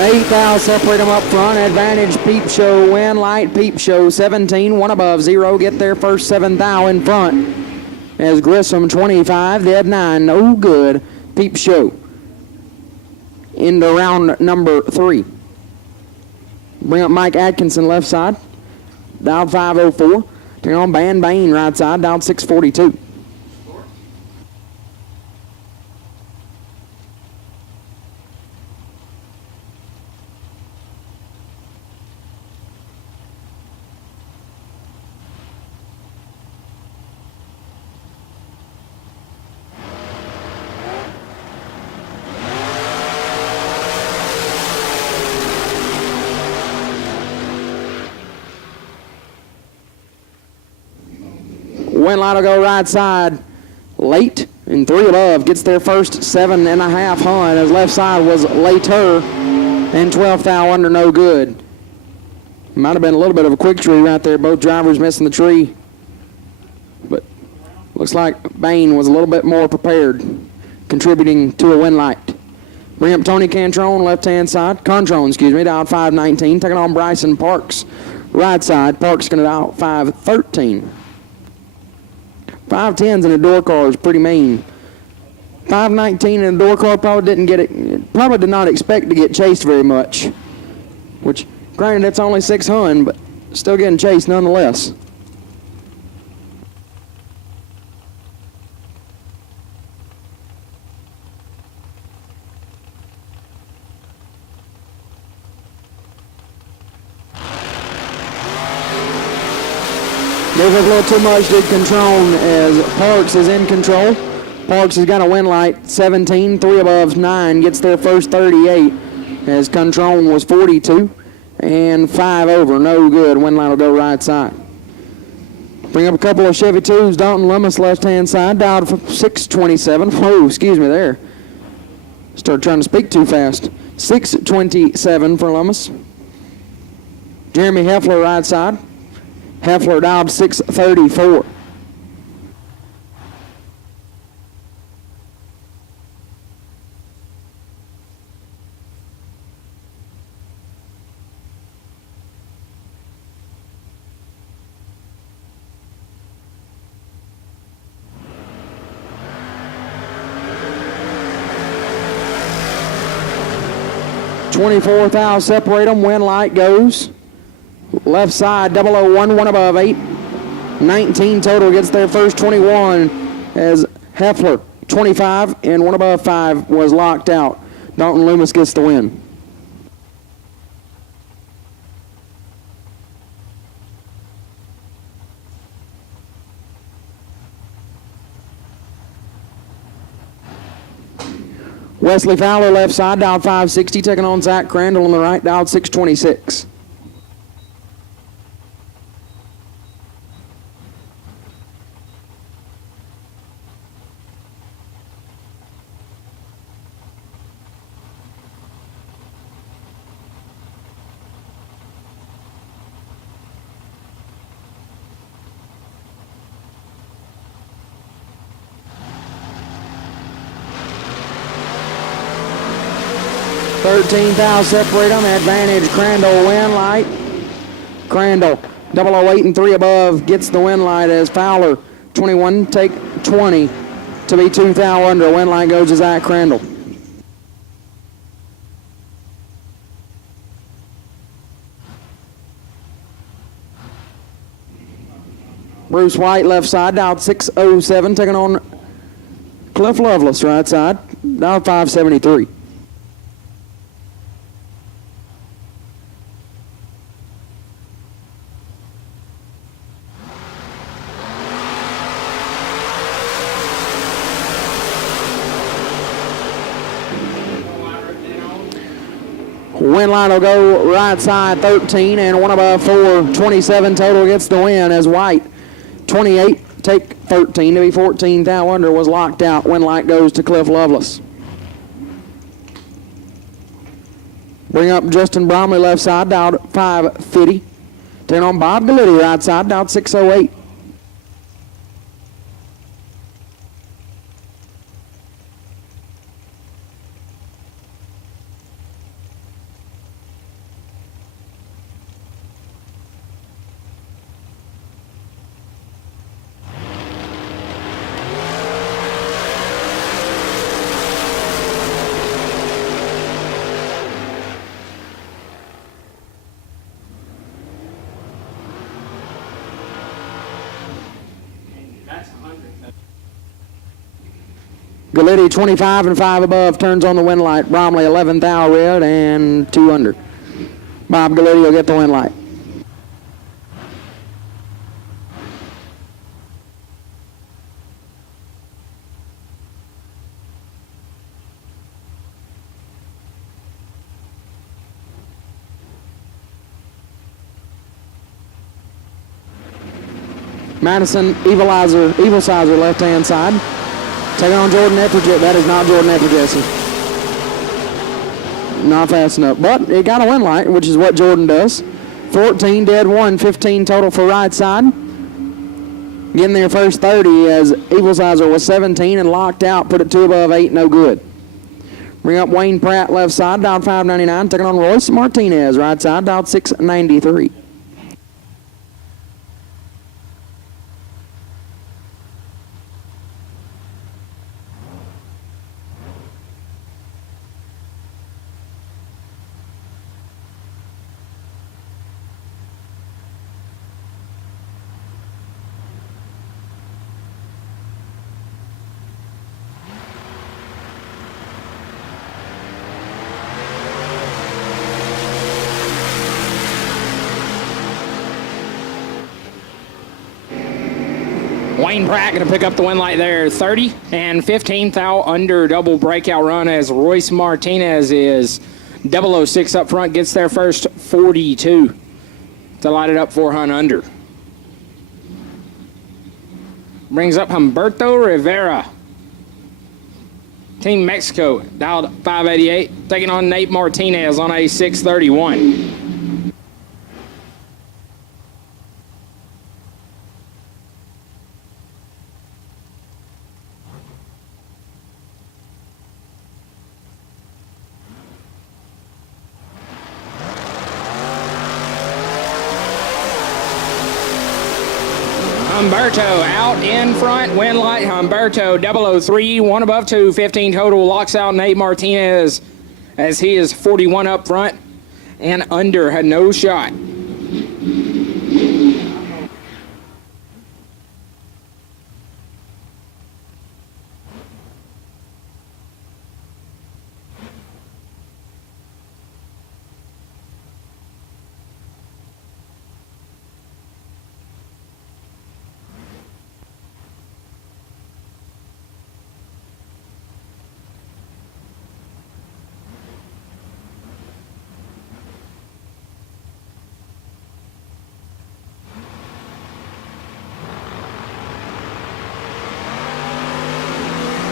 Eighth out, separate them up front. Advantage Peep Show, win light Peep Show 17, 1 above 0. Get their first 7th thou in front. As Grissom 25, dead 9, no good. Peep Show into round number 3. Bring up Mike Atkinson, left side, dialed 504. Turn on Van Bain, right side, dialed 642. Winlight will go right side late, and 3 above gets their first 7.5 hun as left side was later, and 12th thou under no good. Might have been a little bit of a quick tree right there, both drivers missing the tree, but looks like Bain was a little bit more prepared, contributing to a Winlight. Bring up Tony Controne, left-hand side, dialed 519, taking on Bryson Parks, right side. Parks going to dial 513. 510s in a door car is pretty mean. 519 in a door car probably did not expect to get chased very much. Which, granted, it's only 6 hun, but still getting chased nonetheless. Gave up a little too much, did Controne, as Parks is in control. Parks has got a win light, 17, 3 above 9, gets their first 38, as Controne was 42, and 5 over, no good. Win light will go right side. Bring up a couple of Chevy 2s, Dalton Lummis, left-hand side, dialed for 627. Whoa, excuse me there. Started trying to speak too fast. 627 for Lummis. Jeremy Heffler, right side. Heffler dialed 634. Twenty-fourth thou, separate them. Win light goes left side, 001, 1 above 8. 19 total gets their first 21 as Heffler, 25, and 1 above 5 was locked out. Dalton Loomis gets the win. Wesley Fowler, left side, dialed 560, taking on Zach Crandall on the right, dialed 626. 13 thou separate them. Advantage Crandall win light. Crandall 008 and 3 above gets the win light as Fowler 21 take 20 to be 2 thou under. Win light goes to Zach Crandall. Bruce White left side down 607 taking on Cliff Lovelace right side down 573. Win line will go right side 13 and 1 above 4. 27 total gets the win as White 28 take 13 to be 14 thou under was locked out. Win light goes to Cliff Lovelace. Bring up Justin Bromley left side down 550. Taking on Bob Gallitti right side down 608. Gallitti 25 and 5 above turns on the win light. Bromley 11 thou red and 2 under. Bob Gallitti will get the win light. Madison Evil Sizer left hand side. Taking on Jordan Efferjet. That is not Jordan Efferjesse. Not fast enough. But it got a win light, which is what Jordan does. 14 dead 1, 15 total for right side. Getting their first 30 as Evil Sizer was 17 and locked out. Put it 2 above 8, no good. Bring up Wayne Pratt left side, down 599. Taking on Royce Martinez right side, down 693. Wayne Pratt going to pick up the win light there, 30 and 15 thou under double breakout run as Royce Martinez is 006 up front, gets their first 42 to light it up for Hunt under. Brings up Humberto Rivera. Team Mexico dialed 588, taking on Nate Martinez on a 631. Humberto out in front, win light. Humberto 003, 1 above 2, 15 total, locks out Nate Martinez as he is 41 up front and under, had no shot.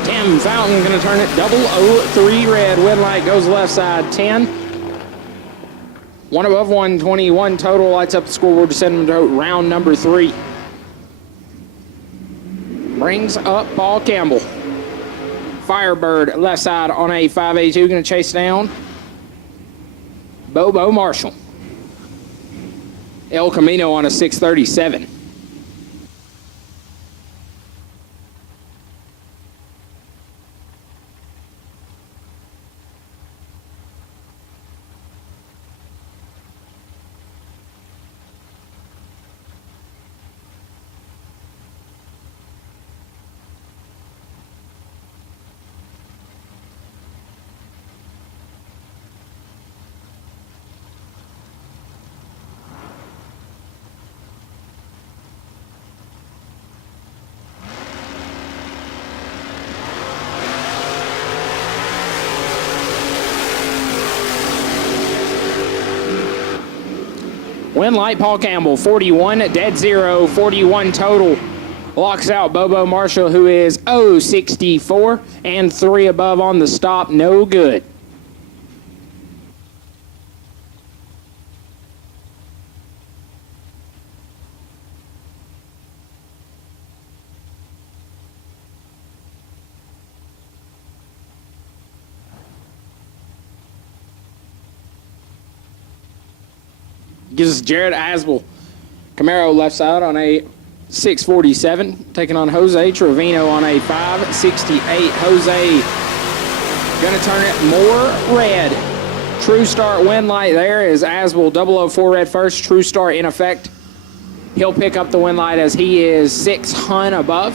Tim Fountain going to turn it 003 red. Win light goes left side 10. 1 above 121 total. Lights up the scoreboard to send them to round number 3. Brings up Paul Campbell. Firebird left side on a 582. Going to chase down Bobo Marshall. El Camino on a 637. Win light, Paul Campbell, 41, dead zero, 41 total. Locks out Bobo Marshall, who is 064 and 3 above on the stop, no good. Gives us Jared Asbel. Camaro left side on a 647, taking on Jose Trevino on a 568. Jose gonna turn it more red. True start win light there is Asbel 004 red first. True start in effect. He'll pick up the win light as he is 6 hun above.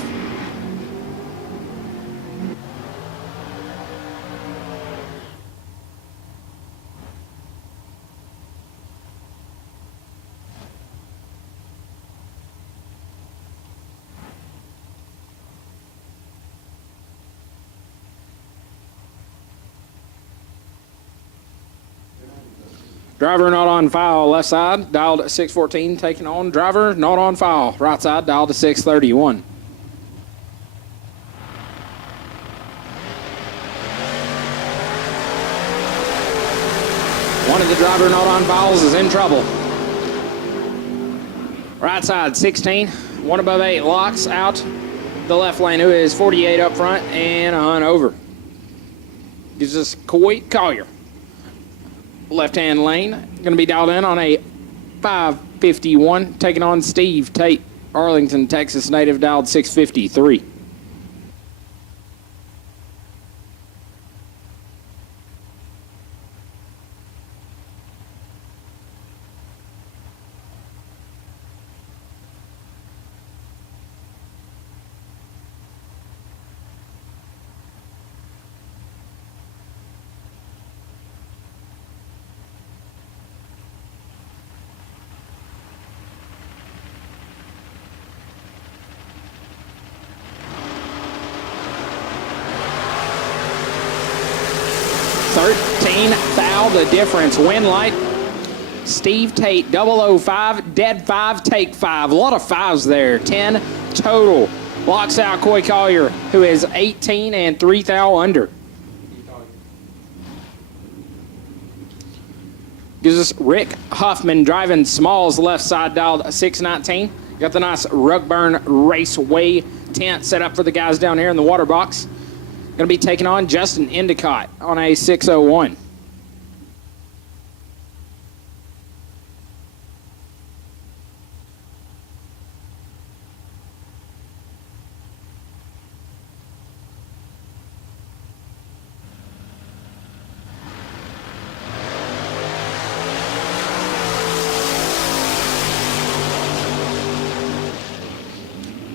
Driver not on file, left side, dialed at 614, taking on driver not on file, right side, dialed to 631. One of the driver not on files is in trouble. Right side, 16, 1 above 8, locks out the left lane, who is 48 up front and a hun over. Gives us Coy Collier. Left-hand lane, going to be dialed in on a 551, taking on Steve Tate, Arlington, Texas native, dialed 653. The difference. Win light. Steve Tate, 005, dead 5, take 5. A lot of 5s there. 10 total. Locks out Coy Collier, who is 18 and 3 thou under. Gives us Rick Huffman driving Smalls left side, dialed 619. Got the nice Rugburn Raceway tent set up for the guys down here in the water box. Going to be taking on Justin Endicott on a 601.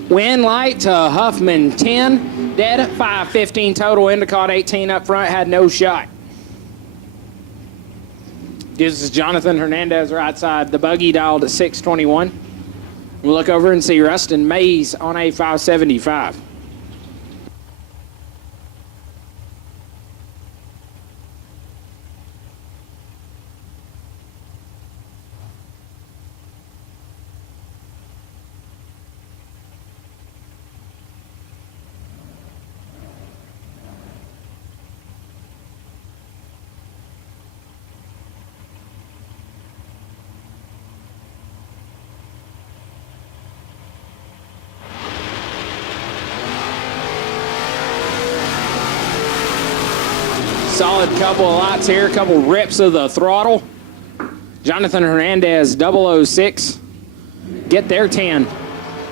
Win light to Huffman 10, dead 515 total. Endicott 18 up front, had no shot. Gives us Jonathan Hernandez right side. The buggy dialed at 621. We'll look over and see Rustin Mays on a 575. Solid couple of lights here, couple rips of the throttle. Jonathan Hernandez, 006, get their 10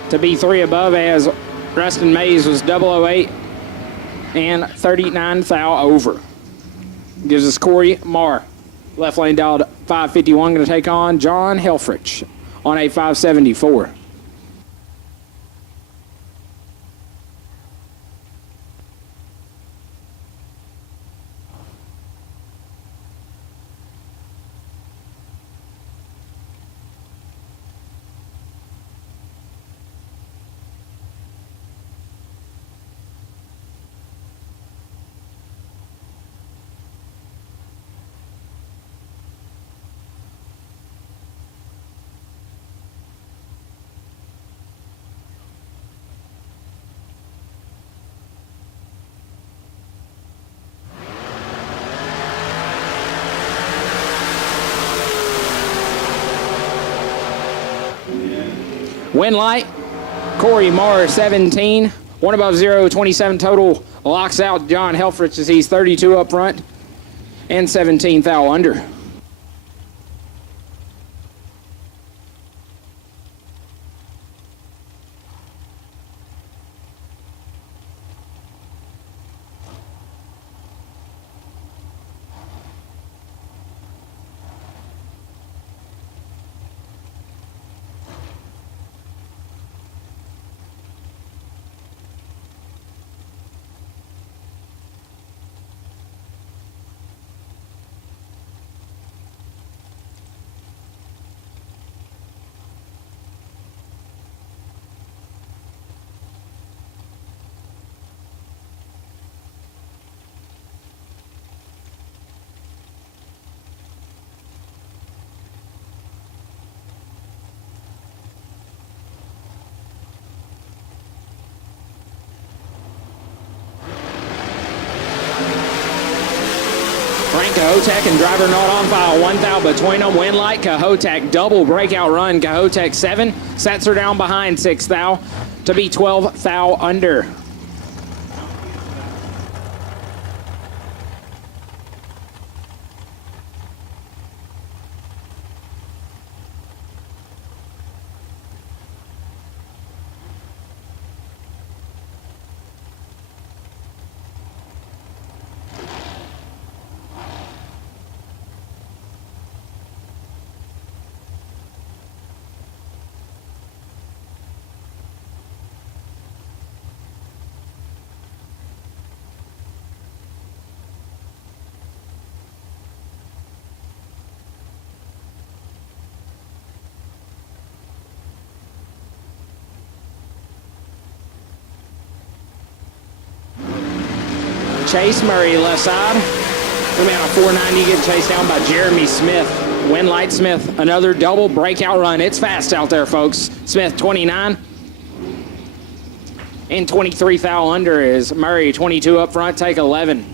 to be 3 above, as Rustin Mays was 008 and 39 thou over. Gives us Corey Marr. Left lane dialed 551, going to take on John Helfrich on a 574. Win light, Corey Marr, 17. 1 above 0, 27 total. Locks out John Helfrich as he's 32 up front and 17 thou under. Frank Cahotek and driver not on file. 1 thou between them. Win light, Cahotek double breakout run. Cahotek 7 sets her down behind 6 thou to be 12 thou under. Chase Murray left side. Coming out of 490, getting chased down by Jeremy Smith. Win light Smith, another double breakout run. It's fast out there, folks. Smith 29 and 23 thou under is Murray. 22 up front, take 11.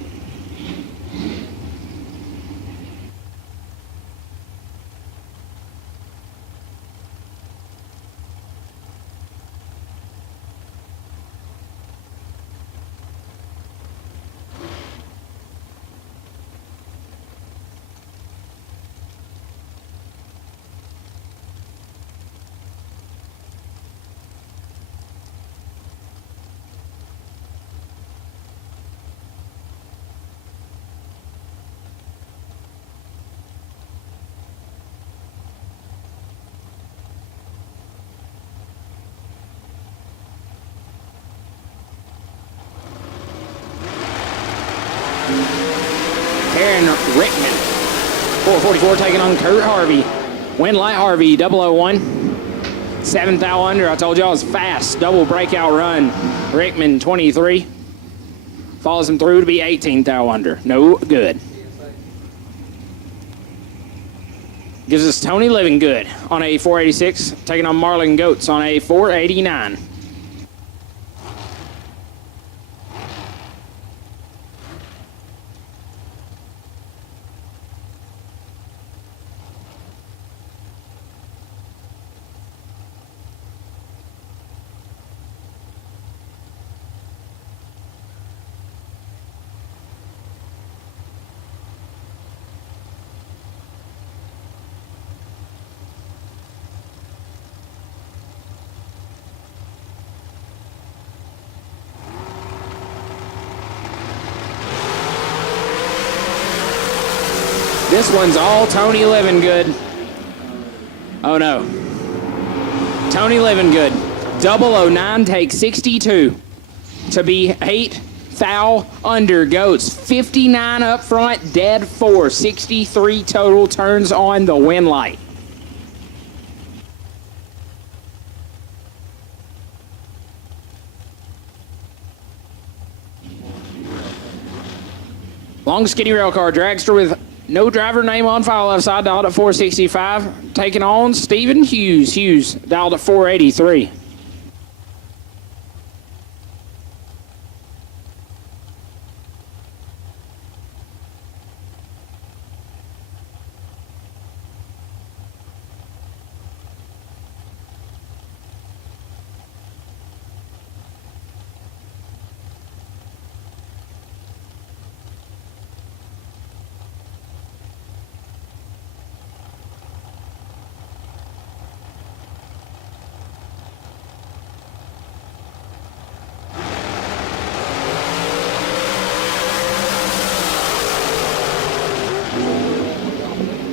Aaron Rickman, 444 taking on Kurt Harvey. Win light Harvey, 001. 7 thou under. I told y'all it's fast. Double breakout run. Rickman, 23. Follows him through to be 18 thou under. No good. Gives us Tony Livingood on a 486, taking on Marlon Goetz on a 489. This one's all Tony Livingood. Oh no. Tony Livingood. 009 takes 62 to be 8 thou under. Goes 59 up front, dead 4. 63 total, turns on the win light. Long skinny rail car, dragster with no driver name on file left side, dialed at 465. Taking on Stephen Hughes. Hughes dialed at 483.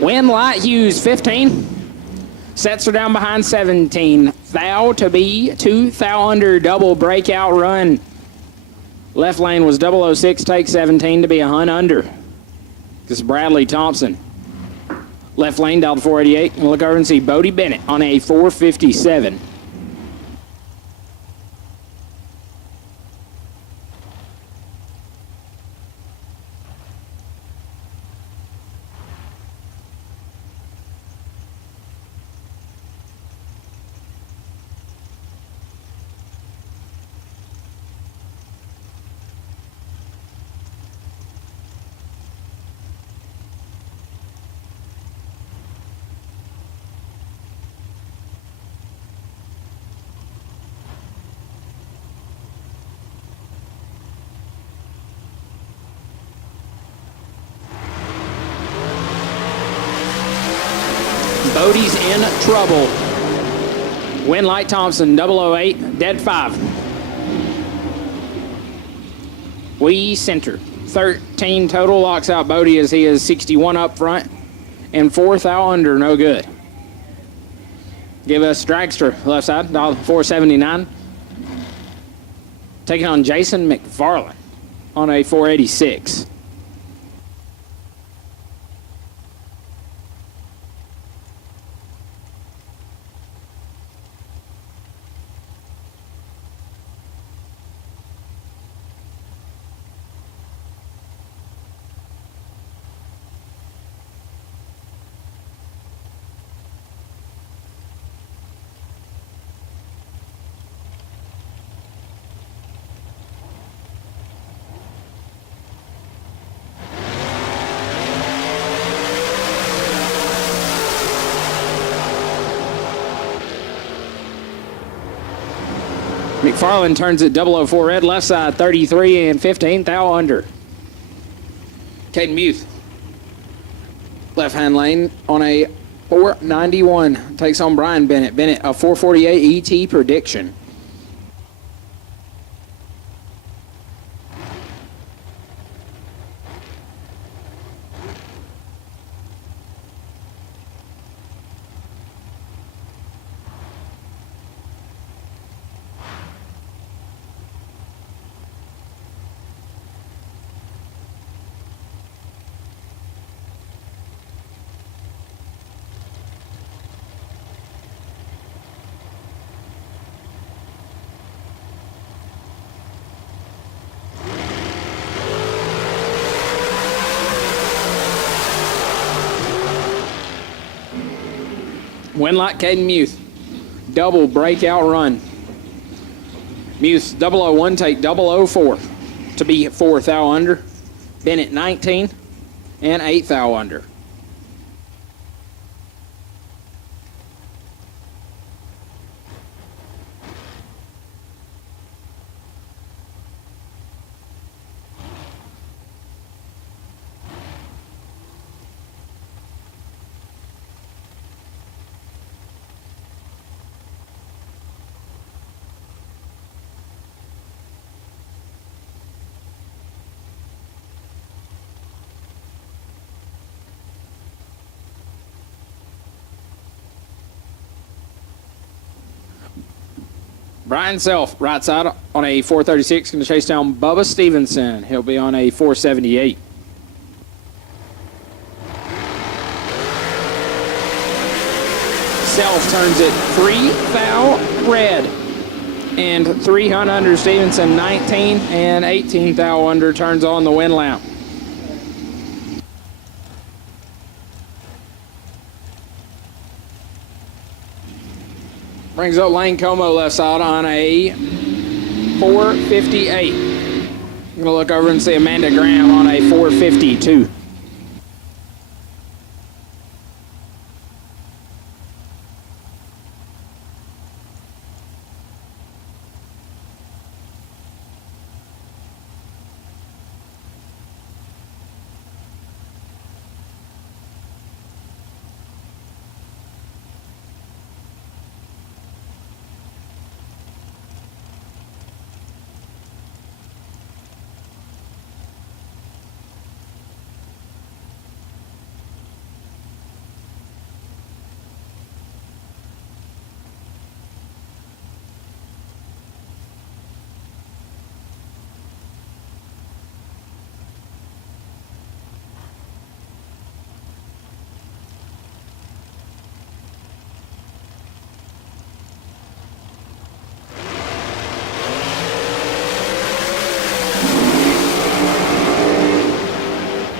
Win light Hughes 15. Sets her down behind 17. Thou to be 2 thou under, double breakout run. Left lane was 006, take 17 to be a hunt under. This is Bradley Thompson. Left lane dialed 488. And look over and see Bodie Bennett on a 457. Bodie's in trouble. Win light Thompson, 008, dead 5. We center. 13 total, locks out Bodie as he is 61 up front and 4 thou under, no good. Give us dragster left side, dial 479. Taking on Jason McFarland on a 486. McFarland turns it 004 red, left side 33 and 15 thou under. Caden Muth. Left hand lane on a 491. Takes on Brian Bennett. Bennett a 448 ET prediction. Winlock Caden Muth. Double breakout run. Muth 001 take 004 to be 4 thou under. Bennett 19 and 8 thou under. Brian Self, right side on a 436, going to chase down Bubba Stevenson. He'll be on a 478. Self turns it 3 thou red and 3 hunt under. Stevenson 19 and 18 thou under turns on the win lap. Brings up Lane Como left side on a 458. I'm going to look over and see Amanda Graham on a 452.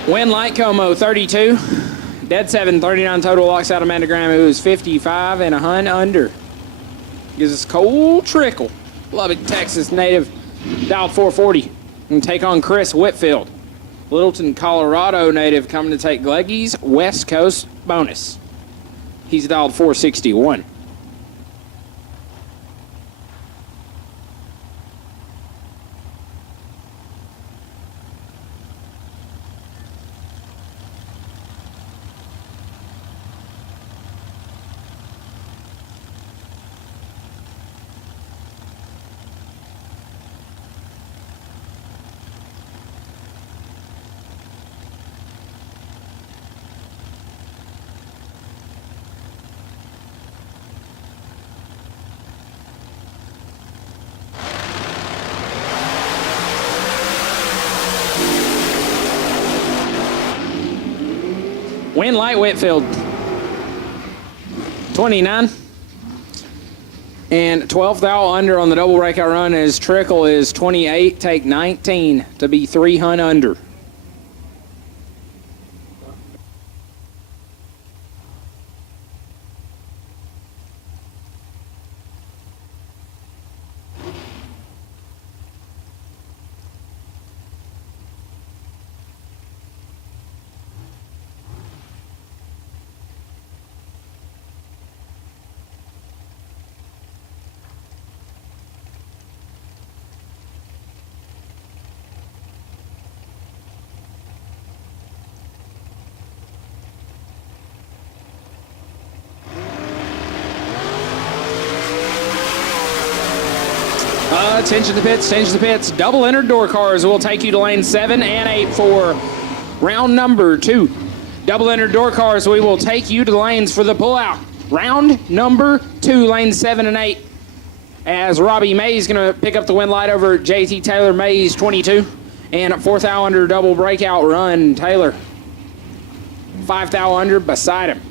Win Light Como 32. Dead 7, 39 total. Locks out Amanda Graham, who is 55 and a hunt under. Gives us Cole Trickle, Lubbock, Texas native, dialed 440. And take on Chris Whitfield, Littleton, Colorado native, coming to take Gleggy's West Coast bonus. He's dialed 461. Win Light Whitfield 29 and 12 thou under on the double breakout run as Trickle is 28, take 19 to be 3 hunt under. Attention to the pits. Double entered door cars will take you to lane 7 and 8 for round number 2. Double entered door cars, we will take you to the lanes for the pullout. Round number 2, lane 7 and 8. As Robbie Mays going to pick up the win light over JT Taylor Mays 22. And 4th thou under double breakout run, Taylor. 5 thou under beside him.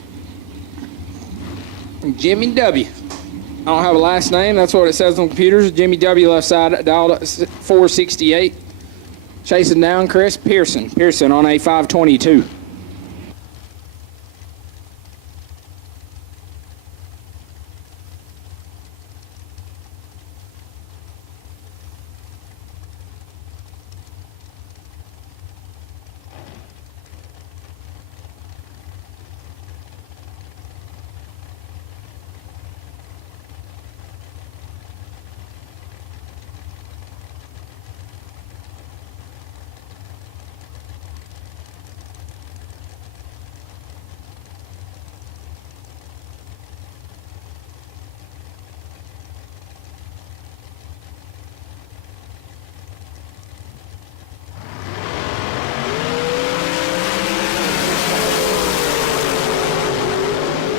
Jimmy W. I don't have a last name. That's what it says on computers. Jimmy W. left side, dialed 468. Chasing down Chris Pearson. Pearson on a 522.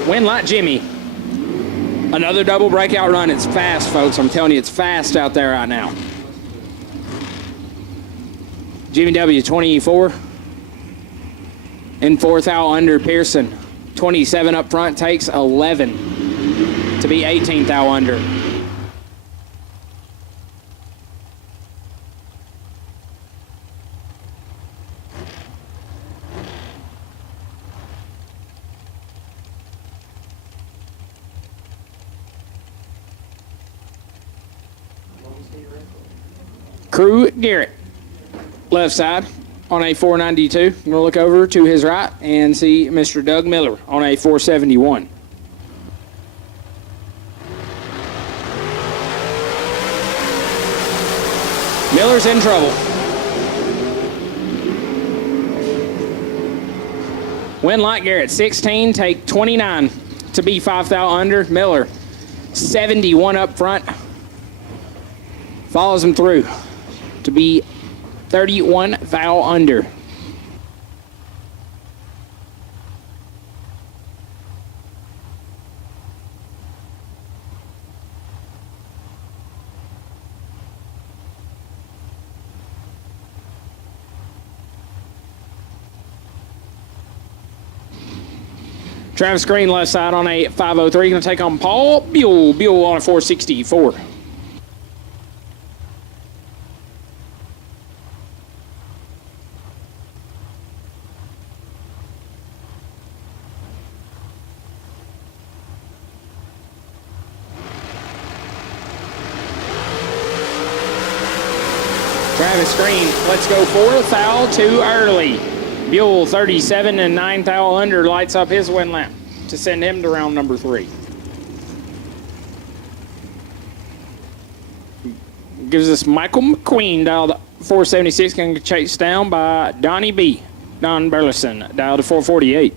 Win Light Jimmy. A Another double breakout run. It's fast, folks. I'm telling you, it's fast out there right now. Jimmy W, 24. In fourth out under Pearson. 27 up front, takes 11 to be 18th out under. Crew Garrett, left side on a 492. I'm going to look over to his right and see Mr. Doug Miller on a 471. Miller's in trouble. Win like Garrett, 16, take 29 to be 5th out under. Miller, 71 up front. Follows him through to be 31 foul under. Travis Green left side on a 503. Going to take on Paul Buell. Buell on a 464. Travis Green, let's go 4th foul too early. Buell, 37 and 9th foul under, lights up his win lap to send him to round number 3. Gives us Michael McQueen, dialed 476, going to get chased down by Donnie B. Don Burleson, dialed to 448.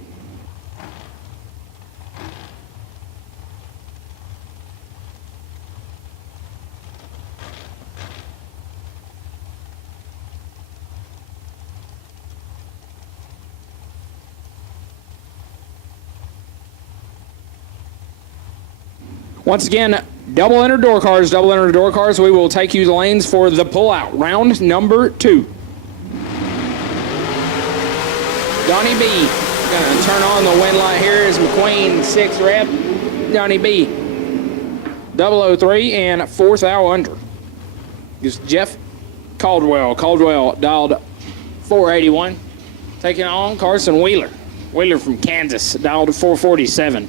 Once again, double enter door cards, double enter door cards. We will take you to lanes for the pullout, round number 2. Donnie B going to turn on the wind light here is McQueen, 6th rep. Donnie B, 003 and 4th hour under. Is Jeff Caldwell. Caldwell dialed 481. Taking on Carson Wheeler. Wheeler from Kansas, dialed 447.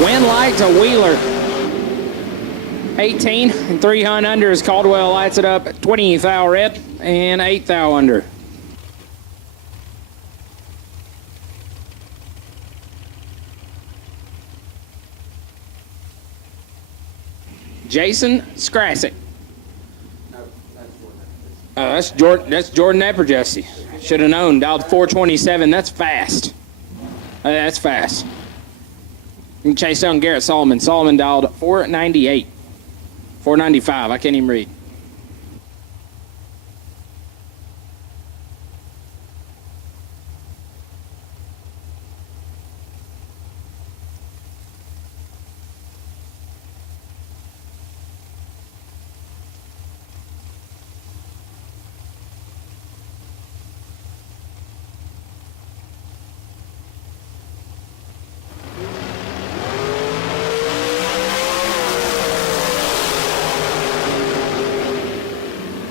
Wind light to Wheeler. 18 and 300 under as Caldwell lights it up. 20th hour red and 8th hour under. Jason Skrasic. That's Jordan Epperjesty. Should have known. Dialed 427. That's fast. That's fast. You can chase down Garrett Solomon. Solomon dialed 498. 495. I can't even read.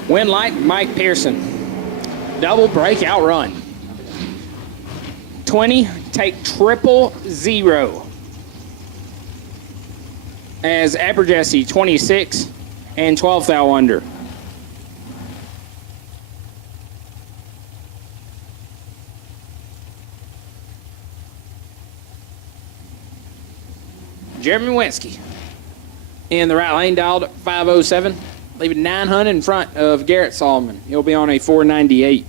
Win light, Mike Pearson. Double breakout run. 20, take 000. As Aberjesse, 26 and 12th hour under. Jeremy Winsky in the right lane, dialed 507, leaving 900 in front of Garrett Solomon. He'll be on a 498.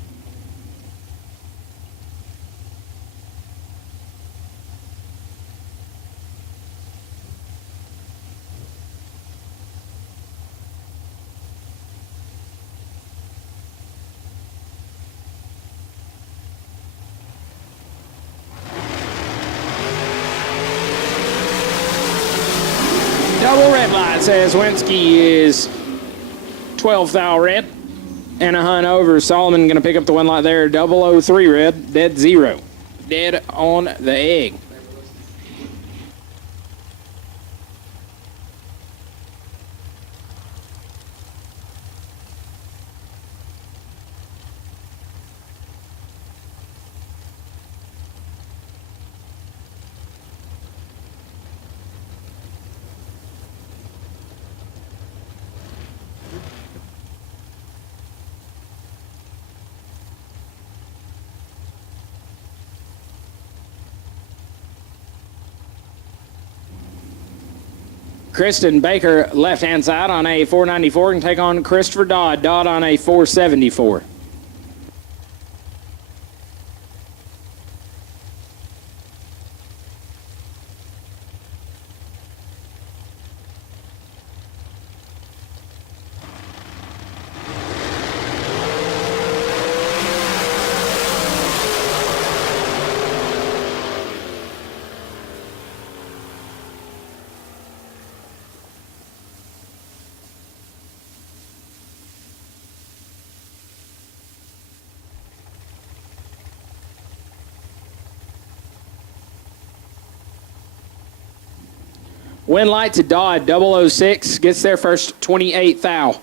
Double red light says Winsky is 12th thou red. And a hunt over. Solomon going to pick up the one light there. 003 red. Dead 0. Dead on the egg. Kristen Baker, left-hand side on a 494, can take on Christopher Dodd. Dodd on a 474. Win light to Dodd, 006, gets their first 28th thou.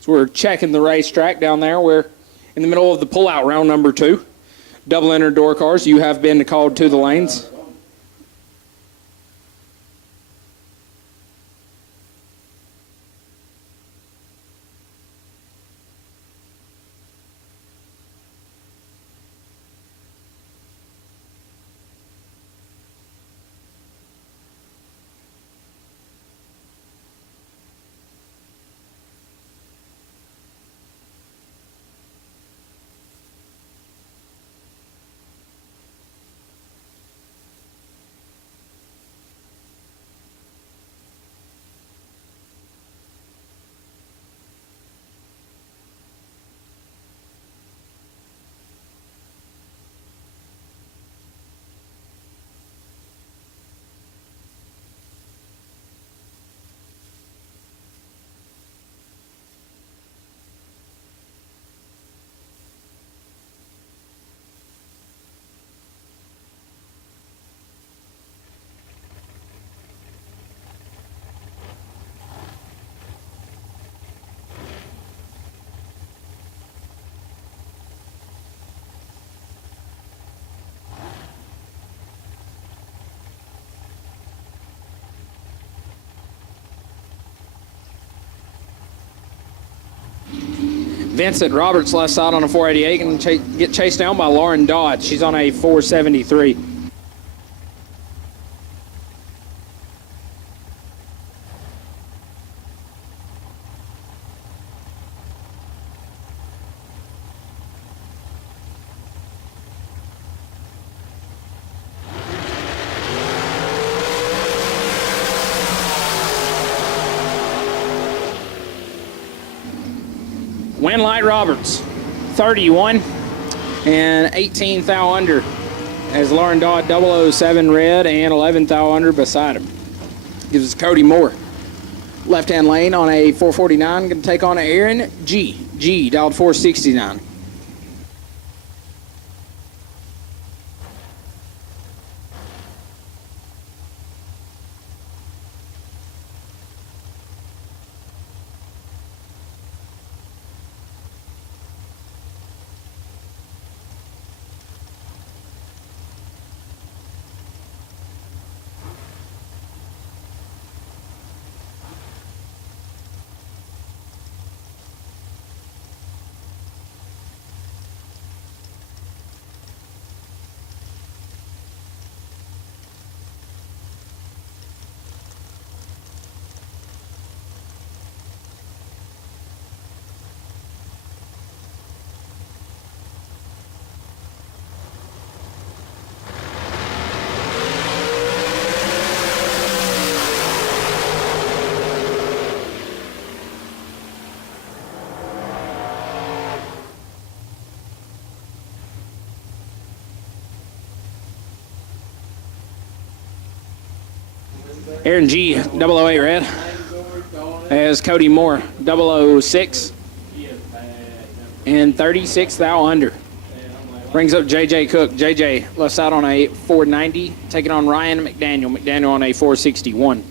So we're checking the racetrack down there. We're in the middle of the pullout round number 2. Double entered door cars. You have been called to the lanes. Vincent Roberts left side on a 488 and get chased down by Lauren Dodd. She's on a 473. Winlight Roberts, 31 and 18 thou under as Lauren Dodd 007 red and 11 thou under beside him. Gives us Cody Moore. Left-hand lane on a 449, going to take on Aaron G. G, dialed 469. Aaron G, 008 red, as Cody Moore, 006, and 36 thou under. Brings up JJ Cook. JJ left side on a 490, taking on Ryan McDaniel. McDaniel on a 461.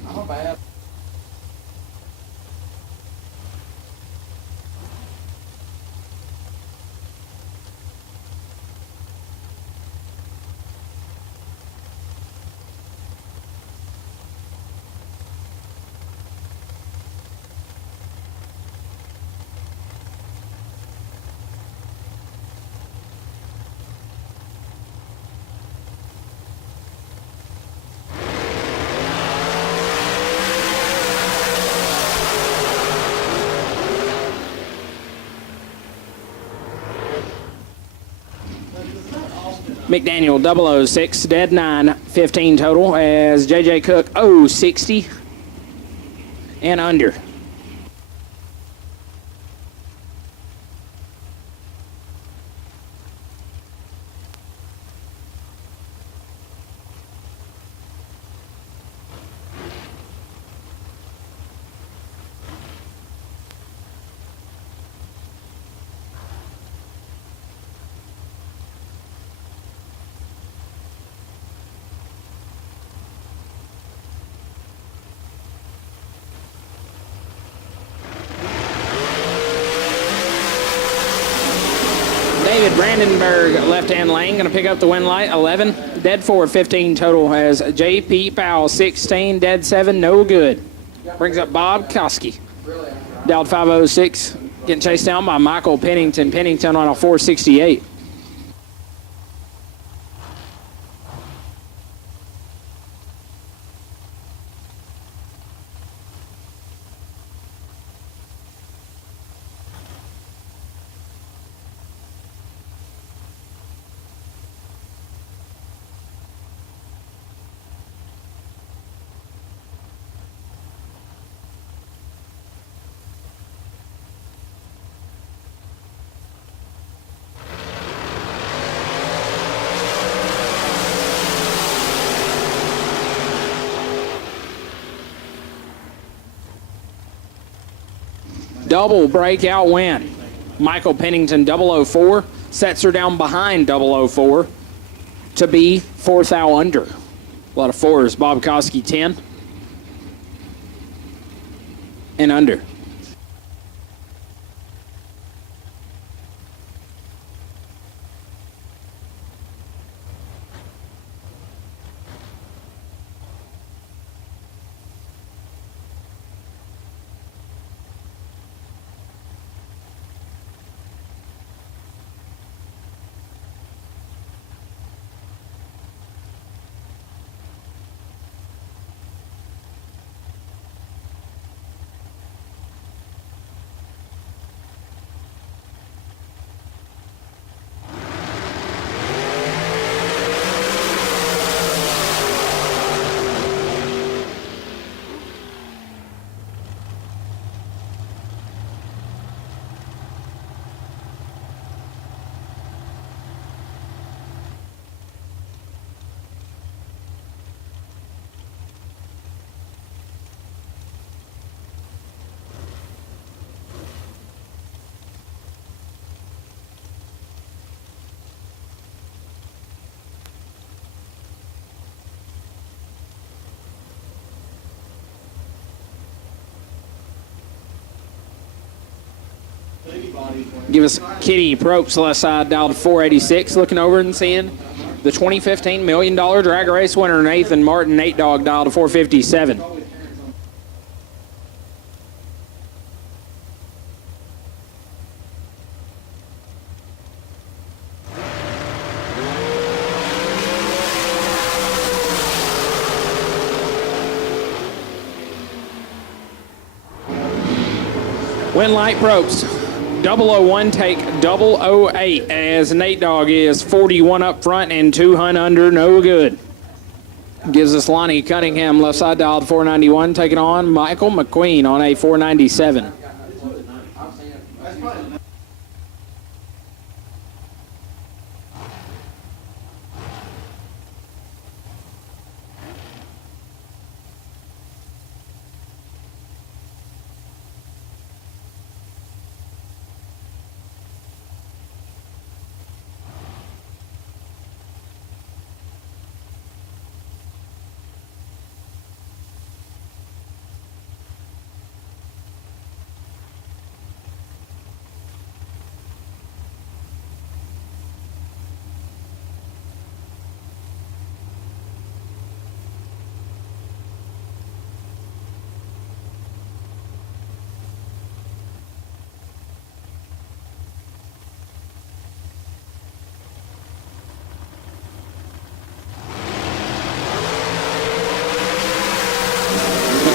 McDaniel 006, dead 9, 15 total, as JJ Cook 060 and under. David Brandenburg, left-hand lane, going to pick up the win light, 11. Dead 4, 15 total, as J.P. Powell, 16. Dead 7, no good. Brings up Bob Koski. Dialed 506, getting chased down by Michael Pennington. Pennington on a 468. Double breakout win. Michael Pennington, 004, sets her down behind 004 to be 4 thou under. A lot of fours. Bob Koski, 10 and under. Give us Kitty Propes left side, dialed 486, looking over and seeing the 2015 $1 million drag race winner, Nathan Martin, Nate Dog, dialed 457. Win light Propes. 001 take 008 as Nate Dogg is 41 up front and 200 under, no good. Gives us Lonnie Cunningham left side dialed 491 taking on Michael McQueen on a 497.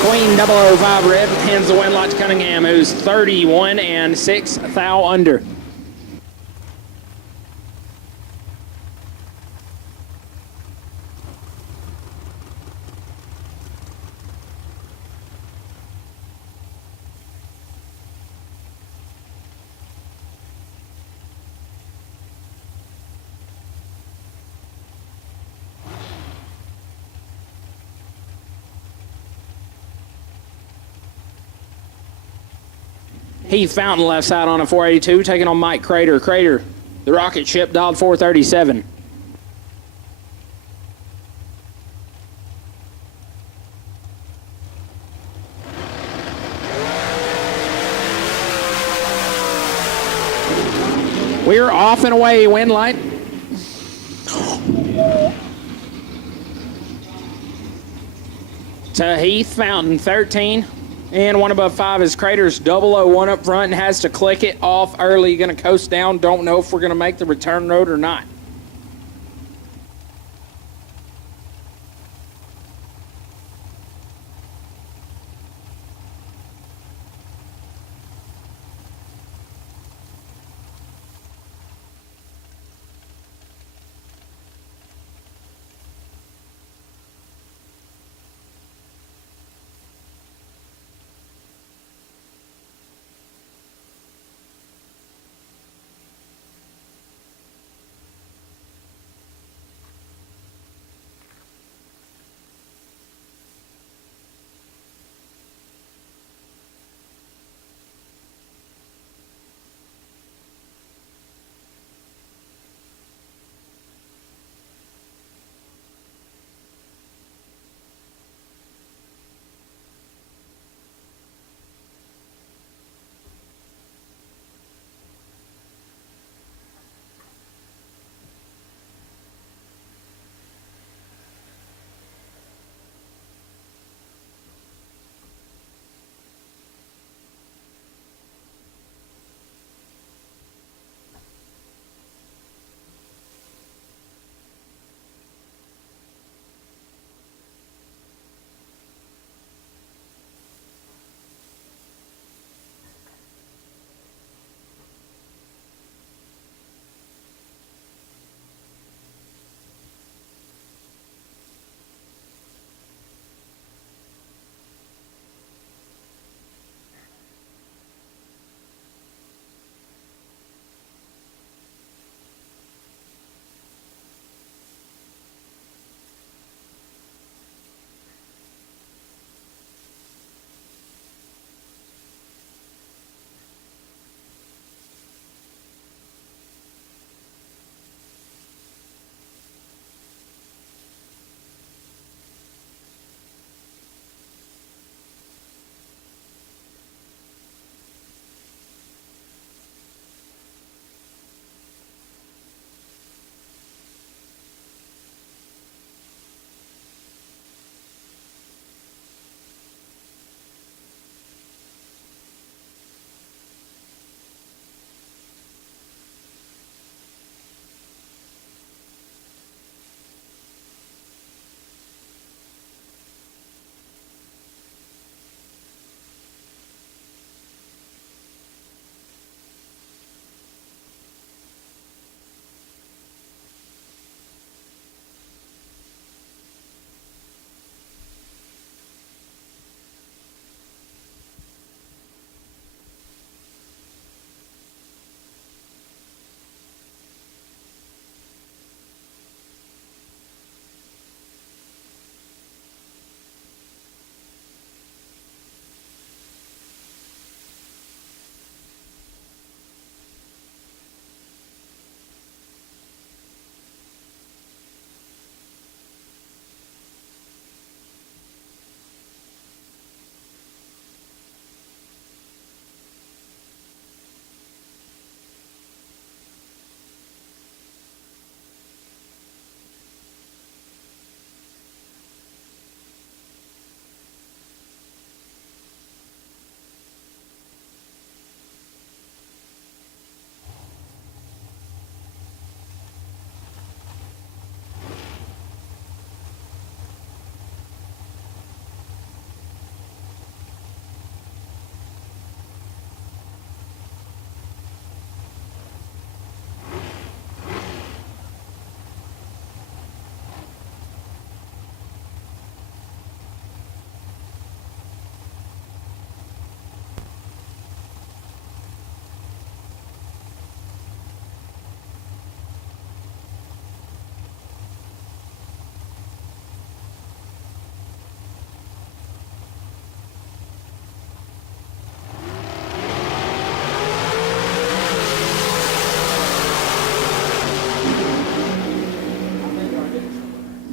McQueen 005 red hands the win lot to Cunningham, who's 31 and 6 thou under. Heath Fountain left side on a 482, taking on Mike Crater. Crater, the rocket ship, dialed 437. We're off and away, wind light. To Heath Fountain, 13. And one above 5 is Crater's 001 up front and has to click it off early. Going to coast down. Don't know if we're going to make the return road or not.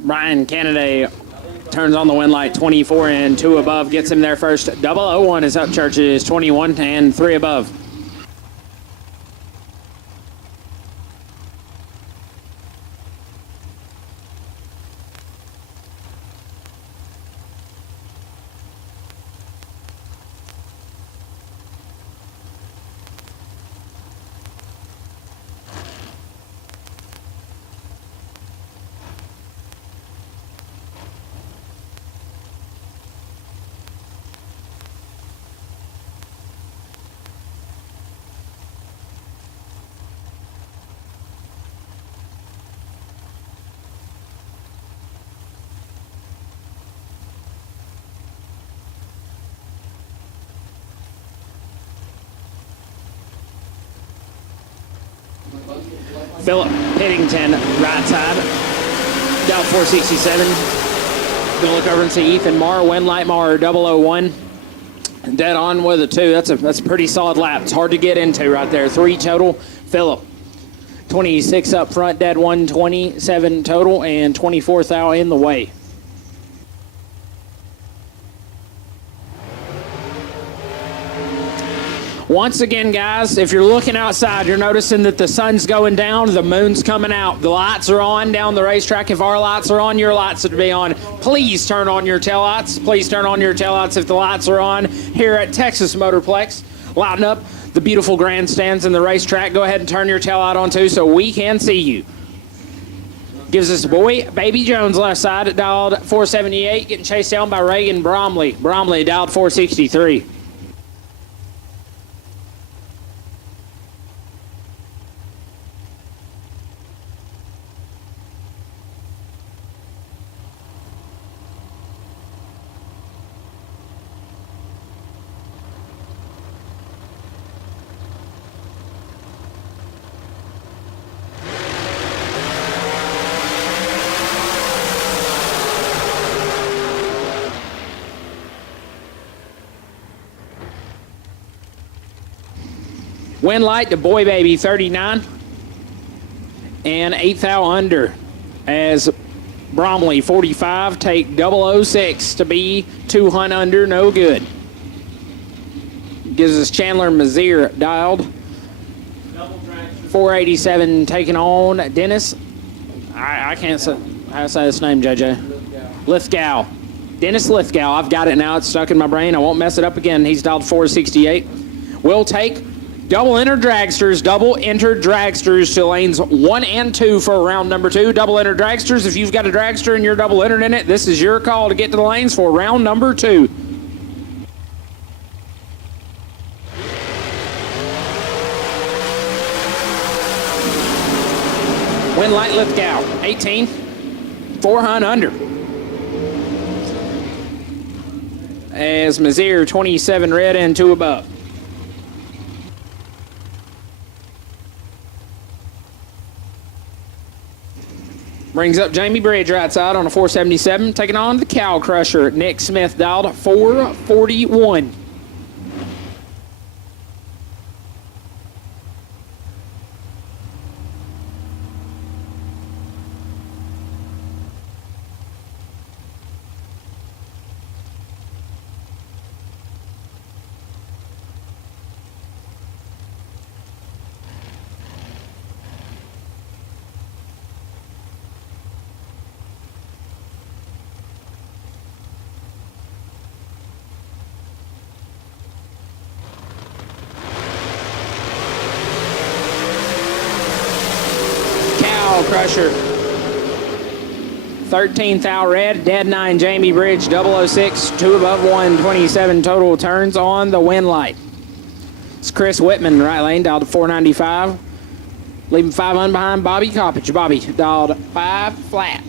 Brian Kennedy turns on the win light, 24 and 2 above, gets him there first. 001 is up, Churches, 21 and 3 above. Philip Pittington, right side, dial 467. Gonna look over and see Ethan Marr, win light Marr, 001. Dead on with a 2. That's a pretty solid lap. It's hard to get into right there. 3 total. Philip, 26 up front, dead 1, 27 total, and 24th out in the way. Once again, guys, if you're looking outside, you're noticing that the sun's going down, the moon's coming out. The lights are on down the racetrack. If our lights are on, your lights should be on. Please turn on your taillights. Please turn on your taillights if the lights are on here at Texas Motorplex. Lighten up the beautiful grandstands and the racetrack. Go ahead and turn your taillight on too so we can see you. Gives us boy, Baby Jones left side, dialed 478, getting chased down by Reagan Bromley. Bromley dialed 463. Win light to Boy Baby 39 and 8th out under as Bromley 45 take 006 to be 2 hunt under, no good. Gives us Chandler Mazier dialed 487 taking on Dennis. I can't say how to say this name, JJ. Lithgow. Dennis Lithgow. I've got it now. It's stuck in my brain. I won't mess it up again. He's dialed 468. We'll take double entered dragsters to lanes 1 and 2 for round number 2. Double entered dragsters. If you've got a dragster and you're double entered in it, this is your call to get to the lanes for round number 2. Win light Lithgow, 18, 4 hunt under. As Mazier, 27 red and 2 above. Brings up Jamie Bridge right side on a 477, taking on the Cow Crusher. Nick Smith dialed 441. Crusher. 13th out red, dead 9 Jamie Bridge, 006, 2 above 1, 27 total turns on the win light. It's Chris Whitman, right lane, dialed to 495. Leaving 5 on behind Bobby Coppage. Bobby dialed 5 flat.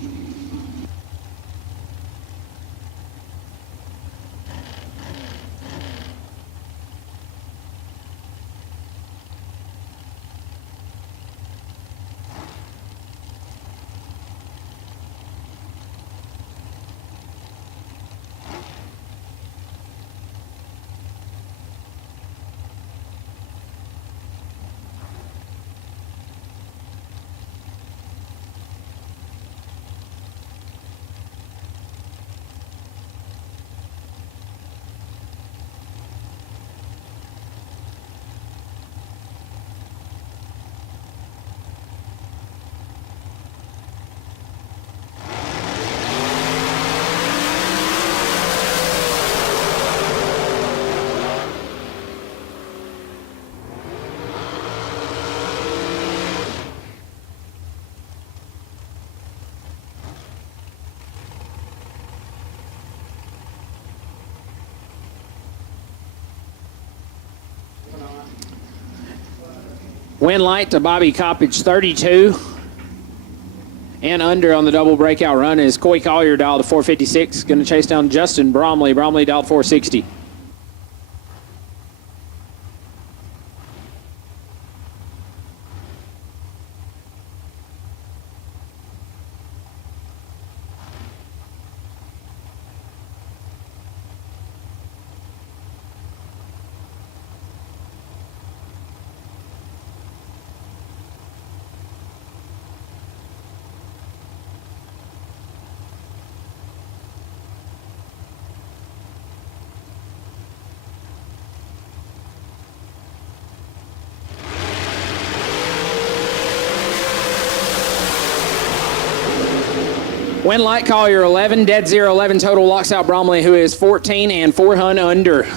Win light to Bobby Coppage, 32. And under on the double breakout run is Coy Collier, dialed to 456. Going to chase down Justin Bromley. Bromley dialed 460. Win light Collier 11, dead 0 11 total, locks out Bromley, who is 14 and 400 under.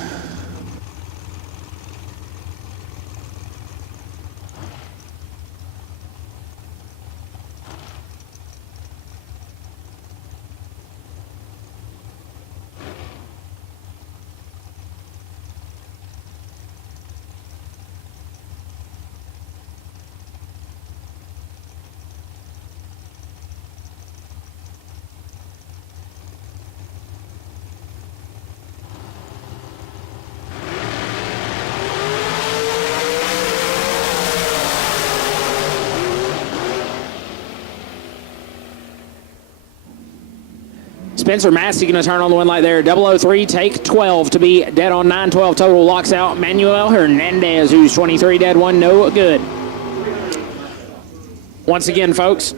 Spencer Massey going to turn on the win light there. 003, take 12 to be dead on 9-12 total. Locks out Manuel Hernandez, who's 23, dead 1, no good. Once again, folks,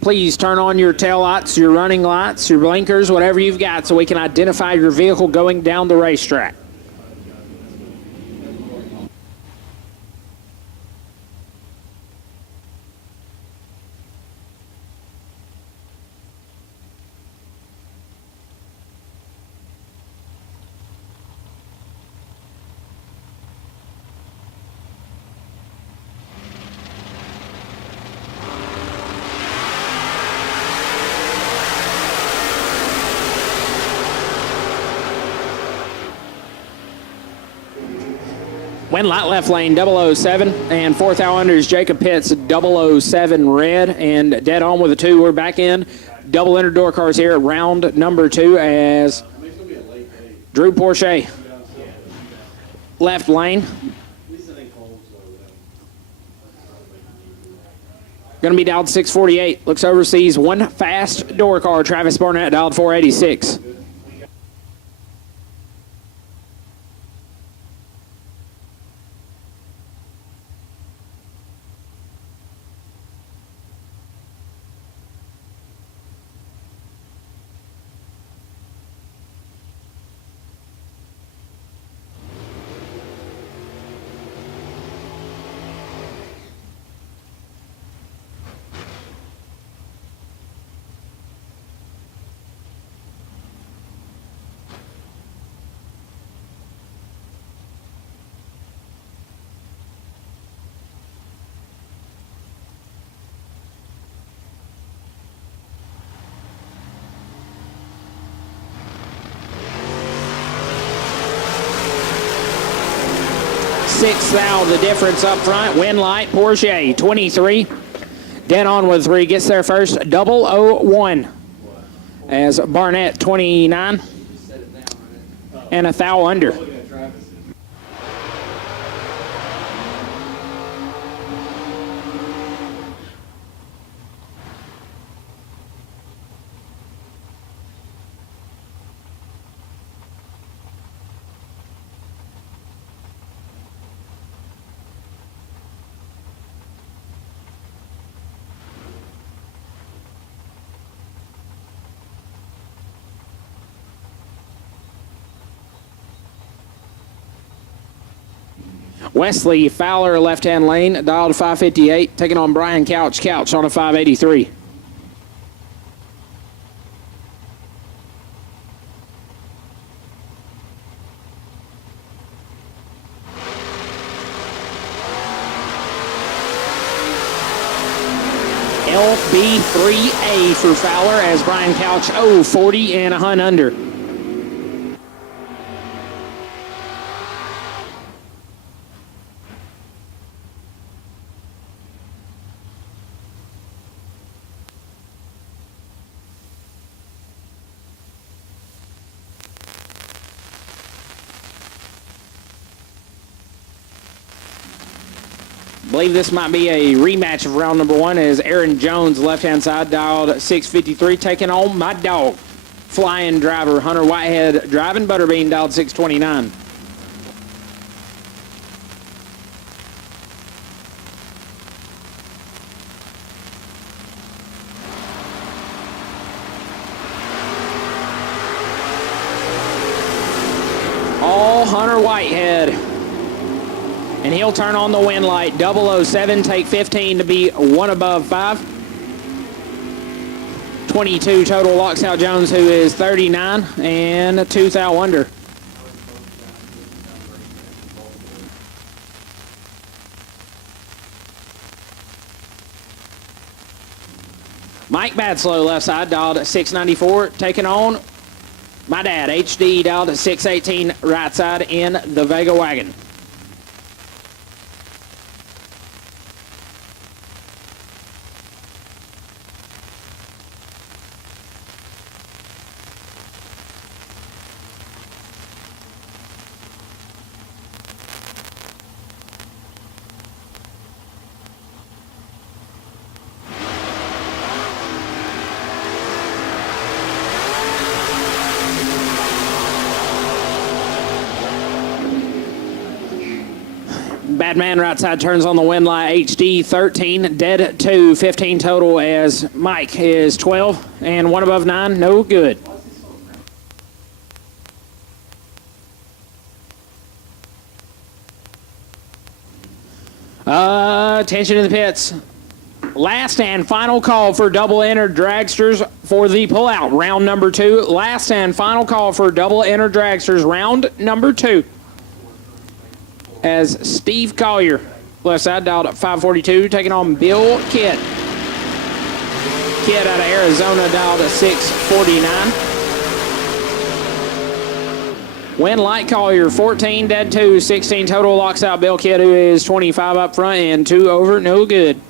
please turn on your tail lights, your running lights, your blinkers, whatever you've got, so we can identify your vehicle going down the racetrack. Win light left lane 007, and fourth out under is Jacob Pitts 007 red, and dead on with a 2. We're back in double inner door cars here at round number 2 as Drew Porsche left lane. Going to be dialed 648. Looks overseas one fast door car. Travis Barnett dialed 486. Sixth out, the difference up front. Win light, Porsche, 23. Dead on with 3, gets there first, 001. As Barnett, 29. And a thou under. Wesley Fowler, left-hand lane, dialed 558, taking on Brian Couch. Couch on a 583. LB3A for Fowler as Brian Couch 040 and a hunt under. believe this might be a rematch of round number 1 as Aaron Jones, left-hand side, dialed 653, taking on my dog, flying driver Hunter Whitehead, driving Butterbean, dialed 629. All Hunter Whitehead. And he'll turn on the wind light. 007, take 15 to be 1 above 5. 22 total locks out Jones, who is 39, and 2 thou under. Mike Badslow, left side, dialed at 694, taking on my dad, HD, dialed at 618, right side in the Vega wagon. Badman right side turns on the wind light. HD 13, dead 2, 15 total as Mike is 12 and 1 above 9, no good. Attention to the pits. Last and final call for double enter dragsters for the pullout. Round number 2. Last and final call for double enter dragsters. Round number 2. As Steve Collier, left side, dialed at 542, taking on Bill Kidd. Kidd out of Arizona, dialed at 649. Win light Collier, 14, dead 2, 16 total locks out Bill Kidd, who is 25 up front and 2 over, no good.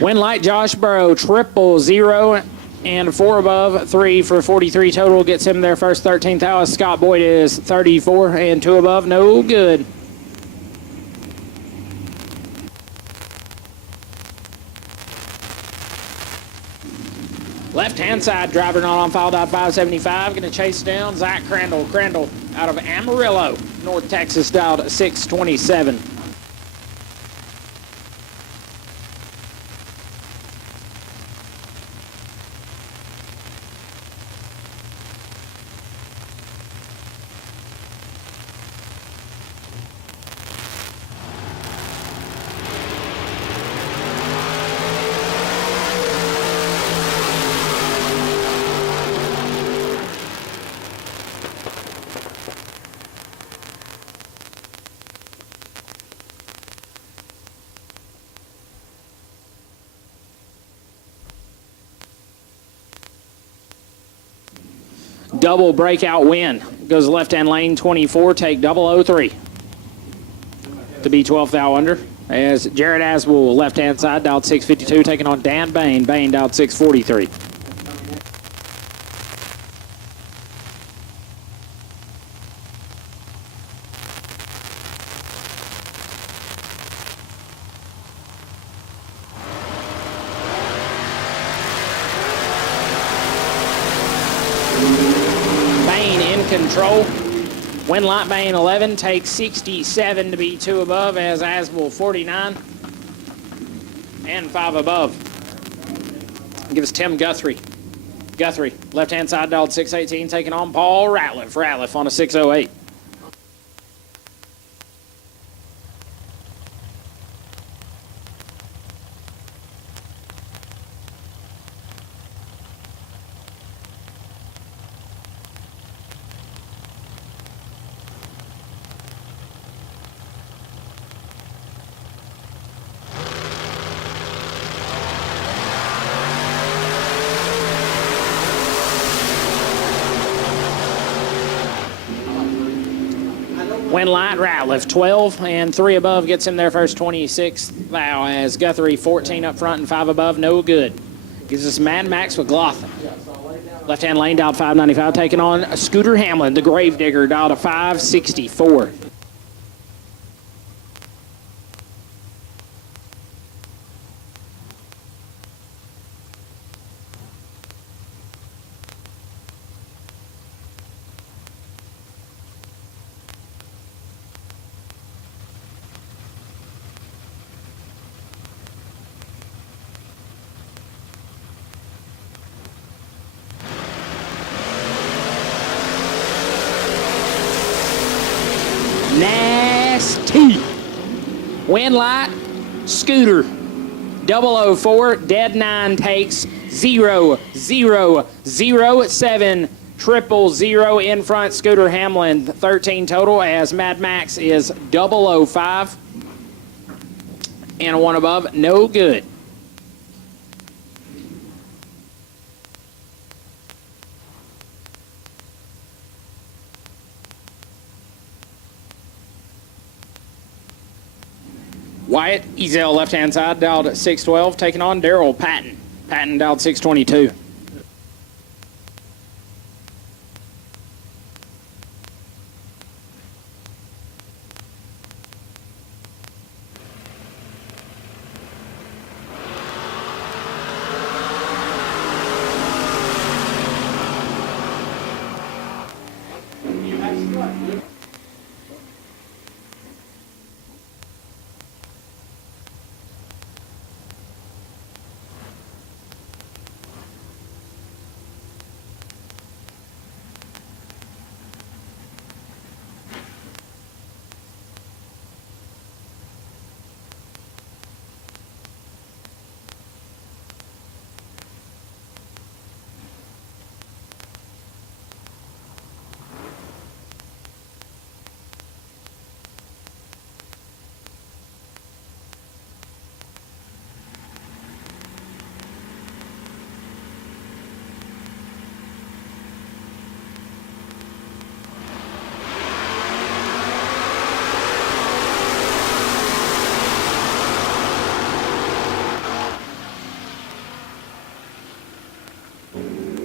Win light Josh Burrow, 000 and 4 above 3 for 43 total. Gets him their first 13th house. Scott Boyd is 34 and 2 above, no good. Left-hand side, driver not on file, dialed 575. Going to chase down Zach Crandall. Crandall out of Amarillo, North Texas, dialed 627. Double breakout win. Goes left-hand lane 24, take 003 to be 12th thou under. As Jared Aswell, left-hand side, dialed 652, taking on Dan Bain. Bain dialed 643. Control. Win light Bain 11, takes 67 to be 2 above as Aswell 49 and 5 above. Gives Tim Guthrie. Guthrie, left-hand side, dialed 618, taking on Paul Ratliff. Ratliff on a 608. When light Ratliff 12 and 3 above gets him their first 26th thou as Guthrie 14 up front and 5 above, no good. Gives us Mad Max with Glothin. Left-hand lane dialed 595, taking on Scooter Hamlin, the Gravedigger, dialed a 564. Nasty. Wind light, Scooter. 004, dead 9 takes 0, 0, 0, 7, 000 in front. Scooter Hamlin, 13 total as Mad Max is 005. And a 1 above, no good. Wyatt Ezel, left-hand side, dialed at 612, taking on Daryl Patton. Patton dialed 622.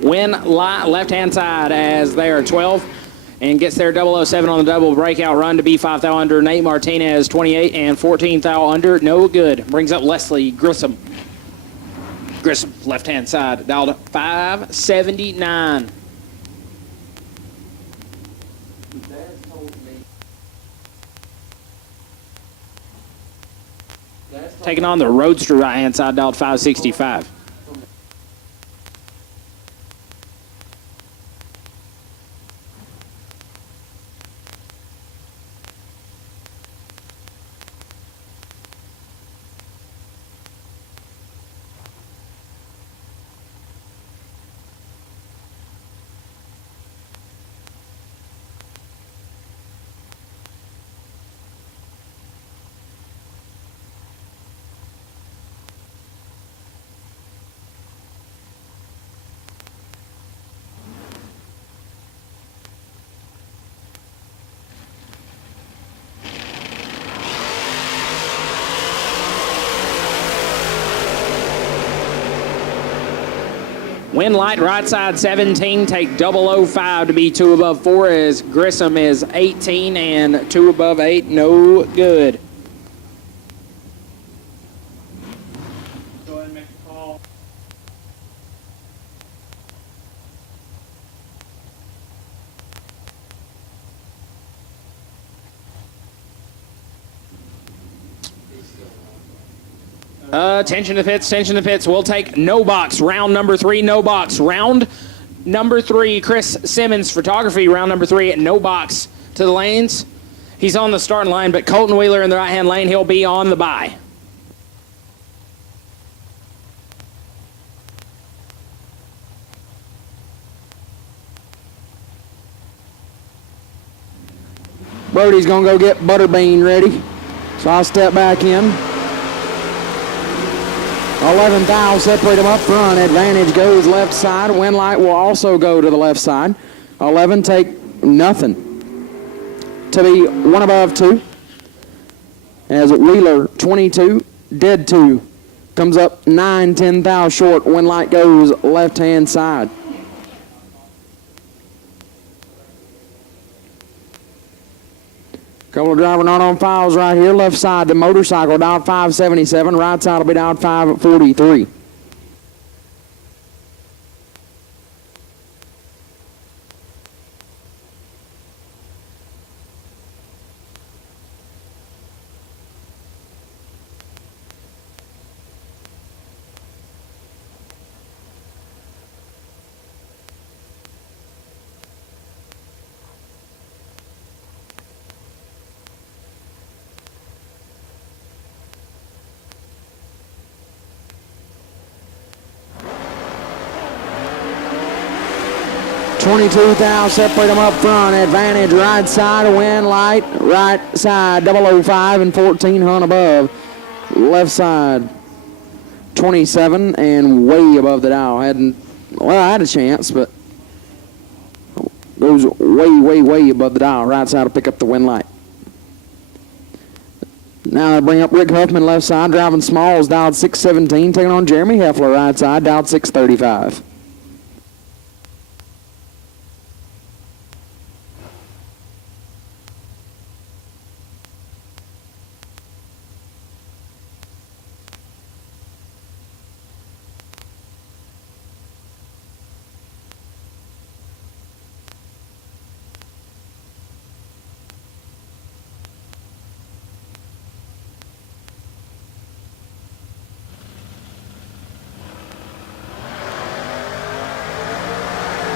Win light left-hand side as they are 12 and gets their 007 on the double breakout run to be 5 thou under. Nate Martinez 28 and 14 thou under, no good. Brings up Leslie Grissom. Grissom left-hand side dialed 579. Taking on the Roadster right-hand side dialed 565. Win light right side 17, take 005 to be 2 above 4 as Grissom is 18 and 2 above 8, no good. Go ahead and make a call. Tension to pits, tension to pits. We'll take no box. Round number 3, no box. Round number 3, Chris Simmons Photography. Round number 3, no box to the lanes. He's on the starting line, but Colton Wheeler in the right-hand lane, he'll be on the bye. Brody's going to go get Butterbean ready. So I'll step back in. 11 thou separate them up front. Advantage goes left side. Win light will also go to the left side. 11 take nothing. to be one above 2. As Wheeler 22, dead 2. Comes up 9/10 thou short. Wind light goes left-hand side. Couple of driver not on files right here. Left side, the motorcycle dialed 577. Right side will be dialed 543. $22,000 separate them up front. Advantage right side, wind light, right side 005 and 1400 above. Left side 27 and way above the dial. I had a chance, but goes way above the dial. Right side will pick up the wind light. Now they bring up Rick Huffman left side, driving Smalls, dialed 617, taking on Jeremy Heffler right side, dialed 635.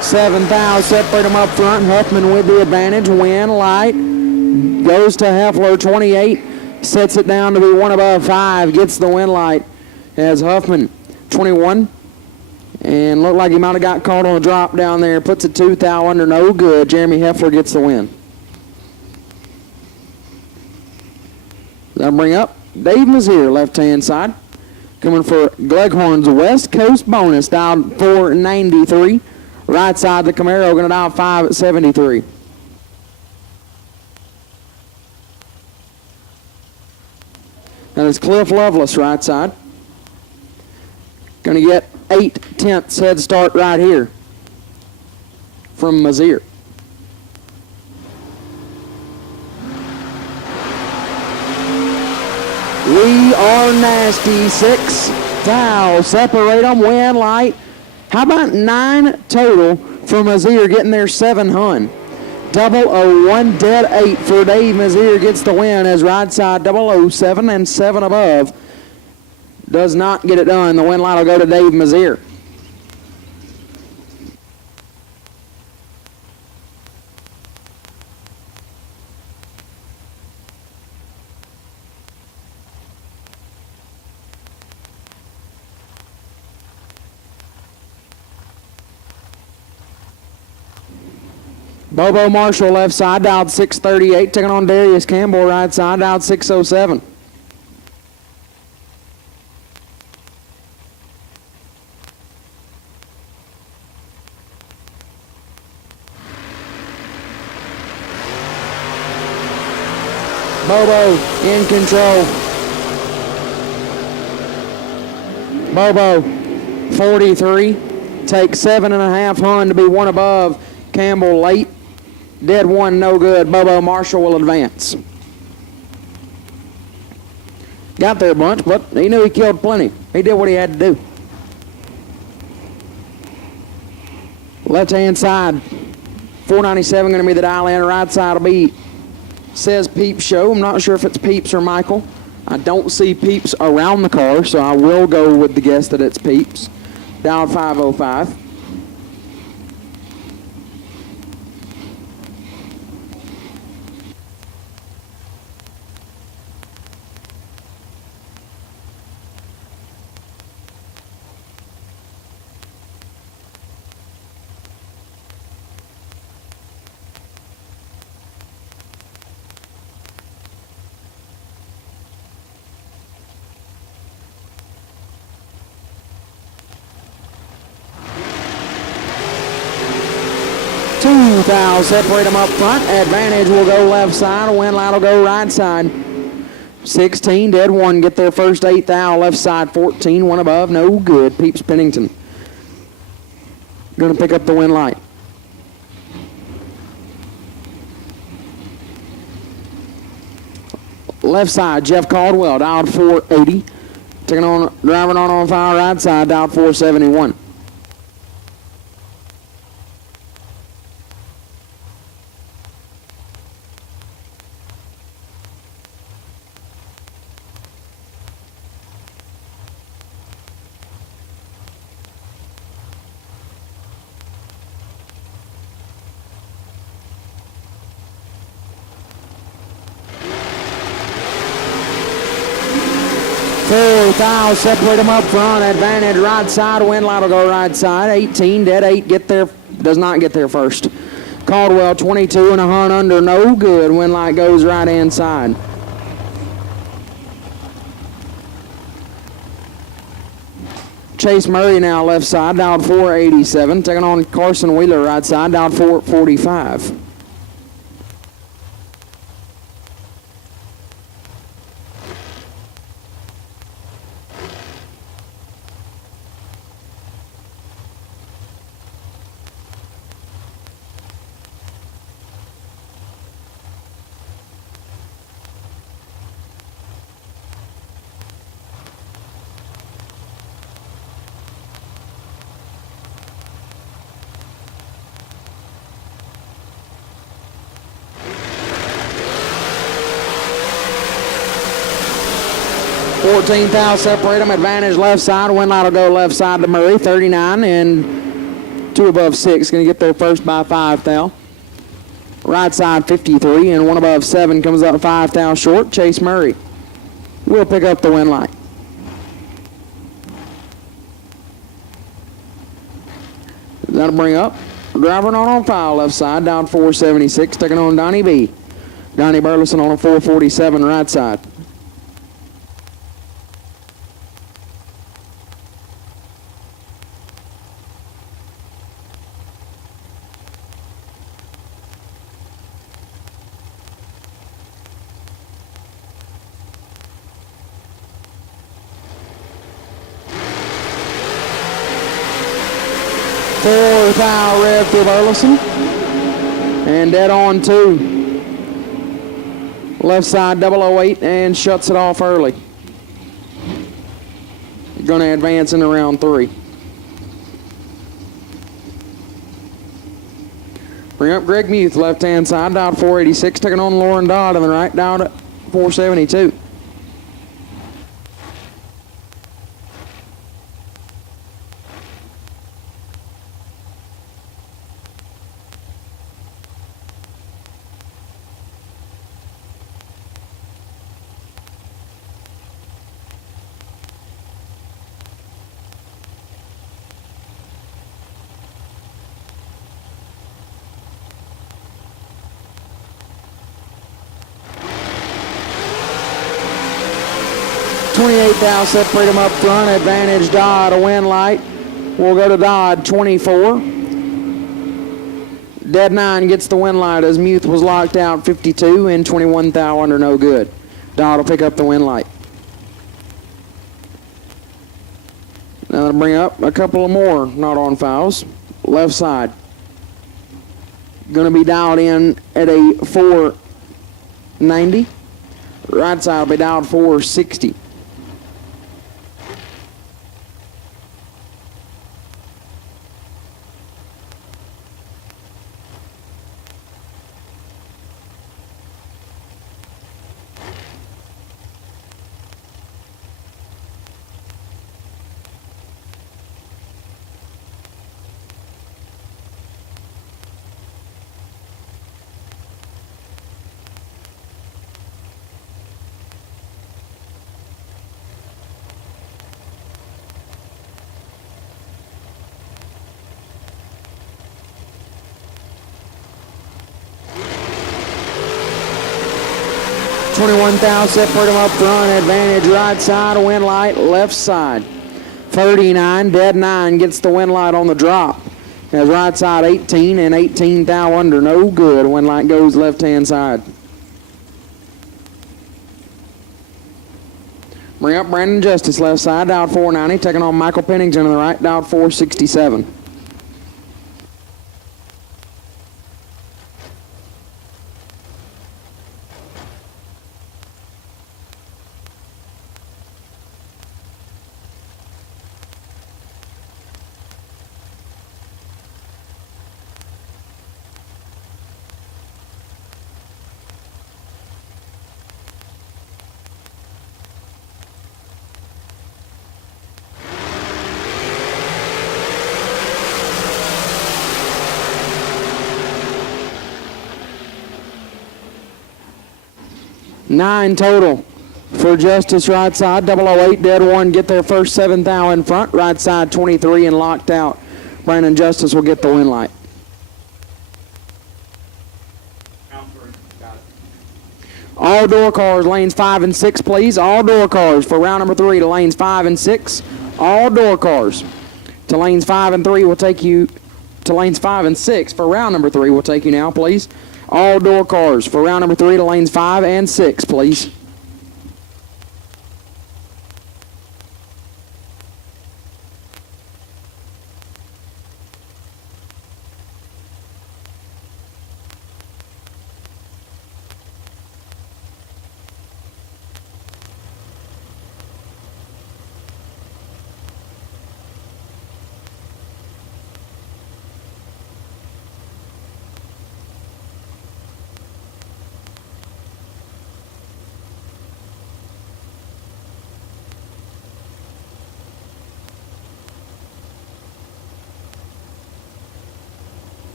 $7,000 separate them up front. Huffman with the advantage. Wind light goes to Heffler 28. Sets it down to be one above 5. Gets the wind light as Huffman 21. And looked like he might have got caught on a drop down there. Puts it 2 thou under no good. Jeremy Heffler gets the win. That'll bring up Dave Mazier left-hand side. Coming for Gleghorn's West Coast bonus, dialed 493. Right side, the Camaro going to dial 573. That is Cliff Lovelace right side. Going to get 8/10 head start right here from Mazier. We are nasty. 6 thou. Separate them. Wind light. How about 9 total for Mazier getting their 7 hun? 001 dead 8 for Dave Mazier gets the win as right side 007 and 7 above does not get it done. The win light will go to Dave Mazier. Bobo Marshall left side, dialed 638, taking on Darius Campbell right side, dialed 607. Bobo in control. Bobo 43, takes 7.5 hun to be one above. Campbell late. Dead 1, no good. Bobo Marshall will advance. Got there a bunch, but he knew he killed plenty. He did what he had to do. Left-hand side, 497 going to be the dial in. Right side will be, says Peeps Show. I'm not sure if it's Peeps or Michael. I don't see Peeps around the car, so I will go with the guess that it's Peeps. Dial 505. 2 thou separate them up front. Advantage will go left side. Win light will go right side. 16, dead 1, get their first 8 thou. Left side 14, one above, no good. Peeps Pennington. Going to pick up the win light. Left side, Jeff Caldwell, dialed 480. Taking on, driving on fire right side, dialed 471. Fourth thou, separate them up front. Advantage right side. Win light will go right side. 18, dead 8, get there. Does not get there first. Caldwell 22 and a hunt under, no good. Win light goes right inside. Chase Murray now left side, dialed 487. Taking on Carson Wheeler right side, dialed 445. Fourteenth thou, separate them. Advantage left side. Win light will go left side to Murray. 39 and 2 above 6. Going to get there first by 5 thou. Right side 53 and 1 above 7 comes up 5 thou short. Chase Murray will pick up the win light. That'll bring up driver not on file left side, down 476, taking on Donnie B. Donnie Burleson on a 447 right side. Fourth thou rev through Burleson. And dead on 2. Left side 008 and shuts it off early. Going to advance into round 3. Bring up Greg Muth, left hand side, dialed 486, taking on Lauren Dodd on the right, down at 472. Thou separate them up front. Advantage Dodd, a win light. We'll go to Dodd, 24. Dead 9 gets the win light as Muth was locked out, 52 and 21 thou under, no good. Dodd will pick up the win light. Now that'll bring up a couple of more not on fouls. Left side. Going to be dialed in at a 490. Right side will be dialed 460. $21,000, separate them up front, advantage right side, win light left side. 39, dead 9 gets the win light on the drop. As right side 18 and 18 thou under, no good. Wind light goes left-hand side. Bring up Brandon Justice left side, dialed 490, taking on Michael Pennington on the right, dialed 467. Nine total for Justice right side. 008 dead one. Get their first 7 thou in front. Right side 23 and locked out. Brandon Justice will get the win light. All door cars, lanes 5 and 6, please. All door cars for round number 3 to lanes 5 and 6. All door cars to lanes 5 and 3 will take you to lanes 5 and 6 for round number 3 will take you now, please. All door cars for round number 3 to lanes 5 and 6, please.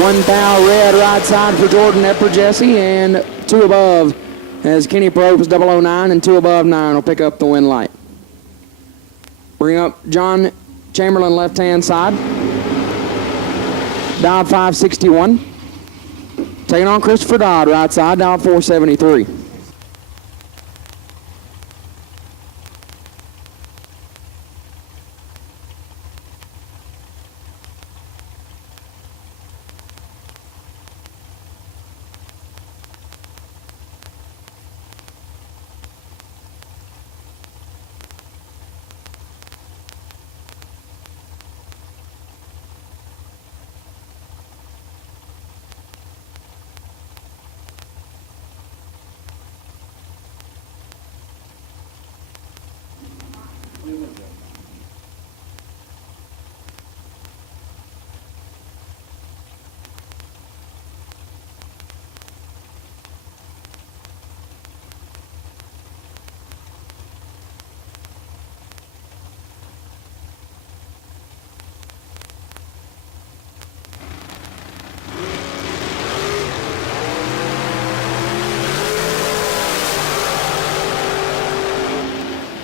One thou red right side for Jordan Epper Jesse, and 2 above as Kenny Probes 009 and 2 above 9 will pick up the win light. Bring up John Chamberlain left hand side. Dodd 561. Taking on Christopher Dodd right side, Dodd 473.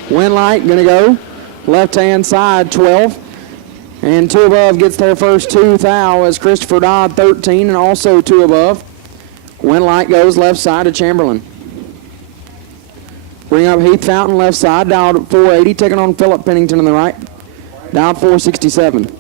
Win light gonna go left-hand side 12. And 2 above gets their first 2 thou as Christopher Dodd 13 and also 2 above. Win light goes left side to Chamberlain. Bring up Heath Fountain left side, dialed 480, taking on Philip Pennington on the right, dialed 467.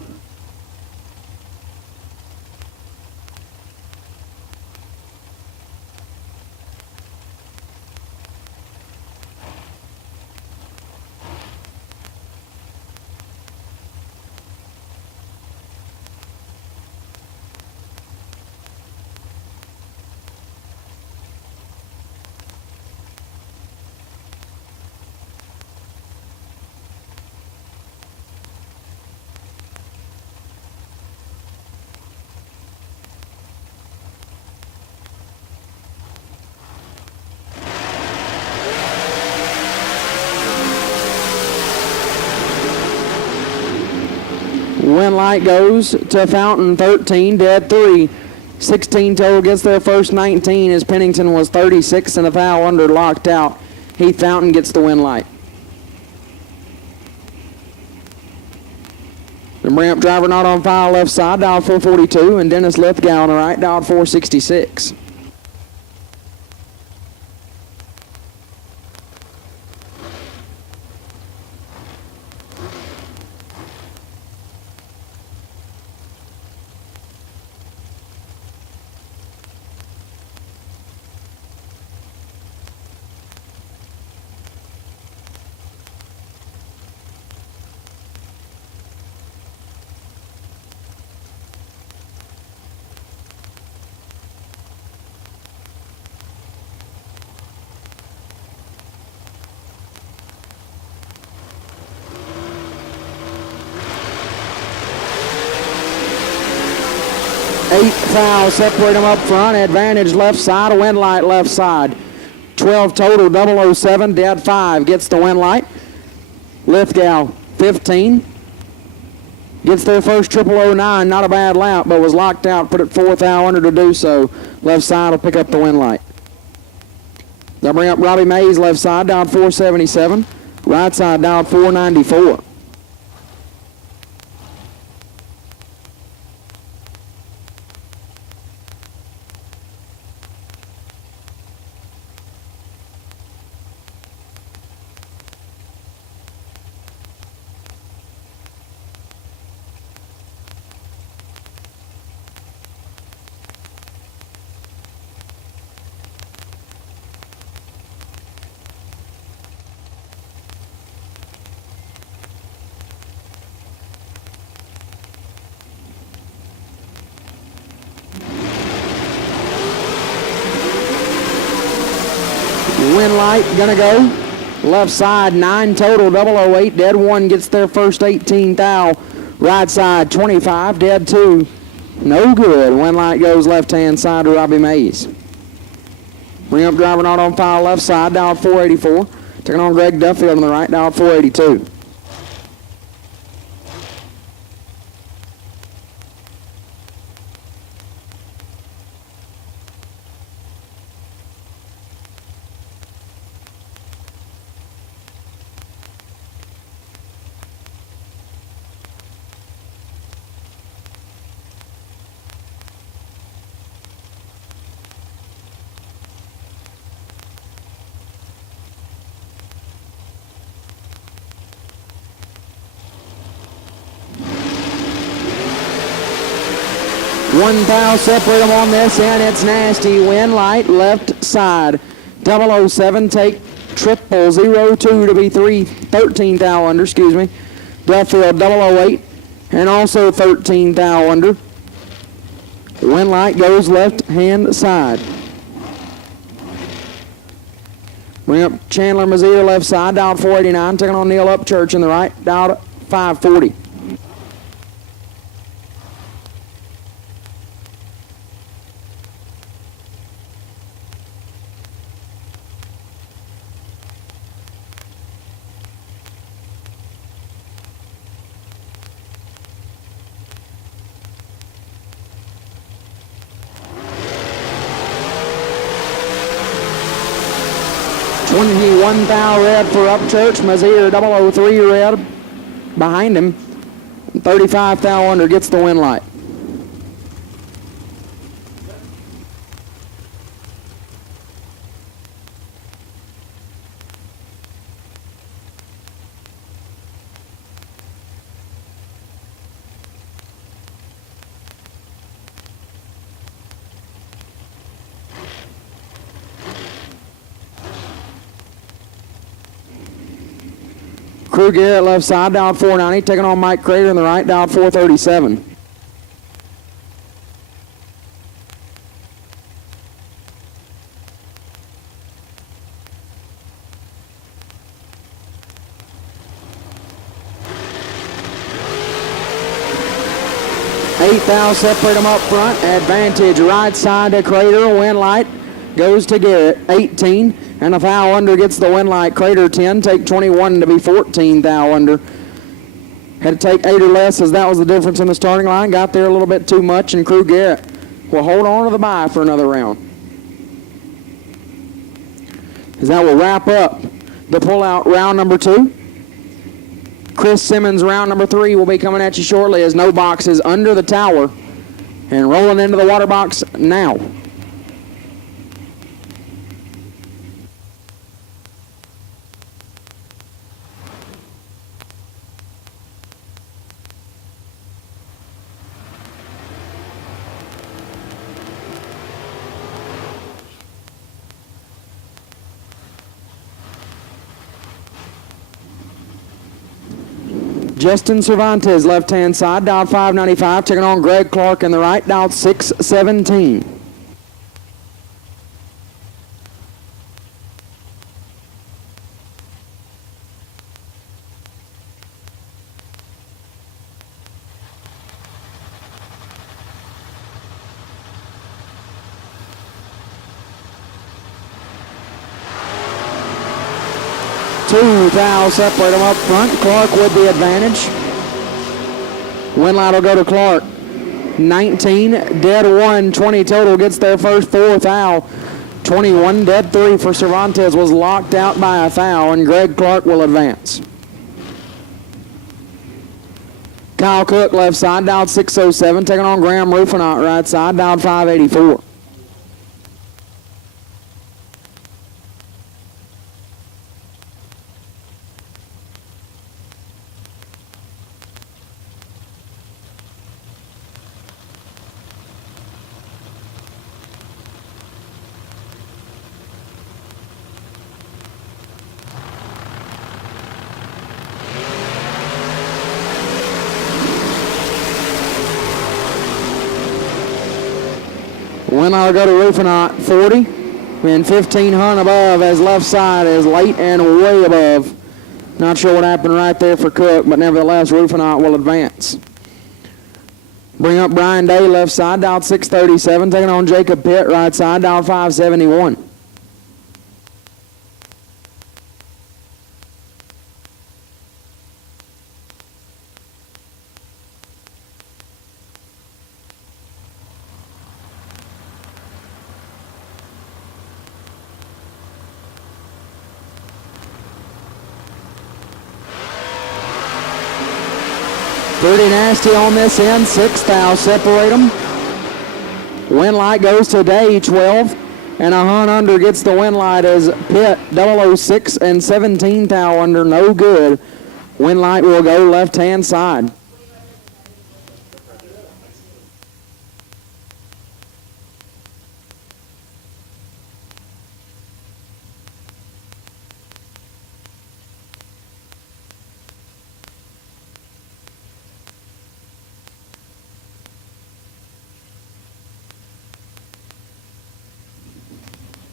Win light goes to Fountain 13, dead 3. 16 total gets their first 19 as Pennington was 36 and a thou under locked out. Heath Fountain gets the win light. The ramp driver not on file left side, dialed 442, and Dennis Lithgow on the right, dialed 466. foul, separate them up front. Advantage left side, win light left side. 12 total, 007, dead 5 gets the win light. Lithgow, 15. Gets their first 009, not a bad lap, but was locked out, put it 4th thou under to do so. Left side will pick up the win light. They'll bring up Robbie Mays, left side, down 477. Right side, down 494. Win light gonna go. Left side, 9 total, 008. Dead 1 gets their first 18 thou. Right side, 25. Dead 2. No good. Win light goes left hand side to Robbie Mays. Bring up driver not on file left side, down 484. Taking on Greg Duffield on the right, down 482. One foul separate them on this end. It's nasty. Win light left side. 007 take 0002 to be 13 thou under. Excuse me. Duffield 008 and also 13 thou under. Win light goes left hand side. Bring up Chandler Mazier left side, down 489. Taking on Neil Upchurch in the right, down 540. One thou red for Upchurch. Mazier 003 red behind him. 35 thou under gets the win light. Crew Garrett left side, down 490, taking on Mike Crater in the right, down 437. Eight thou separate them up front. Advantage right side to Crater. Win light goes to Garrett, 18. And a foul under gets the win light. Crater 10, take 21 to be 14 thou under. Had to take 8 or less as that was the difference in the starting line. Got there a little bit too much, and Crew Garrett will hold on to the bye for another round. As that will wrap up the pullout round number 2. Chris Simmons round number 3 will be coming at you shortly as no boxes under the tower and rolling into the water box now. Justin Cervantes, left-hand side, down 595, taking on Greg Clark in the right, down 617. 2 thou separate them up front. Clark with the advantage. Winlight will go to Clark. 19, dead 1, 20 total, gets their first 4 thou. 21, dead 3 for Cervantes, was locked out by a thou, and Greg Clark will advance. Kyle Cook, left side, dialed 607, taking on Graham Rufinot, right side, dialed 584. Winlight will go to Rufinot, 40, and 15 Hunt above as left side is late and way above. Not sure what happened right there for Cook, but nevertheless, Rufinot will advance. Bring up Brian Day, left side, dialed 637, taking on Jacob Pitt, right side, dialed 571. Pretty nasty on this end. 6 thou separate them. Winlight goes to Day, 12. And a Hunt under gets the Winlight as Pitt, 006 and 17 thou under, no good. Winlight will go left-hand side.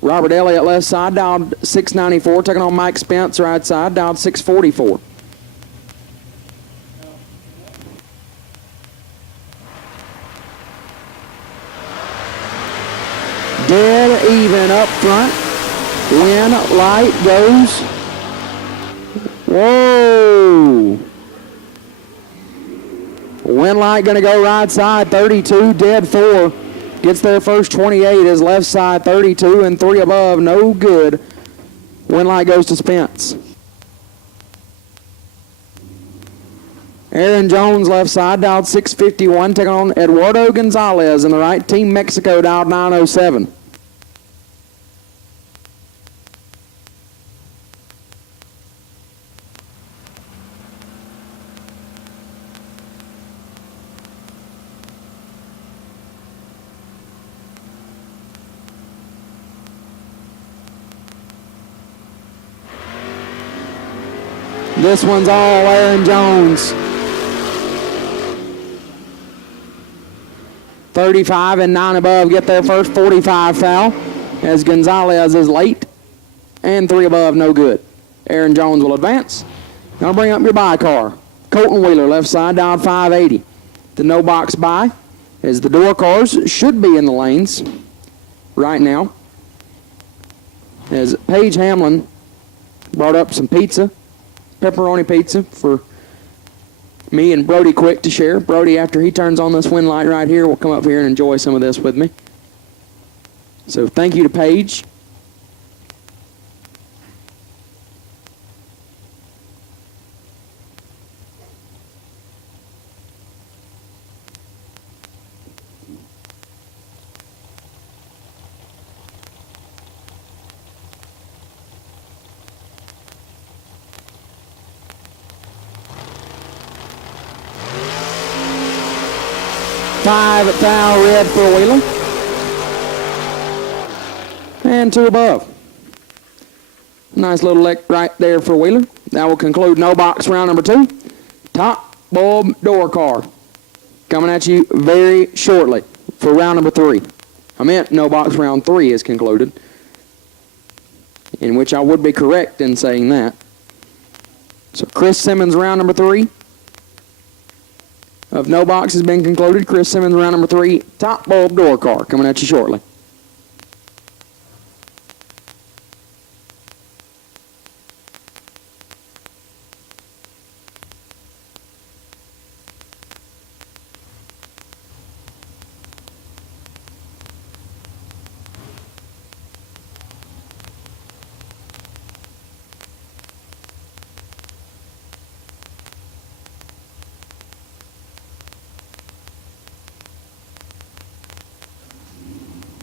Robert Elliott, left side, dialed 694, taking on Mike Spence, right side, dialed 644. Dead even up front. Winlight goes. Whoa. Winlight going to go right side, 32, dead 4. Gets their first 28 as left side, 32 and 3 above, no good. Winlight goes to Spence. Aaron Jones, left side, dialed 651, taking on Eduardo Gonzalez in the right. Team Mexico, dialed 907. This one's all Aaron Jones. 35 and 9 above get their first 45 foul as Gonzalez is late and 3 above, no good. Aaron Jones will advance. Now bring up your bye car. Colton Wheeler, left side, dialed 580. The no box bye as the door cars should be in the lanes right now. As Paige Hamlin brought up some pizza. Pepperoni pizza for me and Brody Quick to share. Brody, after he turns on this Winlight right here, will come up here and enjoy some of this with me. So thank you to Paige. Five thou red for Wheeler. And 2 above. Nice little lick right there for Wheeler. That will conclude no box round number 2. Top bulb door car. Coming at you very shortly for round number 3. I meant no box round 3 is concluded. In which I would be correct in saying that. So Chris Simmons round number 3. Of no box has been concluded. Chris Simmons, round number 3, top bulb door car, coming at you shortly.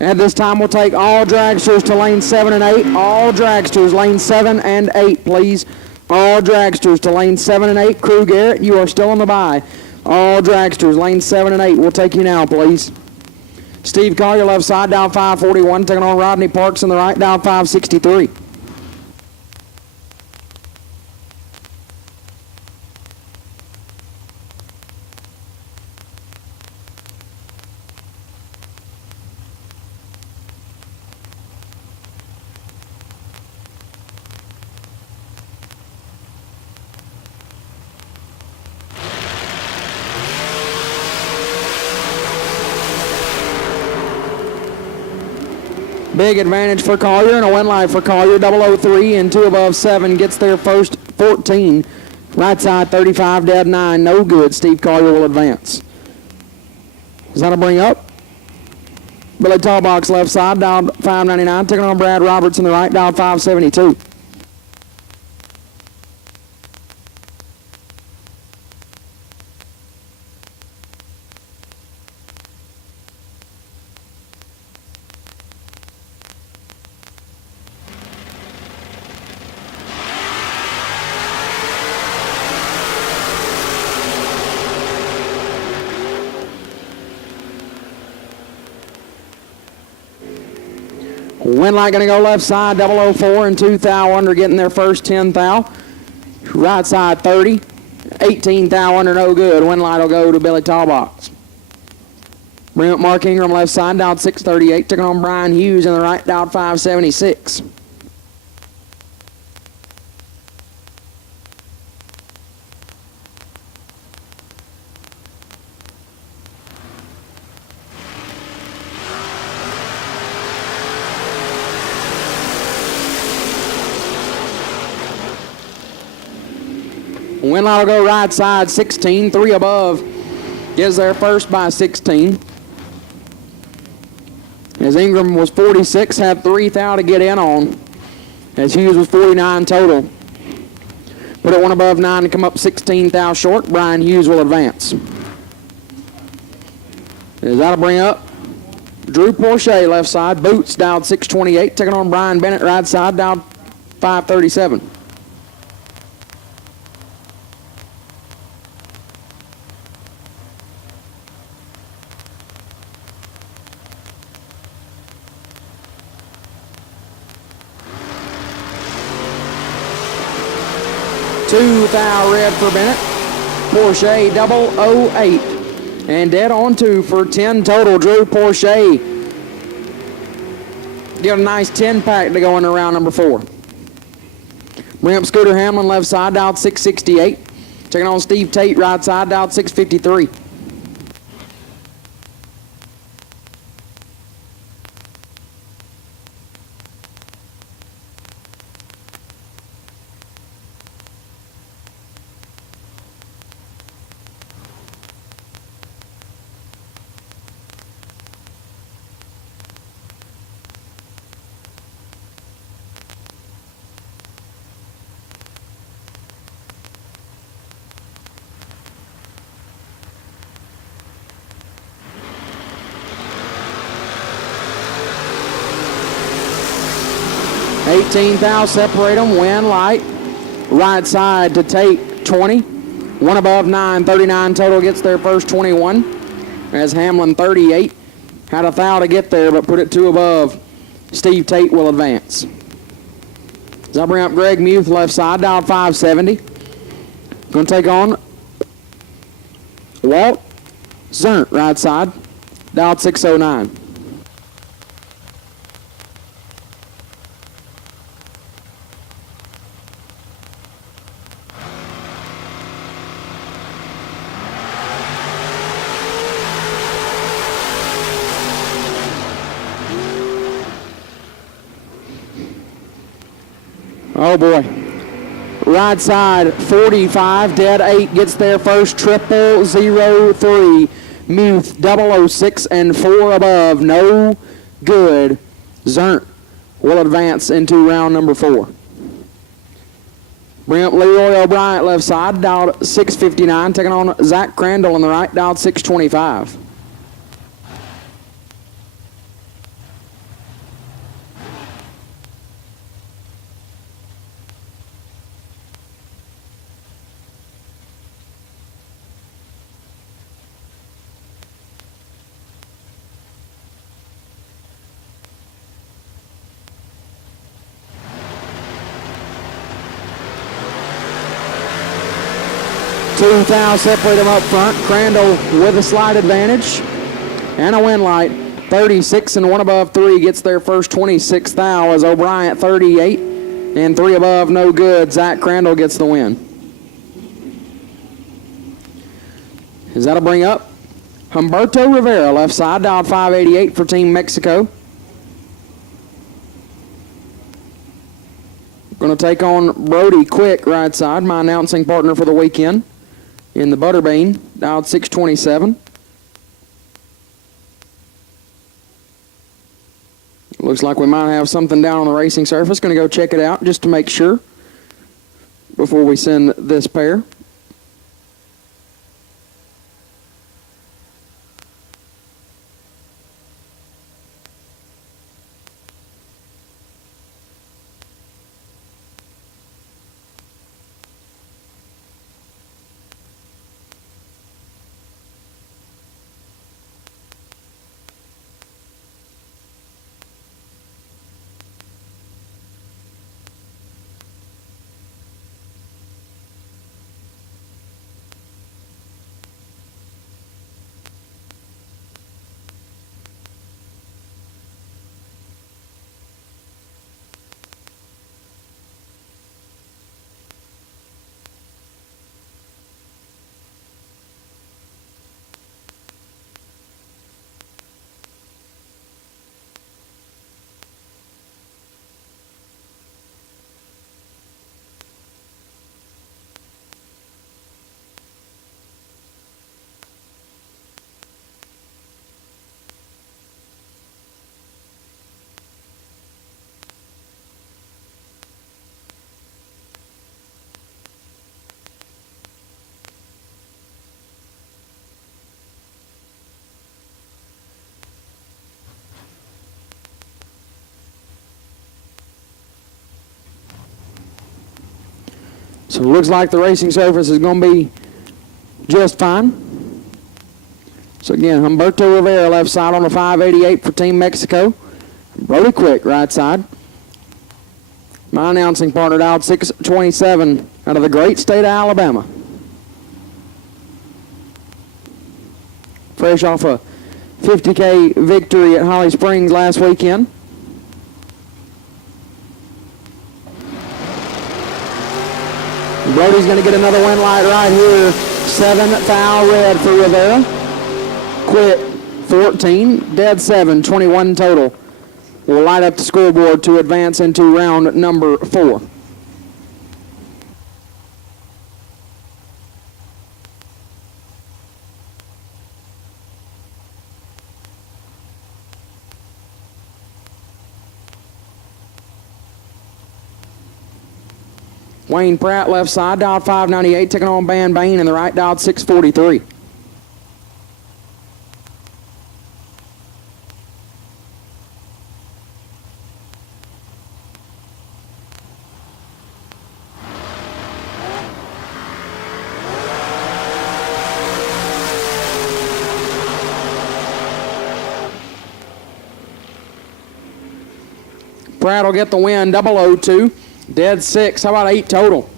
At this time, we'll take all dragsters to lane 7 and 8. All dragsters, lane 7 and 8, please. All dragsters to lane 7 and 8. Crew Garrett, you are still on the bye. All dragsters, lane 7 and 8. We'll take you now, please. Steve Collier, left side, down 541. Taking on Rodney Parks on the right, down 563. Big advantage for Collier and a win light for Collier. 003 and 2 above 7 gets their first 14. Right side 35, dead 9. No good. Steve Collier will advance. Is that a bring up? Billy Tallbox left side, down 599. Taking on Brad Roberts in the right, down 572. Winlight going to go left side, 004 and 2 thou under, getting their first 10 thou. Right side 30, 18 thou under, no good. Winlight will go to Billy Tallbox. Bring up Mark Ingram left side, down 638. Taking on Brian Hughes in the right, down 576. Winlight will go right side, 16, 3 above. Gets there first by 16. As Ingram was 46, had 3 thou to get in on. As Hughes was 49 total. Put it 1 above 9 to come up 16 thou short. Brian Hughes will advance. Is that a bring up? Drew Porche left side, Boots down 628. Taking on Brian Bennett right side, down 537. Two thou red for Bennett. Porsche 008. And dead on 2 for 10 total. Drew Porsche. Get a nice 10 pack to go into round number 4. Bring up Scooter Hamlin left side, down 668. Checking on Steve Tate right side, down 653. Thou separate them. Win light. Right side to Tate 20. 1 above 9. 39 total gets their first 21. As Hamlin 38. Had a thou to get there, but put it 2 above. Steve Tate will advance. As I bring up Greg Muth left side, down 570. Going to take on Walt Zernt right side, down 609. Oh boy. Right side 45, dead 8 gets their first 003. Muth 006 and 4 above. No good. Zernt will advance into round number 4. Bring up Leroy O'Brien left side, down 659, taking on Zach Crandall on the right, down 625. 2 thou separate them up front. Crandall with a slight advantage and a win light. 36 and 1 above 3 gets their first 26 thou as O'Brien 38 and 3 above no good. Zach Crandall gets the win. Is that'll bring up Humberto Rivera left side, dialed 588 for Team Mexico. Going to take on Brody Quick right side, my announcing partner for the weekend in the Butterbean, dialed 627. Looks like we might have something down on the racing surface. Going to go check it out just to make sure before we send this pair. So it looks like the racing surface is going to be just fine. So again, Humberto Rivera left side on the 588 for Team Mexico. Brody Quick right side. My announcing partner dialed 627 out of the great state of Alabama. Fresh off a 50K victory at Holly Springs last weekend. Brody's going to get another win light right here. 7 thou red for Rivera. Quick 14, dead 7, 21 total. Will light up the scoreboard to advance into round number 4. Wayne Pratt left side, dialed 598, taking on Van Bain in the right, dialed 643. Pratt will get the win, 002. Dead 6. How about 8 total?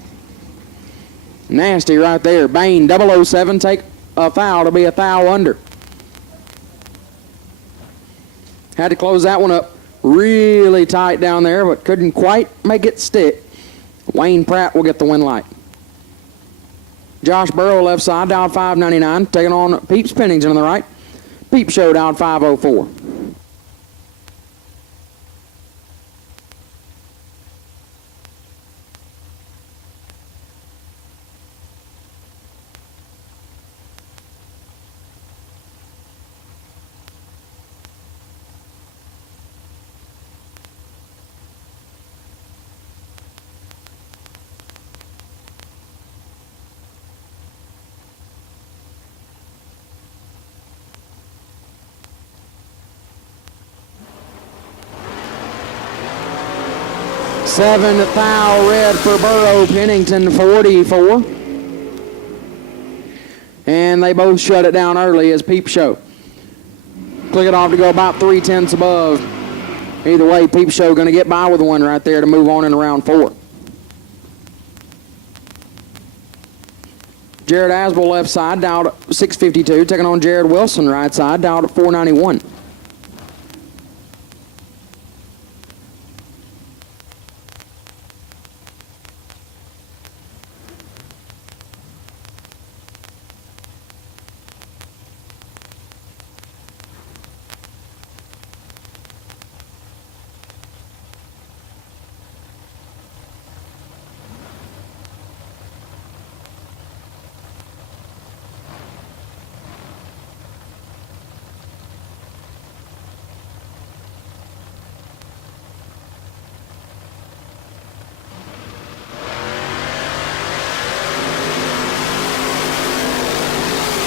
Nasty right there. Bain, 007. Take a foul to be a thou under. Had to close that one up really tight down there, but couldn't quite make it stick. Wayne Pratt will get the win light. Josh Burrow left side, dialed 599. Taking on Peeps Pennington on the right. Peep Show dialed 504. Seventh thou red for Burrow, Pennington 44. And they both shut it down early as Peep Show. Click it off to go about 3/10 above. Either way, Peep Show going to get by with one right there to move on into round 4. Jared Asbel left side, down at 652. Taking on Jared Wilson right side, down at 491.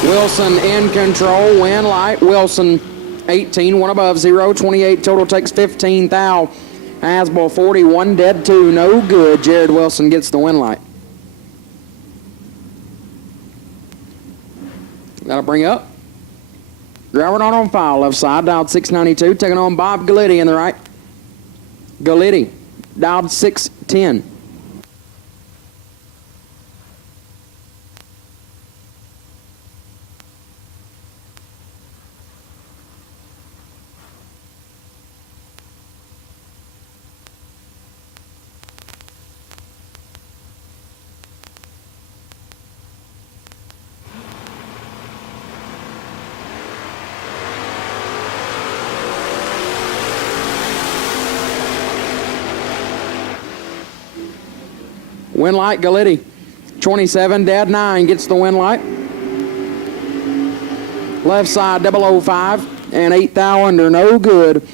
Wilson in control, win light. Wilson 18, one above 0, 28 total, takes 15 thou. Asbel 41, dead 2, no good. Jared Wilson gets the win light. That'll bring up. Driver not on file, left side, dialed 692, taking on Bob Gallitti in the right. Gallitti, dialed 610. Win light, Gallitti. 27, dead 9 gets the win light. Left side, 005, and 8 thou under, no good.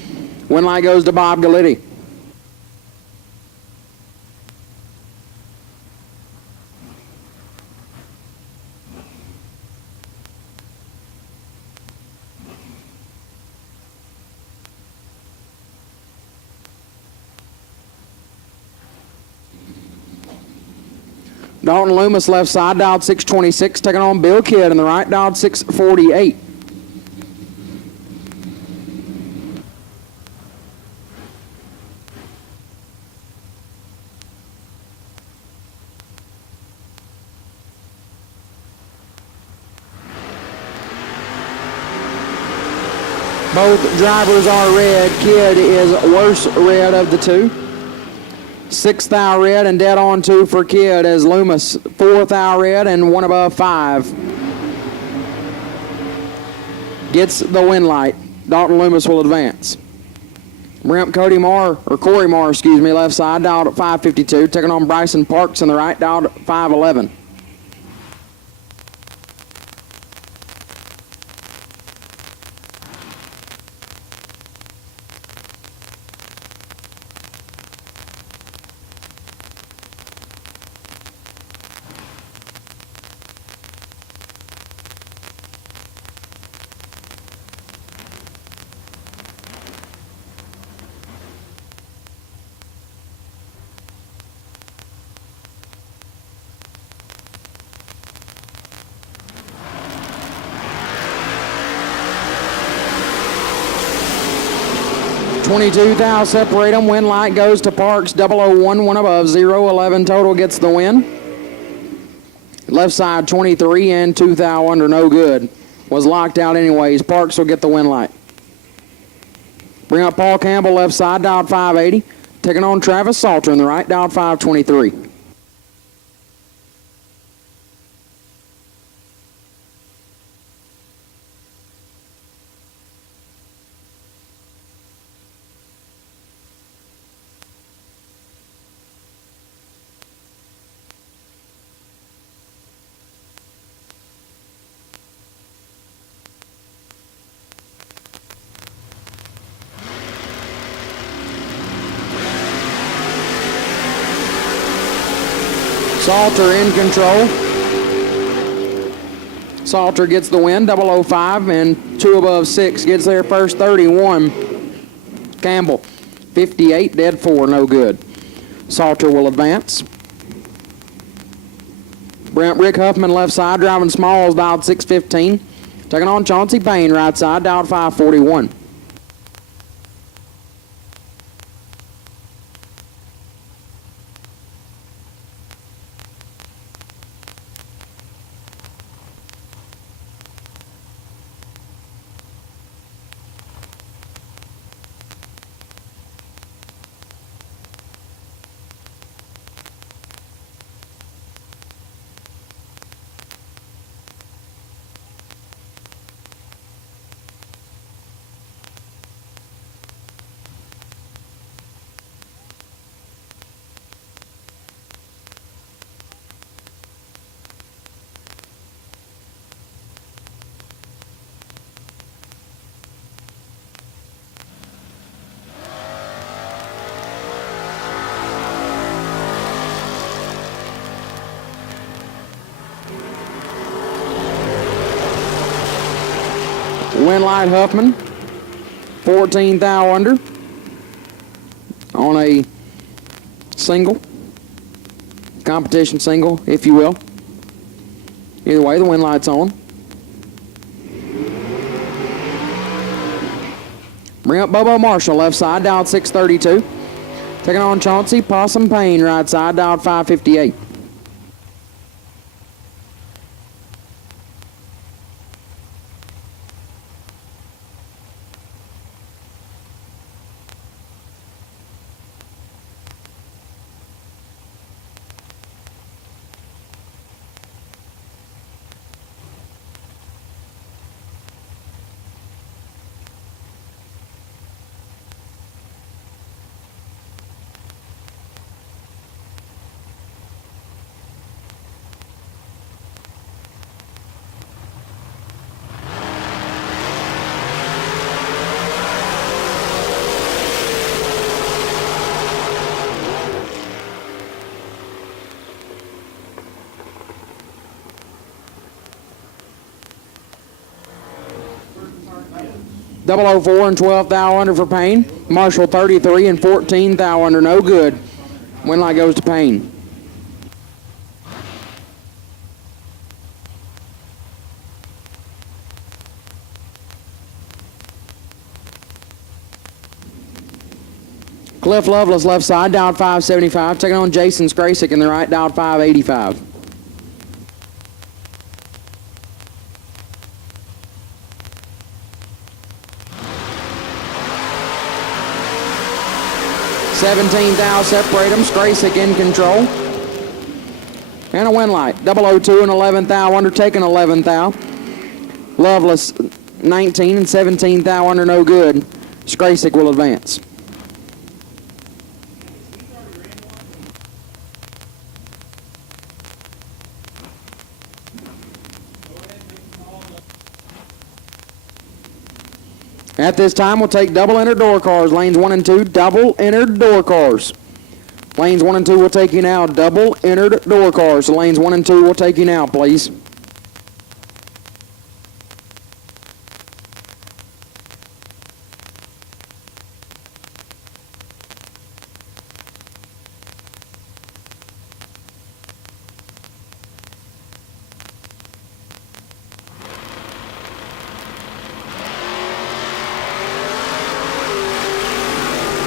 Win light goes to Bob Gallitti. Dalton Loomis left side, dialed 626, taking on Bill Kidd in the right, dialed 648. Both drivers are red. Kidd is worse red of the two. 6 thou red and dead on 2 for Kidd as Loomis 4 thou red and 1 above 5 gets the win light. Dalton Loomis will advance. Corey Marr, left side, dialed at 552, taking on Bryson Parks in the right, dialed at 511. $22 thou separate them. Win light goes to Parks. 001, 1 above 0. 11 total gets the win. Left side 23 and 2 thou under, no good. Was locked out anyways. Parks will get the win light. Bring up Paul Campbell left side, dialed 580. Taking on Travis Salter in the right, dialed 523. Salter in control. Salter gets the win, 005, and 2 above 6 gets there first, 31. Campbell, 58, dead 4, no good. Salter will advance. Rick Huffman left side, driving Smalls, dialed 615. Taking on Chauncey Payne right side, dialed 541. Wind light Huffman, 14 thou under on a single, competition single, if you will. Either way, the wind light's on. Bring up Bobo Marshall, left side, dialed 632. Taking on Chauncey Possum Payne, right side, dialed 558. .004 and 12 thou under for Payne. Marshall 33 and 14 thou under, no good. Wind light goes to Payne. Cliff Lovelace left side, dialed 575. Taking on Jason Skrasic in the right, dialed 585. $17 thou separate them. Skrasic in control. And a wind light. 002 and 11 thou under, taking 11 thou. Lovelace 19 and 17 thou under, no good. Skrasic will advance. At this time, we'll take double entered door cars. Lanes 1 and 2, double entered door cars. Lanes 1 and 2 will take you now. Double entered door cars. So lanes 1 and 2 will take you now, please.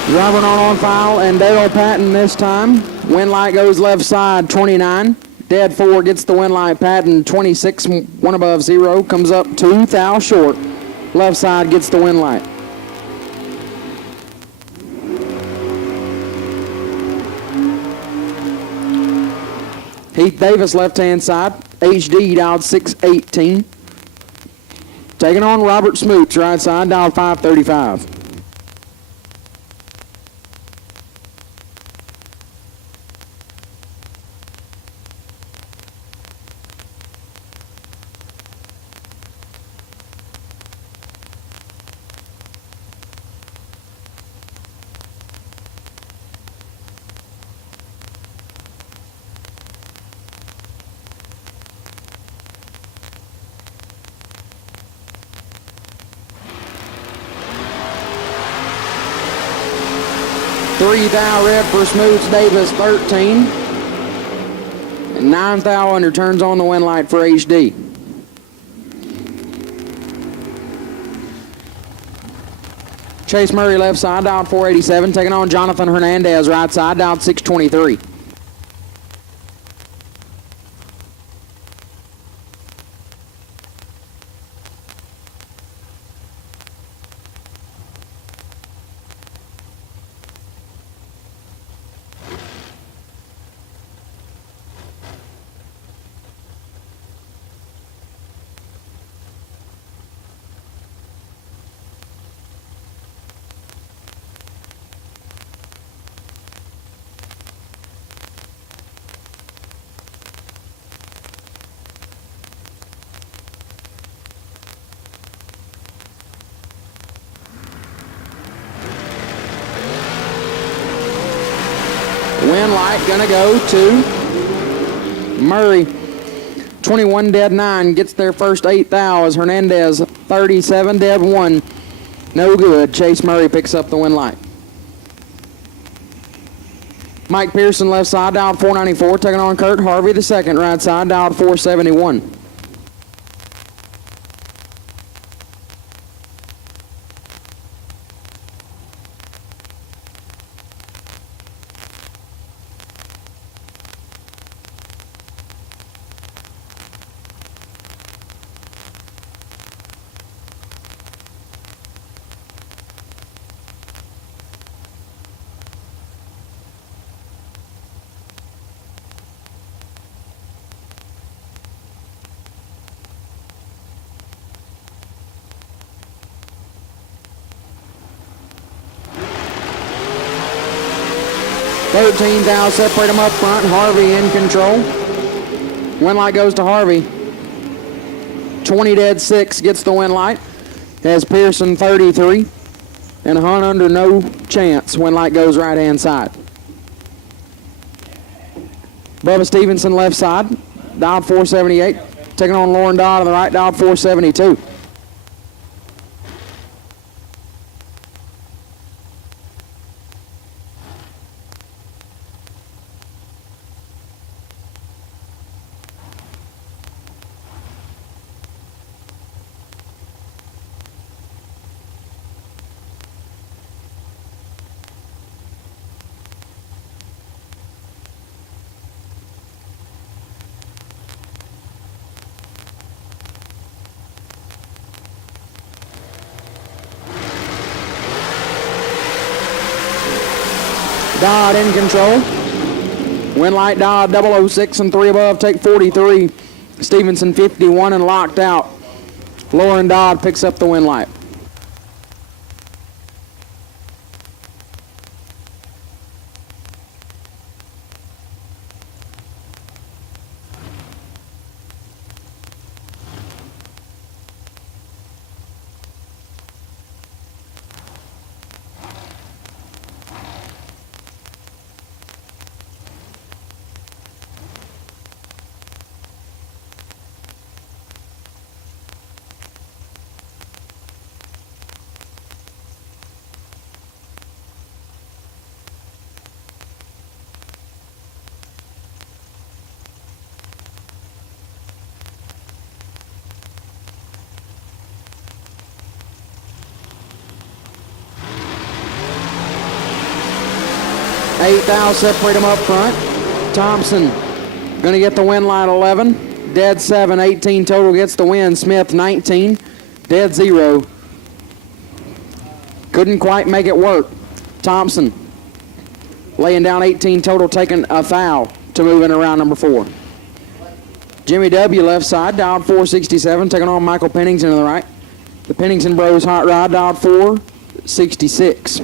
Driver not on file, and Dale Patton this time. Wind light goes left side, 29. Dead 4 gets the wind light. Patton, 26, 1 above 0. Comes up 2 thou short. Left side gets the wind light. Heath Davis left-hand side. HD dialed 618. Taking on Robert Smoots, right side, dialed 535. $3 thou red for Smoots, Davis 13. And 9 thou under, turns on the wind light for HD. Chase Murray left side, dialed 487. Taking on Jonathan Hernandez right side, dialed 623. Wind light gonna go to Murray. 21 dead 9 gets their first 8 thou as Hernandez 37, dead 1. No good. Chase Murray picks up the win light. Mike Pearson, left side, dialed 494, taking on Kurt Harvey, the second, right side, dialed 471. $13,000 separate them up front. Harvey in control. Win light goes to Harvey. 20 dead 6 gets the win light. Has Pearson 33. And Hunt under no chance. Win light goes right hand side. Bubba Stevenson left side. Dialed 478. Taking on Lauren Dodd on the right. Dialed 472. Dodd in control. Win light Dodd 006 and 3 above take 43. Stevenson 51 and locked out. Lauren Dodd picks up the win light. $8,000 separate them up front. Thompson going to get the win line 11. Dead 7, 18 total gets the win. Smith 19. Dead 0. Couldn't quite make it work. Thompson laying down 18 total, taking a foul to move into round number 4. Jimmy W. left side, dialed 467, taking on Michael Pennington to the right. The Pennington Bros hot rod, dialed 466.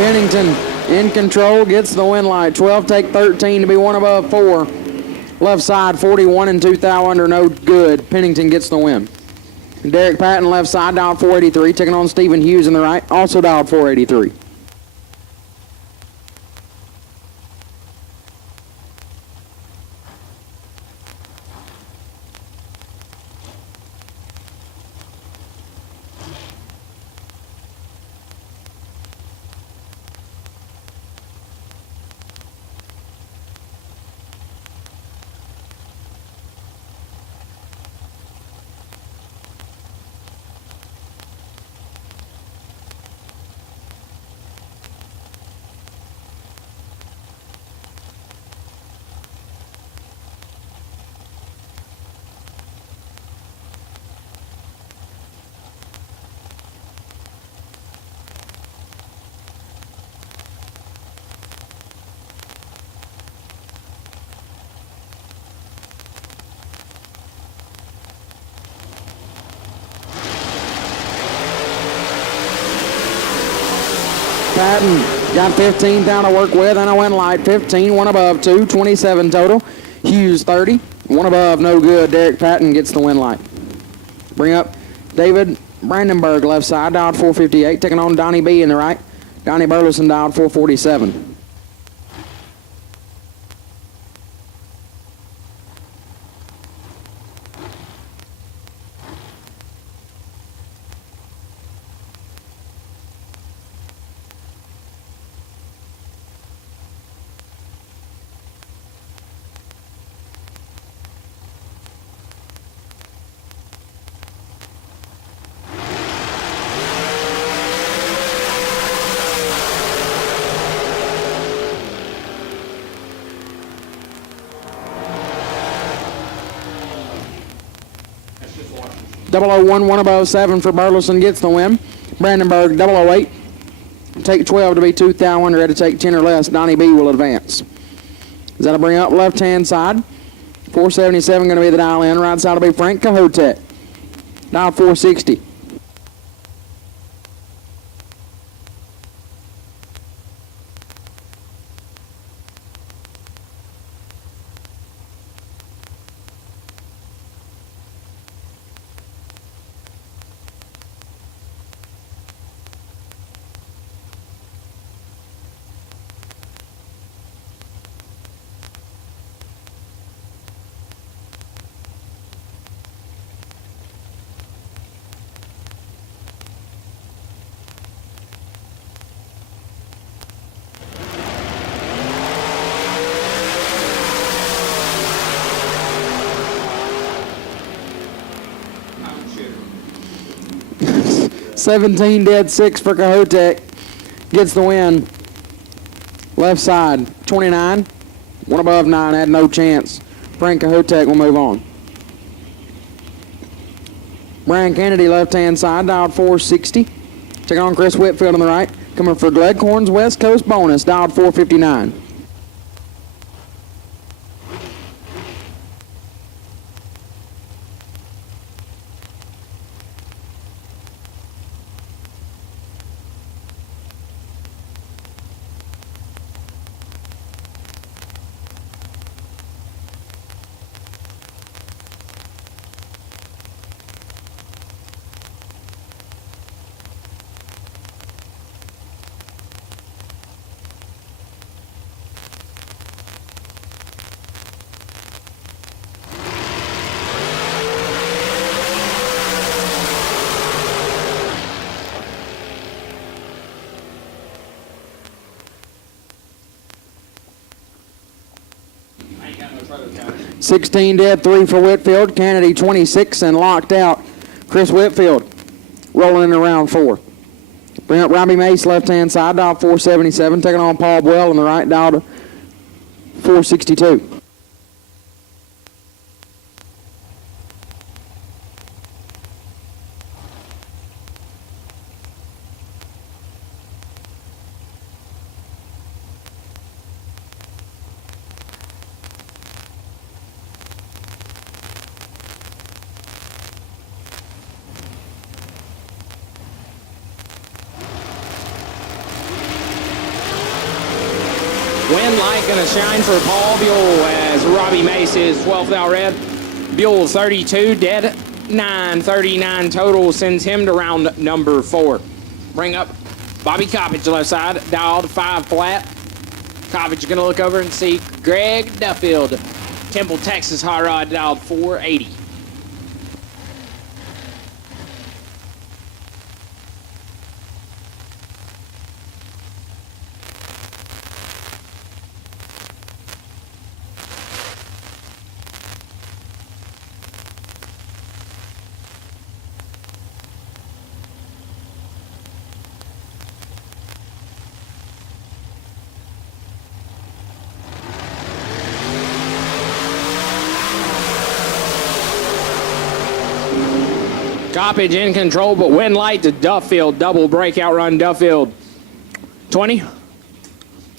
Pennington in control, gets the win light. 12 take 13 to be 1 above 4. Left side 41 and 2 thou under no good. Pennington gets the win. Derek Patton left side, dialed 483, taking on Stephen Hughes in the right, also dialed 483. Patton got 15 down to work with, and a win light 15, one above 2, 27 total. Hughes 30, one above, no good. Derek Patton gets the win light. Bring up David Brandenburg, left side, dialed 458, taking on Donnie B in the right. Donnie Burleson dialed 447. Double 0-1, one above 7 for Burleson gets the win. Brandenburg 008. Take 12 to be 2,000. Had to take 10 or less. Donnie B will advance. Is that a bring up left hand side? 477 going to be the dial in. Right side will be Frank Cahotek. Dial 460. $17 dead, 6 for Cahotek. Gets the win. Left side, 29. One above 9, had no chance. Frank Cahotek will move on. Brian Kennedy, left-hand side, dialed 460. Taking on Chris Whitfield on the right. Coming for Gleghorn's West Coast bonus, dialed 459. I ain't got no trailer count. 16 dead, 3 for Whitfield. Kennedy 26 and locked out. Chris Whitfield rolling into round 4. Bring up Robbie Mace, left-hand side, dial 477. Taking on Paul Boyle on the right, dial 462. Wind light going to shine for Paul Buell as Robbie Mace is 12th out red. Buell 32 dead, 939 total sends him to round number 4. Bring up Bobby Coppage left side, dialed 5 flat. Coppage going to look over and see Greg Duffield, Temple, Texas hot rod, dialed 480. Coppage in control, but wind light to Duffield. Double breakout run, Duffield. 20.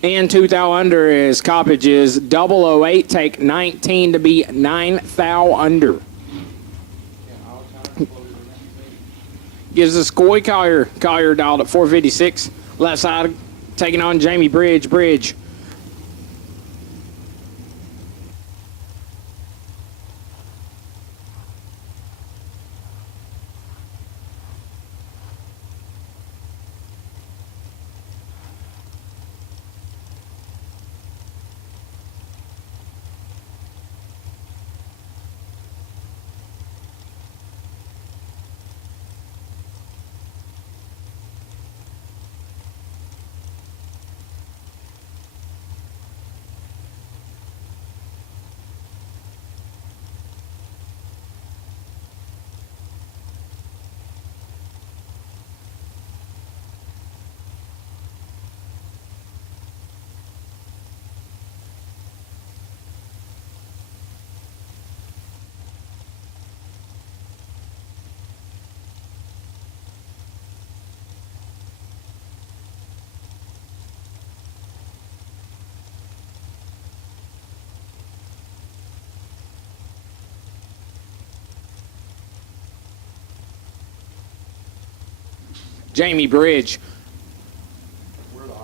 And 2 thou under is Coppage's 008. Take 19 to be 9 thou under. Gives us Coy Collier. Collier dialed at 456. Left side taking on Jamie Bridge. Bridge. Jamie Bridge.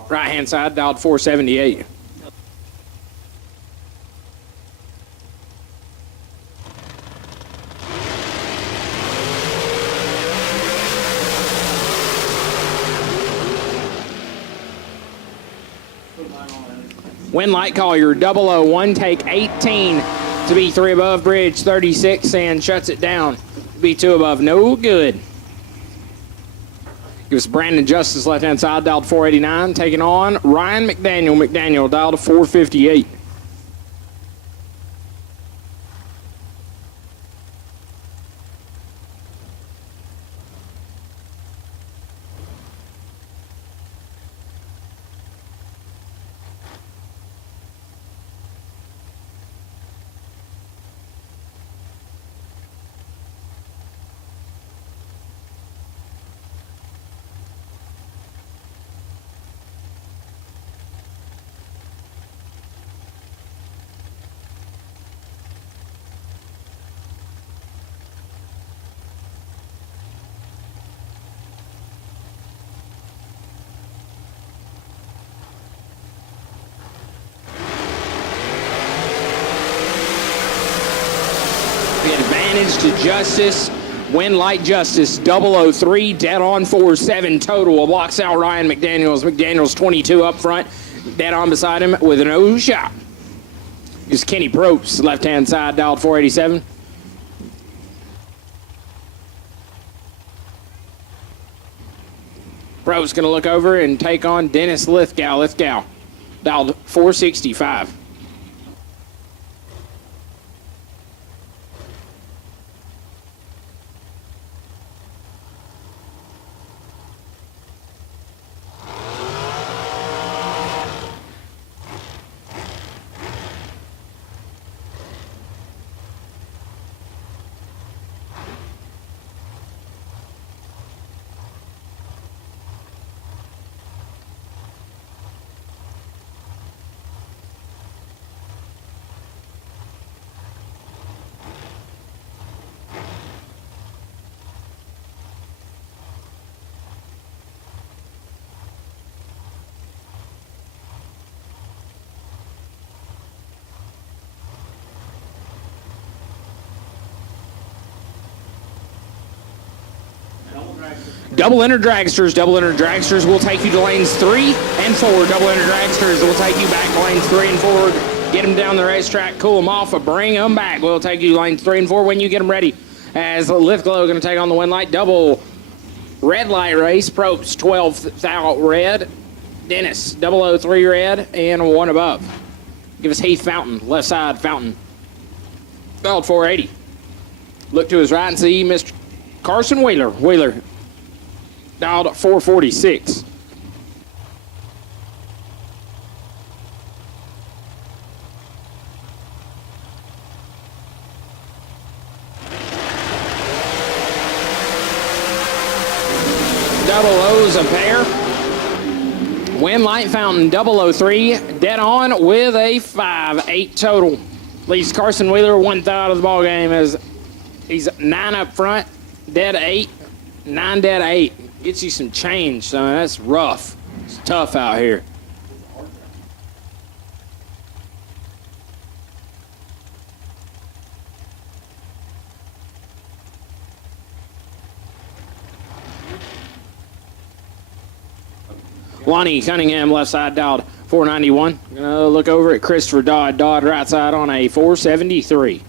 Right hand side, dialed 478. Win light Collier 001, take 18 to be 3 above. Bridge 36 and shuts it down. Be 2 above, no good. Give us Brandon Justice, left-hand side, dialed 489. Taking on Ryan McDaniel. McDaniel, dialed 458. Advantage to Justice. Win light Justice 003, dead on 4-7 total. Blocks out Ryan McDaniels. McDaniels 22 up front, dead on beside him with an O shot. Is Kenny Probst, left hand side, dialed 487. Probst gonna look over and take on Dennis Lithgow. Lithgow, dialed 465. Double enter dragsters. Double enter dragsters will take you to lanes 3 and 4. Double enter dragsters will take you back to lanes 3 and 4. Get them down the racetrack, cool them off, bring them back. We'll take you to lanes 3 and 4 when you get them ready. As Lithgow going to take on the win light. Double red light race. Probst 12 thou red. Dennis 003 red and 1 above. Give us Heath Fountain, left side Fountain. Belt 480. Look to his right and see Mr. Carson Wheeler. Wheeler dialed 446. Double O's a pair. Win light Fountain 003, dead on with a 5-8 total. Leaves Carson Wheeler 1 thou out of the ball game as he's 9 up front, dead 8, 9 dead 8. Gets you some change, so that's rough. It's tough out here. Lonnie Cunningham, left side, dialed 491. Gonna look over at Christopher Dodd. Dodd, right side on a 473.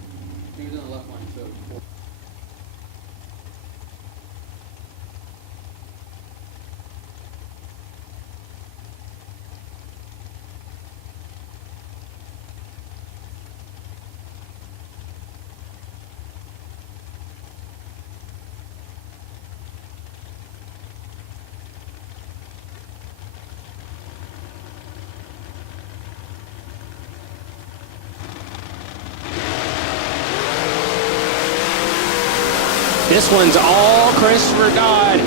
This one's all Christopher Dodd.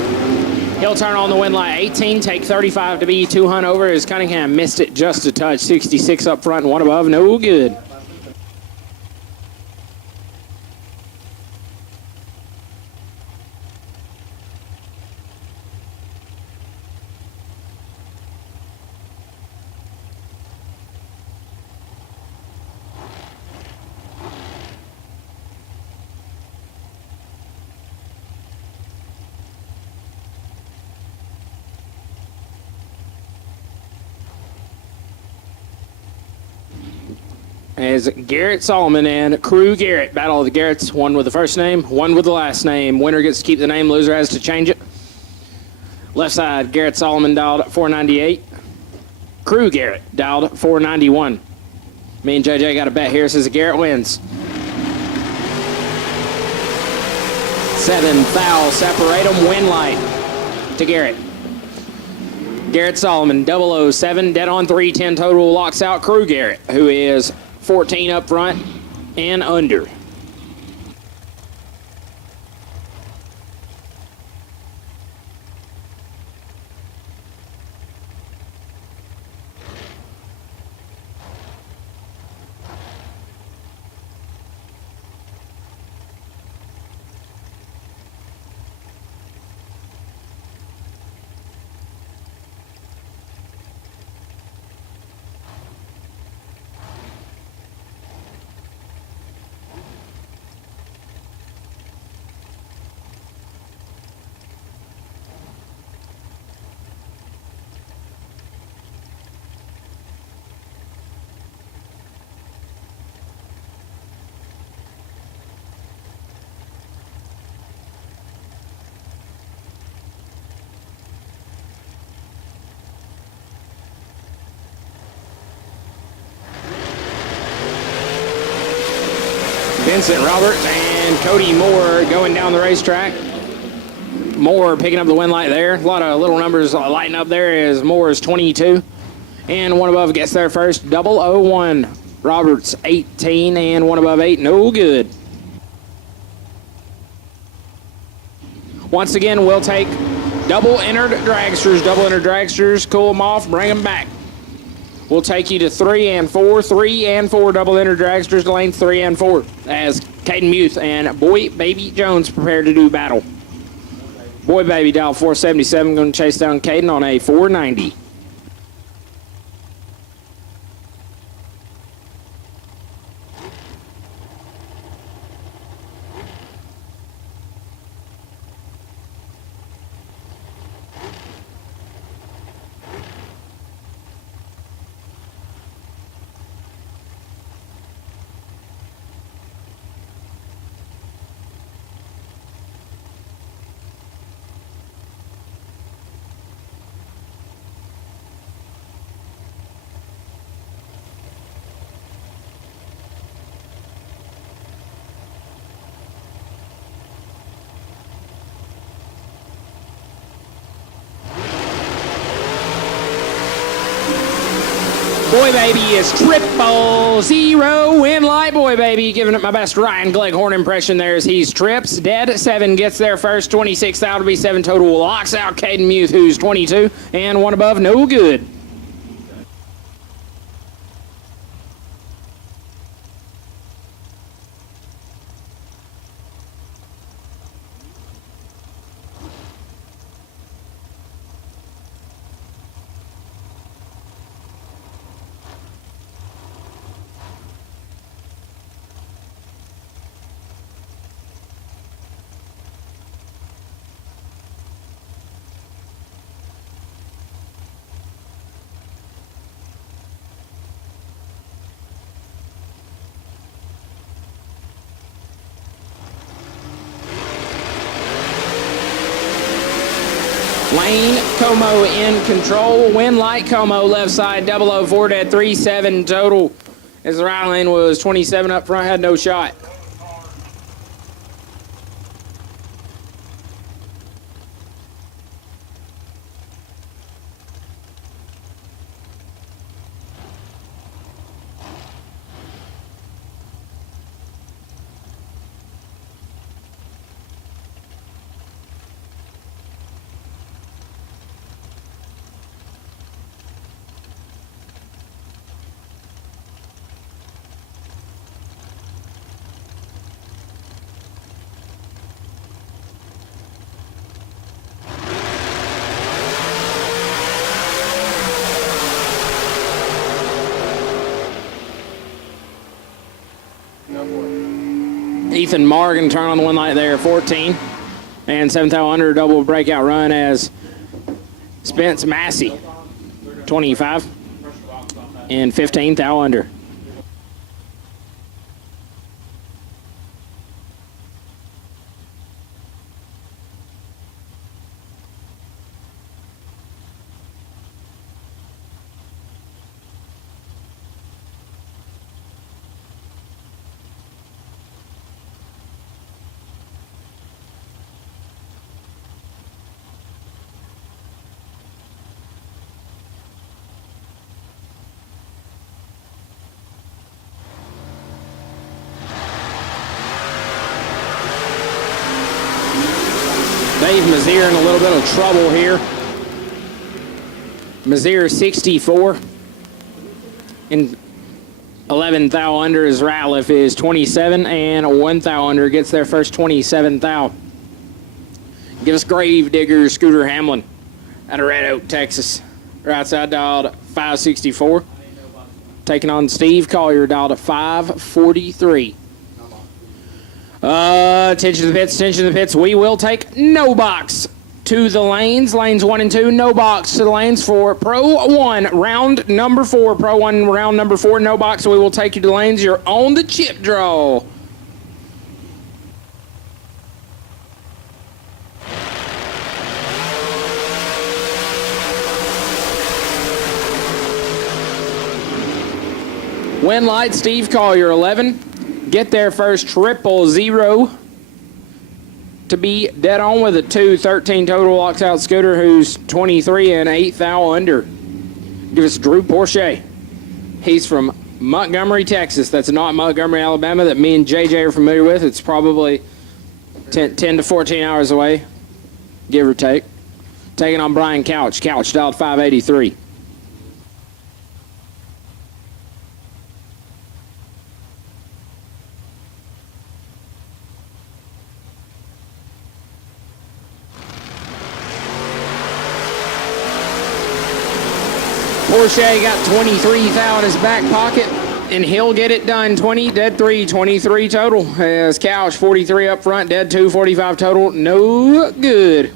He'll turn on the wind light 18, take 35 to be 200 over as Cunningham missed it just a touch. 66 up front and one above, no good. As Garrett Solomon and Crew Garrett battle of the Garretts, one with the first name, one with the last name. Winner gets to keep the name, loser has to change it. Left side, Garrett Solomon dialed 498. Crew Garrett dialed 491. Me and JJ got a bet here, says Garrett wins. 7 foul, separate them, win light to Garrett. Garrett Solomon, 007, dead on 310 total, locks out Crew Garrett, who is 14 up front and under. Vincent Roberts and Cody Moore going down the racetrack. Moore picking up the win light there. A lot of little numbers lighting up there as Moore is 22. And one above gets there first. 001. Roberts 18 and one above 8. No good. Once again, we'll take double entered dragsters, cool them off, bring them back. We'll take you to 3 and 4, 3 and 4 double entered dragsters to lanes 3 and 4 as Caden Muth and Boy Baby Jones prepare to do battle. Boy Baby dial 477 going to chase down Caden on a 490. Boy Baby is 000 win light. Boy Baby giving it my best Ryan Gleghorn impression there as he's trips. Dead 7 gets there first. 26 out to be 7 total. Locks out Caden Muth, who's 22. And one above, no good. Lane Como in control. Win Light Como left side 004 dead 3-7 total. As the right lane was 27 up front, had no shot. Ethan Morgan turn on the one light there, 14. And 7th out under double breakout run as Spence Massey, 25. And 15th out under. Dave Mazier in a little bit of trouble here. Mazier 64. And 11th thou under is Ratliff is 27, and 1th thou under gets their first 27th thou. Give us Grave Digger Scooter Hamlin out of Red Oak, Texas. Right side dialed 564. Taking on Steve Collier dialed 543. Attention to the pits, attention to the pits. We will take no box to the lanes. Lanes 1 and 2, no box to the lanes for Pro 1, round number 4. Pro 1, round number 4, no box. So we will take you to the lanes. You're on the chip draw. Win light, Steve Collier, 11. Get there first, 000. To be dead on with a 2, 13 total. Locks out Scooter, who's 23 and 8th thou under. Give us Drew Porsche. He's from Montgomery, Texas. That's not Montgomery, Alabama, that me and JJ are familiar with. It's probably 10 to 14 hours away, give or take. Taking on Brian Couch. Couch dialed 583. Porsche got 23 thou in his back pocket, and he'll get it done. 20, dead 3, 23 total. As Couch, 43 up front, dead 2, 45 total. No good.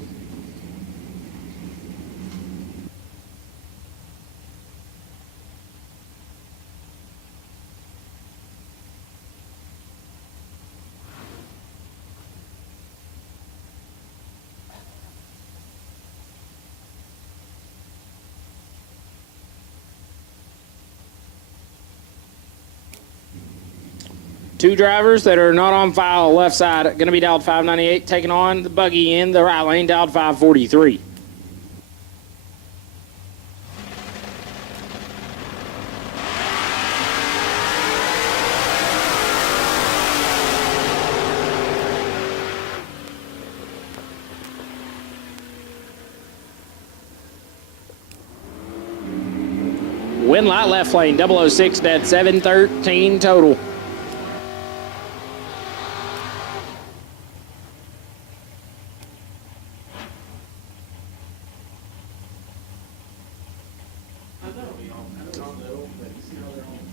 Two drivers that are not on file, left side, going to be dialed 598, taking on the buggy in the right lane, dialed 543. Win light left lane, 006, dead 713 total.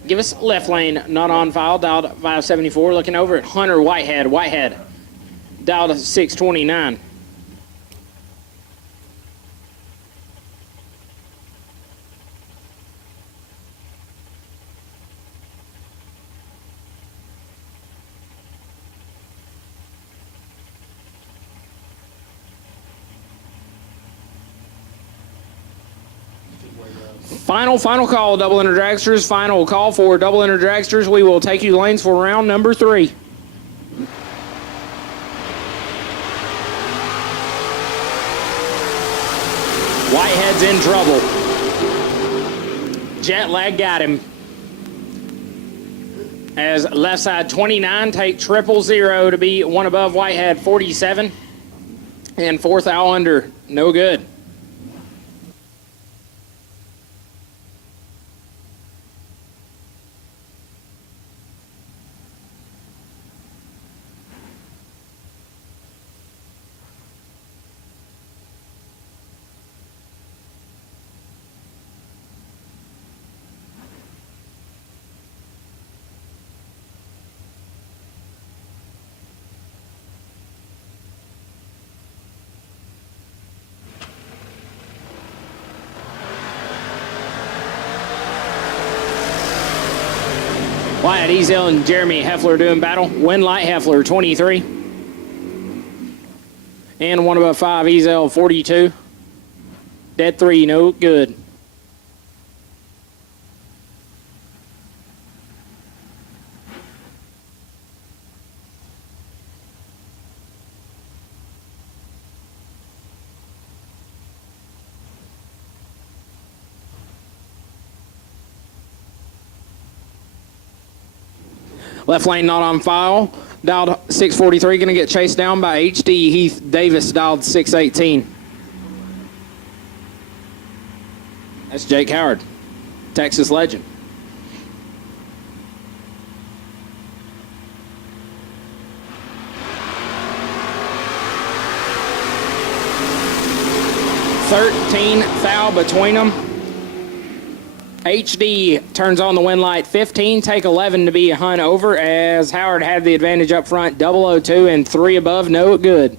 Give us left lane, not on file, dialed 574. Looking over at Hunter Whitehead. Whitehead, dialed 629. Final call, double inner dragsters. Final call for double inner dragsters. We will take you lanes for round number 3. Whitehead's in trouble. Jet lag got him. As left side 29 take 000 to be one above Whitehead 47. And fourth out under, no good. Wyatt Ezel and Jeremy Heffler doing battle. Winlight Heffler 23. And one above 5, Ezel 42. Dead 3, no good. Left lane not on file. Dialed 643, going to get chased down by HD Heath Davis, dialed 618. That's Jake Howard, Texas legend. Foul between them. HD turns on the win light. 15, take 11 to be a hunt over as Howard had the advantage up front. 002 and 3 above, no good.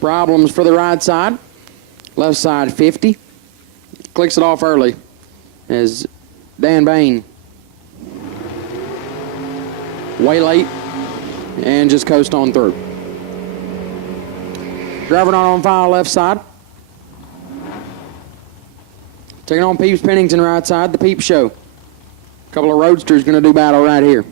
Problems for the right side. Left side 50. Clicks it off early as Dan Bain way late and just coast on through. Driver not on file left side. Taking on Peeps Pennington right side, the Peep Show. A couple of roadsters going to do battle right here.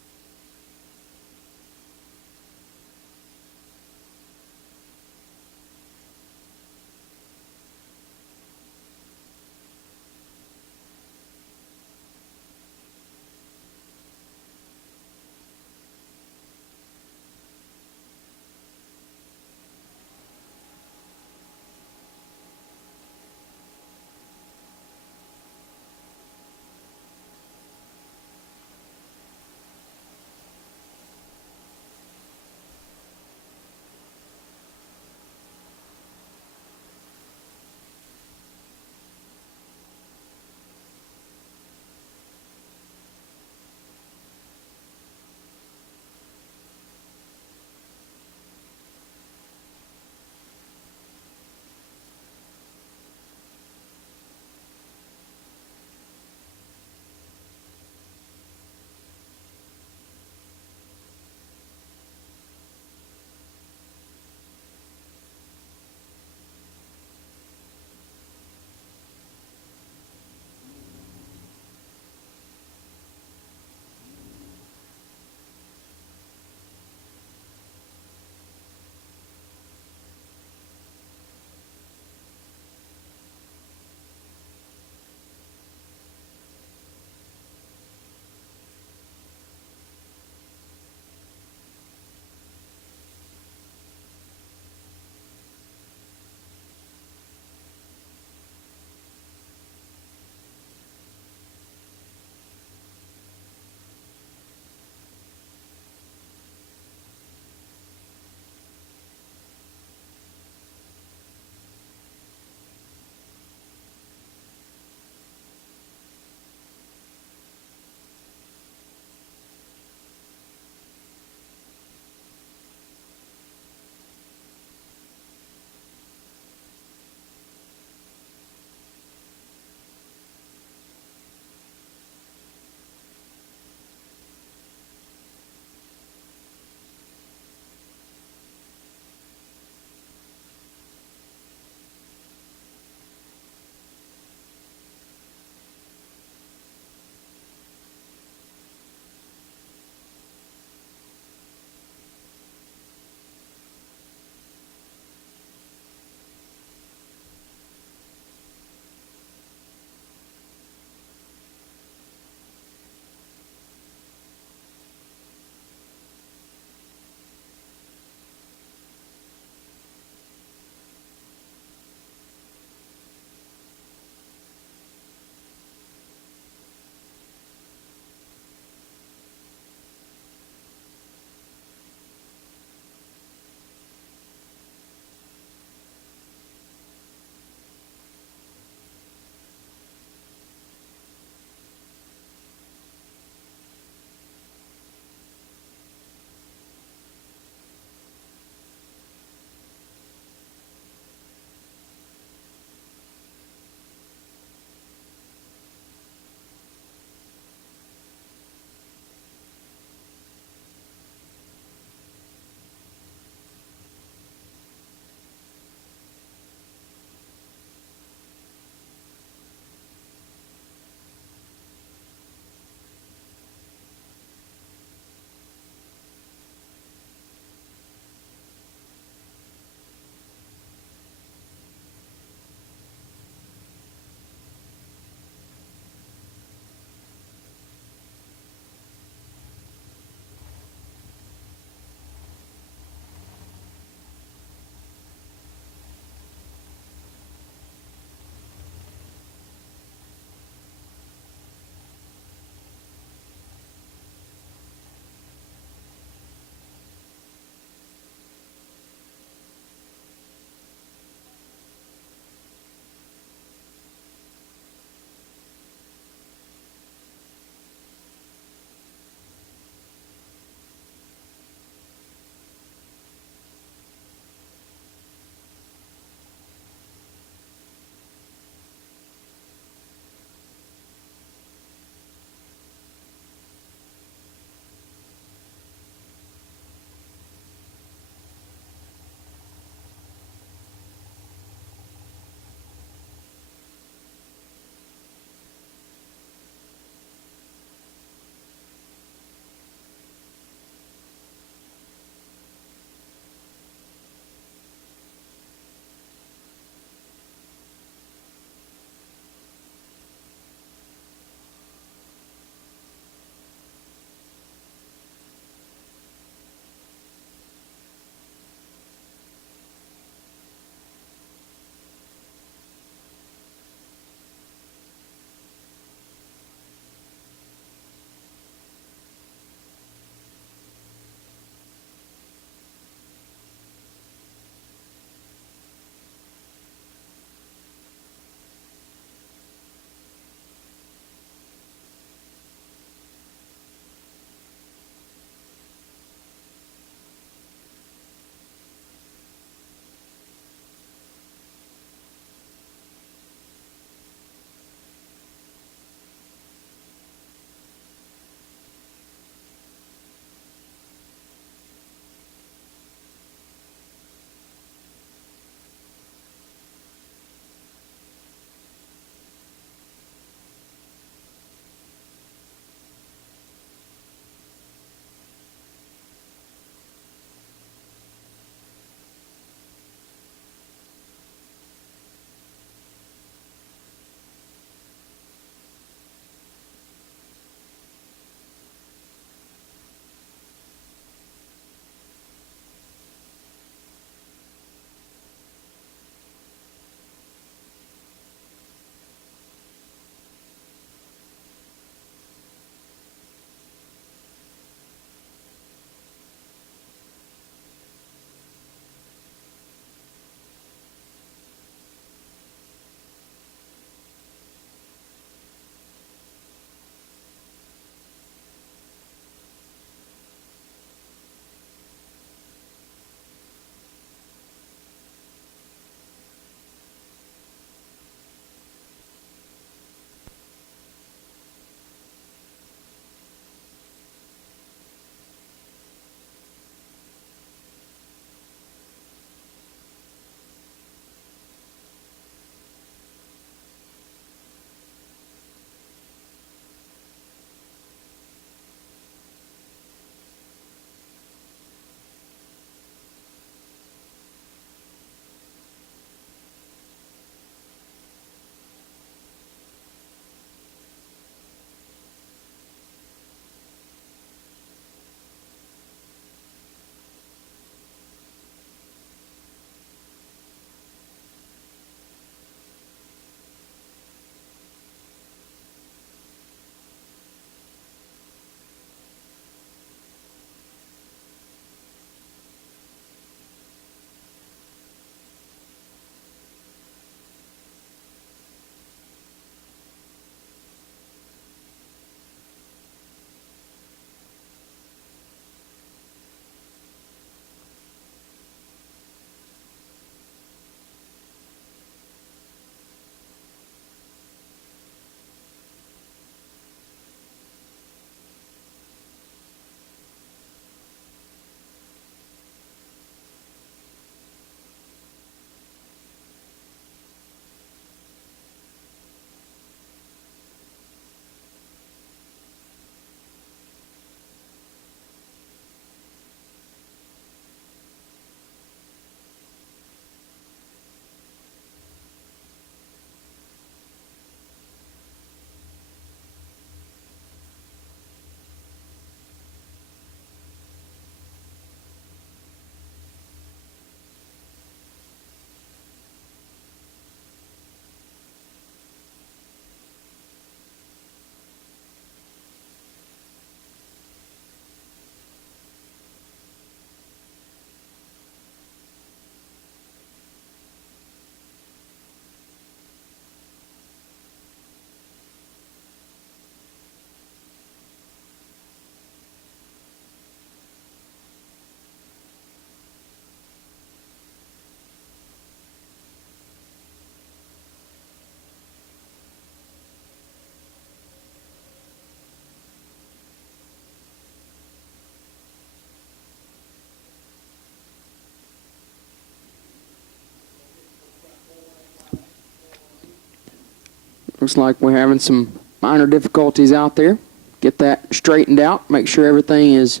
Looks like we're having some minor difficulties out there. Get that straightened out. Make sure everything is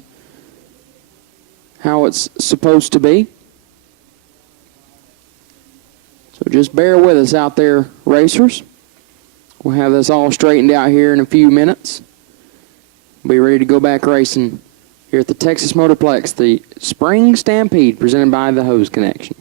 how it's supposed to be. So just bear with us out there, racers. We'll have this all straightened out here in a few minutes. Be ready to go back racing here at the Texas Motorplex, the Spring Stampede presented by the Hose Connection.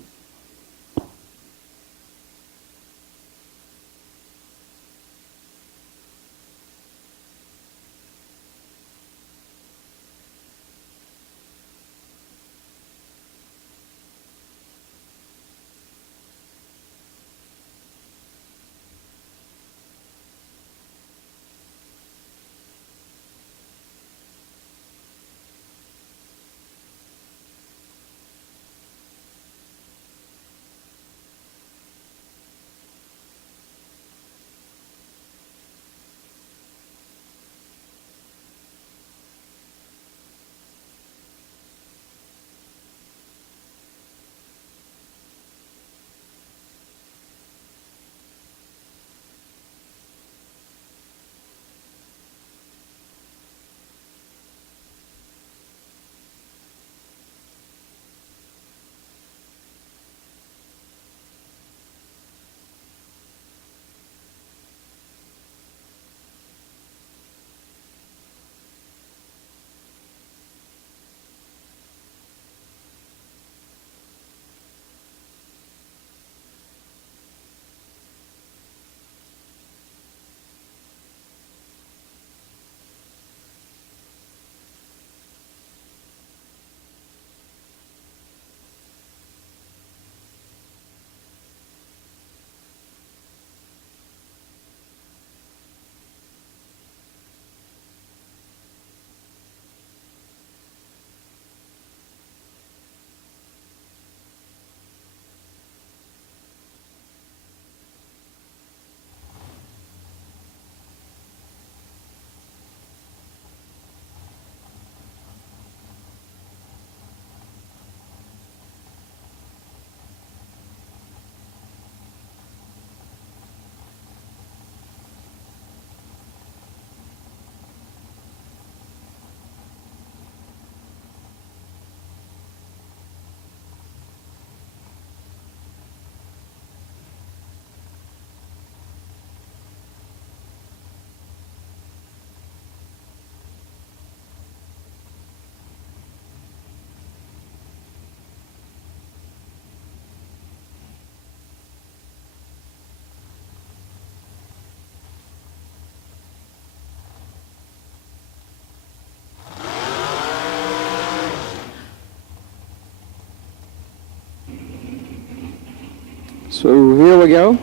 So here we go.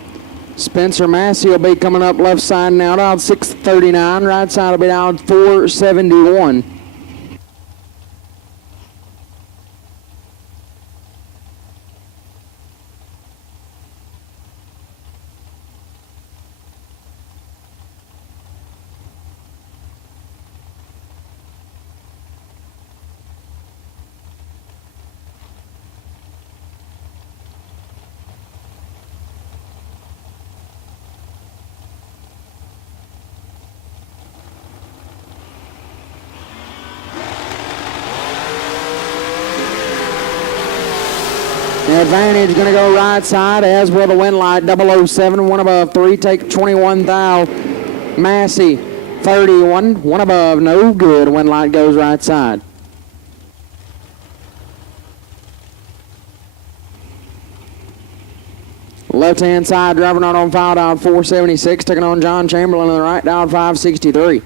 Spencer Massey will be coming up left side now, out 639. Right side will be out 471. The advantage going to go right side, as will the win light, 007, one above, 3, take 21 thou. Massey, 31, one above, no good. Win light goes right side. Left-hand side, driving out on foul, down 476, taking on John Chamberlain on the right, down 563.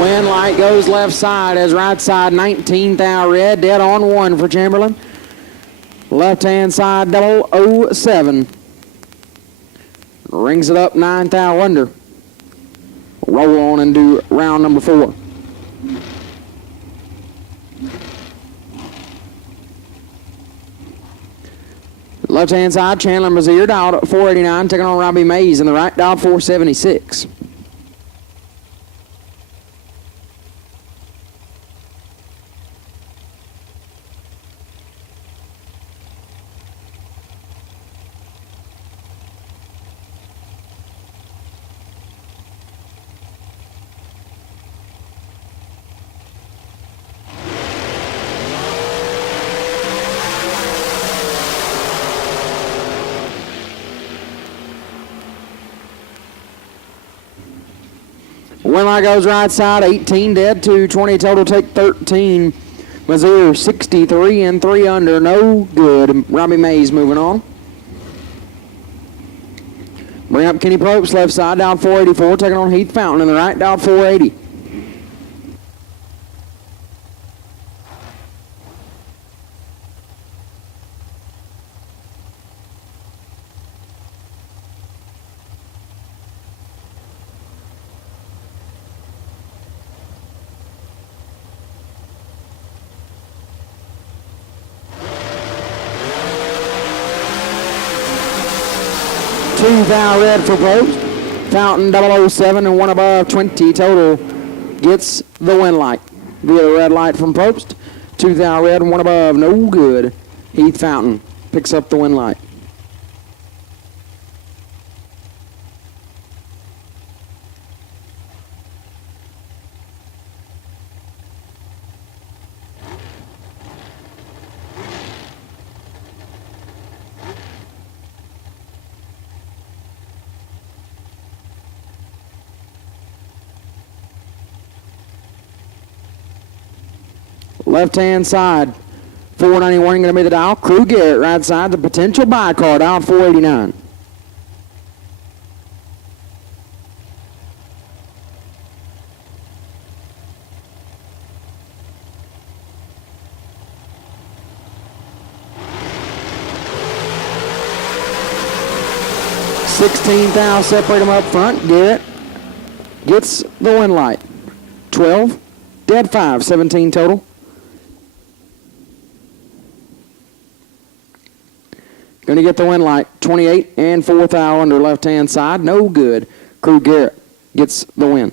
Wind light goes left side as right side 19 thou red, dead on 1 for Chamberlain. Left hand side 007. Rings it up 9 thou under. Roll on and do round number 4. Left hand side, Chandler Mazier, dialed 489, taking on Robbie Mays in the right, dialed 476. Wind light goes right side, 18 dead, 220 total, take 13. Mazier 63 and 3 under, no good. Robbie Mays moving on. Bring up Kenny Probst, left side, down 484, taking on Heath Fountain in the right, down 480. Two thou red for Probst. Fountain 007 and 1 above 20 total gets the win light. Via the red light from Probst. 2 thou red and 1 above, no good. Heath Fountain picks up the win light. Left-hand side, 491 going to be the dial. Crew Garrett, right side, the potential buy card, out 489. $16,000 separate them up front. Garrett gets the win light. 12, dead 5, 17 total. Going to get the win light. 28 and 4 thou under, left-hand side. No good. Crew Garrett gets the win.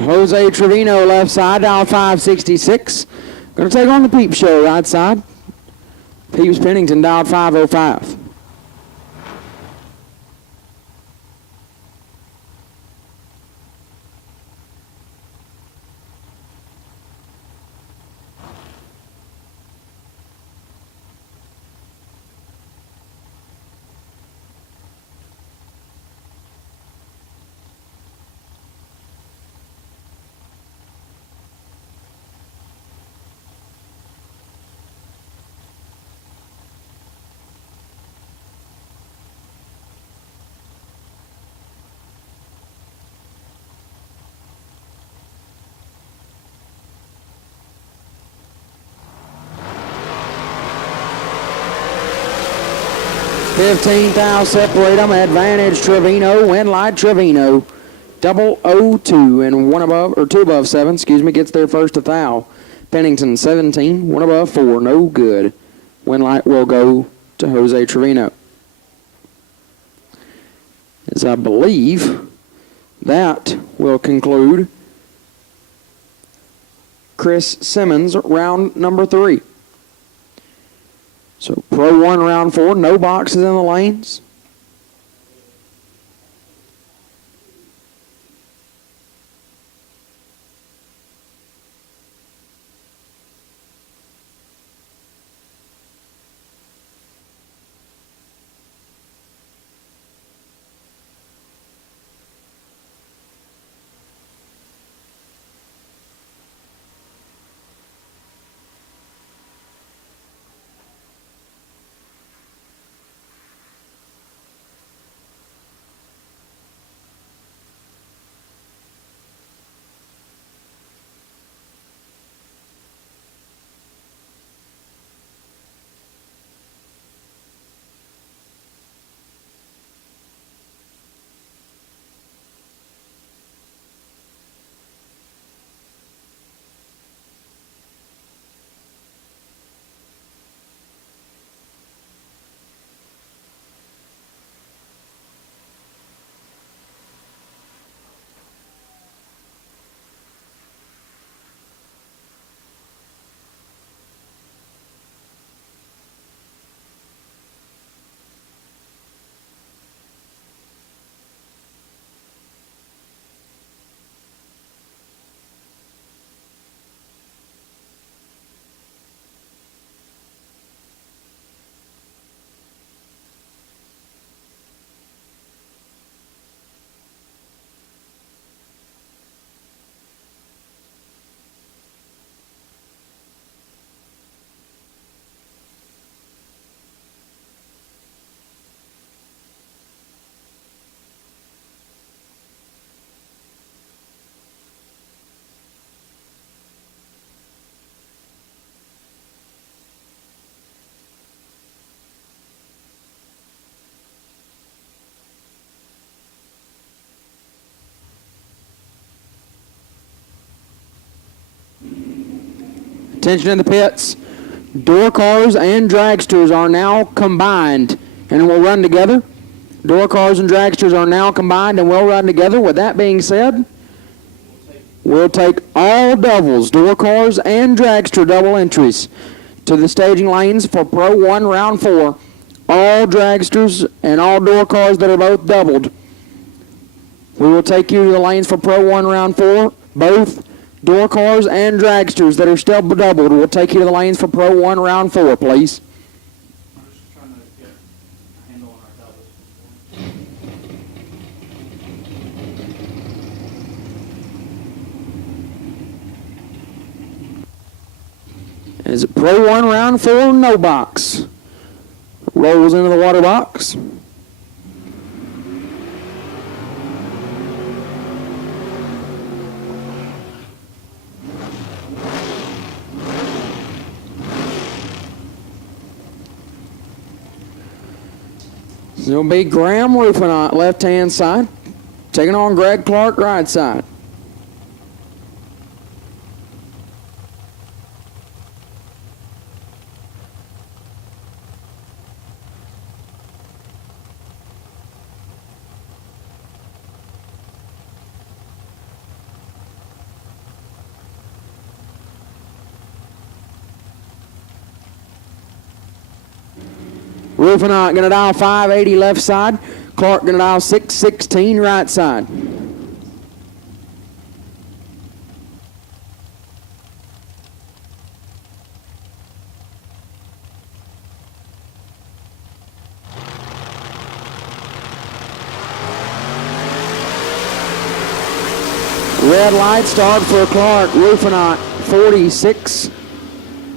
Jose Trevino, left side, dial 566. Going to take on the Peep Show, right side. Peeps Pennington, dial 505. $15,000 separate them. Advantage Trevino. Win light Trevino. 002 and 1 above, or 2 above 7, excuse me, gets there first to thou. Pennington 17, 1 above 4, no good. Win light will go to Jose Trevino. As I believe that will conclude Chris Simmons, round number 3. So Pro 1, round 4, no boxes in the lanes. Attention in the pits. Door cars and dragsters are now combined and will run together. Door cars and dragsters are now combined and will run together. With that being said, we'll take all doubles, door cars and dragster double entries to the staging lanes for Pro 1 round 4. All dragsters and all door cars that are both doubled. We will take you to the lanes for Pro 1 round 4. Both door cars and dragsters that are still doubled will take you to the lanes for Pro 1 round 4, please. I'm just trying to get a handle on our doubles. Is it Pro 1 round 4, no box. Rolls into the water box. It'll be Graham Rufinot, left-hand side, taking on Greg Clark, right side. Rufinot gonna dial 580 left side. Clark gonna dial 616 right side. Red light start for Clark. Rufinot 46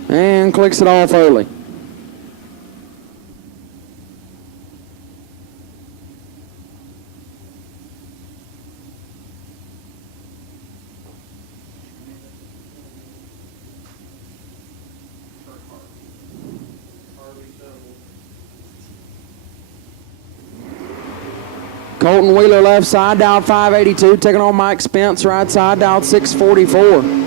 and clicks it off early. Colton Wheeler left side, dialed 582, taking on Mike Spence right side, dialed 644.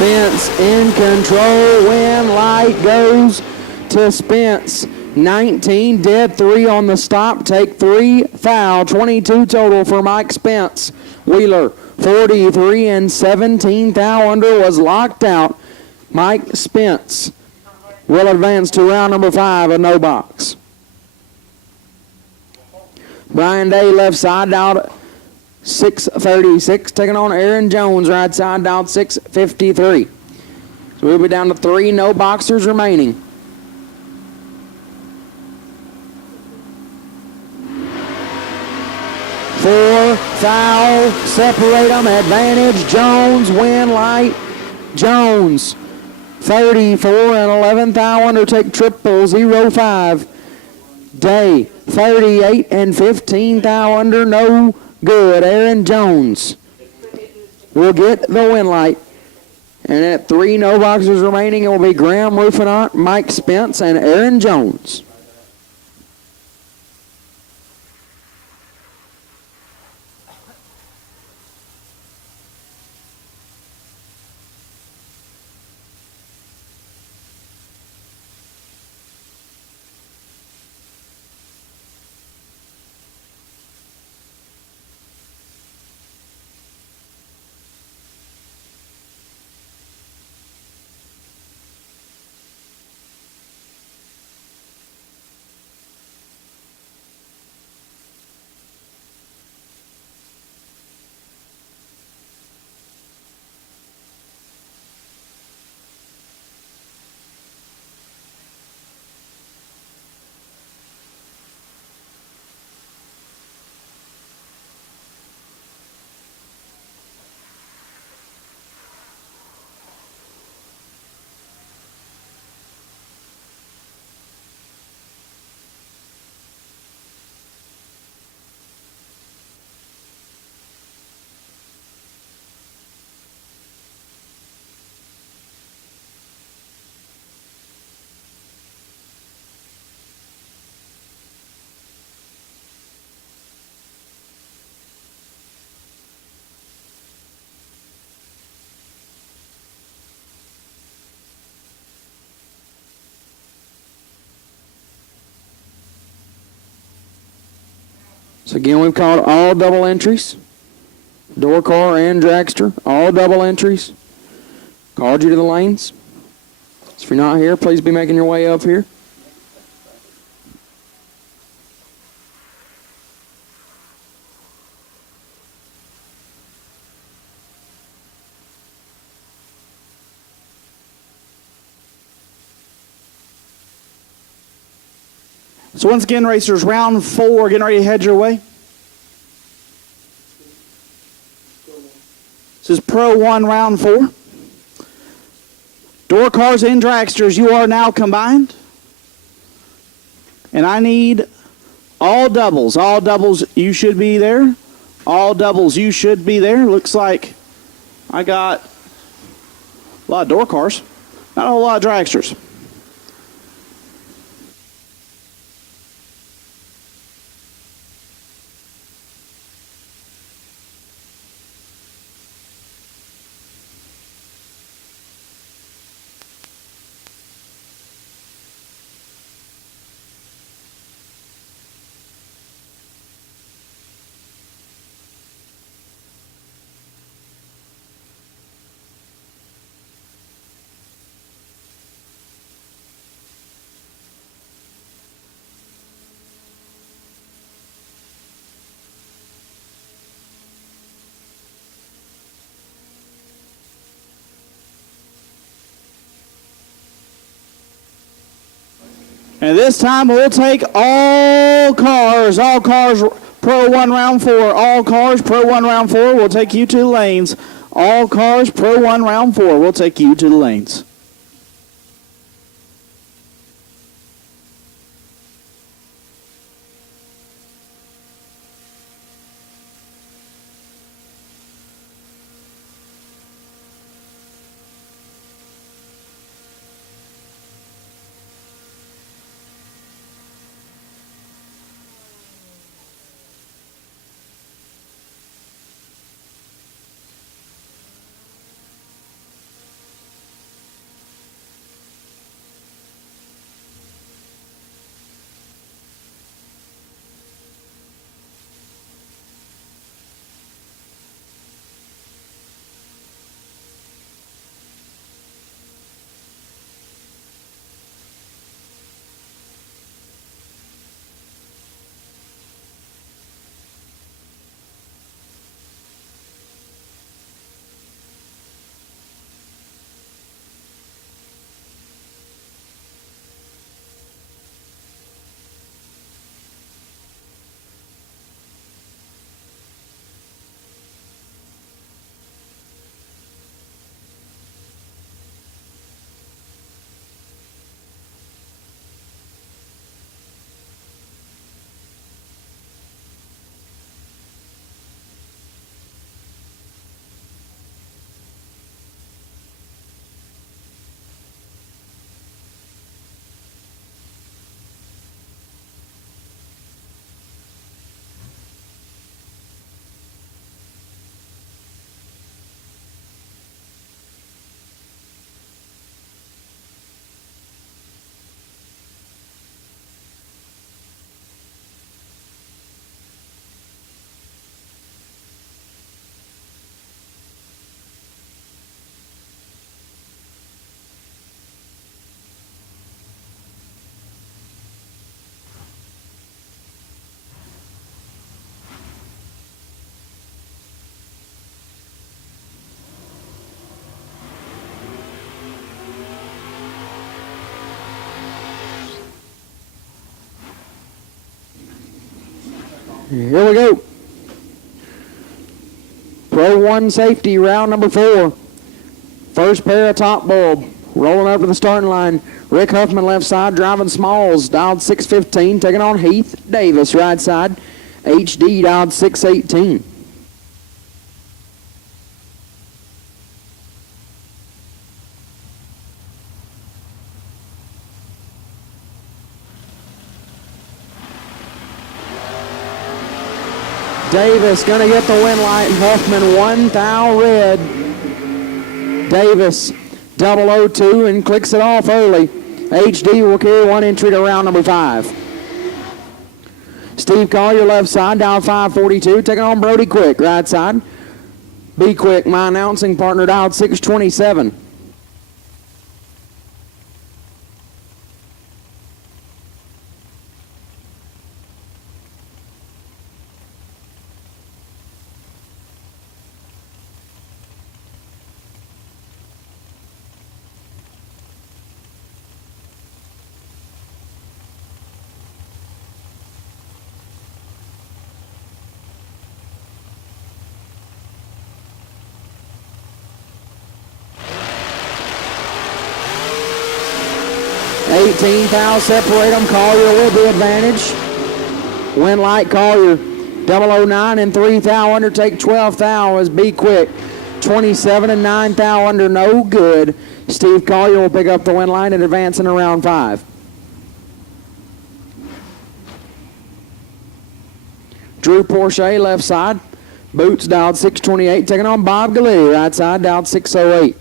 Spence in control. Win light goes to Spence. 19 dead, 3 on the stop. Take 3 foul. 22 total for Mike Spence. Wheeler 43 and 17 thou under was locked out. Mike Spence will advance to round number 5, a no box. Brian Day left side out 6:36, taking on Aaron Jones right side out 6:53. So we'll be down to 3 no boxers remaining. Four foul, separate them, advantage. Jones, win light. Jones, 34 and 11 thou under, take triple 0-5. Day, 38 and 15 thou under, no good. Aaron Jones will get the win light. And at 3 no boxers remaining, it will be Graham Rufinot, Mike Spence, and Aaron Jones. So again, we've called all double entries. Door car and dragster, all double entries. Called you to the lanes. So if you're not here, please be making your way up here. So once again, racers, round 4, getting ready to head your way. This is Pro 1, round 4. Door cars and dragsters, you are now combined. And I need all doubles. All doubles, you should be there. All doubles, you should be there. Looks like I got a lot of door cars, not a whole lot of dragsters. And this time we'll take all cars, Pro 1 round 4, all cars, Pro 1 round 4, we'll take you to the lanes. All cars, Pro 1 round 4, we'll take you to the lanes. Here we go. Pro 1 safety, round number 4. First pair of top bulb. Rolling up to the starting line. Rick Huffman left side, driving Smalls, dialed 615, taking on Heath Davis right side. HD dialed 618. Davis gonna get the win light. Huffman 1 thou red. Davis 002 and clicks it off early. HD will carry 1 entry to round number 5. Steve Collier left side, dial 542, taking on Brody Quick right side. Be Quick, my announcing partner, dialed 627. Thou separate them. Collier with the advantage. Win light Collier 009 and 3 thou under, take 12 thou as Be Quick. 27 and 9 thou under, no good. Steve Collier will pick up the win line and advance into round 5. Drew Porsche left side. Boots dialed 628, taking on Bob Galletti right side, dialed 608.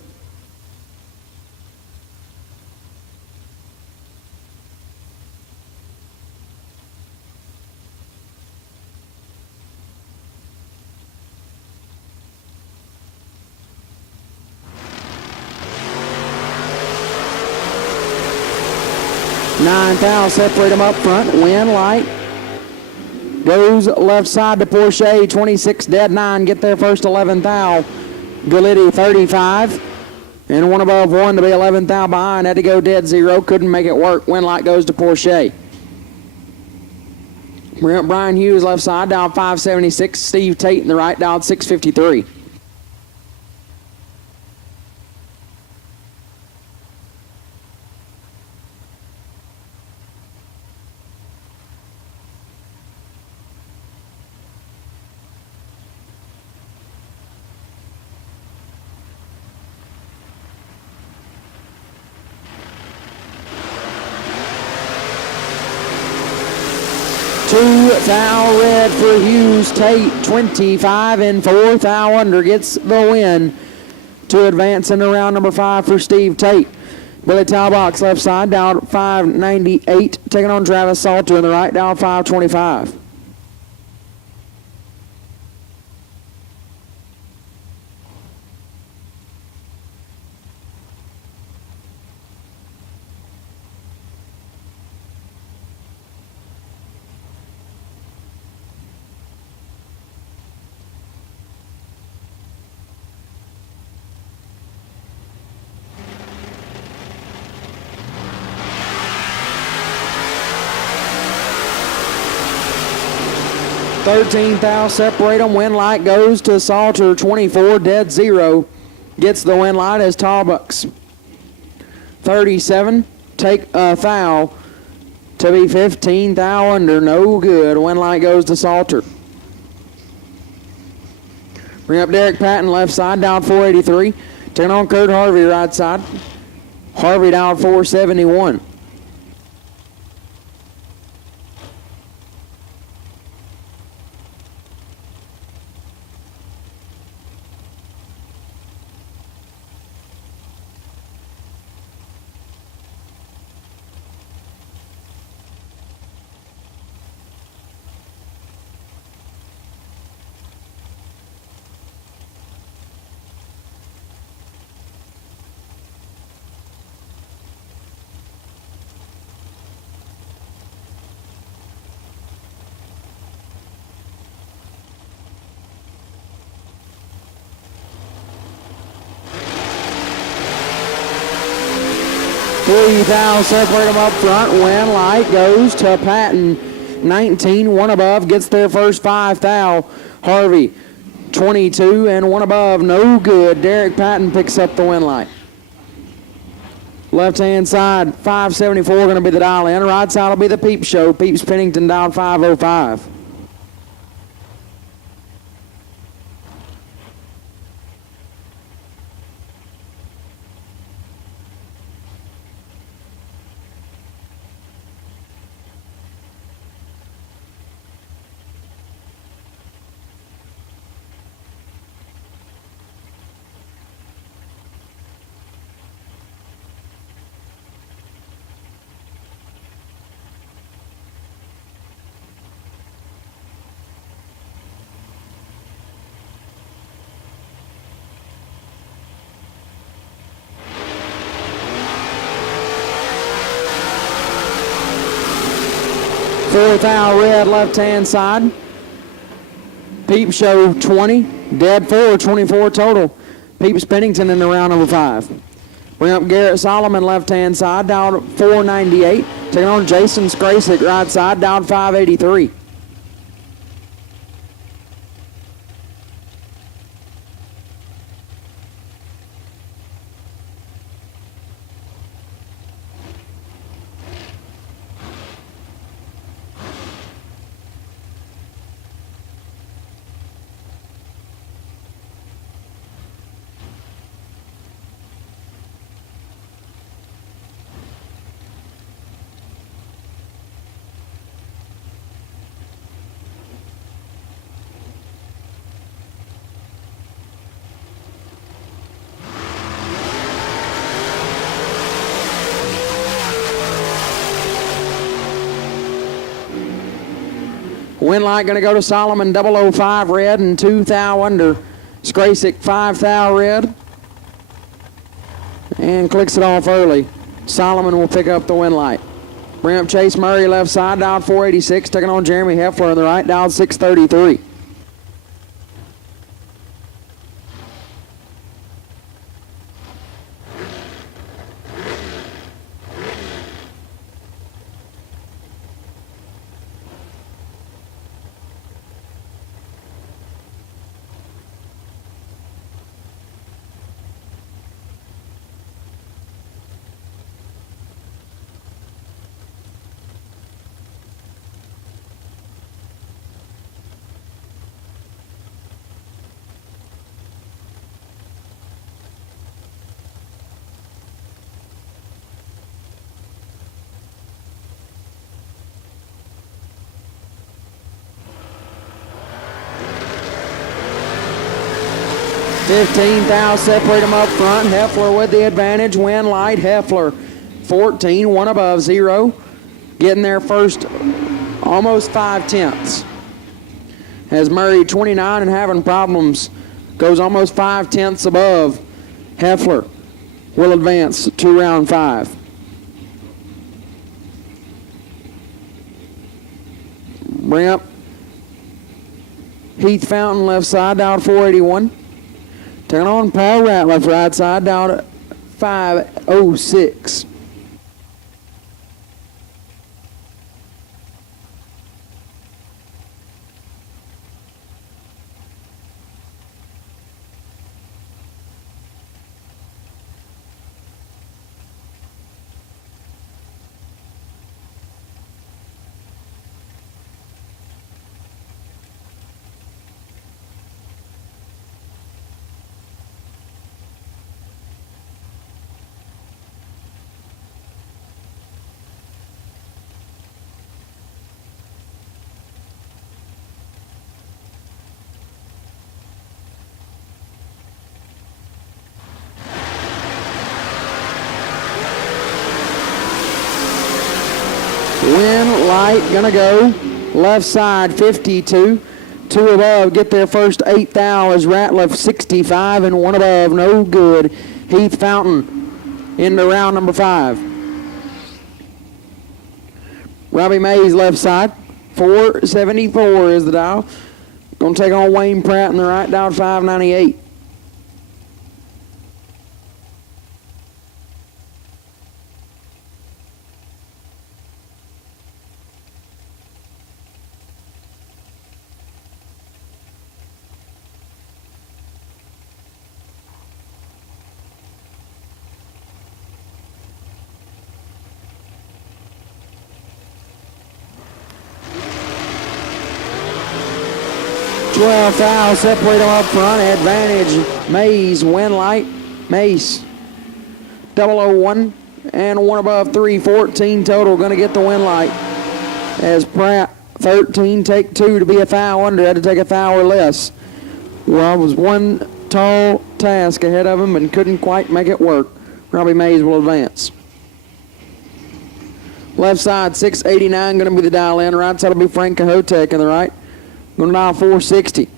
Separate them up front. Win light goes left side to Porsche. 26 dead 9. Get there first 11 thou. Galletti 35 and 1 above 1 to be 11 thou behind. Had to go dead 0. Couldn't make it work. Win light goes to Porsche. Brian Hughes left side, dialed 576. Steve Tate in the right, dialed 653. Thou red for Hughes. Tate 25 and 4 thou under gets the win to advance into round number 5 for Steve Tate. Billy Talbox left side, dialed 598, taking on Travis Salter in the right, dialed 525. Thou separate them. Win light goes to Salter. 24 dead 0 gets the win light as Talbox. 37 take a thou to be 15 thou under, no good. Win light goes to Salter. Bring up Derek Patton left side, down 483. Taking on Kurt Harvey right side. Harvey down 471. Thou separate them up front. Win light goes to Patton. 19, one above, gets their first 5 thou. Harvey, 22, and one above, no good. Derek Patton picks up the win light. Left-hand side, 574 going to be the dial in. Right side will be the Peep Show. Peeps Pennington down 505. Fourth hour red left-hand side. Peep Show 20. Dead 4, 24 total. Peeps Pennington in the round number 5. Bring up Garrett Solomon left-hand side, down 498. Taking on Jason Skrasic right side, down 583. Win light going to go to Solomon 005 red and 2 thou under. Skrasic 5 thou red. And clicks it off early. Solomon will pick up the win light. Bring up Chase Murray left side, down 486. Taking on Jeremy Heffler on the right, down 633. $15 thou separate them up front. Heffler with the advantage. Win light. Heffler 14, one above 0. Getting there first almost 5 tenths. As Murray 29 and having problems. Goes almost 5 tenths above. Heffler will advance to round 5. Bring up Heath Fountain left side, down 481. Taking on Paul Ratliff right side, down at 506. Win light gonna go left side 52. 2 above get their first 8 thou as Ratliff 65 and 1 above no good. Heath Fountain into round number 5. Robbie Mays left side 474 is the dial. Gonna take on Wayne Pratt in the right, down 598. 12 foul, separate them up front. Advantage, Mays, win light, Mace. 001 and one above 3, 14 total, going to get the win light. As Pratt, 13, take 2 to be a foul under, had to take a foul or less. Well, it was one tall task ahead of him and couldn't quite make it work. Robbie Mays will advance. Left side, 689, going to be the dial in. Right side will be Frank Cahotek in the right. Going to dial 460.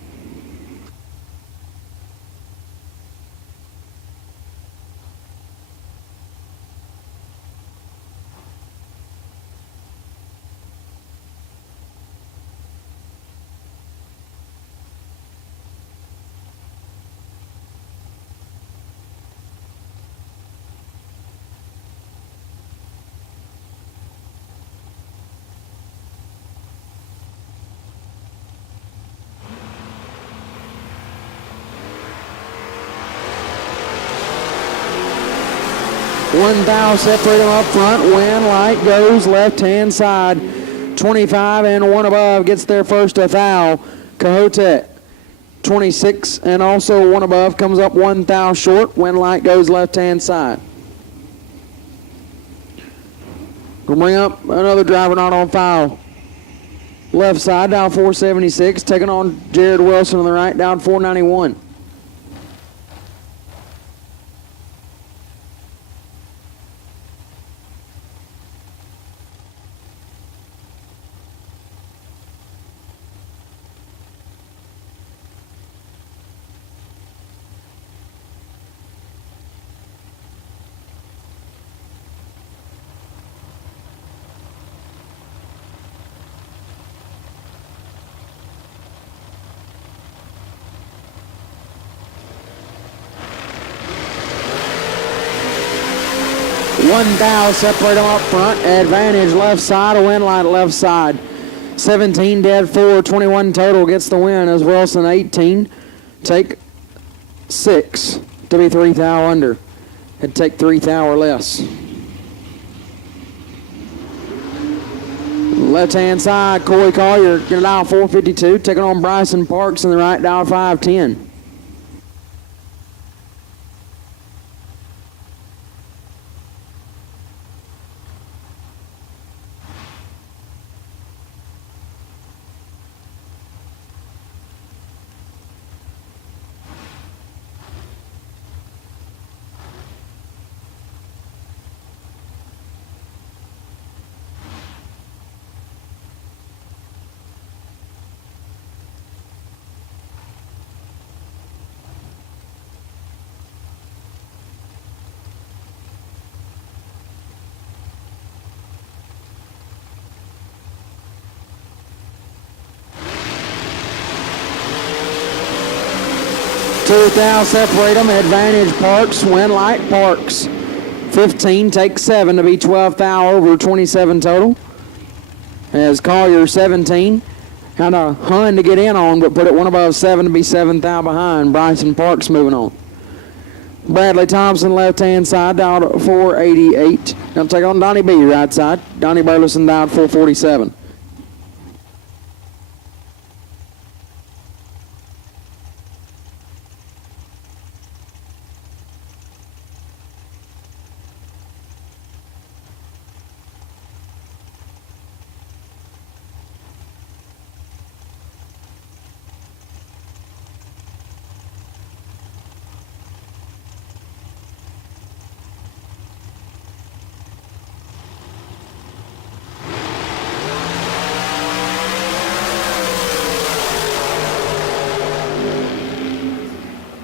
One foul, separate them up front. Win light goes left-hand side. 25 and one above gets their first foul. Cahotek, 26 and also one above, comes up one foul short. Win light goes left-hand side. We'll bring up another driver not on foul. Left side, down 476, taking on Jared Wilson on the right, down 491. One foul, separate them up front. Advantage left side, a win light left side. 17 dead, 4, 21 total gets the win as Wilson 18. Take 6 to be 3 thou under. It'd take 3 thou or less. Left-hand side, Corey Collier, going to dial 452, taking on Bryson Parks in the right, dial 510. Two thou, separate them. Advantage Parks, win light Parks. 15, take 7 to be 12 thou over 27 total. As Collier 17, had a hun to get in on, but put it one above 7 to be 7 thou behind. Bryson Parks moving on. Bradley Thompson left-hand side, dialed 488. Now take on Donnie B, right side. Donnie Burleson dialed 447.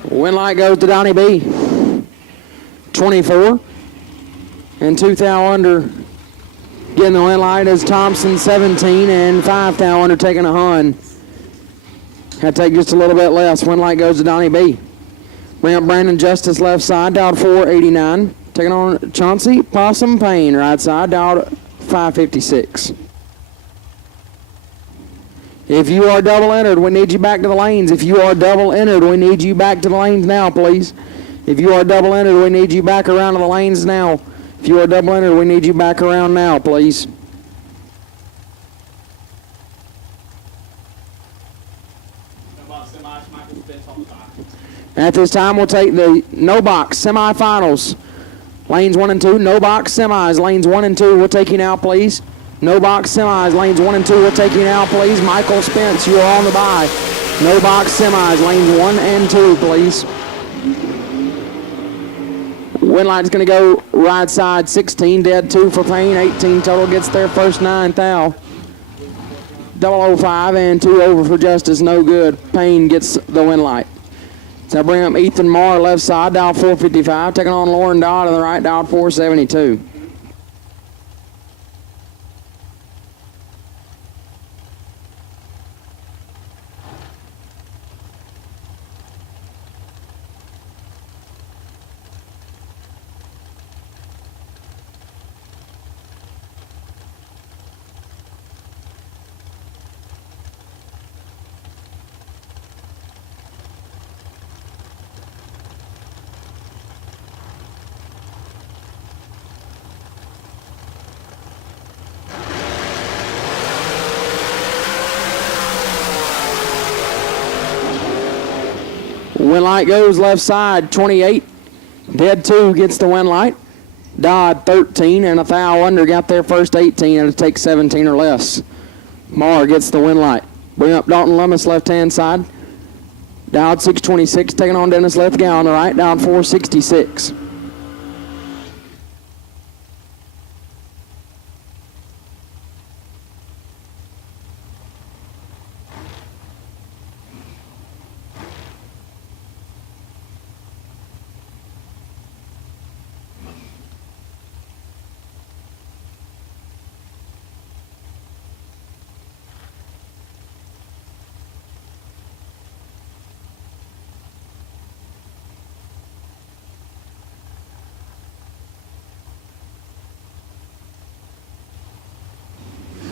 Win light goes to Donnie B. 24. And 2 thou under. Getting the win light is Thompson 17 and 5 thou under taking a hun. Had to take just a little bit less. Win light goes to Donnie B. Bring up Brandon Justice left side, dialed 489. Taking on Chauncey Possum Payne right side, dialed 556. If you are double entered, we need you back to the lanes. If you are double entered, we need you back to the lanes now, please. If you are double entered, we need you back around to the lanes now. If you are double entered, we need you back around now, please. At this time, we'll take the no box semifinals. Lanes 1 and 2, no box semis. Lanes 1 and 2, we'll take you now, please. No box semis. Lanes 1 and 2, we'll take you now, please. Michael Spence, you are on the bye. No box semis. Lanes 1 and 2, please. Winlight's going to go right side, 16 dead, 2 for Payne, 18 total, gets their first 9 thou. 005 and 2 over for Justice, no good. Payne gets the Winlight. So bring up Ethan Marr, left side, dial 455, taking on Lauren Dodd on the right, dial 472. Winlight goes left side, 28. Dead 2 gets the Winlight. Dodd 13 and a thou under got their first 18 and it takes 17 or less. Marr gets the Winlight. Bring up Dalton Lummis left hand side. Dialed 626, taking on Dennis Lithgow on the right, dialed 466.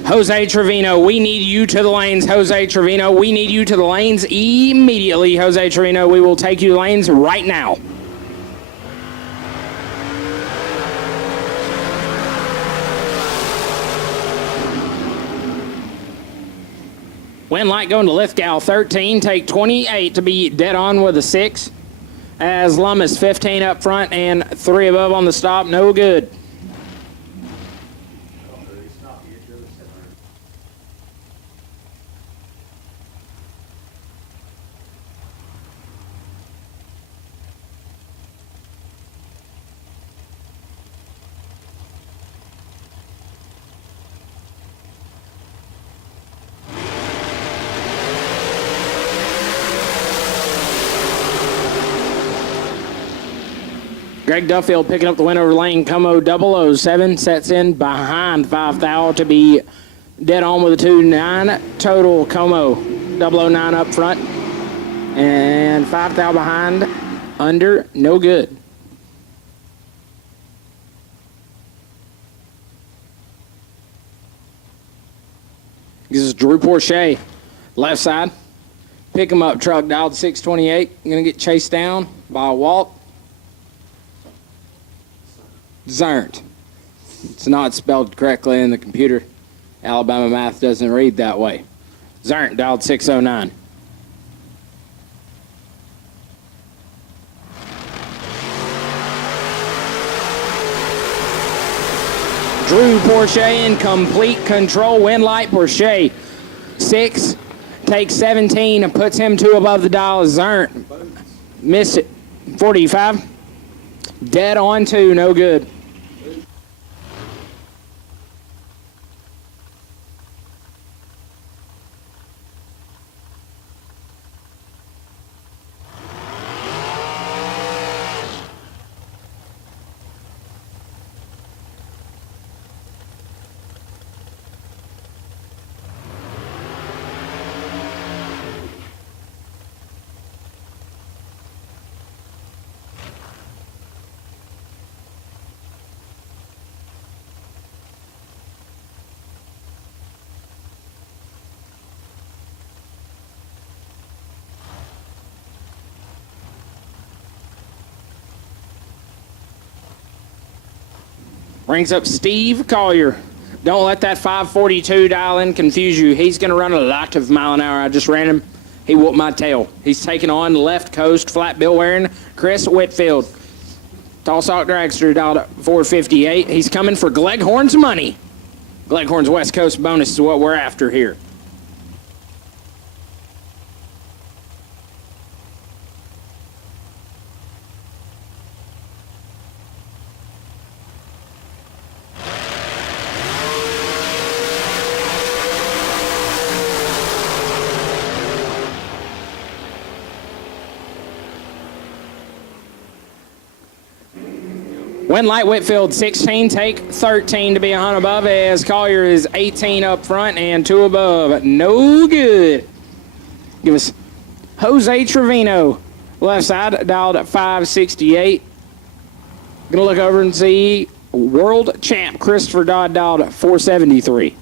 Jose Trevino, we need you to the lanes. Jose Trevino, we need you to the lanes immediately. Jose Trevino, we will take you to the lanes right now. Winlight going to Lithgow, 13, take 28 to be dead on with a 6. As Lummis, 15 up front and 3 above on the stop, no good. Greg Duffield picking up the win over lane. Como 007 sets in behind 5 thou to be dead on with a 2-9. Total Como 009 up front. And 5 thou behind. Under, no good. This is Drew Porche, left side. Pick him up, truck dialed 628. Going to get chased down by Walt. Zernt. It's not spelled correctly in the computer. Alabama math doesn't read that way. Zernt dialed 609. Drew Porche in complete control. Winlight Porche 6 takes 17 and puts him 2 above the dial. Zernt missed it. 45. Dead on 2, no good. Brings up Steve Collier. Don't let that 542 dial in confuse you. He's going to run a lot of mile an hour. I just ran him He whooped my tail. He's taking on left coast flat bill wearing Chris Whitfield. Tall Sock Dragster dialed at 458. He's coming for Gleghorn's money. Gleghorn's West Coast bonus is what we're after here. Winlight Whitfield 16, take 13 to be a hunt above as Collier is 18 up front and 2 above. No good. Give us Jose Trevino, left side, dialed at 568. Gonna look over and see world champ Christopher Dodd dialed at 473.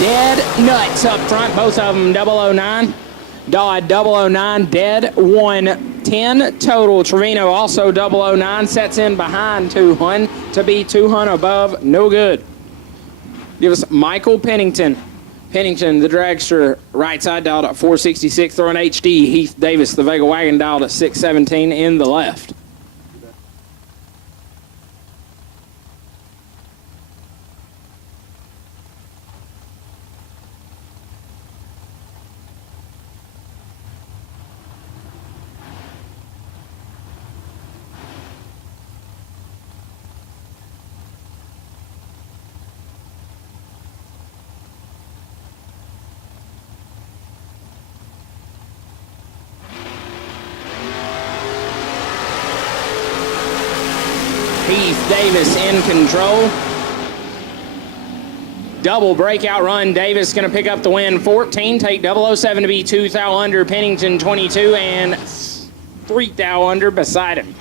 Dead nuts up front, both of them 009. Dodd 009, dead 110 total. Trevino also 009, sets in behind 200 to be 200 above, no good. Give us Michael Pennington. Pennington, the dragster, right side dialed at 466, throwing HD. Heath Davis, the Vega Wagon, dialed at 617 in the left. Heath Davis in control. Double breakout run. Davis going to pick up the win. 14, take 007 to be 2 thou under. Pennington 22 and 3 thou under beside him.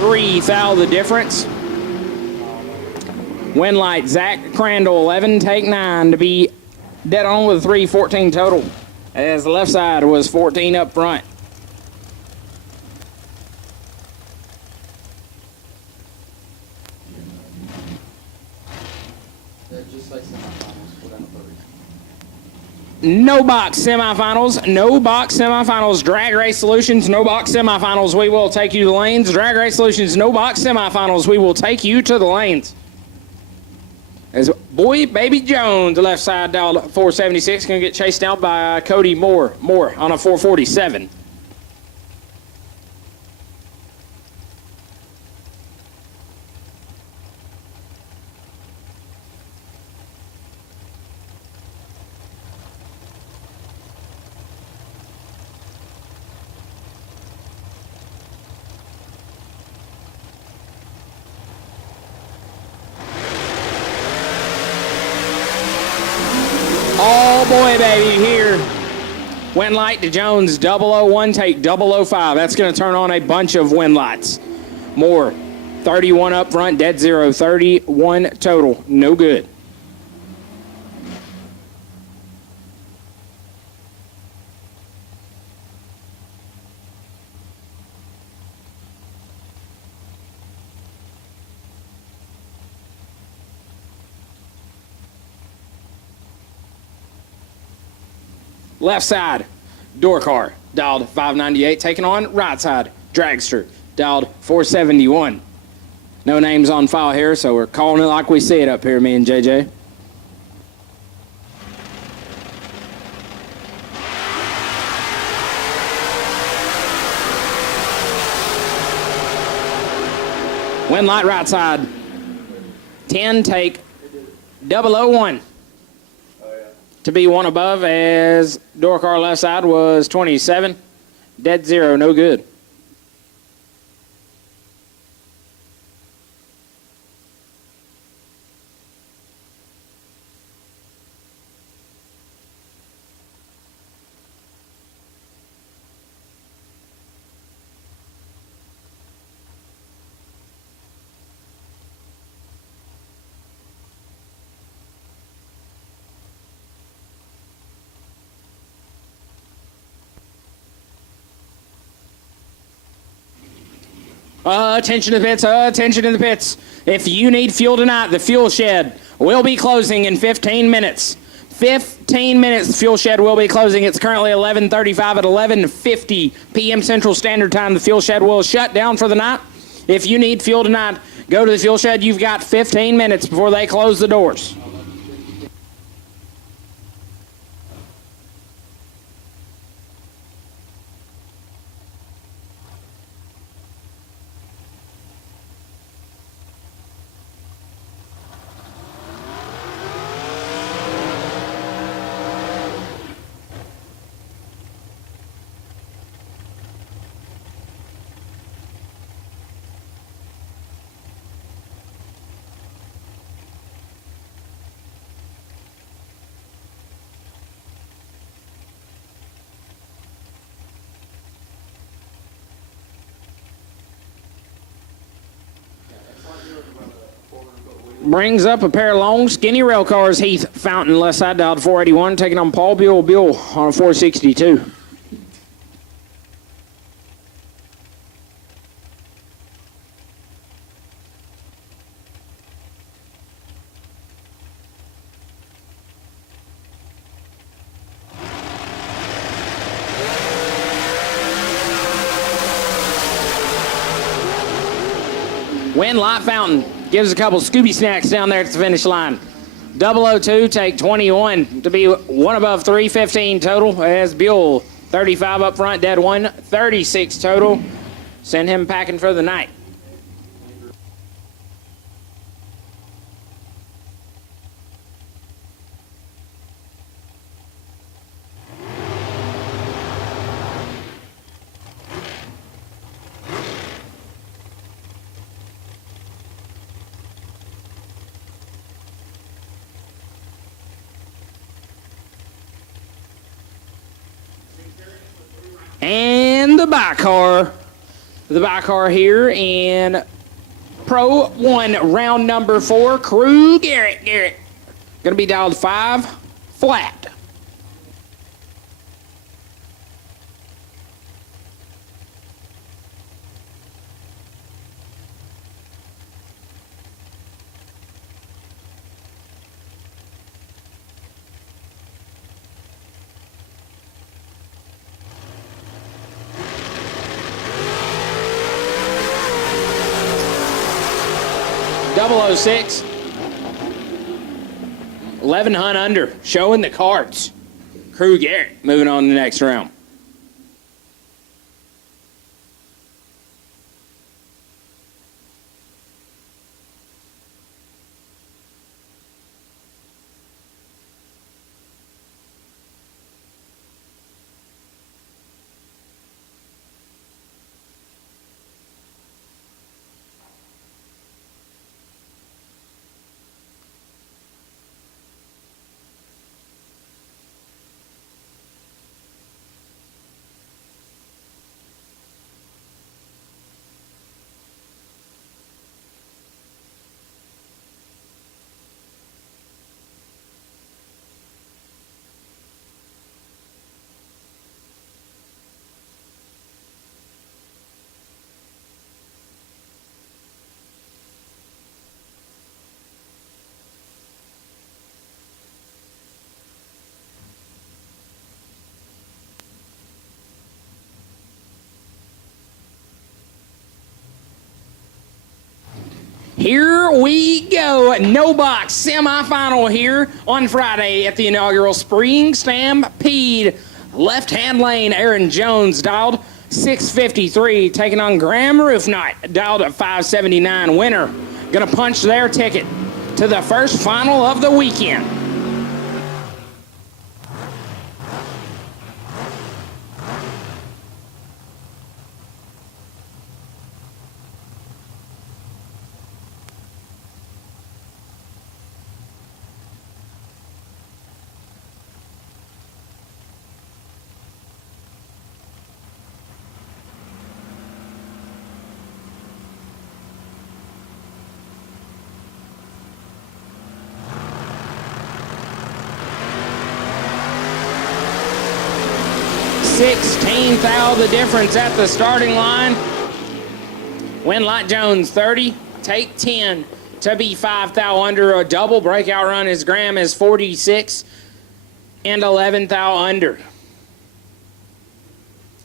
Three thou the difference. Winlight, Zach Crandall, 11, take 9 to be dead on with 3, 14 total. As the left side was 14 up front. No box semifinals, no box semifinals. Drag Race Solutions, no box semifinals. We will take you to the lanes. Drag Race Solutions, no box semifinals. We will take you to the lanes. As Boy Baby Jones, the left side dialed 476, going to get chased down by Cody Moore on a 447. Oh boy, baby, here. Winlight to Jones, 001, take 005. That's going to turn on a bunch of Winlights. Moore 31 up front, dead zero. 31 total, no good. Left side, door car, dialed 598. Taking on right side, dragster, dialed 471. No names on file here, so we're calling it like we see it up here, me and JJ. Wind light right side. 10, take 001. To be one above, as door car left side was 27. Dead zero, no good. Attention to the pits, attention to the pits. If you need fuel tonight, the fuel shed will be closing in 15 minutes. 15 minutes, the fuel shed will be closing. It's currently 11:35 at 11:50 p.m. Central Standard Time. The fuel shed will shut down for the night. If you need fuel tonight, go to the fuel shed. You've got 15 minutes before they close the doors. Brings up a pair of long, skinny rail cars. Heath Fountain, left side, dialed 481, taking on Paul Bill on a 462. Wind Light Fountain gives a couple Scooby snacks down there at the finish line. 002, take 21 to be one above 315 total. As Buell, 35 up front, dead one, 36 total. Send him packing for the night. And the bike car here in Pro 1, round number 4, Crew Garrett. Going to be dialed 5 flat. Double 06, 11 hunt under, showing the cards. Crew Garrett moving on to the next round. Here we go. No box semifinal here on Friday at the inaugural Spring Stampede. Left-hand lane, Aaron Jones dialed 653, taking on Graham Roofknight, dialed at 579. Winner gonna punch their ticket to the first final of the weekend. Sixteenth out the difference at the starting line. Win Light Jones 30, take 10 to be 5 thou under. A double breakout run as Graham is 46 and 11 thou under.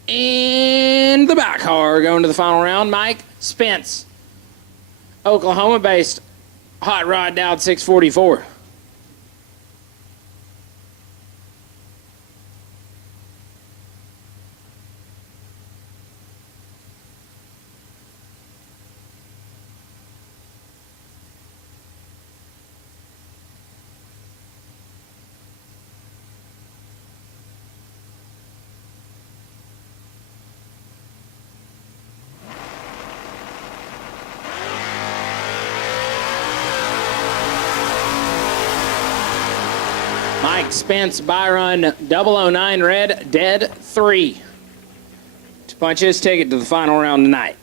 And the back car going to the final round, Mike Spence, Oklahoma-based hot rod dialed 644. Mike Spence, Byron 009 red, dead 3 to punch his ticket to the final round tonight.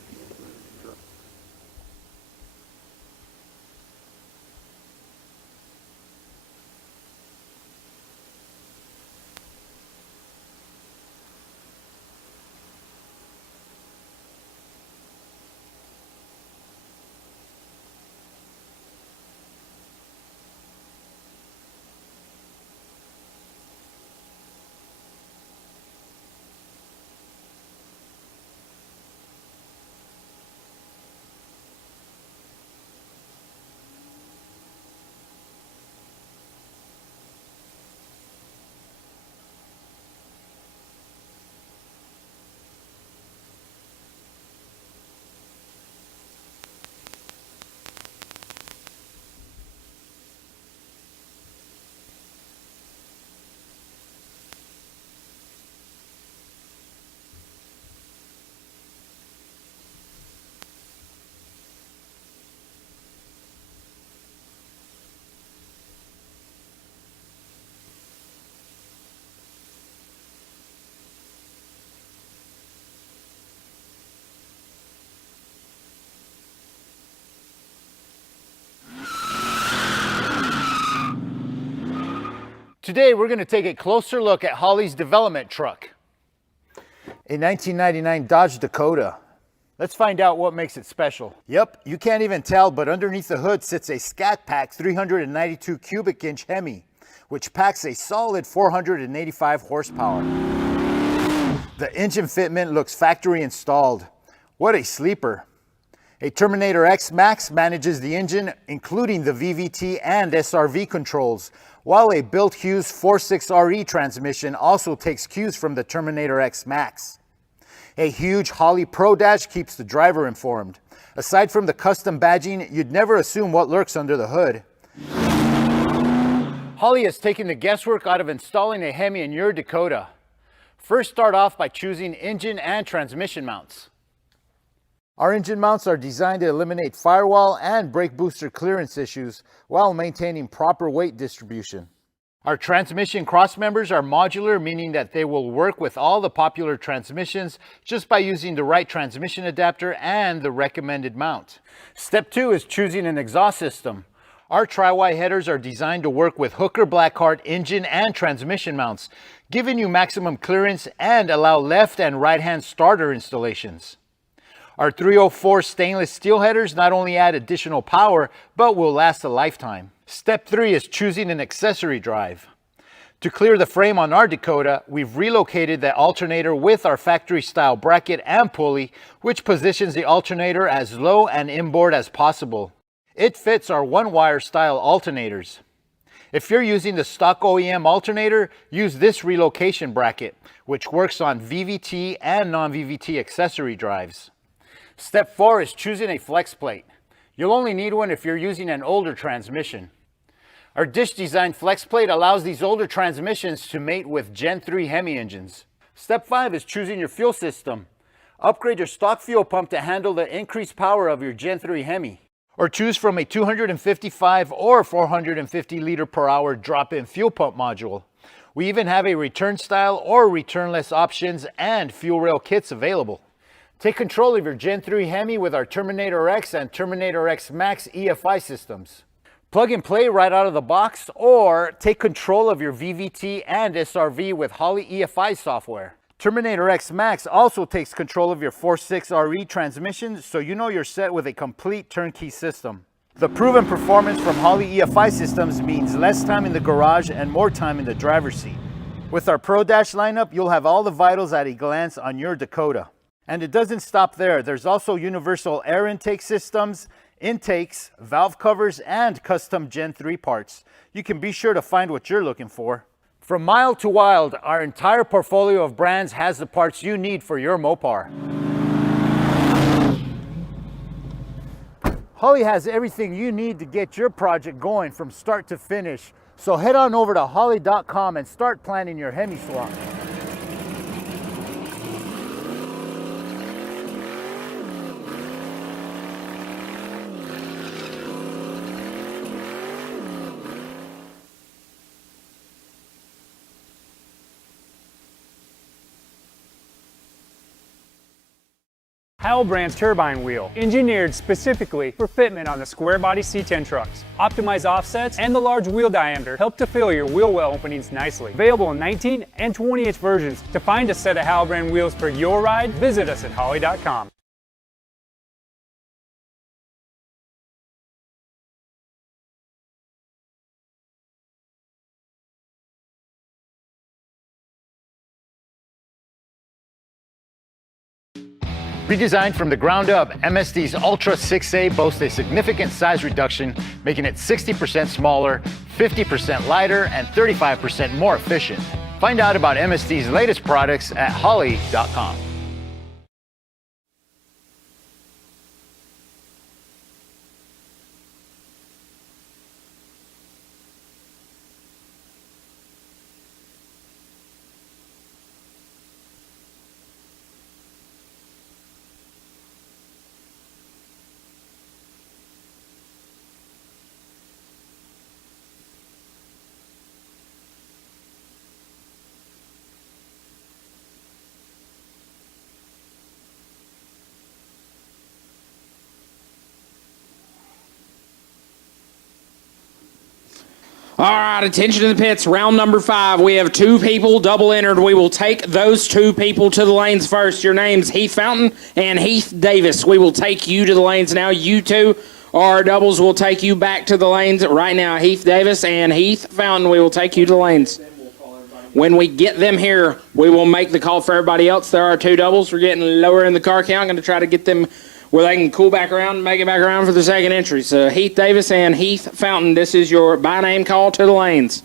Today we're going to take a closer look at Holley's development truck, a 1999 Dodge Dakota. Let's find out what makes it special. Yep, you can't even tell, but underneath the hood sits a Scat Pack 392 cubic inch Hemi, which packs a solid 485 horsepower. The engine fitment looks factory installed. What a sleeper. A Terminator X Max manages the engine, including the VVT and SRV controls, while a Built Hughes 46RE transmission also takes cues from the Terminator X Max. A huge Holley Pro Dash keeps the driver informed. Aside from the custom badging, you'd never assume what lurks under the hood. Holley has taken the guesswork out of installing a Hemi in your Dakota. First, start off by choosing engine and transmission mounts. Our engine mounts are designed to eliminate firewall and brake booster clearance issues while maintaining proper weight distribution. Our transmission cross members are modular, meaning that they will work with all the popular transmissions just by using the right transmission adapter and the recommended mount. Step 2 is choosing an exhaust system. Our tri-Y headers are designed to work with Hooker Blackheart engine and transmission mounts, giving you maximum clearance and allow left and right-hand starter installations. Our 304 stainless steel headers not only add additional power, but will last a lifetime. Step 3 is choosing an accessory drive. To clear the frame on our Dakota, we've relocated the alternator with our factory style bracket and pulley, which positions the alternator as low and inboard as possible. It fits our one-wire style alternators. If you're using the stock OEM alternator, use this relocation bracket, which works on VVT and non-VVT accessory drives. Step 4 is choosing a flex plate. You'll only need one if you're using an older transmission. Our dish design flex plate allows these older transmissions to mate with Gen 3 Hemi engines. Step 5 is choosing your fuel system. Upgrade your stock fuel pump to handle the increased power of your Gen 3 Hemi. Or choose from a 255 or 450 liter per hour drop-in fuel pump module. We even have a return style or returnless options and fuel rail kits available. Take control of your Gen 3 Hemi with our Terminator X and Terminator X Max EFI systems. Plug and play right out of the box, or take control of your VVT and SRV with Holley EFI software. Terminator X Max also takes control of your 4.6RE transmission, so you know you're set with a complete turnkey system. The proven performance from Holley EFI systems means less time in the garage and more time in the driver's seat. With our Pro Dash lineup, you'll have all the vitals at a glance on your Dakota. And it doesn't stop there. There's also universal air intake systems, intakes, valve covers, and custom Gen 3 parts. You can be sure to find what you're looking for. From mild to wild, our entire portfolio of brands has the parts you need for your Mopar. Holley has everything you need to get your project going from start to finish. So head on over to holley.com and start planning your Hemi swap. Howell brand's turbine wheel, engineered specifically for fitment on the square body C10 trucks. Optimized offsets and the large wheel diameter help to fill your wheel well openings nicely. Available in 19 and 20-inch versions. To find a set of Howell brand wheels for your ride, visit us at holley.com. Redesigned from the ground up, MSD's Ultra 6A boasts a significant size reduction, making it 60% smaller, 50% lighter, and 35% more efficient. Find out about MSD's latest products at holley.com. All right, attention to the pits. Round number 5. We have 2 people double entered. We will take those 2 people to the lanes first. Your names, Heath Fountain and Heath Davis. We will take you to the lanes now. You 2 are doubles. We'll take you back to the lanes right now. Heath Davis and Heath Fountain, we will take you to the lanes. When we get them here, we will make the call for everybody else. There are 2 doubles. We're getting lower in the car count. Going to try to get them where they can cool back around and make it back around for the second entry. So Heath Davis and Heath Fountain, this is your by name call to the lanes.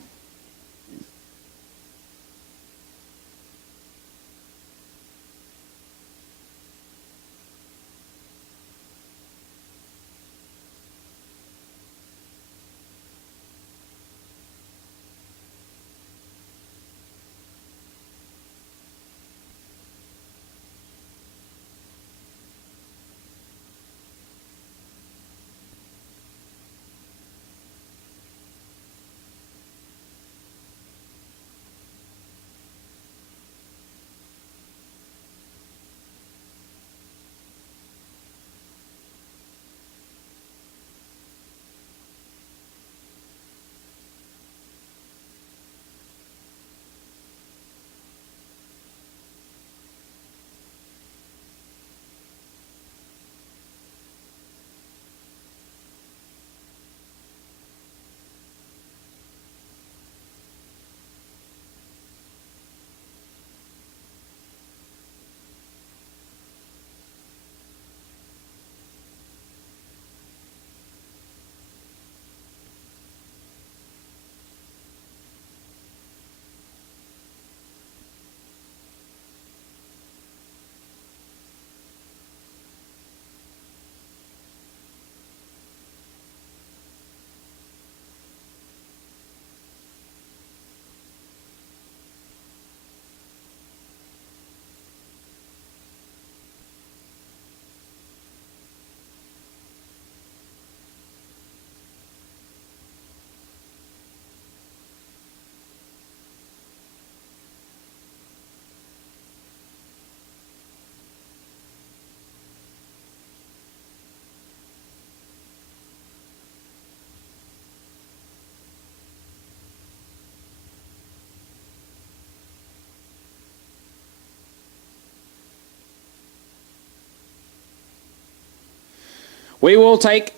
We will take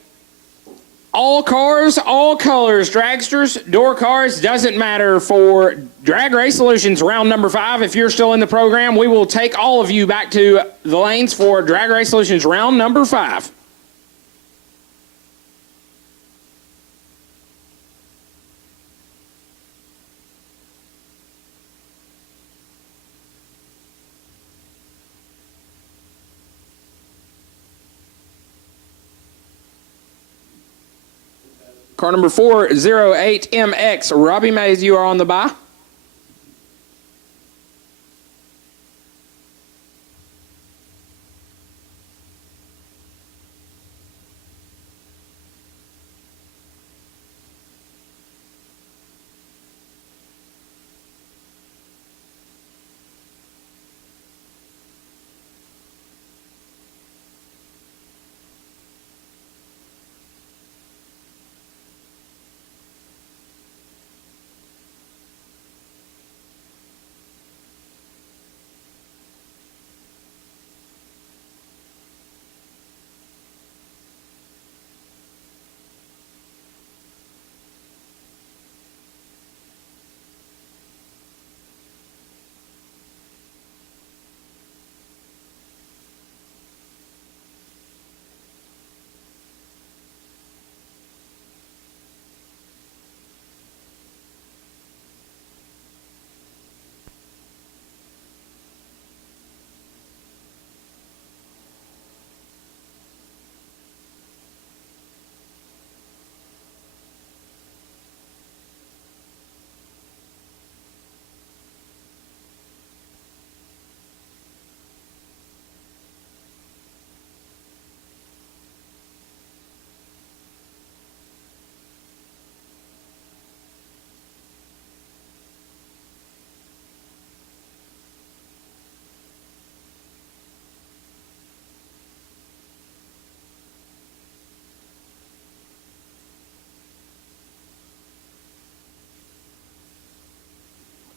all cars, all colors, dragsters, door cars, doesn't matter for Drag Race Solutions round number 5. If you're still in the program, we will take all of you back to the lanes for Drag Race Solutions round number 5. Car number 408MX, Robbie Mays, you are on the bye.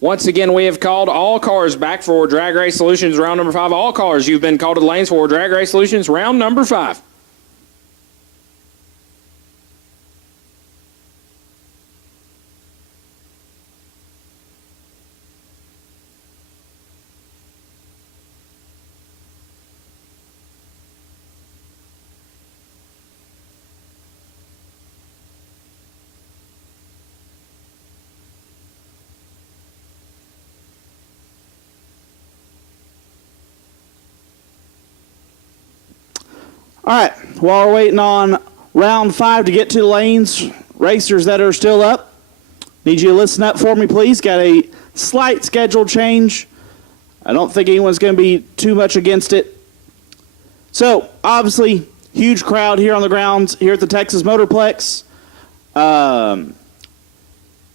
Once again, we have called all cars back for Drag Race Solutions round number 5. All cars, you've been called to the lanes for Drag Race Solutions round number 5. All right, while we're waiting on round 5 to get to the lanes, racers that are still up, need you to listen up for me, please. Got a slight schedule change. I don't think anyone's going to be too much against it. So, obviously, huge crowd here on the grounds here at the Texas Motorplex.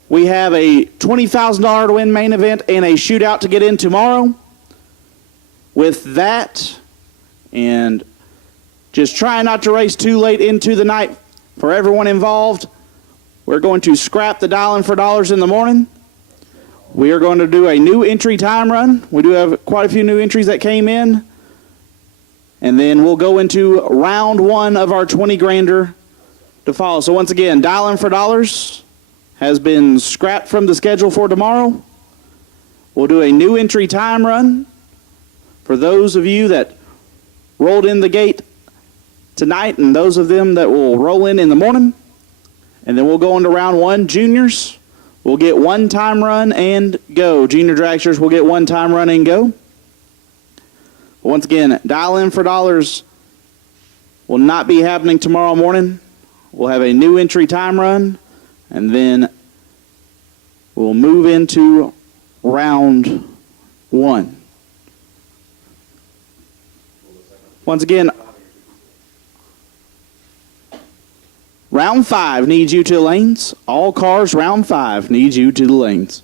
We have a $20,000 to win main event and a shootout to get in tomorrow. With that, and just trying not to race too late into the night for everyone involved, we're going to scrap the dialing for dollars in the morning. We are going to do a new entry time run. We do have quite a few new entries that came in. And then we'll go into round 1 of our 20 grander to follow. So once again, dialing for dollars has been scrapped from the schedule for tomorrow. We'll do a new entry time run for those of you that rolled in the gate tonight and those of them that will roll in the morning. And then we'll go into round 1. Juniors will get 1 time run and go. Junior dragsters will get 1 time run and go. Once again, dial in for dollars will not be happening tomorrow morning. We'll have a new entry time run, and then we'll move into round 1. Once again, round 5 needs you to the lanes. All cars, round 5 needs you to the lanes.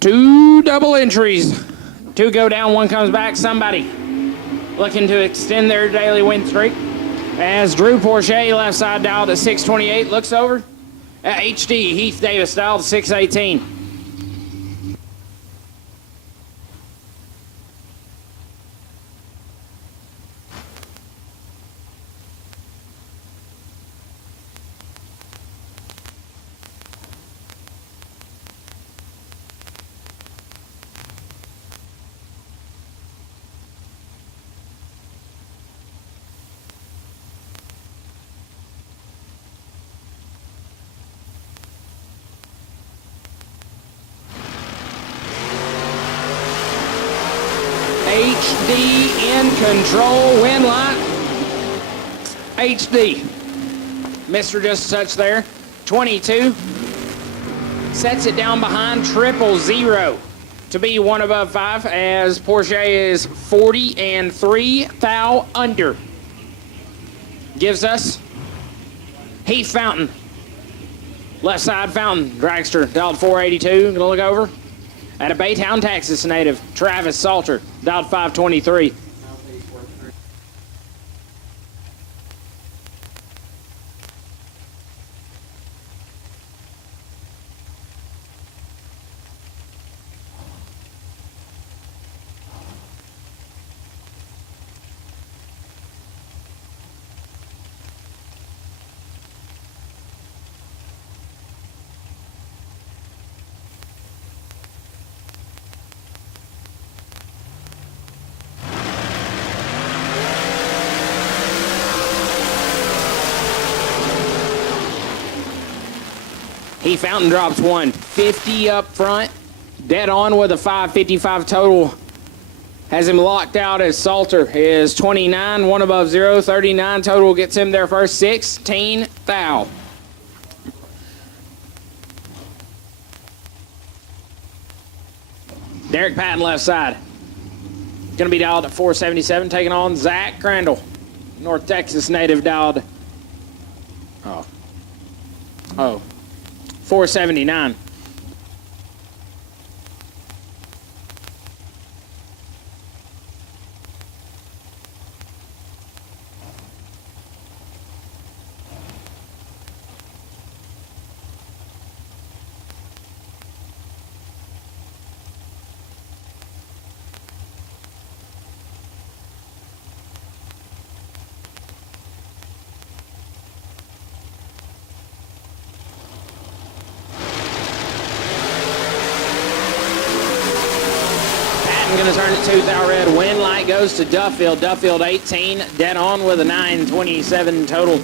Two double entries. Two go down, one comes back. Somebody looking to extend their daily win streak. As Drew Porsche, left side dialed at 628, looks over at HD. Heath Davis dialed at 618. HD in control, win line. HD. Mr. Just a touch there. 22. Sets it down behind 000 to be one above 5 as Porsche is 40 and 3 thou under. Gives us Heath Fountain. Left side Fountain. Dragster dialed 482. Gonna look over at a Baytown, Texas native, Travis Salter, dialed 523. Heath Fountain drops 150 up front, dead on with a 555 total. Has him locked out as Salter is 29, one above 0, 39 total gets him there first, 16 thou. Derek Patton left side. Gonna be dialed at 477, taking on Zach Crandall. North Texas native dialed. Oh. 479. Going to turn it 2 thou red. Win light goes to Duffield. Duffield 18, dead on with a 927 total.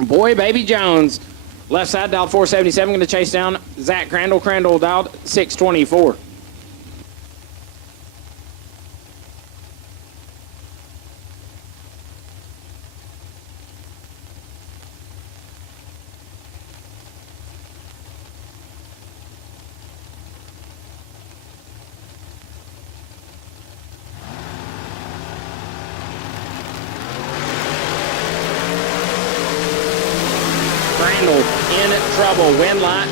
Boy, Baby Jones. Left side dialed 477. Going to chase down Zach Crandall. Crandall dialed 624. In trouble. Win light.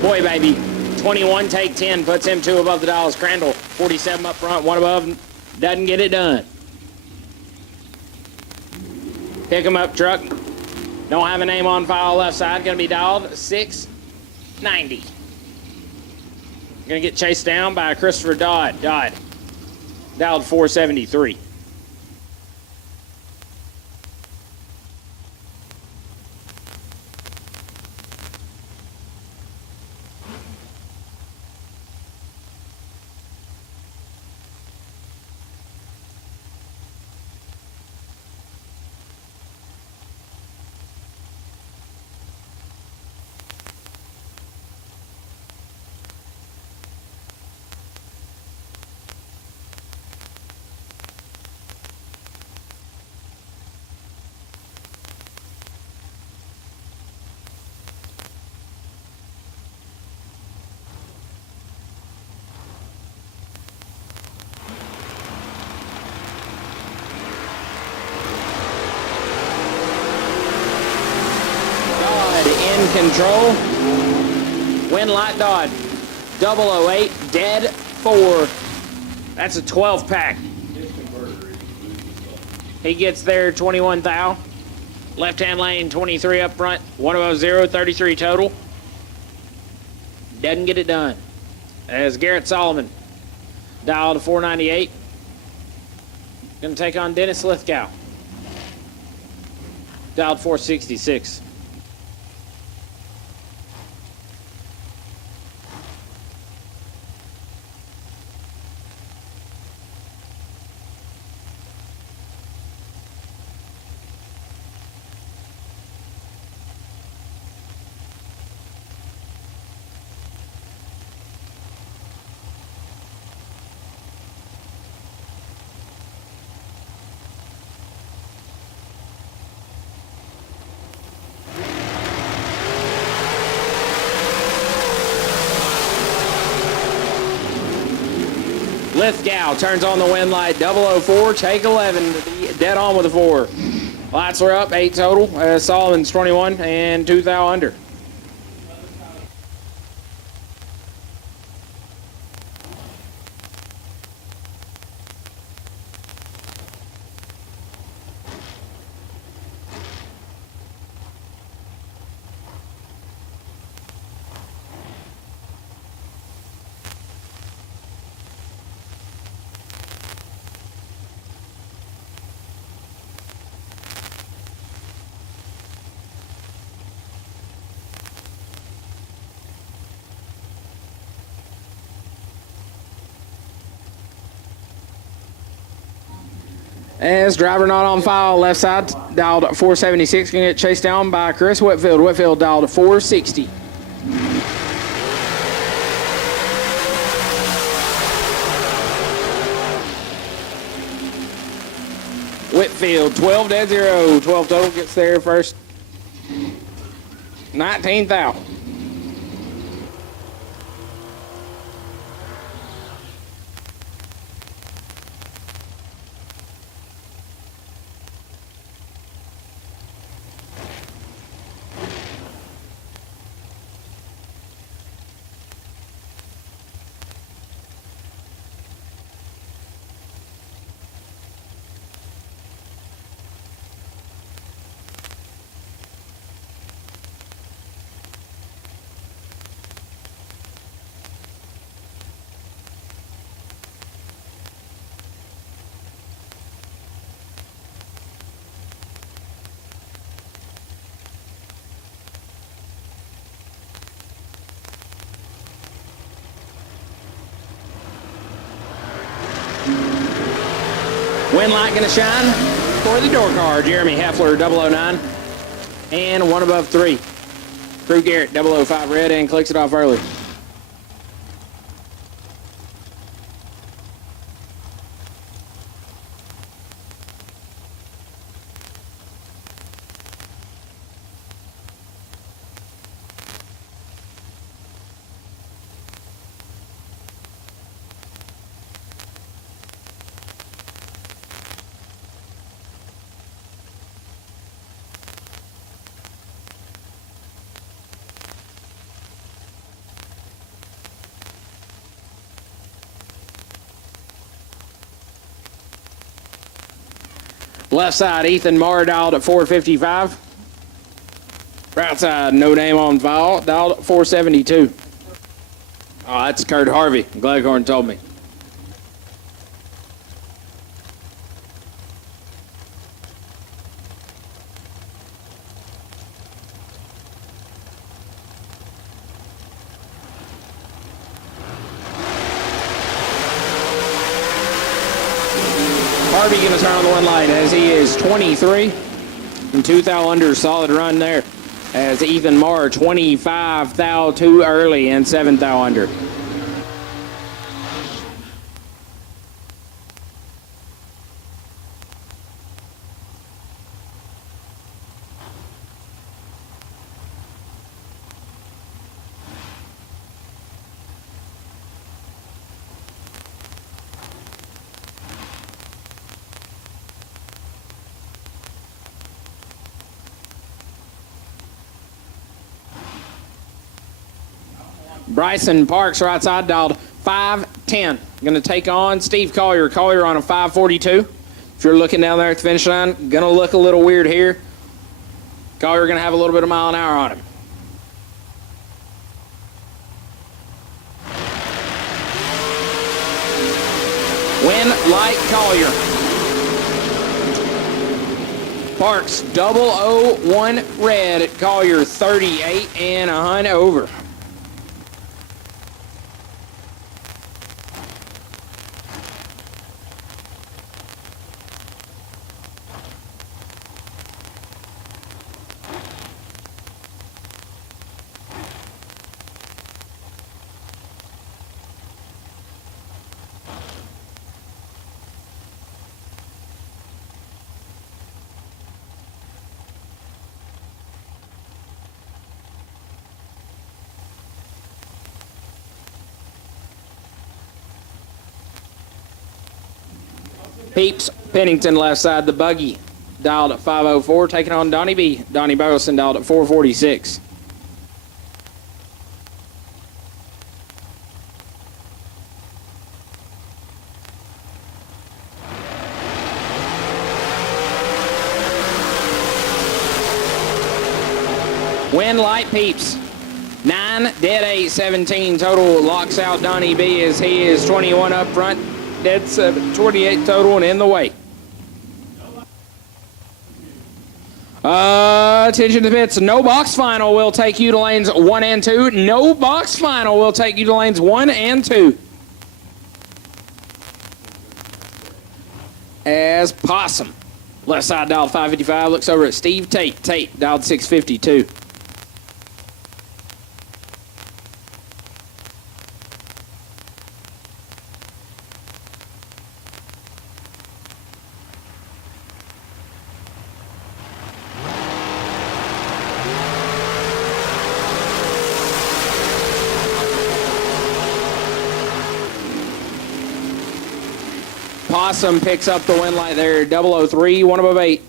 Boy, Baby. 21, take 10. Puts him 2 above the dials. Crandall, 47 up front, 1 above. Doesn't get it done. Pick him up, truck. Don't have a name on file left side. Going to be dialed 690. Going to get chased down by Christopher Dodd. Dialed 473. control. Wind light Dodd. 008, dead 4. That's a 12 pack. He gets there 21 thou. Left-hand lane 23 up front. 100, 33 total. Doesn't get it done. As Garrett Solomon dialed to 498. Going to take on Dennis Lithgow. Dialed 466. Lithgow turns on the wind light. 004, take 11 to be dead on with a 4. Lights are up, 8 total. Solomon's 21 and 2 thou under. As driver not on file, left side dialed 476, going to get chased down by Chris Whitfield. Whitfield dialed 460. Whitfield 12 dead 0, 12 total, gets there first. 19 thou. Wind light going to shine for the door car, Jeremy Heffler, 009, and 1 above 3. Crew Garrett, 005 red, and clicks it off early. Left side, Ethan Marr dialed at 455. Right side, no name on file, dialed at 472. Oh, that's Kurt Harvey. Gleghorn told me. Harvey going to turn on the one light as he is 23 and 2 thou under. Solid run there as Ethan Marr 25 thou too early and 7 thou under. Bryson Parks, right side, dialed 510. Going to take on Steve Collier. Collier on a 542. If you're looking down there at the finish line, going to look a little weird here. Collier going to have a little bit of mile an hour on him. Win Light Collier. Parks 001 red at Collier 38 and a hunt over. Peeps, Pennington left side, the buggy, dialed at 504, taking on Donnie B. Donnie Bosin dialed at 446. Win Light Peeps. 9, dead 8, 17 total. Locks out Donnie B as he is 21 up front. Dead 28 total and in the way. Attention to the pits. No box final will take you to lanes 1 and 2. No box final will take you to lanes 1 and 2. As Possum, left side dialed 555, looks over at Steve Tate. Tate dialed 652. Possum picks up the win light there, 003, 1 above 8.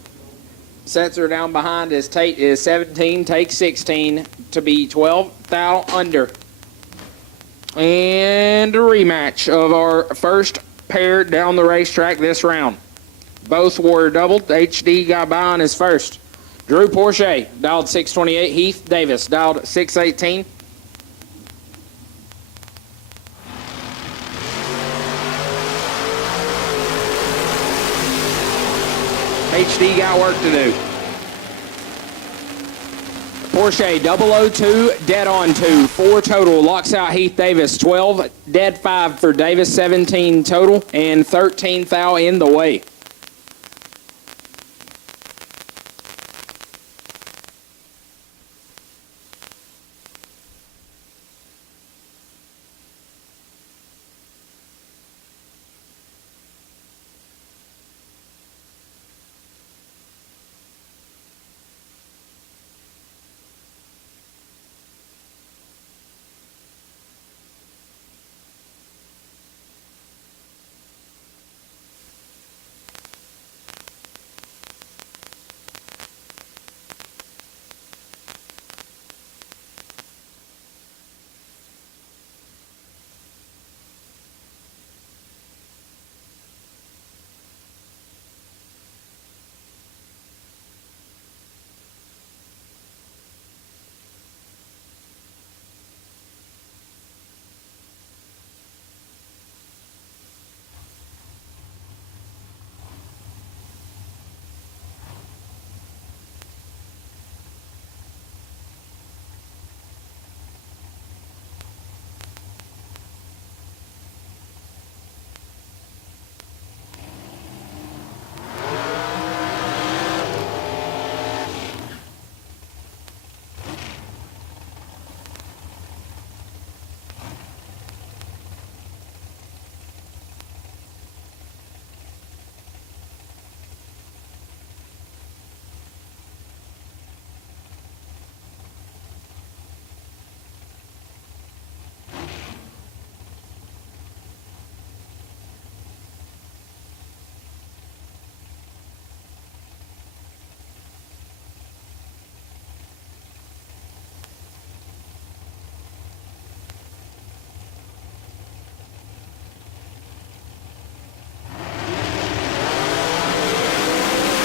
Sets her down behind as Tate is 17, takes 16 to be 12 thou under. And a rematch of our first pair down the racetrack this round. Both were doubled. HD got by on his first. Drew Porsche dialed 628. Heath Davis dialed 618. HD got work to do. Porsche 002, dead on 2, 4 total. Locks out Heath Davis, 12, dead 5 for Davis, 17 total, and 13 thou in the way.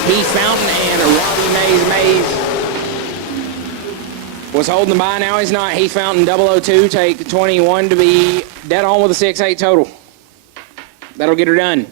Heath Fountain and Robbie Mays was holding the bye. Now he's not. Heath Fountain 002 take 21 to be dead on with a 6-8 total. That'll get her done.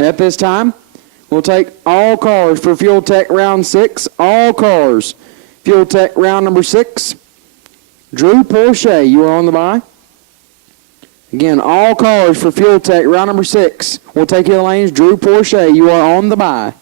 At this time, we'll take all cars for Fuel Tech round 6. All cars. Fuel Tech round number 6. Drew Porsche, you are on the bye. Again, all cars for Fuel Tech round number 6. We'll take you to the lanes. Drew Porsche, you are on the bye.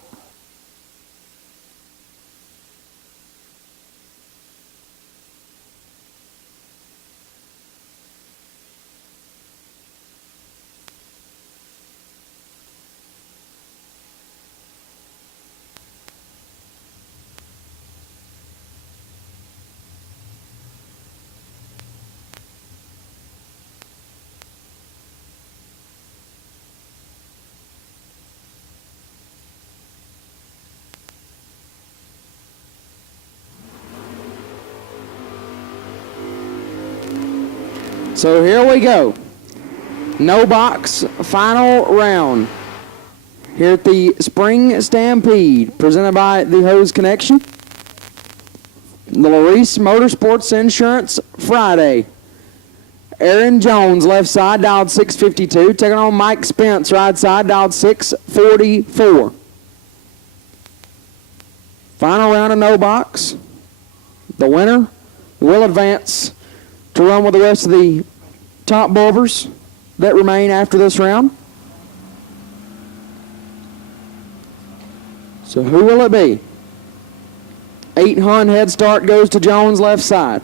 So here we go. No box, final round. Here at the Spring Stampede, presented by the Hose Connection. The Larice Motorsports Insurance Friday. Aaron Jones, left side, dialed 652. Taking on Mike Spence, right side, dialed 644. Final round of no box. The winner will advance to run with the rest of the top bulbers that remain after this round. So who will it be? 8 Hun head start goes to Jones, left side.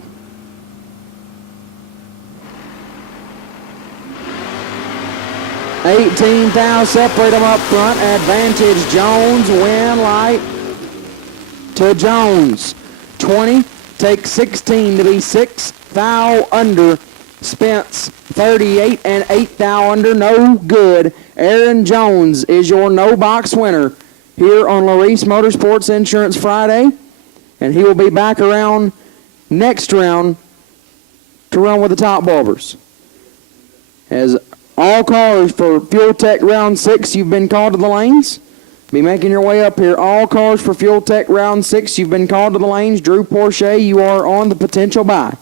$18,000 separate them up front. Advantage Jones, win light to Jones. 20, take 16 to be 6 thou under. Spence 38 and 8 thou under, no good. Aaron Jones is your no box winner here on Larice Motorsports Insurance Friday, and he will be back around next round to run with the top bulbers. As all cars for Fuel Tech Round 6, you've been called to the lanes. Be making your way up here. All cars for Fuel Tech Round 6, you've been called to the lanes. Drew Porsche, you are on the potential bye.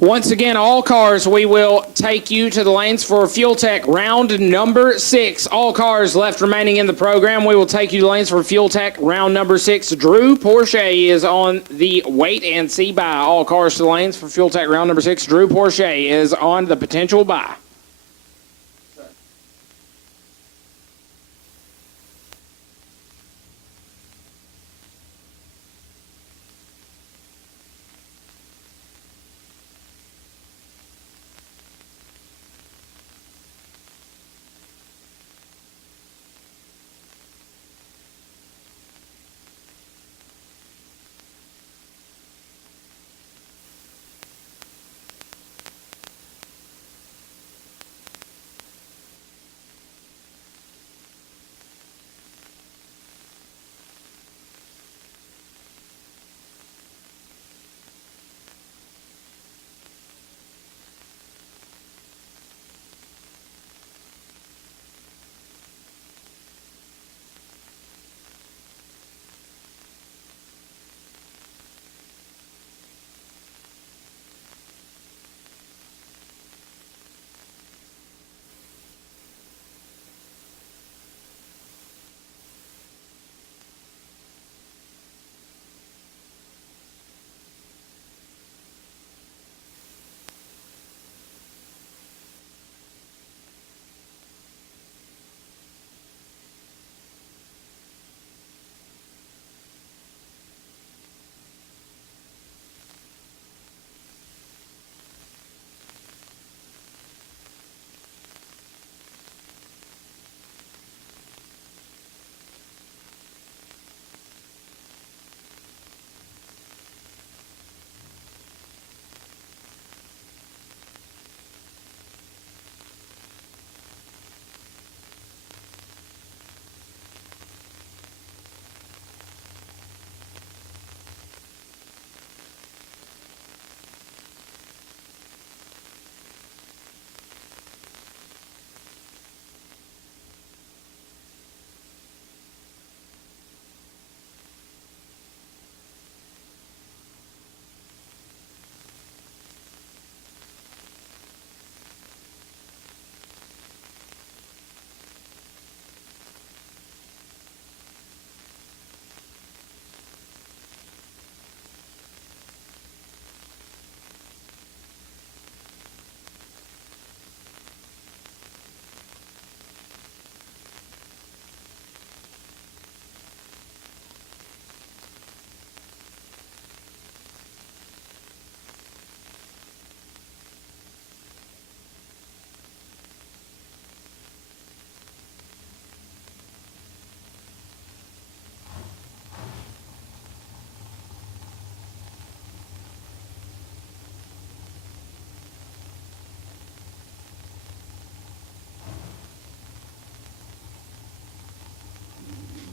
Once again, all cars, we will take you to the lanes for Fuel Tech round number 6. All cars left remaining in the program, we will take you to the lanes for Fuel Tech round number 6. Drew Porsche is on the wait and see buy. All cars to the lanes for Fuel Tech round number 6. Drew Porsche is on the potential buy.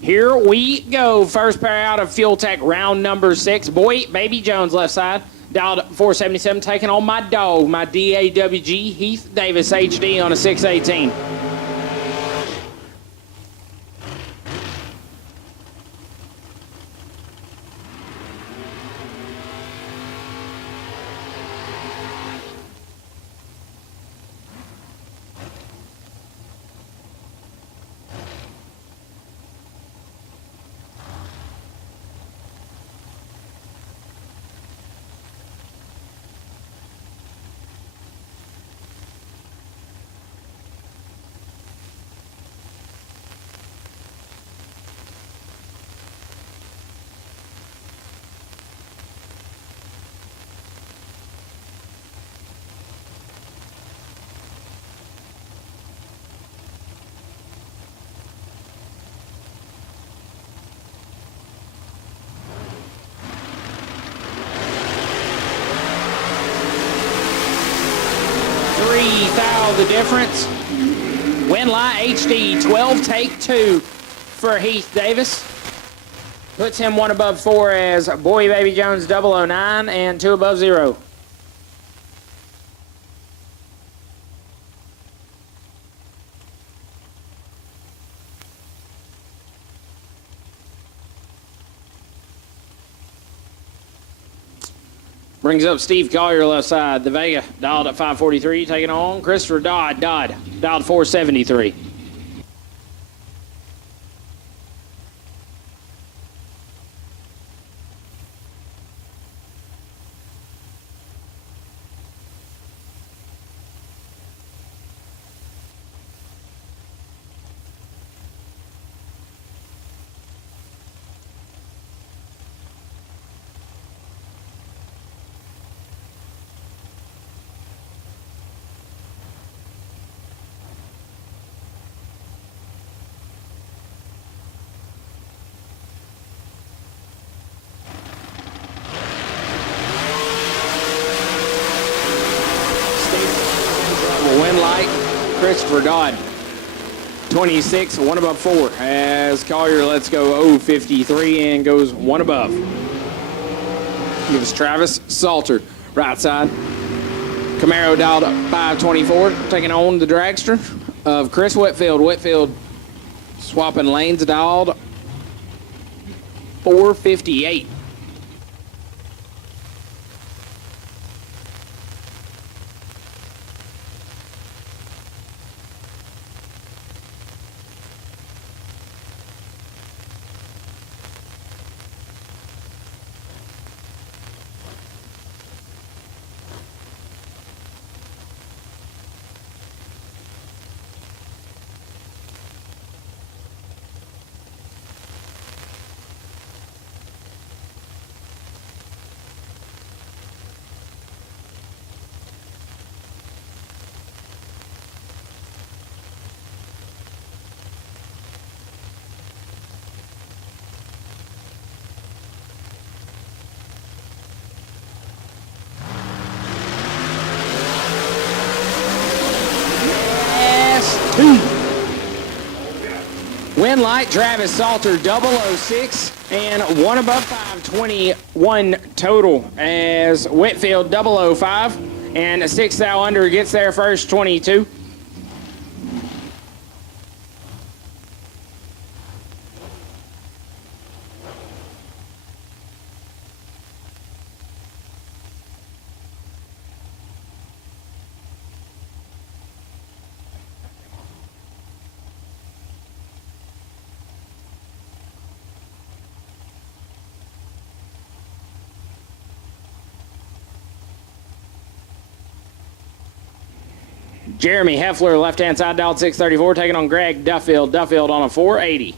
Here we go. First pair out of Fuel Tech round number 6. Boy, Baby Jones left side. Dialed 477, taking on my dog, my DAWG, Heath Davis HD on a 618. The difference. Winlight HD 12 take 2 for Heath Davis. Puts him 1 above 4 as Boy Baby Jones 009 and 2 above 0. Brings up Steve Collier left side. The Vega dialed at 543, taking on Christopher Dodd. Dodd dialed 473. Wind light, Christopher Dodd, 26, one above 4, as Collier lets go 053 and goes one above. Gives Travis Salter, right side. Camaro dialed up 524, taking on the dragster of Chris Whitfield. Whitfield swapping lanes, dialed 458. Wind light, Travis Salter, 006, and one above 521 total, as Whitfield 005, and 6 thou under gets there first, 22. Jeremy Heffler, left-hand side, dialed 634, taking on Greg Duffield. Duffield on a 480.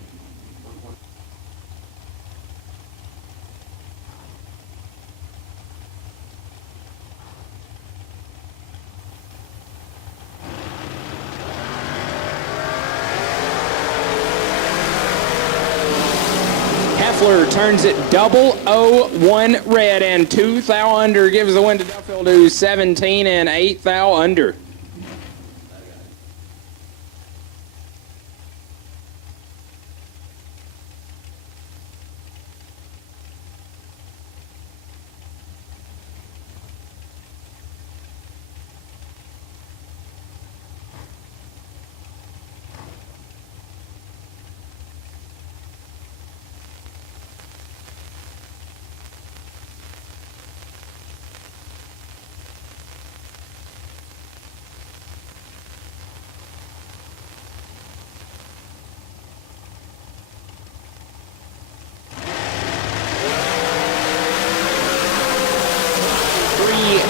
Heffler turns it 001 red, and 2 thou under gives the win to Duffield, who's 17 and 8 thou under.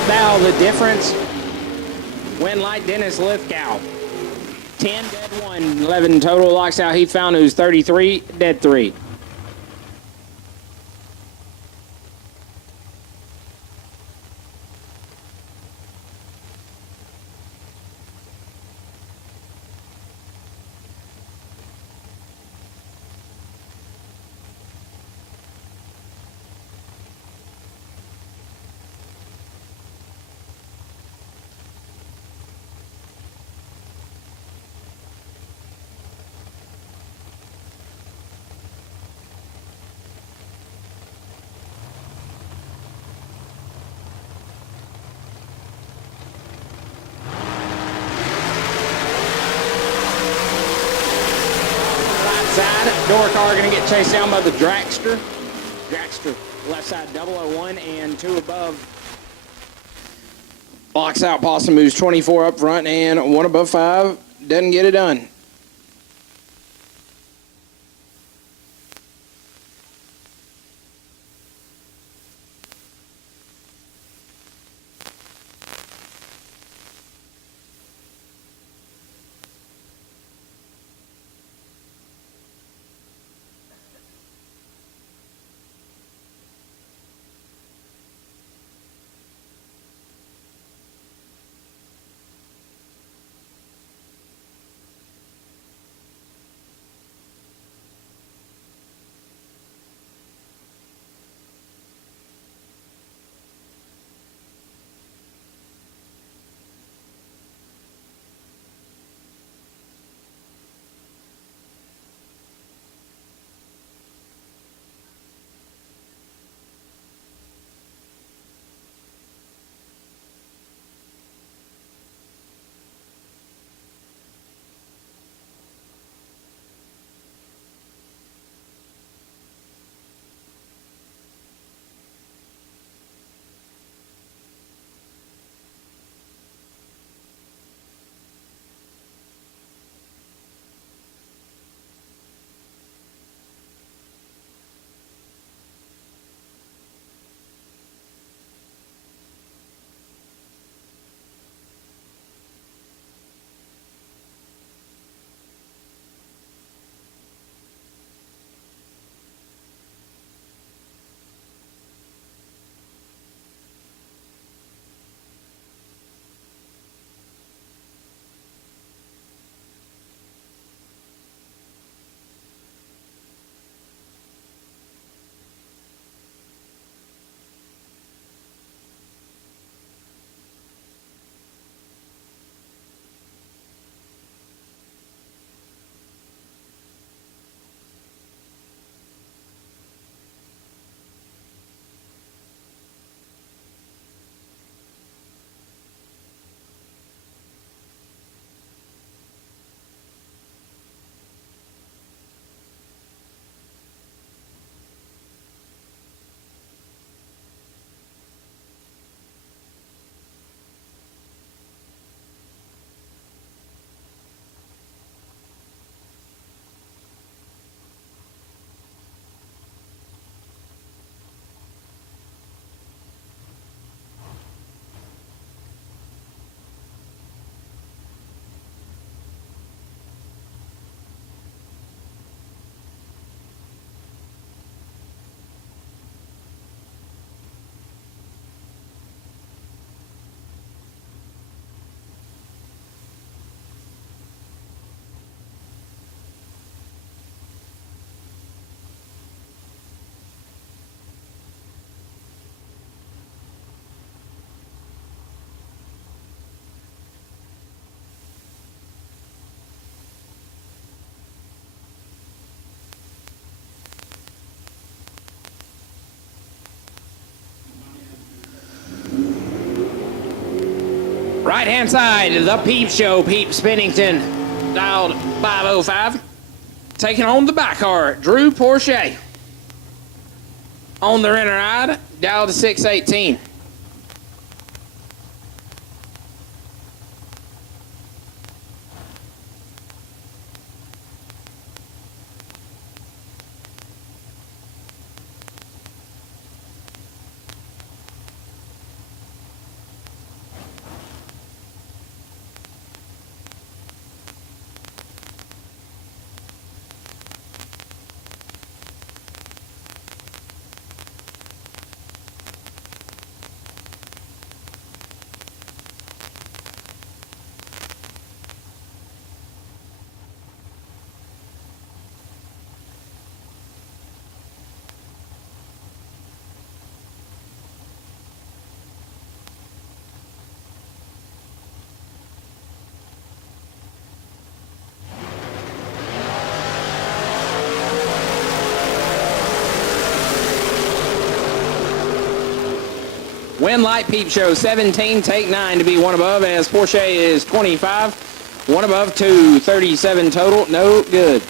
Thou the difference. Wind light, Dennis Lithgow. 10 dead 1, 11 total. Locks out Heath Fountain, who's 33 dead 3. Side, door car going to get chased down by the dragster. Dragster, left side 001 and 2 above Locks out Possum, moves 24 up front, and 1 above 5. Doesn't get it done. Right-hand side, the Peep Show, Peep Spennington, dialed 505. Taking on the back cart, Drew Porsche. On the inner ride, dialed to 618. Win Light Peep Show 17, take 9 to be 1 above, as Porsche is 25. 1 above, 2, 37 total, no good.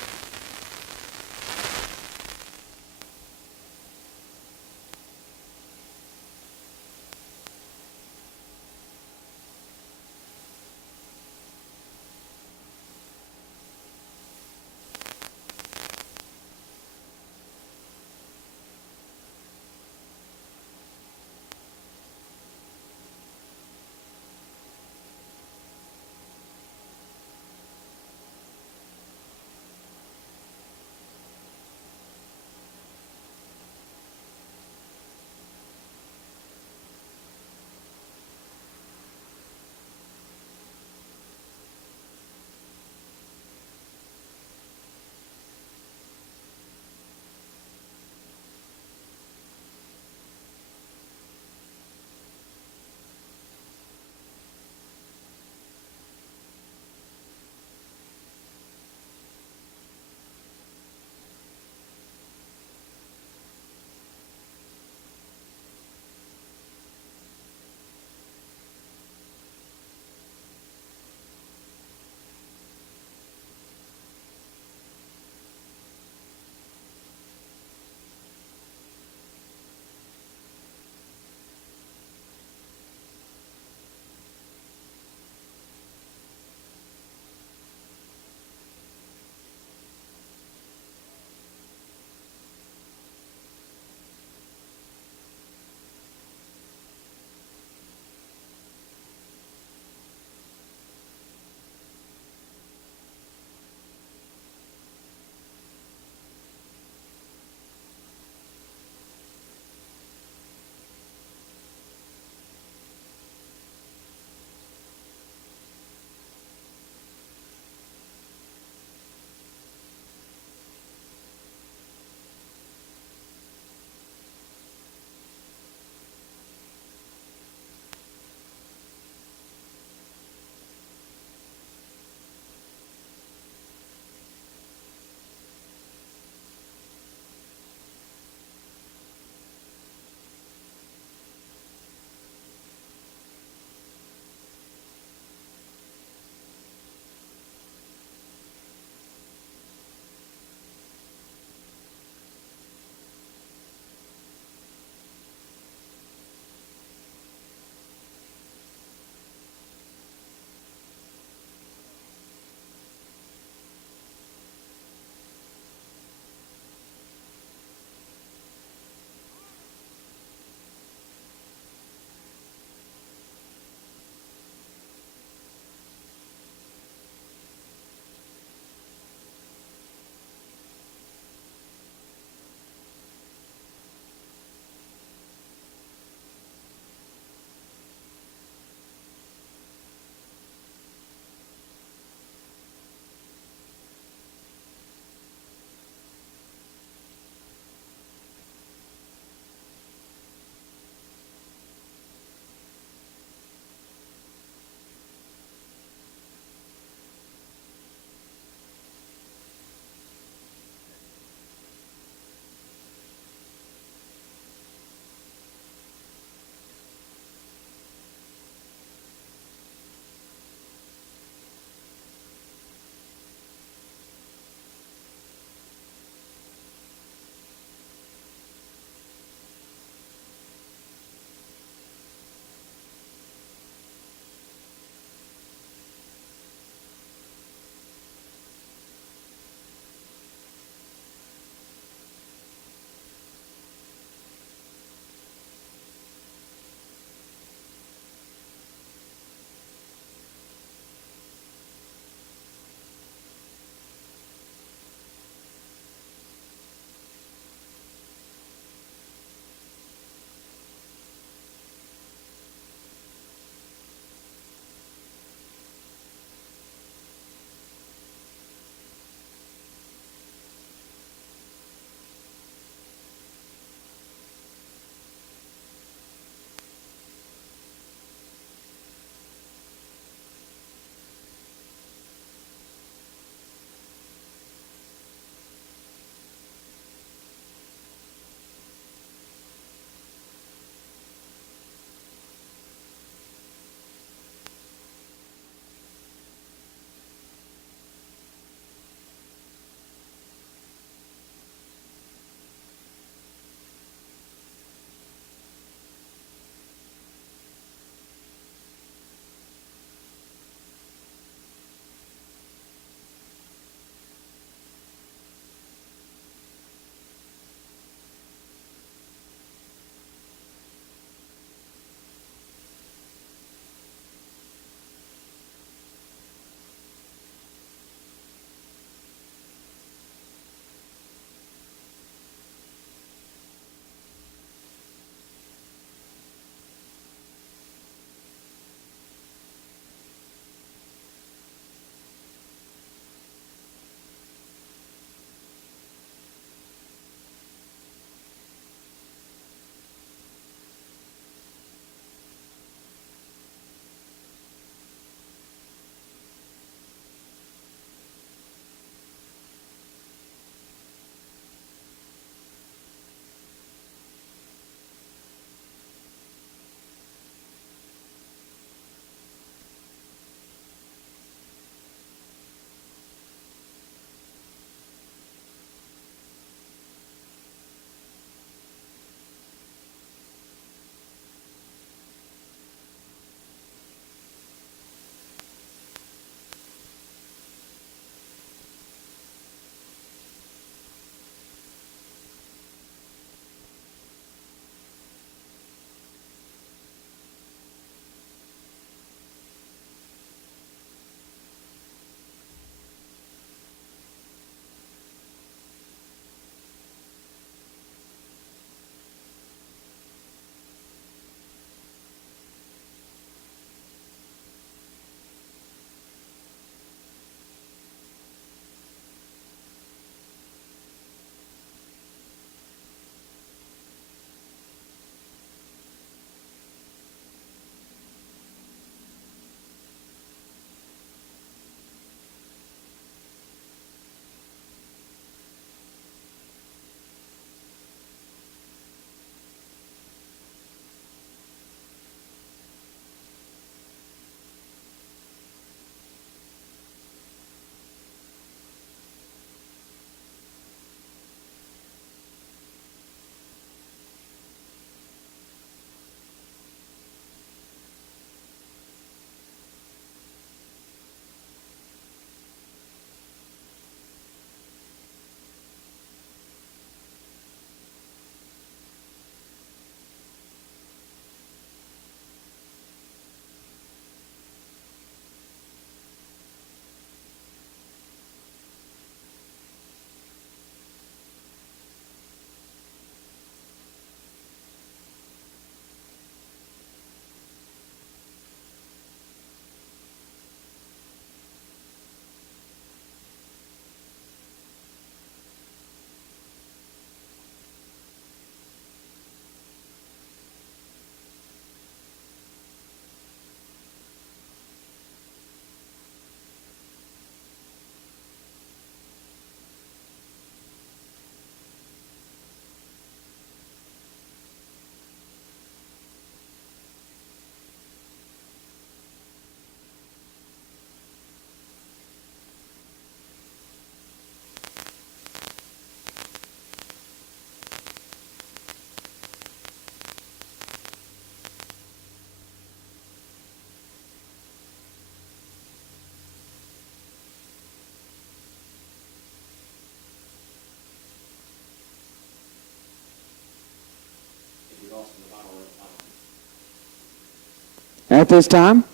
At this time,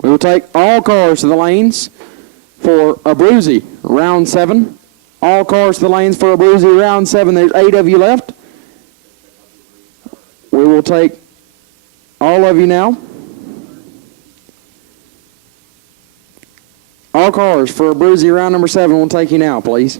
we will take all cars to the lanes for a Bruzy, round 7. All cars to the lanes for a Bruzy, round 7. There's 8 of you left. We will take all of you now. All cars for a Bruzy, round number 7. We'll take you now, please.